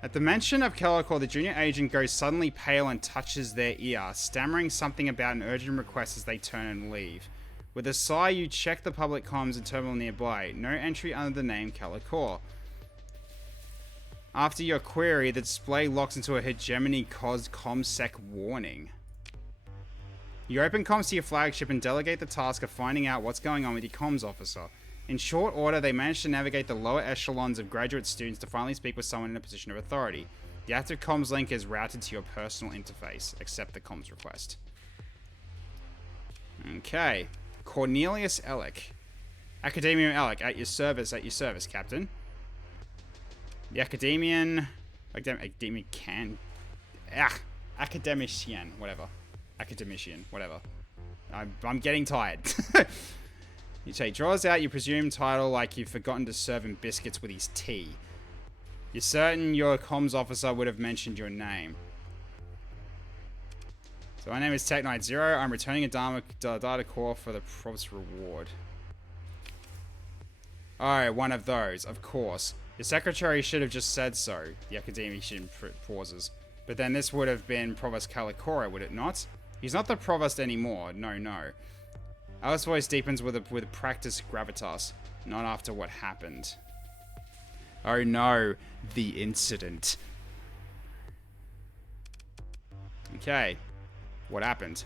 At the mention of Kellicor, the junior agent goes suddenly pale and touches their ear, stammering something about an urgent request as they turn and leave. With a sigh, you check the public comms and terminal nearby. No entry under the name Kellicor. After your query, the display locks into a hegemony ComSec warning. You open comms to your flagship and delegate the task of finding out what's going on with your comms officer. In short order, they manage to navigate the lower echelons of graduate students to finally speak with someone in a position of authority. The active comms link is routed to your personal interface. Accept the comms request. Okay. Cornelius Ellick. Academian Ellick, at your service, Captain. The academician, whatever. I'm getting tired. You say, draws out your presumed title like you've forgotten to serve him biscuits with his tea. You're certain your comms officer would have mentioned your name. So my name is Tech Knight Zero. I'm returning a data core for the Provost reward. Oh, one of those, of course. Your secretary should have just said so. The academician pauses. But then this would have been Provost Calicora, would it not? He's not the Provost anymore. No. Alice's voice deepens with practiced gravitas. Not after what happened. Oh no, the incident. Okay, what happened?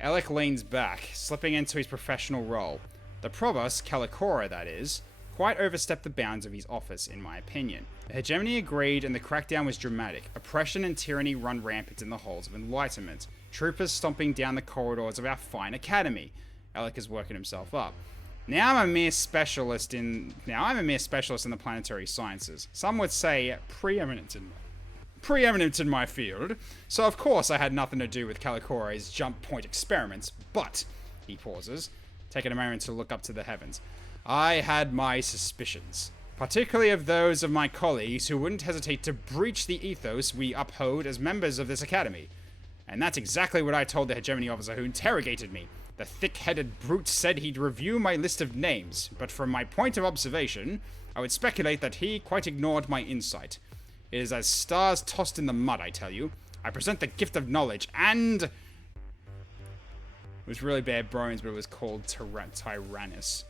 Alec leans back, slipping into his professional role. The Provost, Calicora that is, quite overstepped the bounds of his office, in my opinion. The hegemony agreed and the crackdown was dramatic. Oppression and tyranny run rampant in the halls of enlightenment. Troopers stomping down the corridors of our fine academy. Alec is working himself up. Now I'm a mere specialist in the planetary sciences. Some would say preeminent in my field. So of course I had nothing to do with Calicora's jump point experiments, but, he pauses, taking a moment to look up to the heavens. I had my suspicions, particularly of those of my colleagues who wouldn't hesitate to breach the ethos we uphold as members of this academy. And that's exactly what I told the hegemony officer who interrogated me. The thick-headed brute said he'd review my list of names, but from my point of observation, I would speculate that he quite ignored my insight. It is as stars tossed in the mud, I tell you. I present the gift of knowledge and... It was really bad Bones, but it was called Tyrannus.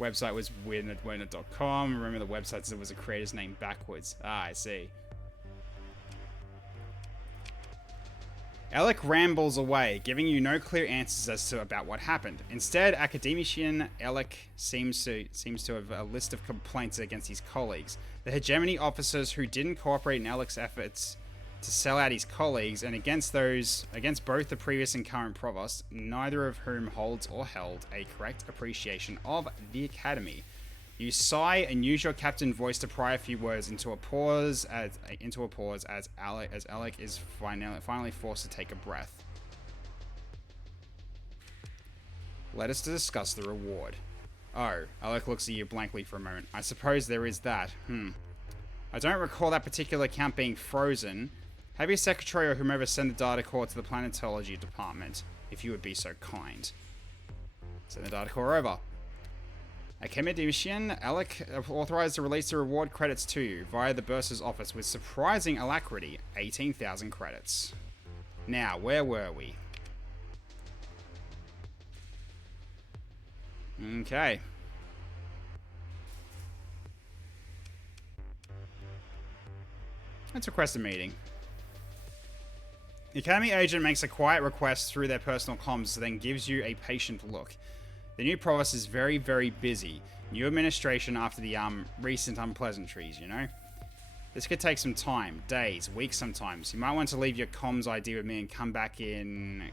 Website was weirdnerd.com. Remember the website said it was a creator's name backwards. Ah, I see. Alec rambles away, giving you no clear answers as to about what happened. Instead, academician Alec seems to have a list of complaints against his colleagues. The hegemony officers who didn't cooperate in Alec's efforts to sell out his colleagues, and against both the previous and current provost, neither of whom holds or held a correct appreciation of the academy. You sigh and use your captain voice to pry a few words into a pause as Alec is finally forced to take a breath. Let us discuss the reward. Oh, Alec looks at you blankly for a moment. I suppose there is that. I don't recall that particular account being frozen. Have your secretary or whomever send the data core to the planetology department, if you would be so kind. Send the data core over. Academician Alec authorized to release the reward credits to you via the bursar's office with surprising alacrity, 18,000 credits. Now, where were we? Okay. Let's request a meeting. The Academy agent makes a quiet request through their personal comms, then gives you a patient look. The new provost is very, very busy. New administration after the recent unpleasantries, you know? This could take some time, days, weeks sometimes. You might want to leave your comms ID with me and come back in...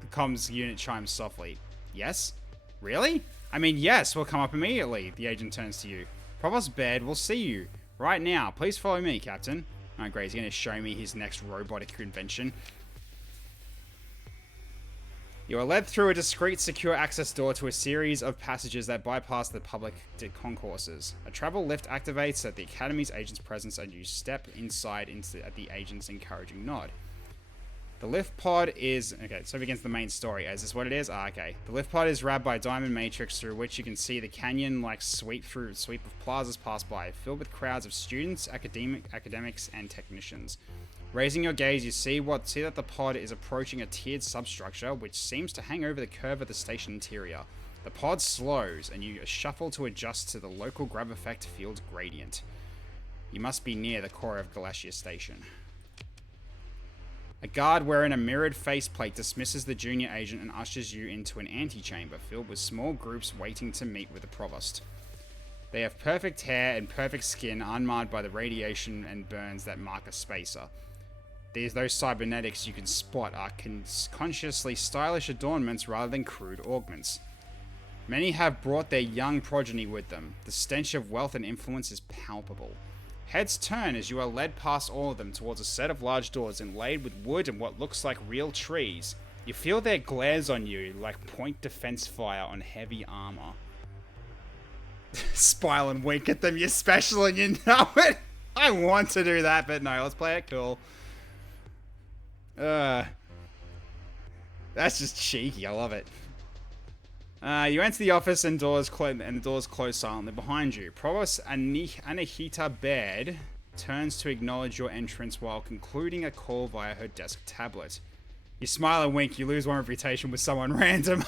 The comms unit chimes softly. Yes? Really? I mean, yes, we'll come up immediately. The agent turns to you. Provost Baird will see you. Right now. Please follow me, Captain. Oh, great. He's going to show me his next robotic invention. You are led through a discreet, secure access door to a series of passages that bypass the public concourses. A travel lift activates at the Academy's agent's presence, and you step inside at the agent's encouraging nod. The lift pod is... Okay, so begins the main story. Is this what it is? Ah, okay. The lift pod is wrapped by a diamond matrix through which you can see the canyon-like sweep of plazas pass by, filled with crowds of students, academics, and technicians. Raising your gaze, you see that the pod is approaching a tiered substructure, which seems to hang over the curve of the station interior. The pod slows, and you shuffle to adjust to the local grav effect field gradient. You must be near the core of Glacier Station. A guard wearing a mirrored faceplate dismisses the junior agent and ushers you into an antechamber filled with small groups waiting to meet with the provost. They have perfect hair and perfect skin, unmarred by the radiation and burns that mark a spacer. Those cybernetics you can spot are consciously stylish adornments rather than crude augments. Many have brought their young progeny with them. The stench of wealth and influence is palpable. Heads turn as you are led past all of them towards a set of large doors inlaid with wood and what looks like real trees. You feel their glares on you like point defense fire on heavy armor. Smile and wink at them, you're special and you know it! I want to do that, but no, let's play it cool. That's just cheeky. I love it. You enter the office and the doors close silently behind you. Provost Anahita Baird turns to acknowledge your entrance while concluding a call via her desk tablet. You smile and wink. You lose one reputation with someone random.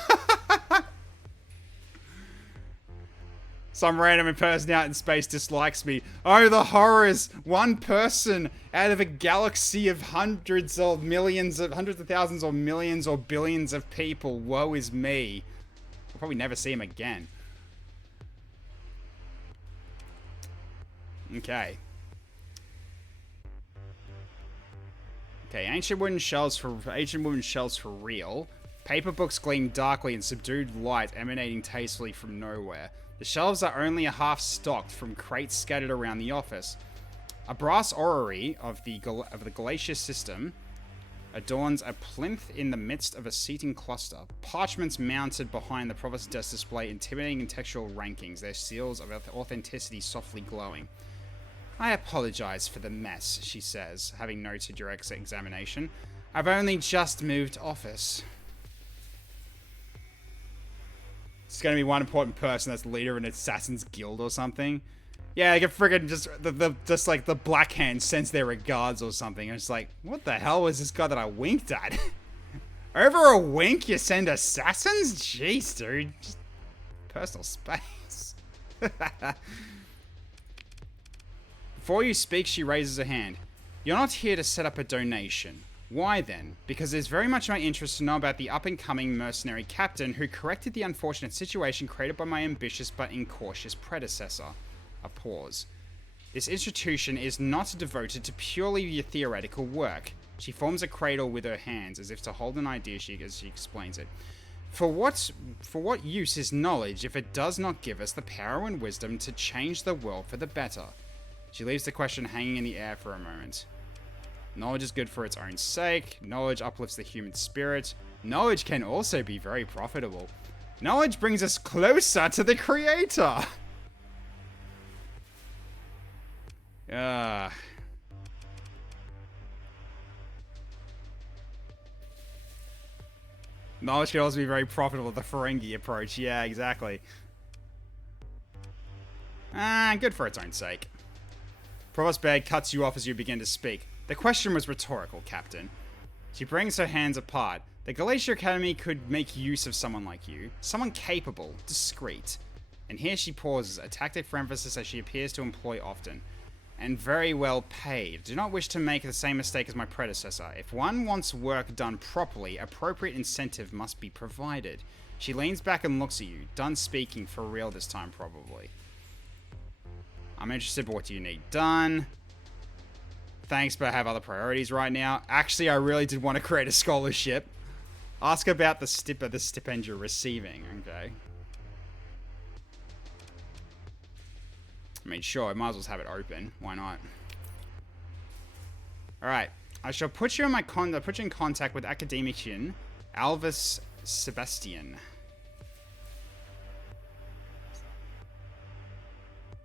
Some random person out in space dislikes me. Oh, the horrors! One person out of a galaxy of hundreds of thousands or millions or billions of people. Woe is me. I'll probably never see him again. Okay. Okay, ancient wooden shells for real. Paper books gleam darkly in subdued light emanating tastefully from nowhere. The shelves are only a half stocked from crates scattered around the office. A brass orrery of the Glacier system adorns a plinth in the midst of a seating cluster. Parchments mounted behind the provost's desk display intimidating and textual rankings, their seals of authenticity softly glowing. I apologize for the mess, she says, having noted your examination. I've only just moved office. It's going to be one important person that's leader of an assassin's guild or something. Yeah, like a friggin' just like the Black Hand sends their regards or something. And it's like, what the hell was this guy that I winked at? Over a wink, you send assassins? Jeez, dude. Just personal space. Before you speak, she raises her hand. You're not here to set up a donation. Why then? Because it is very much my interest to know about the up-and-coming mercenary captain who corrected the unfortunate situation created by my ambitious but incautious predecessor. A pause. This institution is not devoted to purely theoretical work. She forms a cradle with her hands as if to hold an idea as she explains it. For what use is knowledge if it does not give us the power and wisdom to change the world for the better? She leaves the question hanging in the air for a moment. Knowledge is good for its own sake. Knowledge uplifts the human spirit. Knowledge can also be very profitable. Knowledge brings us closer to the Creator. Knowledge can also be very profitable, the Ferengi approach. Yeah, exactly. Good for its own sake. Provost Beg cuts you off as you begin to speak. The question was rhetorical, Captain. She brings her hands apart. The Glacier Academy could make use of someone like you. Someone capable, discreet. And here she pauses, a tactic for emphasis as she appears to employ often. And very well paid. Do not wish to make the same mistake as my predecessor. If one wants work done properly, appropriate incentive must be provided. She leans back and looks at you, done speaking for real this time probably. I'm interested, but what do you need done? Thanks, but I have other priorities right now. Actually, I really did want to create a scholarship. Ask about the stipend you're receiving. Okay. I mean, sure, I might as well have it open. Why not? Alright. I shall put you in contact with academician Alvis Sebastian.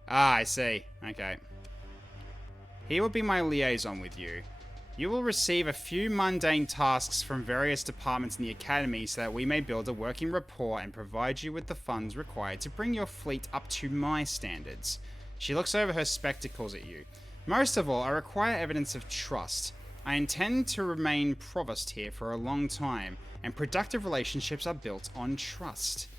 Ah, I see. Okay. He will be my liaison with you. You will receive a few mundane tasks from various departments in the Academy so that we may build a working rapport and provide you with the funds required to bring your fleet up to my standards. She looks over her spectacles at you. Most of all, I require evidence of trust. I intend to remain provost here for a long time, and productive relationships are built on trust.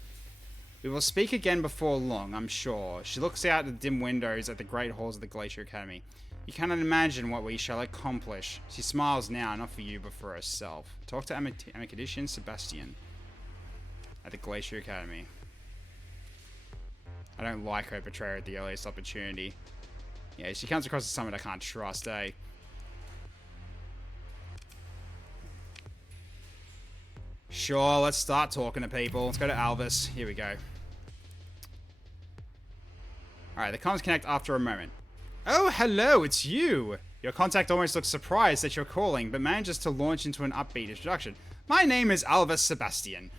We will speak again before long, I'm sure. She looks out the dim windows at the great halls of the Glacier Academy. You cannot imagine what we shall accomplish. She smiles now, not for you, but for herself. Talk to Academician Sebastian at the Glacier Academy. I don't like her betrayer at the earliest opportunity. Yeah, she comes across as someone I can't trust, eh? Sure, let's start talking to people. Let's go to Alvis. Here we go. Alright, the comms connect after a moment. Oh, hello, it's you! Your contact almost looks surprised that you're calling, but manages to launch into an upbeat introduction. My name is Alvis Sebastian.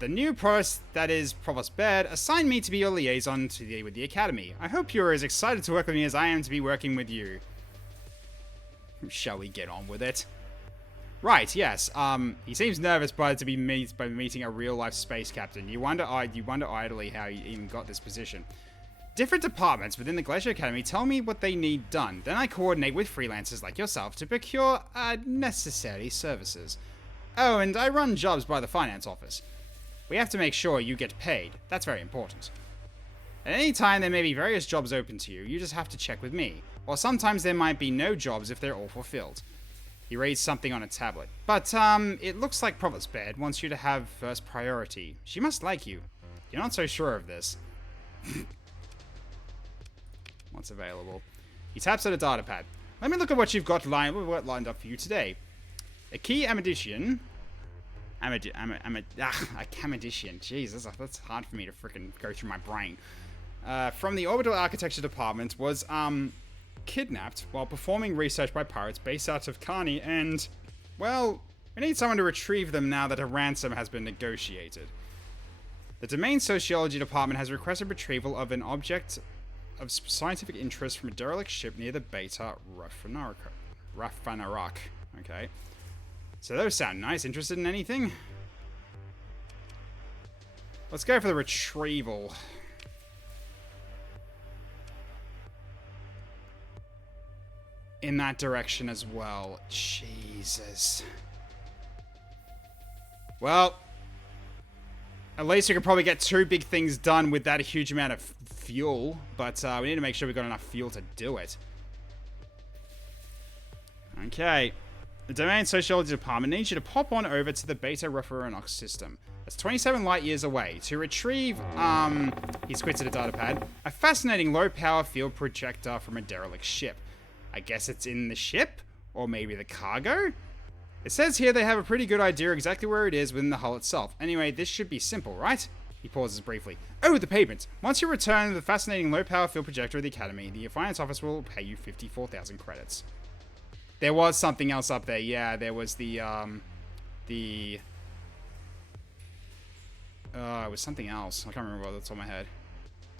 The new provost, that is Provost Baird, assigned me to be your liaison with the Academy. I hope you're as excited to work with me as I am to be working with you. Shall we get on with it? Right, yes. He seems nervous by meeting a real-life space captain. You wonder idly how he even got this position. Different departments within the Glacier Academy tell me what they need done. Then I coordinate with freelancers like yourself to procure necessary services. Oh, and I run jobs by the finance office. We have to make sure you get paid. That's very important. At any time, there may be various jobs open to you. You just have to check with me. Or sometimes there might be no jobs if they're all fulfilled. He reads something on a tablet. But, it looks like Provost Baird wants you to have first priority. She must like you. You're not so sure of this. What's available? He taps at a data pad. Let me look at what you've got lined up for you today. A key amidician. Academician. Jeez, that's hard for me to freaking go through my brain. From the Orbital Architecture Department was, kidnapped while performing research by pirates based out of Carney and, well, we need someone to retrieve them now that a ransom has been negotiated. The Domain Sociology Department has requested retrieval of an object of scientific interest from a derelict ship near the Beta Raffanarak. Okay. So those sound nice. Interested in anything? Let's go for the retrieval. in that direction as well. Jesus. Well, at least we could probably get 2 big things done with that huge amount of fuel, but we need to make sure we've got enough fuel to do it. Okay. The Domain Sociology Department needs you to pop on over to the Beta Referonox system. That's 27 light years away to retrieve, he squints at a data pad, a fascinating low-power field projector from a derelict ship. I guess it's in the ship? Or maybe the cargo? It says here they have a pretty good idea exactly where it is within the hull itself. Anyway, this should be simple, right? He pauses briefly. Oh, the payment. Once you return the fascinating low-power field projector of the Academy, the finance office will pay you 54,000 credits. There was something else up there. Yeah, there was it was something else. I can't remember what's on my head.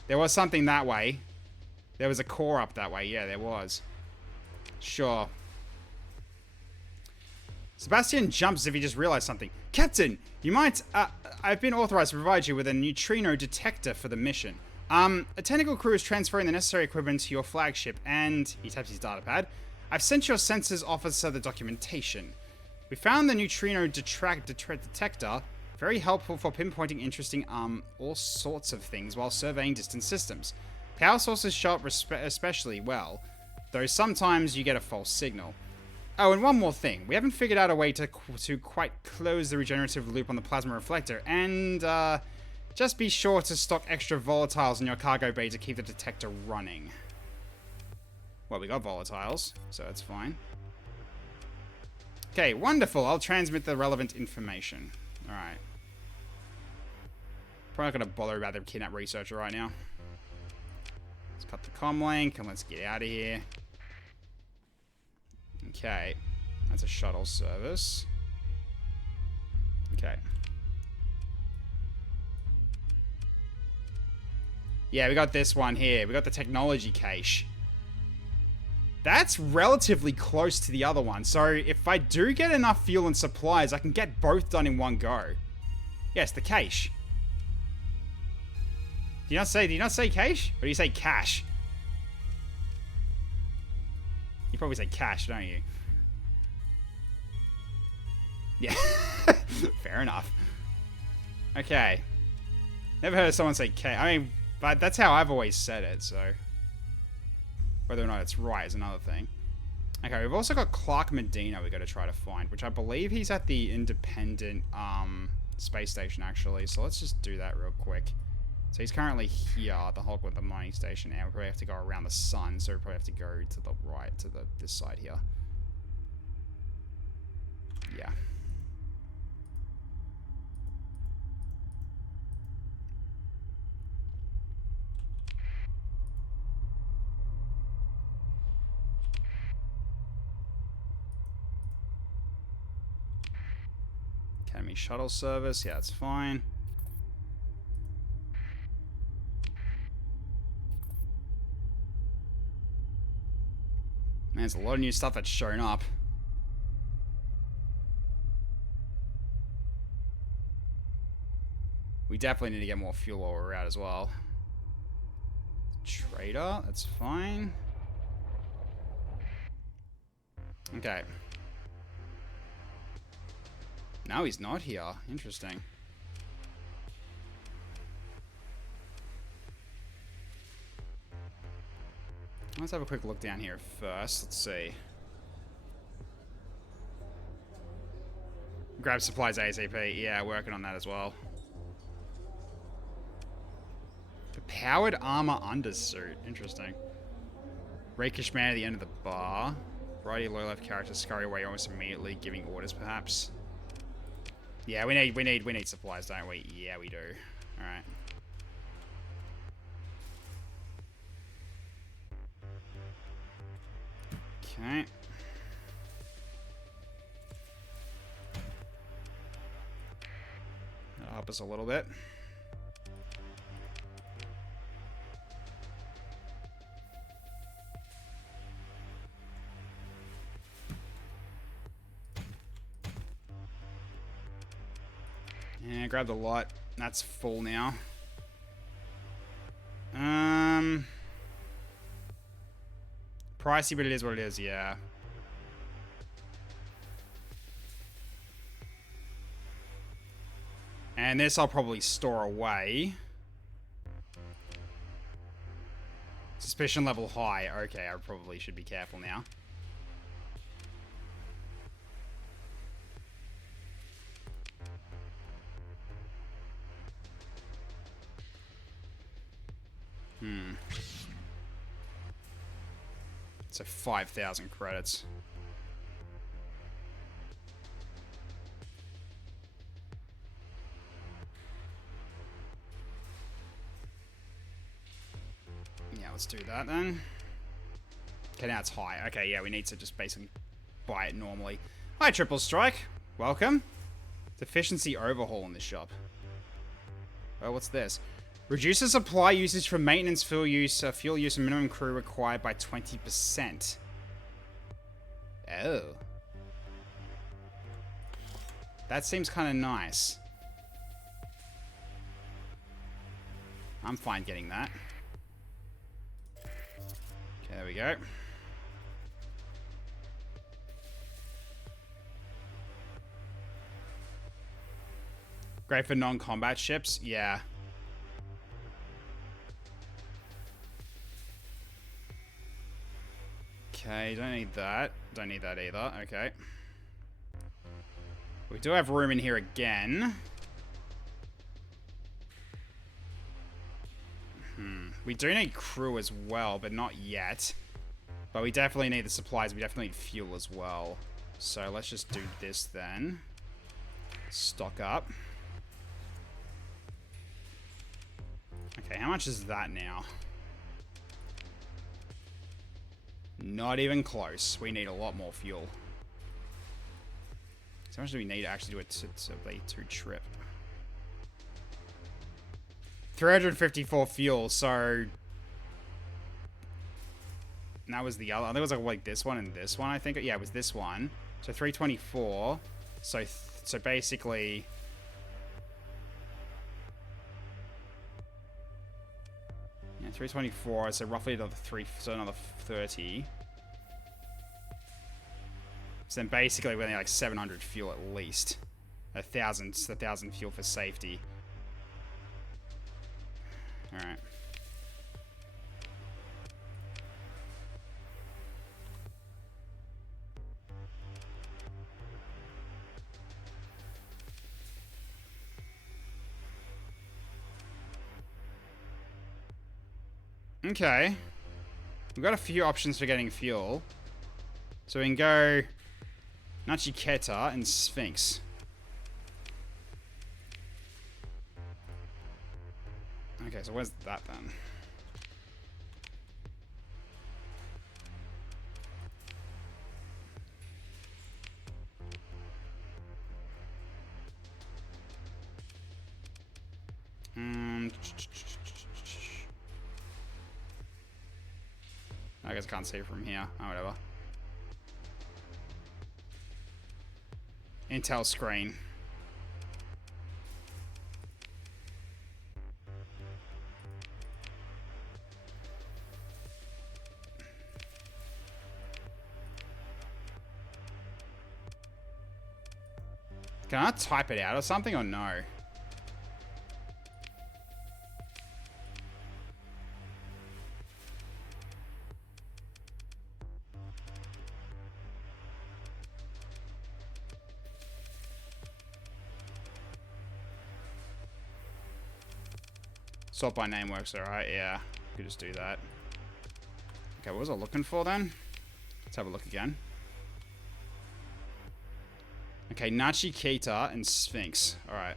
There was something that way. There was a core up that way. Yeah, there was. Sure. Sebastian jumps as if he just realized something. Captain, you might... I've been authorized to provide you with a neutrino detector for the mission. A technical crew is transferring the necessary equipment to your flagship, and... He taps his data pad. I've sent your sensors officer the documentation. We found the neutrino detector very helpful for pinpointing interesting, all sorts of things while surveying distant systems. Power sources show up especially well, though sometimes you get a false signal. Oh, and one more thing. We haven't figured out a way to quite close the regenerative loop on the plasma reflector, and, just be sure to stock extra volatiles in your cargo bay to keep the detector running. Well, we got volatiles, so that's fine. Okay, wonderful. I'll transmit the relevant information. Alright. Probably not going to bother about the kidnap researcher right now. Let's cut the comm link and let's get out of here. Okay. That's a shuttle service. Okay. Yeah, we got this one here. We got the technology cache. That's relatively close to the other one. So if I do get enough fuel and supplies, I can get both done in one go. Yes, the cache. Do you not say cache? Or do you say cache? You probably say cache, don't you? Yeah. Fair enough. Okay. Never heard of someone say cache. I mean, but that's how I've always said it, so... Whether or not it's right is another thing. Okay, we've also got Clark Medina we got to try to find, which I believe he's at the independent space station, actually. So let's just do that real quick. So he's currently here, the Hulk with the mining station, and we probably have to go around the sun, so we probably have to go to the right, to this side here. Yeah. Academy shuttle service, yeah, it's fine. Man, there's a lot of new stuff that's shown up. We definitely need to get more fuel while we're out as well. Trader, that's fine. Okay. No, he's not here. Interesting. Let's have a quick look down here first. Let's see. Grab supplies ASAP. Yeah, working on that as well. The powered armor undersuit. Interesting. Rakish man at the end of the bar. Variety of low-level characters scurry away almost immediately, giving orders perhaps. Yeah, we need supplies, don't we? Yeah, we do. Alright. Okay. That'll help us a little bit. Yeah, grab the lot. That's full now. Pricey, but it is what it is, yeah. And this I'll probably store away. Suspicion level high. Okay, I probably should be careful now. So 5,000 credits. Yeah, let's do that then. Okay, now it's high. Okay, yeah, we need to just basically buy it normally. Hi, Triple Strike. Welcome. Efficiency overhaul in this shop. Oh, what's this? Reduces supply usage for maintenance, fuel use and minimum crew required by 20%. Oh. That seems kind of nice. I'm fine getting that. Okay, there we go. Great for non-combat ships? Yeah. Okay, don't need that. Don't need that either. Okay. We do have room in here again. We do need crew as well, but not yet. But we definitely need the supplies. We definitely need fuel as well. So let's just do this then. Stock up. Okay, how much is that now? Not even close. We need a lot more fuel. So how much do we need to actually do a two trip? 354 fuel, so... And that was the other. I think it was like this one and this one, I think. Yeah, it was this one. So 324. So basically... Yeah, 324, so roughly another 30. So then basically we're need like 700 fuel at least. 1,000 fuel for safety. Alright. Okay. We've got a few options for getting fuel. So we can go Nachiketa and Sphinx. Okay, so where's that then? I guess I can't see it from here. Oh, whatever. Intel screen. Can I type it out or something or no? Sort by name works alright, yeah. Could just do that. Okay, what was I looking for then? Let's have a look again. Okay, Nachiketa and Sphinx. Alright.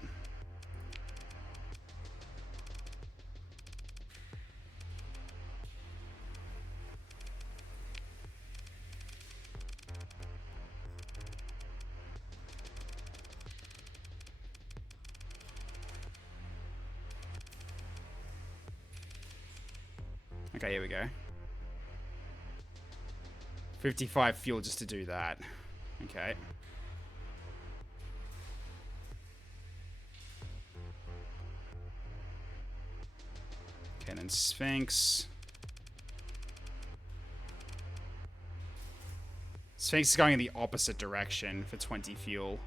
Okay, here we go. 55 fuel just to do that. Okay. Okay, then Sphinx. Sphinx is going in the opposite direction for 20 fuel.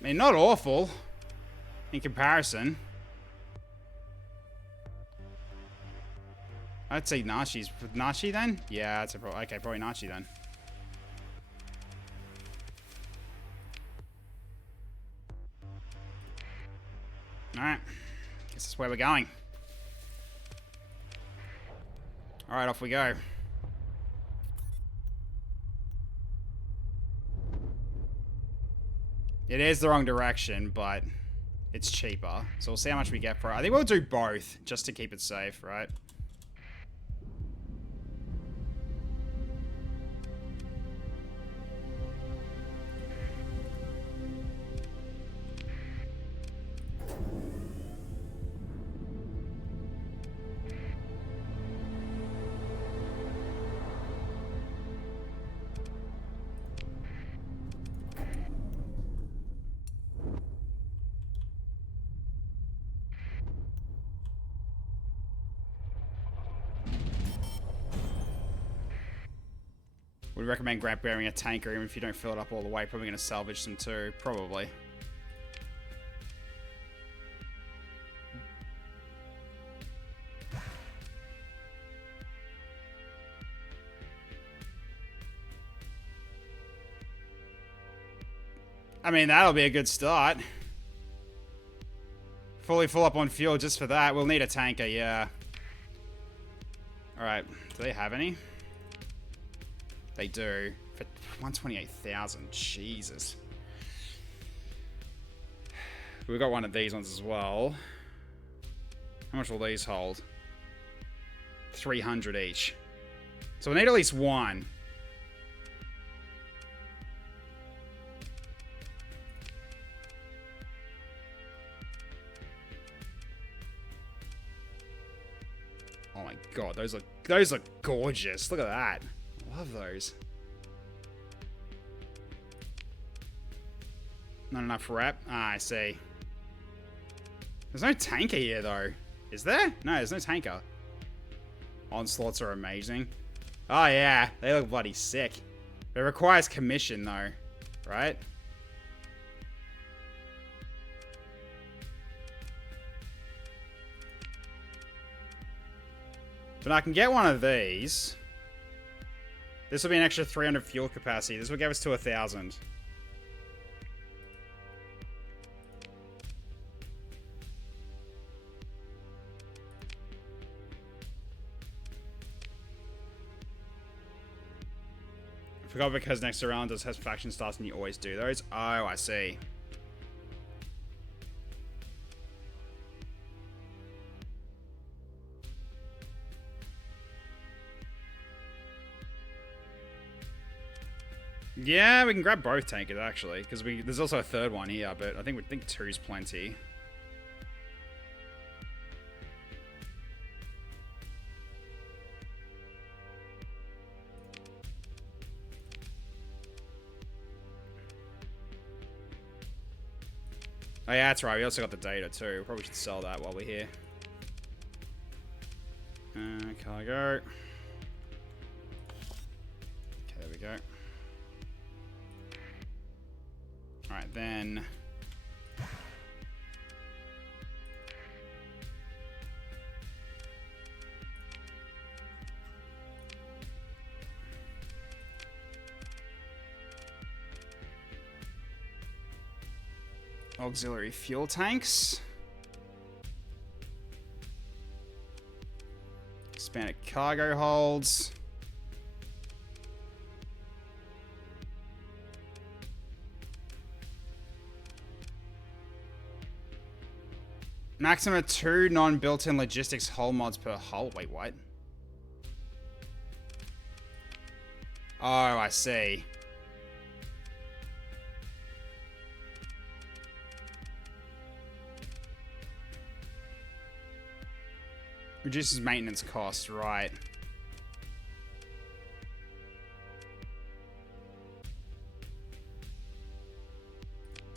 I mean, not awful in comparison. I'd say Nachi's. Nachi then? Yeah, that's a okay, probably Nachi then. Alright. Guess that's where we're going. Alright, off we go. It is the wrong direction, but it's cheaper. So we'll see how much we get for it. I think we'll do both, just to keep it safe, right? Would recommend grabbing a tanker even if you don't fill it up all the way. Probably going to salvage some too. Probably. I mean, that'll be a good start. Fully full up on fuel just for that. We'll need a tanker, yeah. Alright, do they have any? They do. For 128,000. Jesus. We've got one of these ones as well. How much will these hold? 300 each. So we need at least one. Oh my god, those look gorgeous. Look at that. Love those. Not enough rep. Ah, I see. There's no tanker here, though. Is there? No, there's no tanker. Onslaughts are amazing. Oh, yeah. They look bloody sick. It requires commission, though. Right? But I can get one of these. This will be an extra 300 fuel capacity. This will give us to 1,000. I forgot because next round does has faction starts and you always do those. Oh, I see. Yeah, we can grab both tankers actually, because there's also a third one here, but I think two's plenty. Oh yeah, that's right. We also got the data too. Probably should sell that while we're here. Cargo. Okay, there we go. Alright, then... auxiliary fuel tanks. Expanded cargo holds. Maximum 2 non-built-in logistics hull mods per hull. Wait, what? Oh, I see. Reduces maintenance costs, right.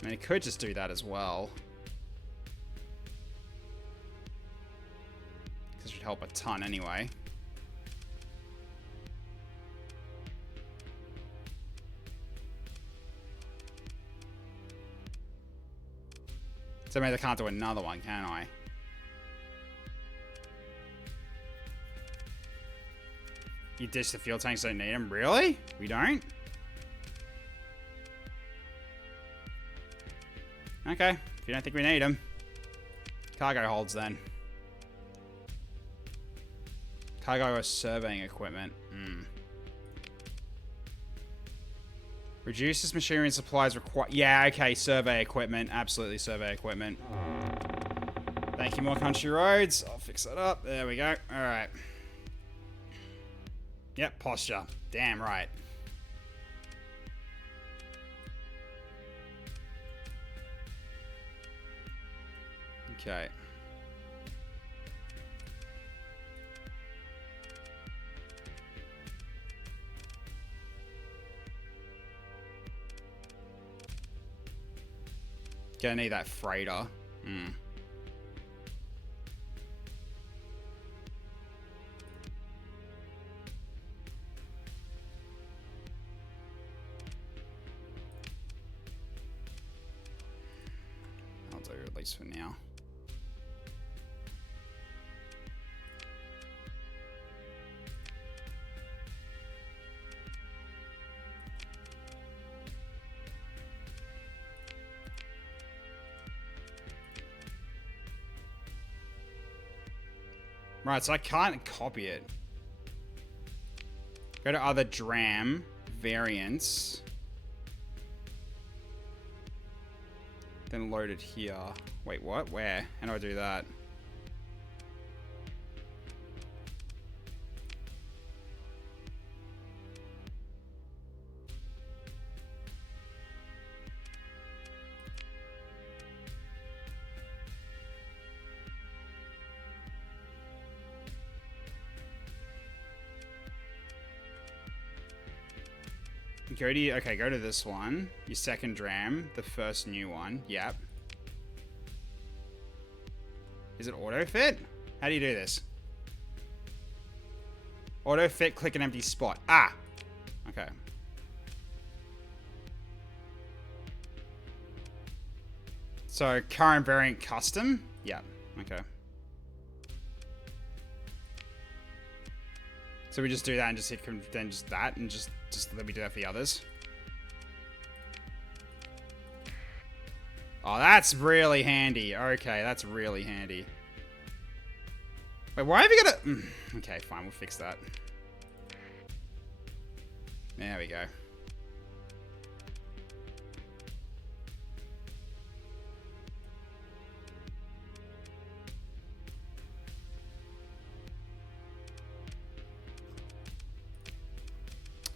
I mean, it could just do that as well. This should help a ton anyway. So maybe I can't do another one, can I? You ditch the fuel tanks, don't need them? Really? We don't? Okay, if you don't think we need them. Cargo holds then. Cargo or surveying equipment. Reduces machinery and supplies required. Yeah, okay, survey equipment. Absolutely survey equipment. Thank you, More Country Roads. I'll fix that up. There we go. Alright. Yep, posture. Damn right. Okay. Gonna need that freighter. I'll do at least for now. Right, so I can't copy it. Go to other DRAM variants. Then load it here. Wait, what? Where? How do I do that? Go to, okay, go to this one. Your second DRAM, the first new one. Yep. Is it auto fit? How do you do this? Auto fit, click an empty spot. Ah! Okay. So, current variant custom? Yeah, okay. So we just do that and just hit, then just that, and just let me do that for the others. Oh, that's really handy. Okay, that's really handy. Wait, why have you got to... Okay, fine, we'll fix that. There we go.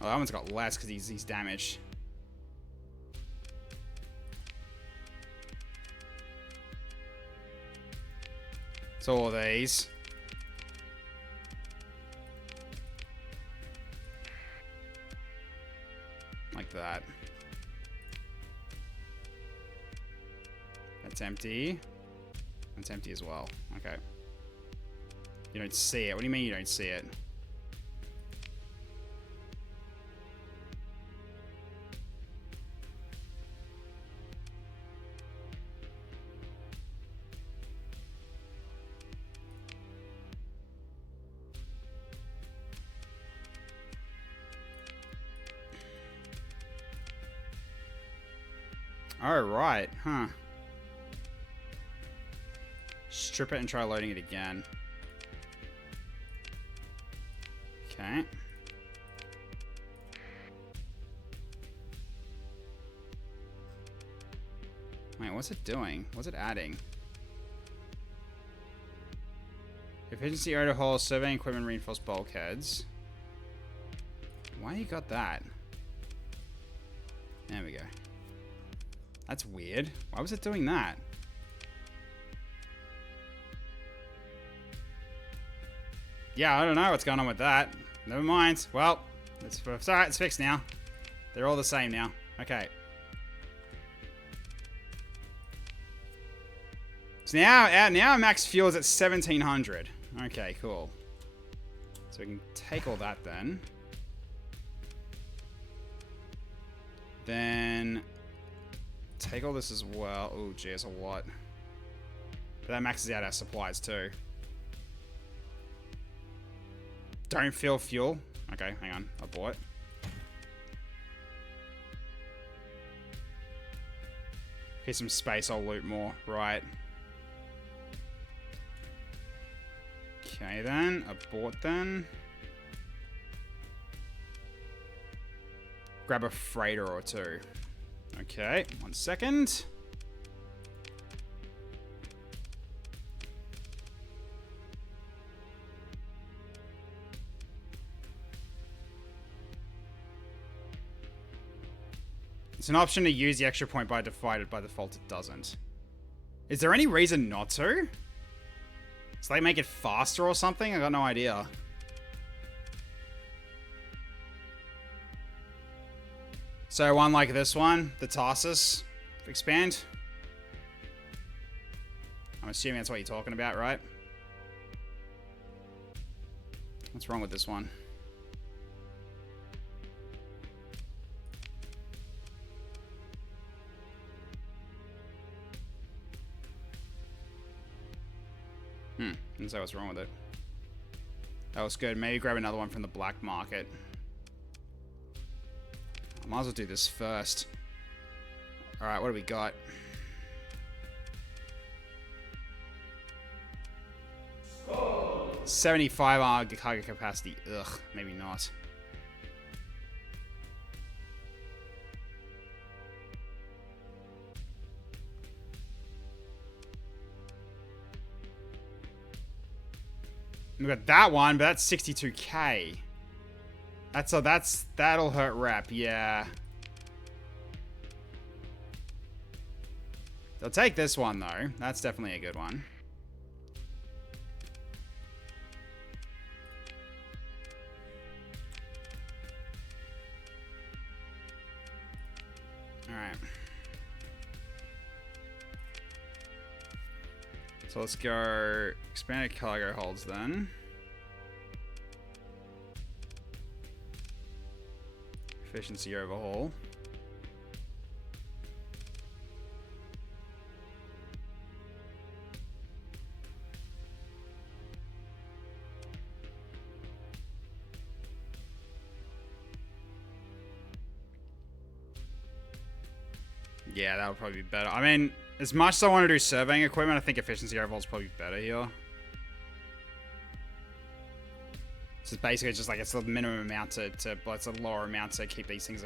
Oh, that one's got less because he's damaged. So all these. Like that. That's empty. That's empty as well. Okay. You don't see it. What do you mean you don't see it? Oh, right. Huh. Strip it and try loading it again. Okay. Wait, what's it doing? What's it adding? Efficiency overhaul, surveying equipment, reinforced bulkheads. Why you got that? There we go. That's weird. Why was it doing that? Yeah, I don't know what's going on with that. Never mind. Well, it's alright, it's fixed now. They're all the same now. Okay. So now our max fuel is at 1700. Okay, cool. So we can take all that then. Then take all this as well. Oh, gee, it's a lot. But that maxes out our supplies too. Don't feel fuel. Okay, hang on. I bought. Here's some space, I'll loot more. Right. Okay then. I bought then. Grab a freighter or two. Okay, 1 second. It's an option to use the extra point by default it doesn't. Is there any reason not to? So they make it faster or something? I got no idea. So one like this one, the Tarsus expand. I'm assuming that's what you're talking about, right? What's wrong with this one? Didn't say what's wrong with it. That was good. Maybe grab another one from the black market. I might as well do this first. Alright, what do we got? Oh. 75 cargo capacity. Ugh, maybe not. We got that one, but that's 62k. That'll hurt rep, yeah. I'll take this one though. That's definitely a good one. Alright. So let's go expanded cargo holds then. Efficiency overhaul. Yeah, that would probably be better. I mean, as much as I want to do surveying equipment, I think efficiency overhaul is probably better here. So basically it's just like it's the minimum amount to but it's a lower amount to keep these things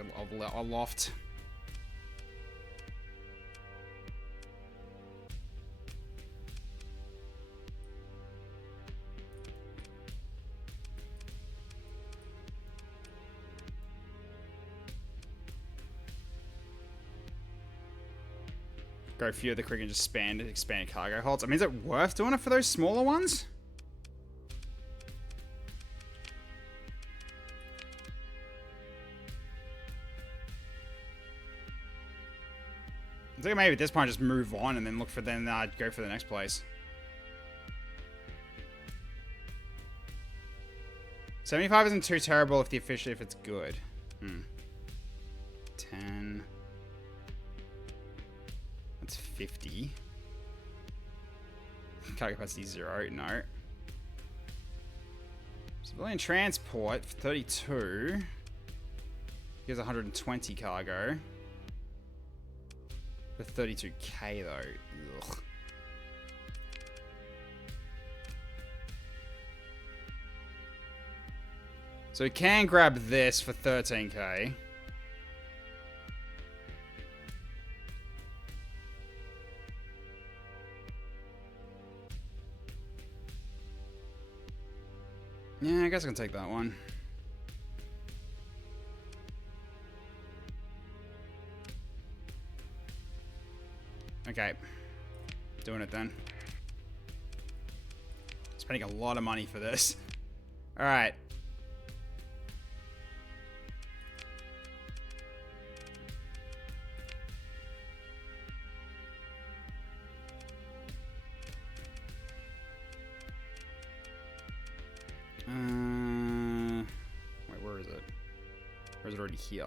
aloft. Go a few of the quick and just expand cargo holds. I mean, is it worth doing it for those smaller ones? I think maybe at this point just move on and then look for go for the next place. 75 isn't too terrible if it's good. 10. That's 50. Cargo capacity 0, no. Civilian transport, 32. Here's 120 cargo. For 32k though. Ugh. So we can grab this for 13k. Yeah, I guess I can take that one. Okay. Doing it then. Spending a lot of money for this. Alright. Wait, where is it? Or is it already here?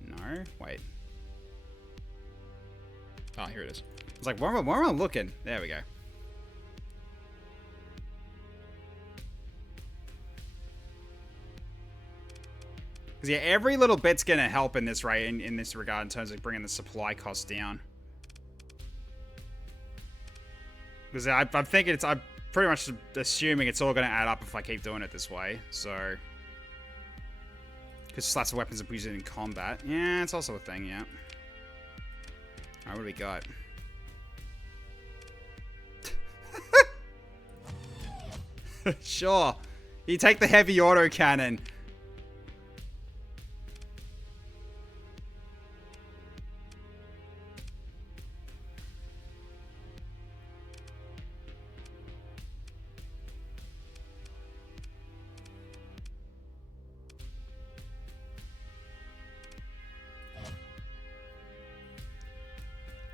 No? Wait. Ah, here it is. It's like, where am I looking? There we go. Because yeah, every little bit's gonna help in this in this regard in terms of bringing the supply costs down. Because I'm thinking I'm pretty much assuming it's all gonna add up if I keep doing it this way. So, because slats of weapons are used in combat. Yeah, it's also a thing. Yeah. All right, what do we got? Sure. You take the heavy autocannon.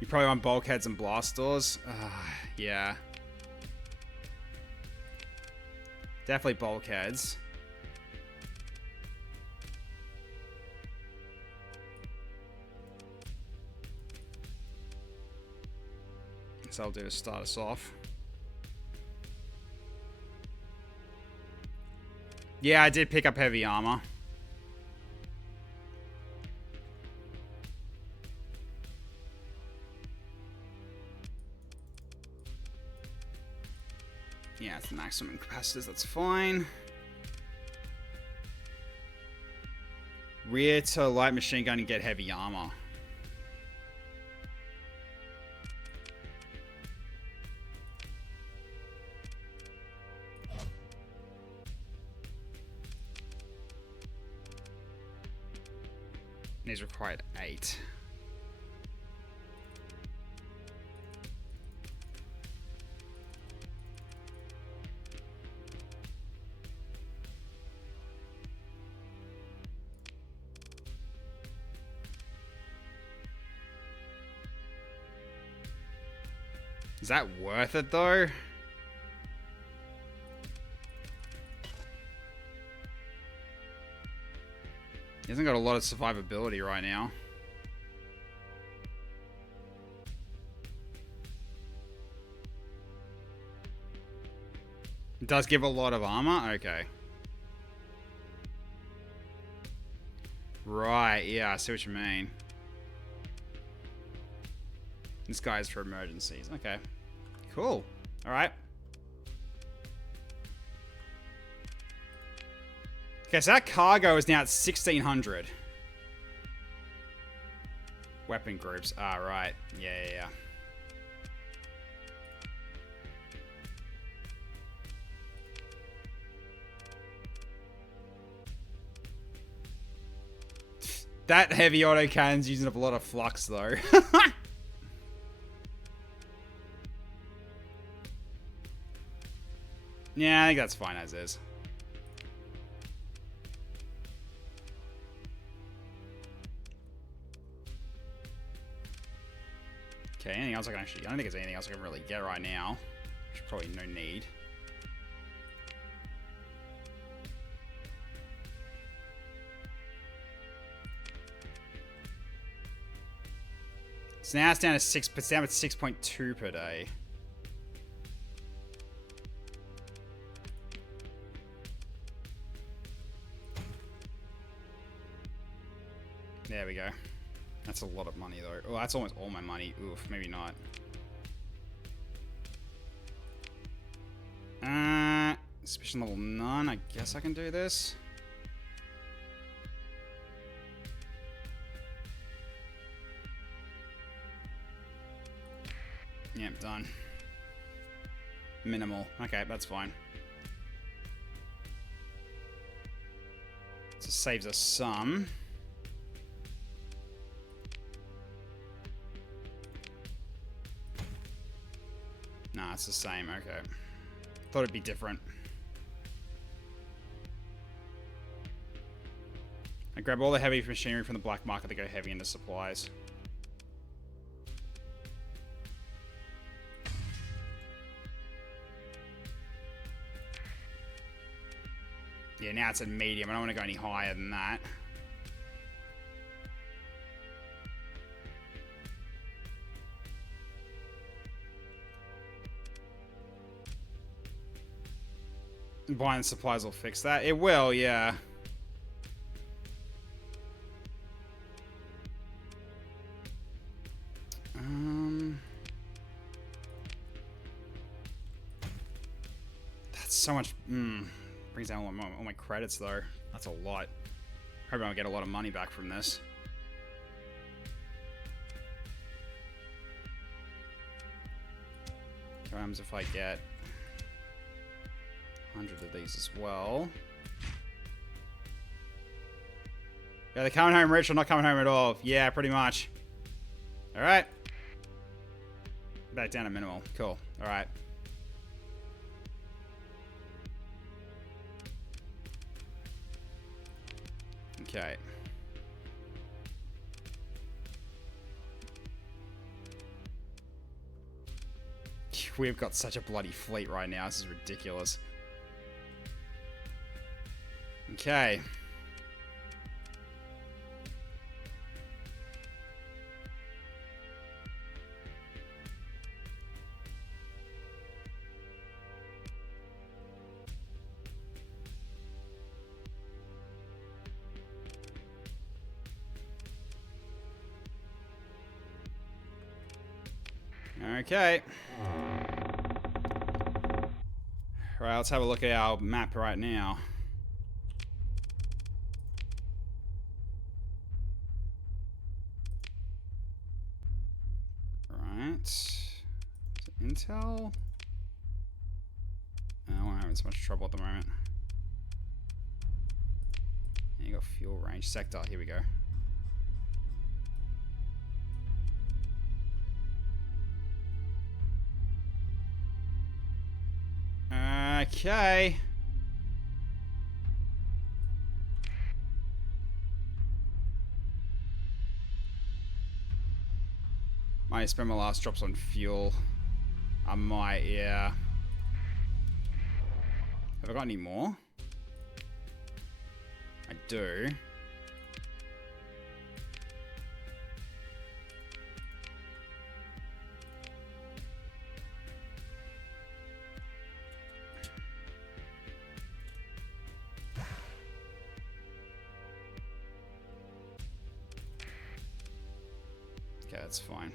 You probably want bulkheads and blast doors. Yeah. Definitely bulkheads. So I'll do to start us off. Yeah, I did pick up heavy armor. Yeah, it's the maximum capacitors, that's fine. Rear to light machine gun and get heavy armor. These required 8. Is that worth it, though? He hasn't got a lot of survivability right now. It does give a lot of armor? Okay. Right, yeah, I see what you mean. This guy is for emergencies. Okay. Cool. Alright. Okay, so that cargo is now at 1,600. Weapon groups. Ah, right. Yeah. That heavy autocannon's using up a lot of flux, though. Yeah, I think that's fine as is. Okay, anything else I can actually... I don't think there's anything else I can really get right now. There's probably no need. So now it's down to 6, but it's down at 6.2 per day. There we go. That's a lot of money, though. Oh, that's almost all my money. Oof, maybe not. Suspicion level none. I guess I can do this. Yep, done. Minimal. Okay, that's fine. So saves us some. Nah, it's the same. Okay. Thought it'd be different. I grab all the heavy machinery from the black market to go heavy into supplies. Yeah, now it's at medium. I don't want to go any higher than that. buying the supplies will fix that. It will, yeah. That's so much. Brings down all my credits though. That's a lot. Hope I'll get a lot of money back from this. What happens if I get 100 of these as well? Yeah, they're coming home rich or not coming home at all. Yeah, pretty much. Alright. Back down to minimal. Cool. Alright. Okay. We've got such a bloody fleet right now. This is ridiculous. Okay. Okay. Alright, let's have a look at our map right now. Right. Intel? Oh, we're having so much trouble at the moment. And you got fuel range sector. Here we go. Okay. Might spend my last drops on fuel. I might, yeah. Have I got any more? I do. Okay, that's fine.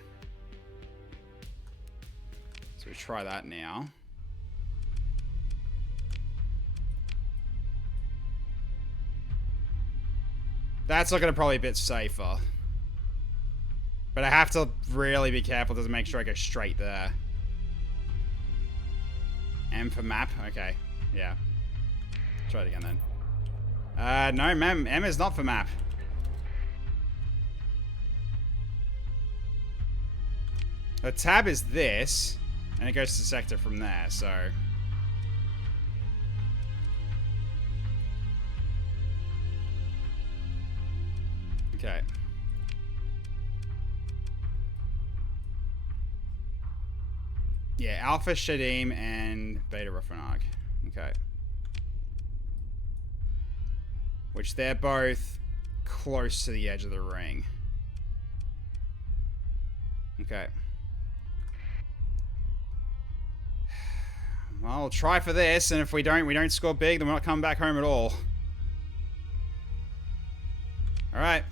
So we try that now. That's looking probably a bit safer. But I have to really be careful to make sure I go straight there. M for map? Okay. Yeah. Try it again then. No, M is not for map. The tab is this, and it goes to sector from there, so... Okay. Yeah, Alpha Shadim and Beta Ruffinarg. Okay. Which they're both close to the edge of the ring. Okay. Well, we'll try for this, and if we don't score big, then we're not coming back home at all. Alright.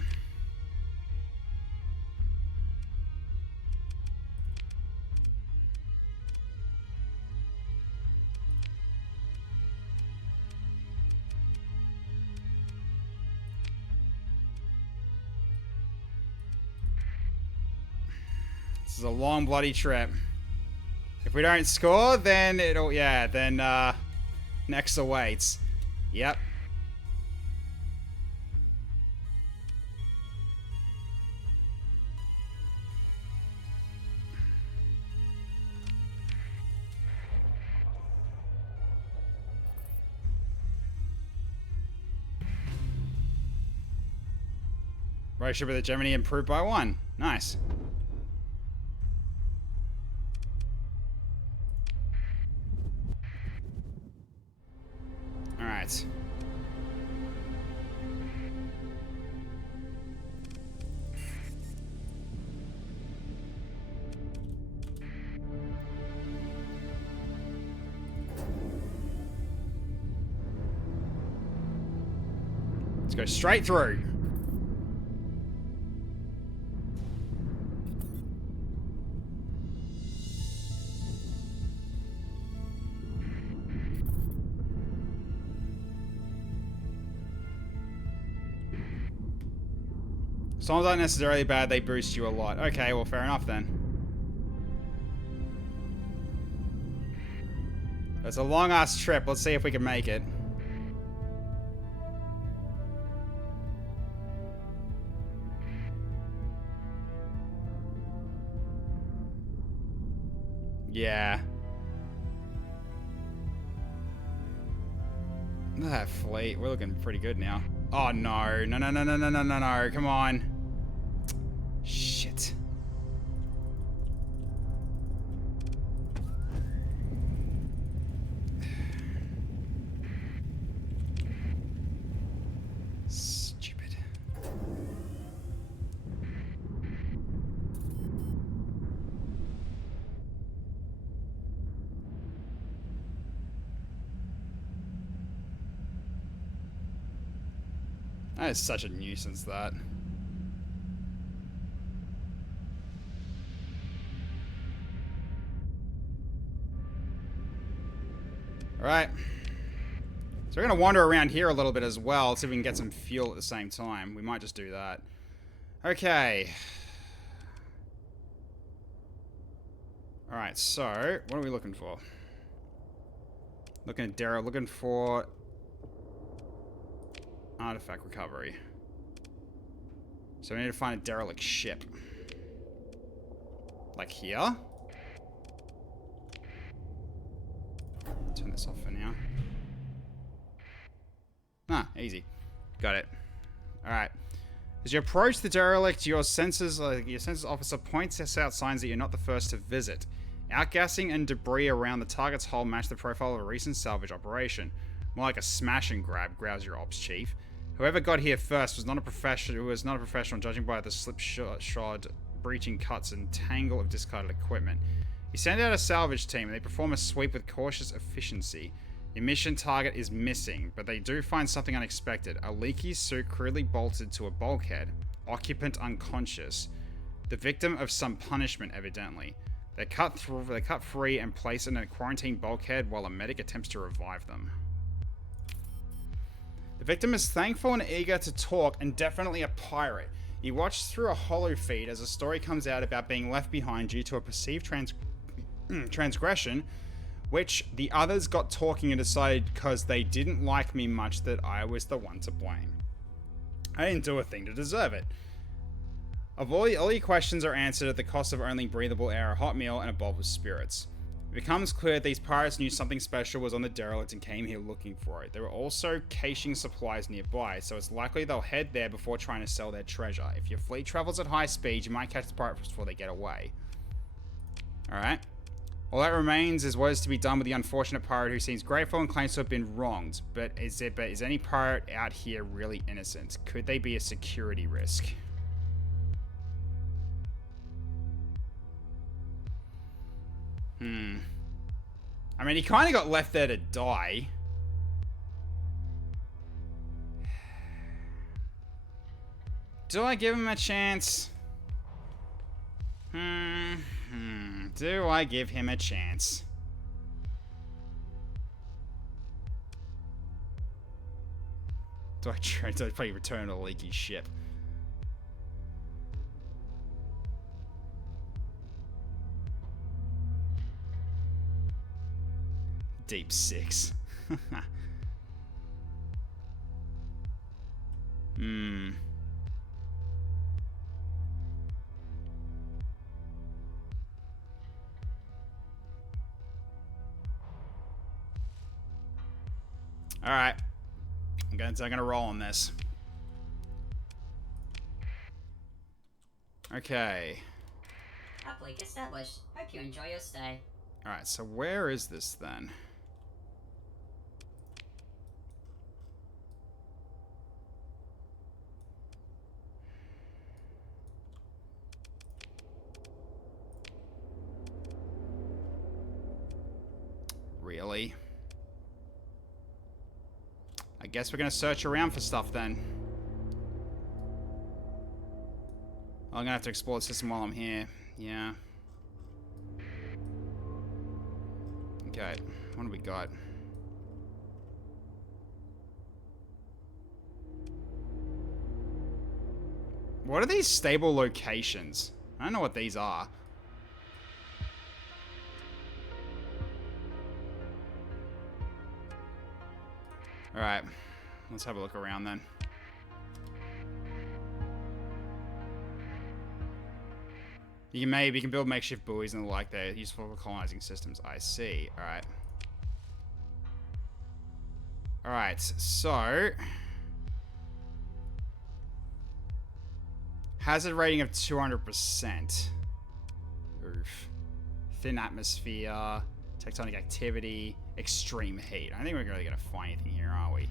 This is a long bloody trip. If we don't score, then it'll, yeah, then, next awaits. Yep. Relationship with Germany improved by 1. Nice. Alright. Let's go straight through. Songs aren't necessarily bad, they boost you a lot. Okay, well, fair enough then. It's a long-ass trip. Let's see if we can make it. Yeah. Look at that fleet. We're looking pretty good now. Oh, no. No, no, no, no, no, no, no, no. Come on. Shit. Stupid. That is such a nuisance, that. Alright. So we're going to wander around here a little bit as well, see if we can get some fuel at the same time. We might just do that. Okay. Alright, so, what are we looking for? Looking at Darrow, looking for artifact recovery. So we need to find a derelict ship. Like here? Turn this off for now. Ah, easy. Got it. Alright. As you approach the derelict, your census officer points out signs that you're not the first to visit. Outgassing and debris around the target's hull match the profile of a recent salvage operation. More like a smash and grab, growls your ops chief. Whoever got here first was not a professional, judging by the slipshod, breaching cuts and tangle of discarded equipment. You send out a salvage team and they perform a sweep with cautious efficiency. Your mission target is missing, but they do find something unexpected. A leaky suit crudely bolted to a bulkhead. Occupant unconscious. The victim of some punishment, evidently. They cut free and place in a quarantine bulkhead while a medic attempts to revive them. The victim is thankful and eager to talk and definitely a pirate. You watch through a hollow feed as a story comes out about being left behind due to a perceived transgression, which the others got talking and decided because they didn't like me much that I was the one to blame. I didn't do a thing to deserve it. All your questions are answered at the cost of only breathable air, a hot meal, and a bowl of spirits. It becomes clear these pirates knew something special was on the derelict and came here looking for it. There were also caching supplies nearby, so it's likely they'll head there before trying to sell their treasure. If your fleet travels at high speed, you might catch the pirates before they get away. Alright. All that remains is what is to be done with the unfortunate pirate who seems grateful and claims to have been wronged. But is any pirate out here really innocent? Could they be a security risk? I mean, he kind of got left there to die. Do I give him a chance? Do I give him a chance? Do I probably return a leaky ship? Deep six. Alright. I'm gonna roll on this. Okay. Uplink established. Hope you enjoy your stay. Alright, so where is this then? Really? I guess we're gonna search around for stuff then. I'm gonna have to explore the system while I'm here. Yeah. Okay, what do we got? What are these stable locations? I don't know what these are. Alright, let's have a look around then. You can build makeshift buoys and the like. They're useful for colonizing systems. I see. Alright. Alright, so... hazard rating of 200%. Oof. Thin atmosphere, tectonic activity, extreme heat. I don't think we're really going to find anything here, are we?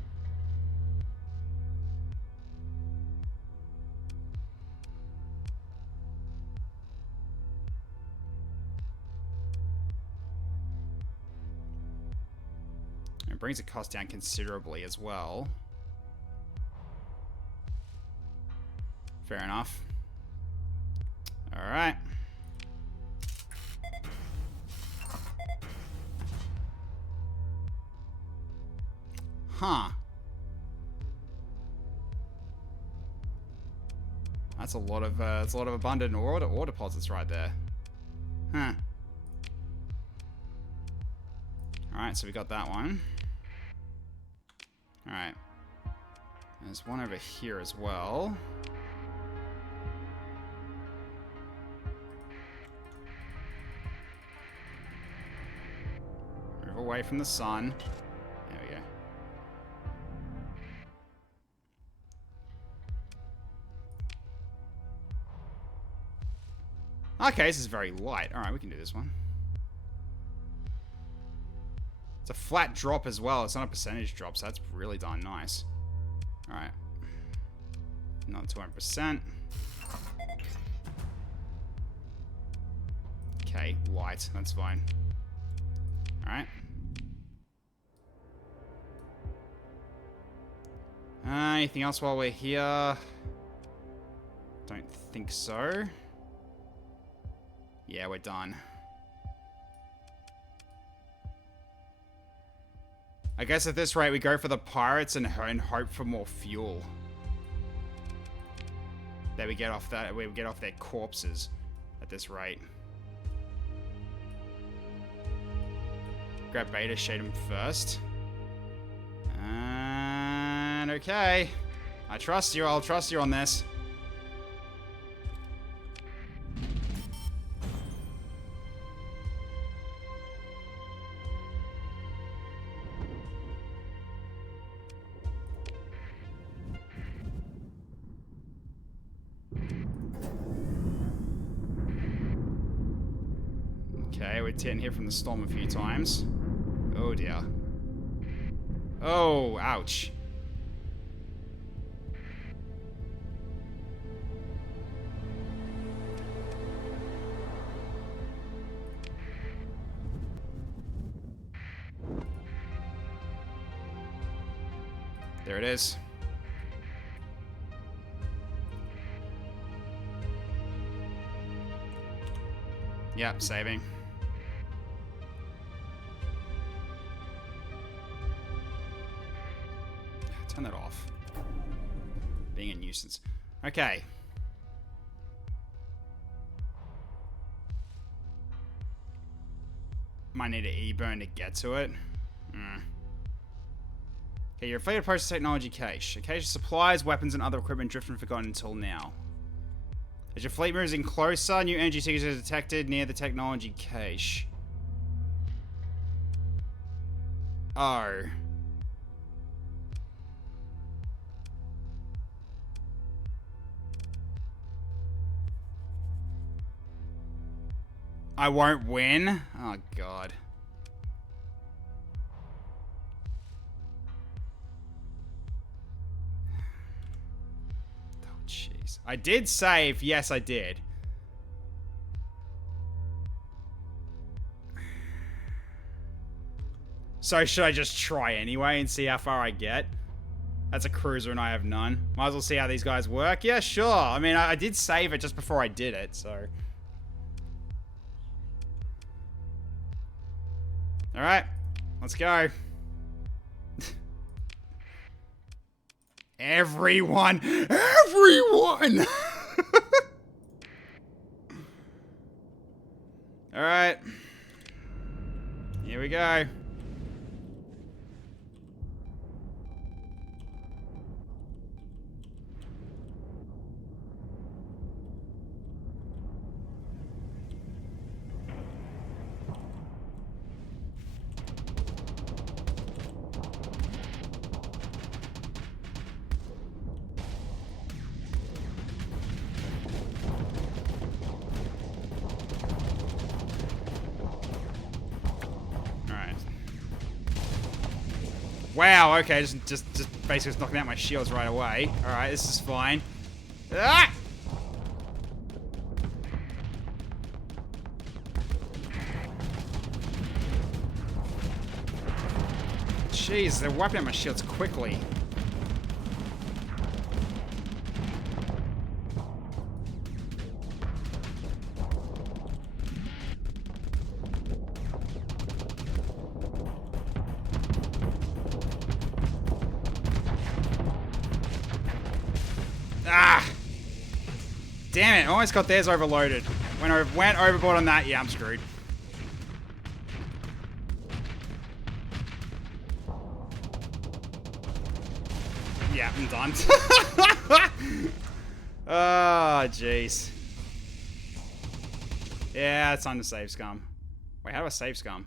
It brings the cost down considerably as well. Fair enough. Alright. Huh. That's a lot of abundant ore deposits right there. Huh. Alright, so we got that one. Alright. There's one over here as well. Move away from the sun. There we go. Okay, this is very light. Alright, we can do this one. It's a flat drop as well. It's not a percentage drop, so that's really darn nice. Alright. Not 200%. Okay, light. That's fine. Alright. Anything else while we're here? Don't think so. Yeah, we're done. I guess at this rate we go for the pirates and hope for more fuel. That we get off their corpses at this rate. Grab beta, shade him first. And okay. I trust you, I'll trust you on this. Okay, we're getting hit from the storm a few times. Oh dear. Oh, ouch. There it is. Yep, saving. Turn that off. Being a nuisance. Okay. Might need an E-burn to get to it. Okay, your fleet approaches technology cache. A cache of supplies, weapons, and other equipment drifted and forgotten until now. As your fleet moves in closer, new energy signatures are detected near the technology cache. Oh. I won't win? Oh, God. Oh, jeez. I did save. Yes, I did. So should I just try anyway and see how far I get? That's a cruiser and I have none. Might as well see how these guys work. Yeah, sure. I mean, I did save it just before I did it, so. Alright, let's go. Everyone! Everyone! Alright. Here we go. Wow, okay, just basically just knocking out my shields right away. Alright, this is fine. Ah! Jeez, they're wiping out my shields quickly. Ah! Damn it, I almost got theirs overloaded. When I went overboard on that, yeah, I'm screwed. Yeah, I'm done. Oh, jeez. Yeah, it's time to save scum. Wait, how do I save scum?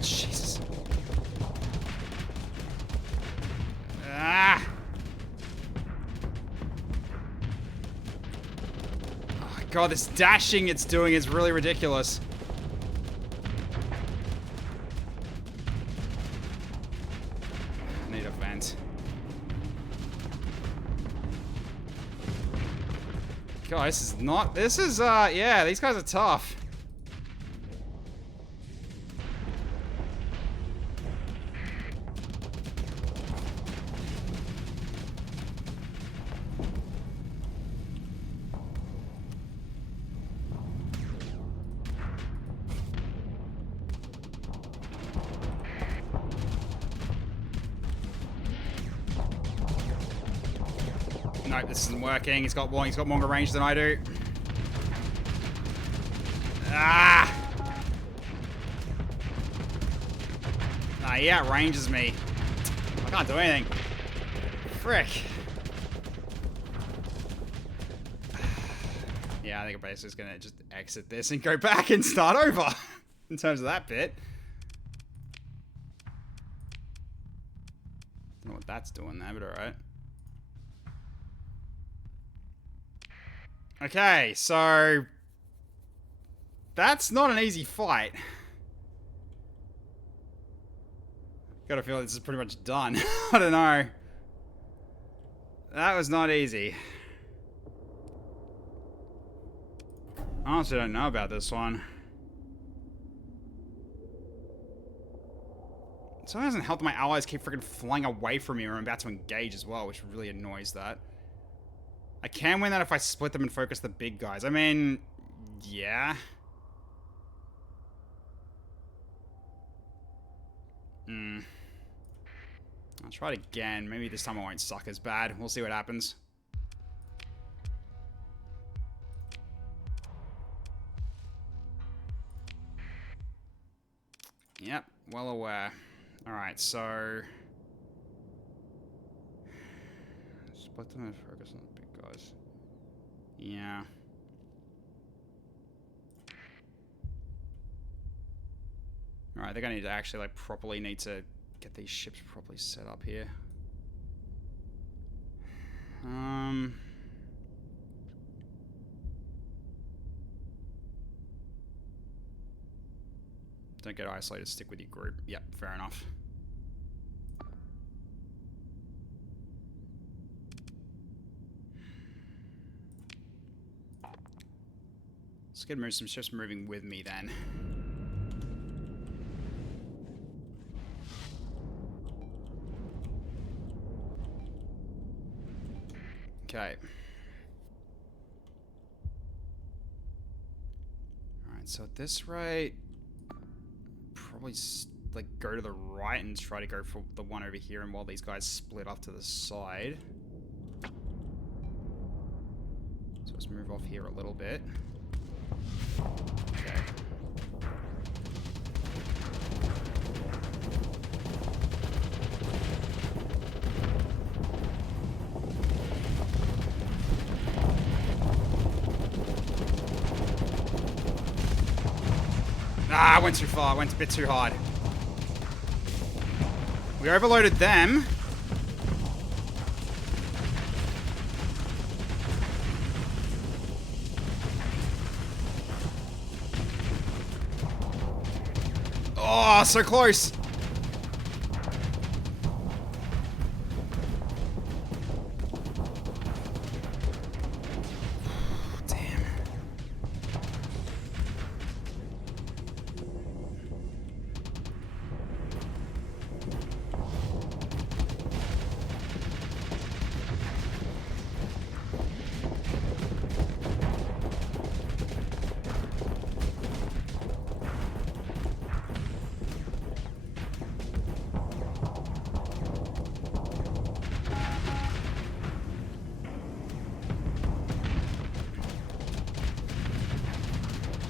Jesus. Ah! Oh my god, this dashing it's doing is really ridiculous. I need a vent. God, this is, yeah, these guys are tough. Nope, this isn't working. He's got longer range than I do. Ah! Nah, he outranges me. I can't do anything. Frick. Yeah, I think I'm basically just gonna just exit this and go back and start over. In terms of that bit. Don't know what that's doing there, but alright. Okay, so that's not an easy fight. Gotta feel like this is pretty much done. I don't know. That was not easy. I honestly don't know about this one. So it doesn't help my allies keep freaking flying away from me when I'm about to engage as well, which really annoys that. I can win that if I split them and focus the big guys. I mean, yeah. try it again. Maybe this time I won't suck as bad. We'll see what happens. Yep, well aware. Alright, so... Split them and focus on the big guys. Yeah. Alright, I think I need to actually, like, properly need to get these ships properly set up here. Don't get isolated, stick with your group. Yep, fair enough. Let's get some ships moving with me then. Okay. Alright, so at this rate, probably like go to the right and try to go for the one over here, and while these guys split off to the side. So let's move off here a little bit. Okay. Ah, I went too far. I went a bit too hard. We overloaded them. Oh, so close. Damn.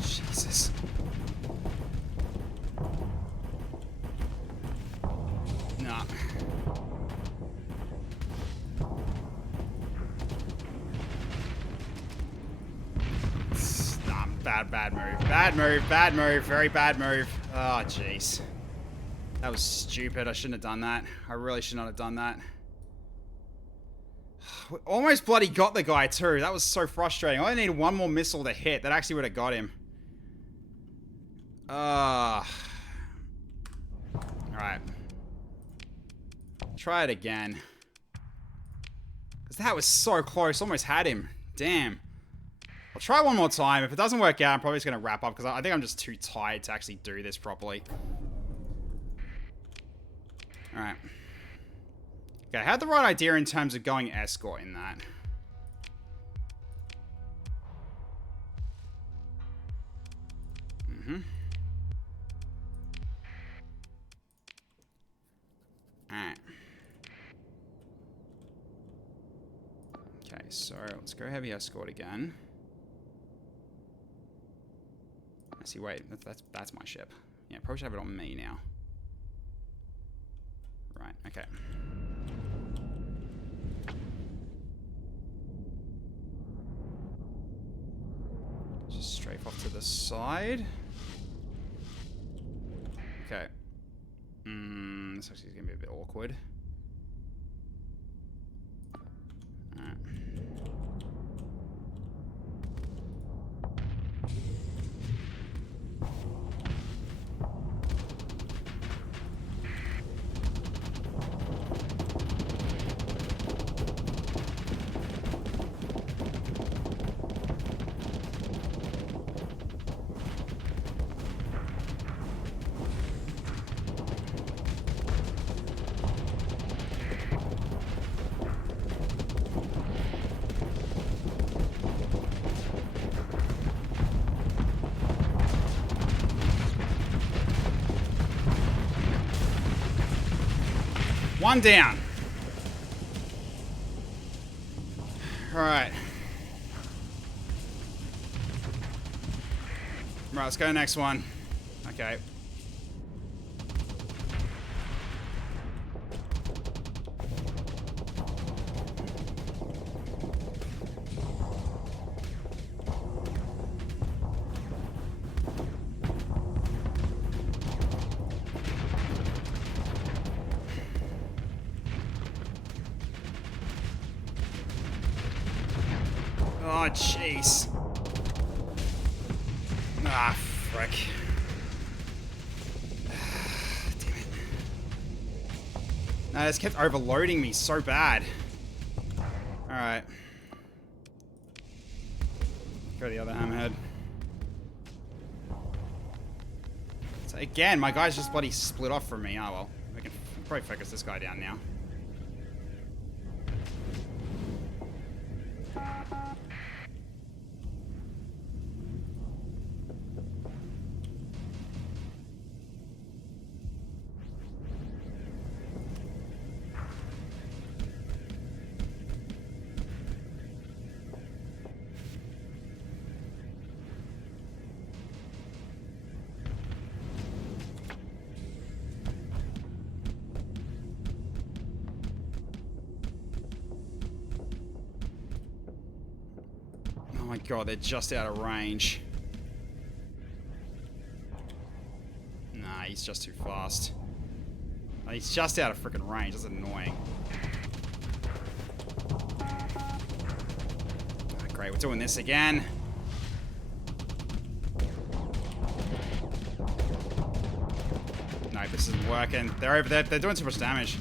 Jesus. Nah. Nah, bad move. Bad move, very bad move. Oh, jeez. That was stupid. I shouldn't have done that. I really should not have done that. We almost bloody got the guy too. That was so frustrating. I only needed one more missile to hit. That actually would have got him. Alright. Try it again. Because that was so close. Almost had him. Damn. I'll try one more time. If it doesn't work out, I'm probably just going to wrap up. Because I think I'm just too tired to actually do this properly. Alright. Okay, I had the right idea in terms of going escort in that. Alright. Okay, so let's go heavy escort again. I see, wait, that's my ship. Yeah, probably should have it on me now. Right, okay. Just strafe off to the side. Okay. This actually is going to be a bit awkward. Alright. One down. Alright. Right, let's go to the next one. Okay. Oh, jeez. Ah, frick. Damn it. No, this kept overloading me so bad. Alright. Go to the other hammerhead. So again, my guy's just bloody split off from me. Oh well. I can probably focus this guy down now. Oh my god, they're just out of range. Nah, he's just too fast. He's just out of freaking range. That's annoying. Oh, great, we're doing this again. No, this isn't working. They're over there. They're doing too much damage.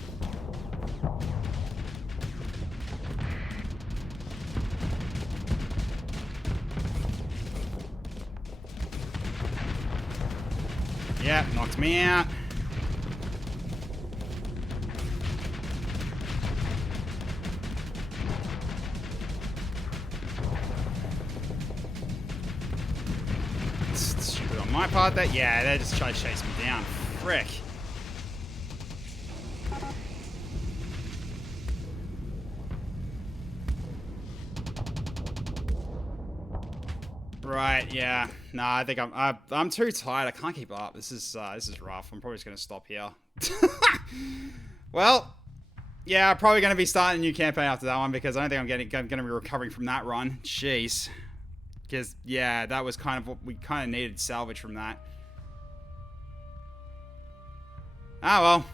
Yeah, knocked me out. It's stupid on my part that, yeah, they just tried to chase me down. Frick. Right, yeah. Nah, I think I'm too tired. I can't keep up. This is rough. I'm probably just gonna stop here. Well, yeah, I'm probably gonna be starting a new campaign after that one because I don't think I'm gonna be recovering from that run. Jeez. Because yeah, that was kind of what we kind of needed salvage from that. Ah well.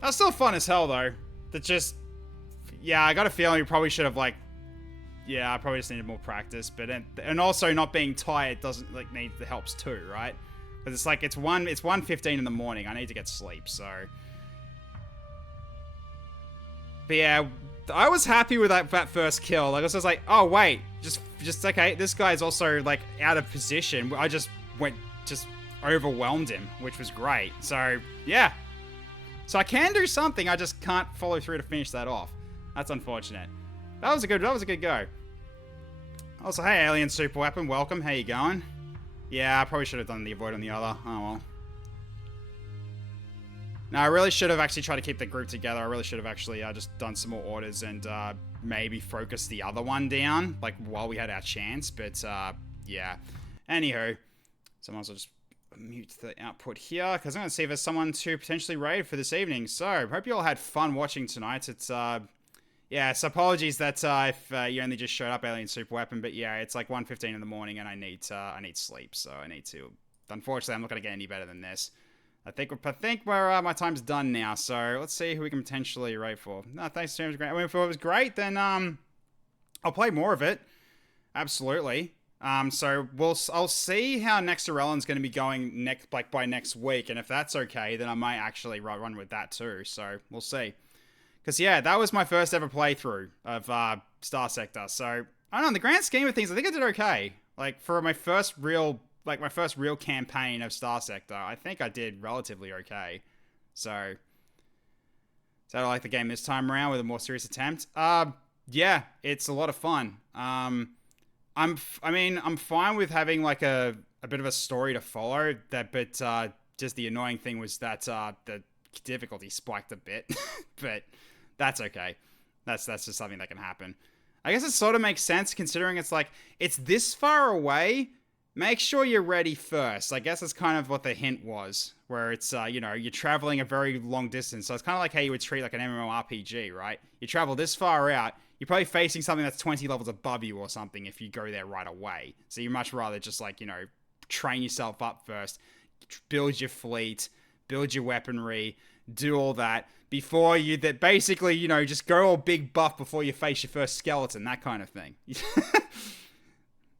That's still fun as hell though. That just, yeah, I got a feeling we probably should have like. Yeah, I probably just needed more practice, but and also not being tired doesn't like need the helps too, right? Because it's like it's 1:15 in the morning. I need to get sleep, so. But yeah, I was happy with that first kill. Like I was just like, oh wait, just okay. This guy's also like out of position. I just overwhelmed him, which was great. So yeah, so I can do something. I just can't follow through to finish that off. That's unfortunate. That was a good go. Also, hey, alien super weapon, welcome. How you going? Yeah, I probably should have done the avoid on the other. Oh well. No, I really should have actually tried to keep the group together. I really should have actually just done some more orders and maybe focus the other one down, like while we had our chance. But yeah. Anywho, so I might as well just mute the output here because I'm going to see if there's someone to potentially raid for this evening. So, hope you all had fun watching tonight. It's yeah, so apologies that if you only just showed up, Alien Super Weapon, but yeah, it's like 1:15 in the morning and I need sleep, so I need to. Unfortunately, I'm not gonna get any better than this. I think my time's done now, so let's see who we can potentially raid for. No, thanks, James. Great. I mean, if it was great, then I'll play more of it. Absolutely. So I'll see how Next to Rellen's going to be going by next week, and if that's okay, then I might actually run with that too. So we'll see. Because, yeah, that was my first ever playthrough of Starsector. So, I don't know, in the grand scheme of things, I think I did okay. Like, for my first real campaign of Starsector, I think I did relatively okay. So I like the game this time around with a more serious attempt. Yeah, it's a lot of fun. I'm fine with having, like, a bit of a story to follow, but just the annoying thing was that the difficulty spiked a bit, but that's okay. That's just something that can happen. I guess it sort of makes sense considering it's like, it's this far away. Make sure you're ready first. I guess that's kind of what the hint was, where it's, you know, you're traveling a very long distance. So it's kind of like how you would treat like an MMORPG, right? You travel this far out, you're probably facing something that's 20 levels above you or something if you go there right away. So you'd much rather just like, you know, train yourself up first, build your fleet, build your weaponry, do all that before you, that basically, you know, just go all big buff before you face your first skeleton, that kind of thing.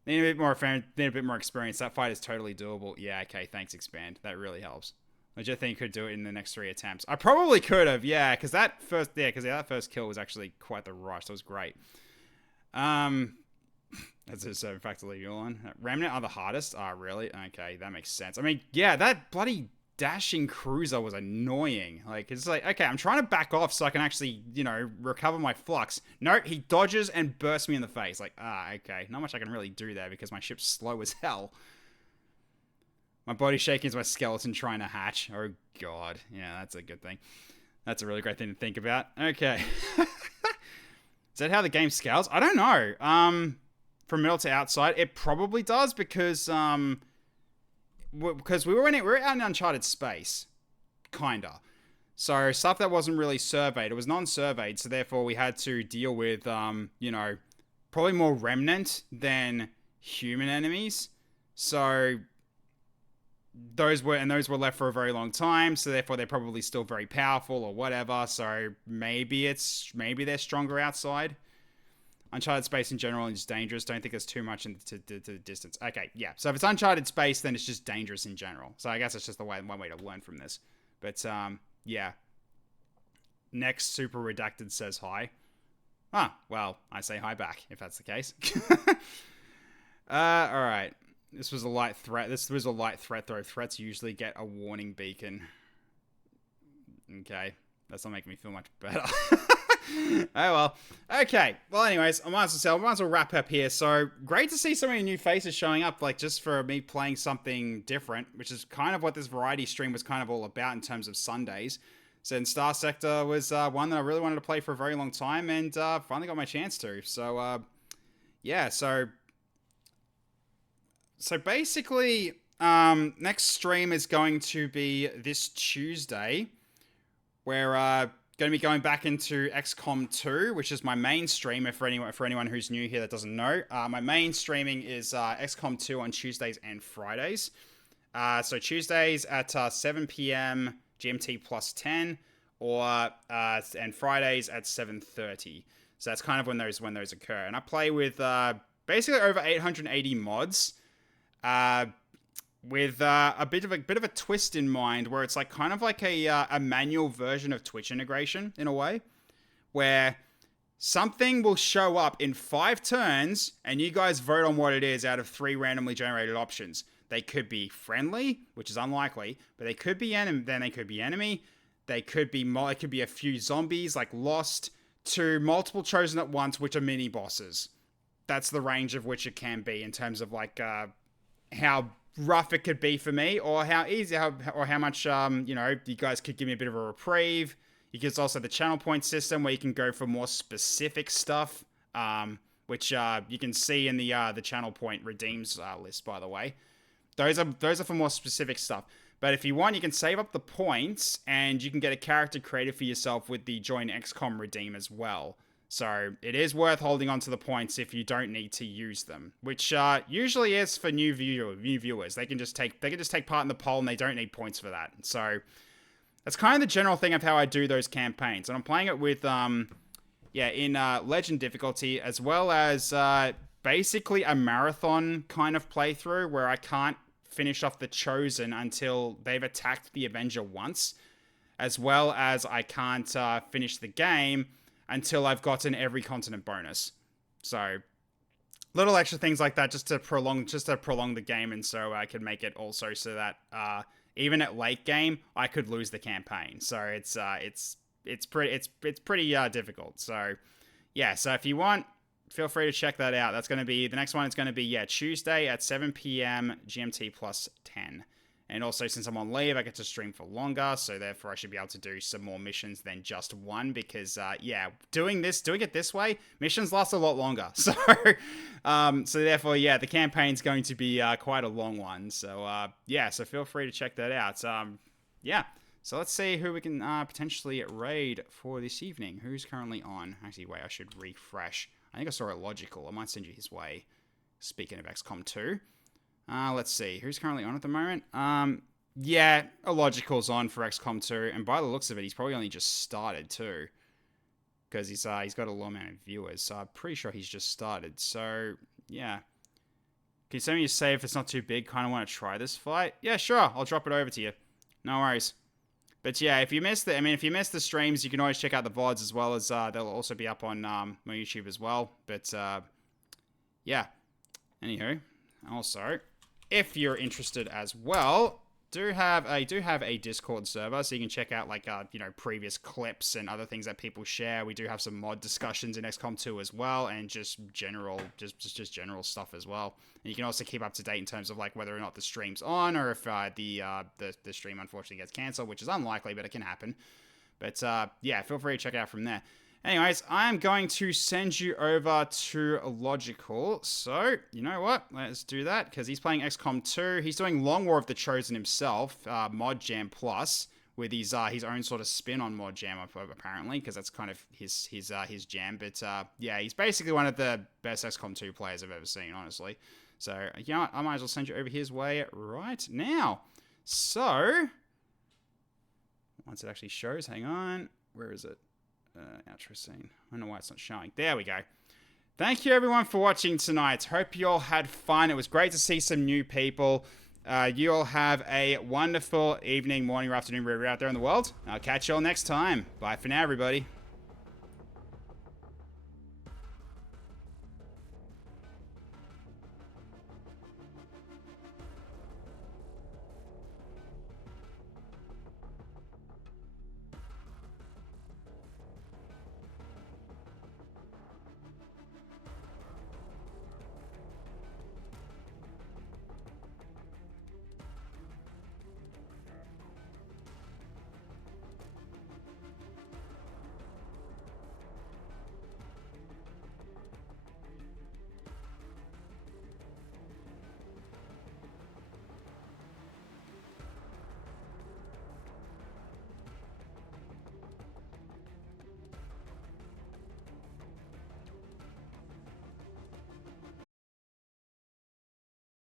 Need a bit more experience. That fight is totally doable. Yeah, okay, thanks, Expand. That really helps. I just think you could do it in the next 3 attempts. I probably could have, yeah, because that first kill was actually quite the rush. That was great. That's just in fact a legal one. Remnant are the hardest. Oh, really? Okay, that makes sense. I mean, yeah, that bloody dashing cruiser was annoying. Like, it's like, okay, I'm trying to back off so I can actually, you know, recover my flux. Nope, he dodges and bursts me in the face. Like, okay. Not much I can really do there because my ship's slow as hell. My body's shaking as my skeleton trying to hatch. Oh, God. Yeah, that's a good thing. That's a really great thing to think about. Okay. Is that how the game scales? I don't know. From middle to outside, it probably does because we were out in uncharted space, kinda. So stuff that wasn't really surveyed, it was non-surveyed, so therefore we had to deal with, you know, probably more remnant than human enemies. So those were left for a very long time, so therefore they're probably still very powerful or whatever. So maybe they're stronger outside. Uncharted space in general is dangerous. Don't think there's too much into the distance. Okay, yeah. So if it's uncharted space, then it's just dangerous in general. So I guess it's just one way to learn from this. But, yeah. Next Super Redacted says hi. Ah, well, I say hi back, if that's the case. Alright. This was a light threat. This was a light threat, though. Threats usually get a warning beacon. Okay. That's not making me feel much better. Oh well. Okay. Well, anyways, I might as well wrap up here. So great to see so many new faces showing up, like just for me playing something different, which is kind of what this variety stream was kind of all about in terms of Sundays. So Starsector was one that I really wanted to play for a very long time, and finally got my chance to. So yeah. So basically, next stream is going to be this Tuesday, where going to be going back into XCOM 2, which is my main stream. For anyone who's new here that doesn't know, my main streaming is XCOM 2 on Tuesdays and Fridays. So Tuesdays at 7 p.m. GMT plus 10, and Fridays at 7:30. So that's kind of when those occur. And I play with basically over 880 mods. With a bit of a twist in mind, where it's like kind of like a manual version of Twitch integration in a way, where something will show up in 5 turns, and you guys vote on what it is out of 3 randomly generated options. They could be friendly, which is unlikely, but they could be enemy. Then they could be enemy. They could be it could be a few zombies like Lost, to multiple chosen at once, which are mini bosses. That's the range of which it can be in terms of like how rough it could be for me, or how easy, or how much, you know, you guys could give me a bit of a reprieve. There's also the channel point system where you can go for more specific stuff, which you can see in the channel point redeems list, by the way. Those are for more specific stuff. But if you want, you can save up the points, and you can get a character created for yourself with the Join XCOM redeem as well. So it is worth holding on to the points if you don't need to use them, which usually is for new viewers. They can just take part in the poll, and they don't need points for that. So that's kind of the general thing of how I do those campaigns. And I'm playing it with in Legend difficulty, as well as basically a marathon kind of playthrough where I can't finish off the Chosen until they've attacked the Avenger once, as well as I can't finish the game until I've gotten every continent bonus. So little extra things like that just to prolong the game, and so I can make it also so that even at late game I could lose the campaign. So it's pretty difficult. So yeah, so if you want, feel free to check that out. The next one is going to be Tuesday at 7 p.m. GMT plus 10. And also, since I'm on leave, I get to stream for longer, so therefore I should be able to do some more missions than just one, because, yeah, doing it this way, missions last a lot longer. So, so therefore, yeah, the campaign's going to be quite a long one. So, yeah, so feel free to check that out. Yeah, so let's see who we can potentially raid for this evening. Who's currently on? Actually, wait, I should refresh. I think I saw a Logical. I might send you his way. Speaking of XCOM 2. Let's see. Who's currently on at the moment? Yeah, Illogical's on for XCOM 2. And by the looks of it, he's probably only just started too. Because he's got a low amount of viewers. So I'm pretty sure he's just started. So, yeah. Can you send me a save if it's not too big? Kind of want to try this fight? Yeah, sure. I'll drop it over to you. No worries. But yeah, if you missed the streams, you can always check out the VODs as well as, they'll also be up on, my YouTube as well. But, yeah. Anywho, also, if you're interested as well, I do have a Discord server, so you can check out like previous clips and other things that people share. We do have some mod discussions in XCOM 2 as well, and just general general stuff as well. And you can also keep up to date in terms of like whether or not the stream's on, or if the stream unfortunately gets cancelled, which is unlikely, but it can happen. But yeah, feel free to check it out from there. Anyways, I'm going to send you over to Logical. So, you know what? Let's do that, because he's playing XCOM 2. He's doing Long War of the Chosen himself, Mod Jam Plus, with his own sort of spin on Mod Jam, apparently, because that's kind of his jam. But, yeah, he's basically one of the best XCOM 2 players I've ever seen, honestly. So, you know what? I might as well send you over his way right now. So, once it actually shows, hang on. Where is it? Outro scene. I don't know why it's not showing. There we go. Thank you everyone for watching tonight. Hope you all had fun. It was great to see some new people. You all have a wonderful evening, morning, or afternoon, wherever you're out there in the world. I'll catch you all next time. Bye for now, everybody.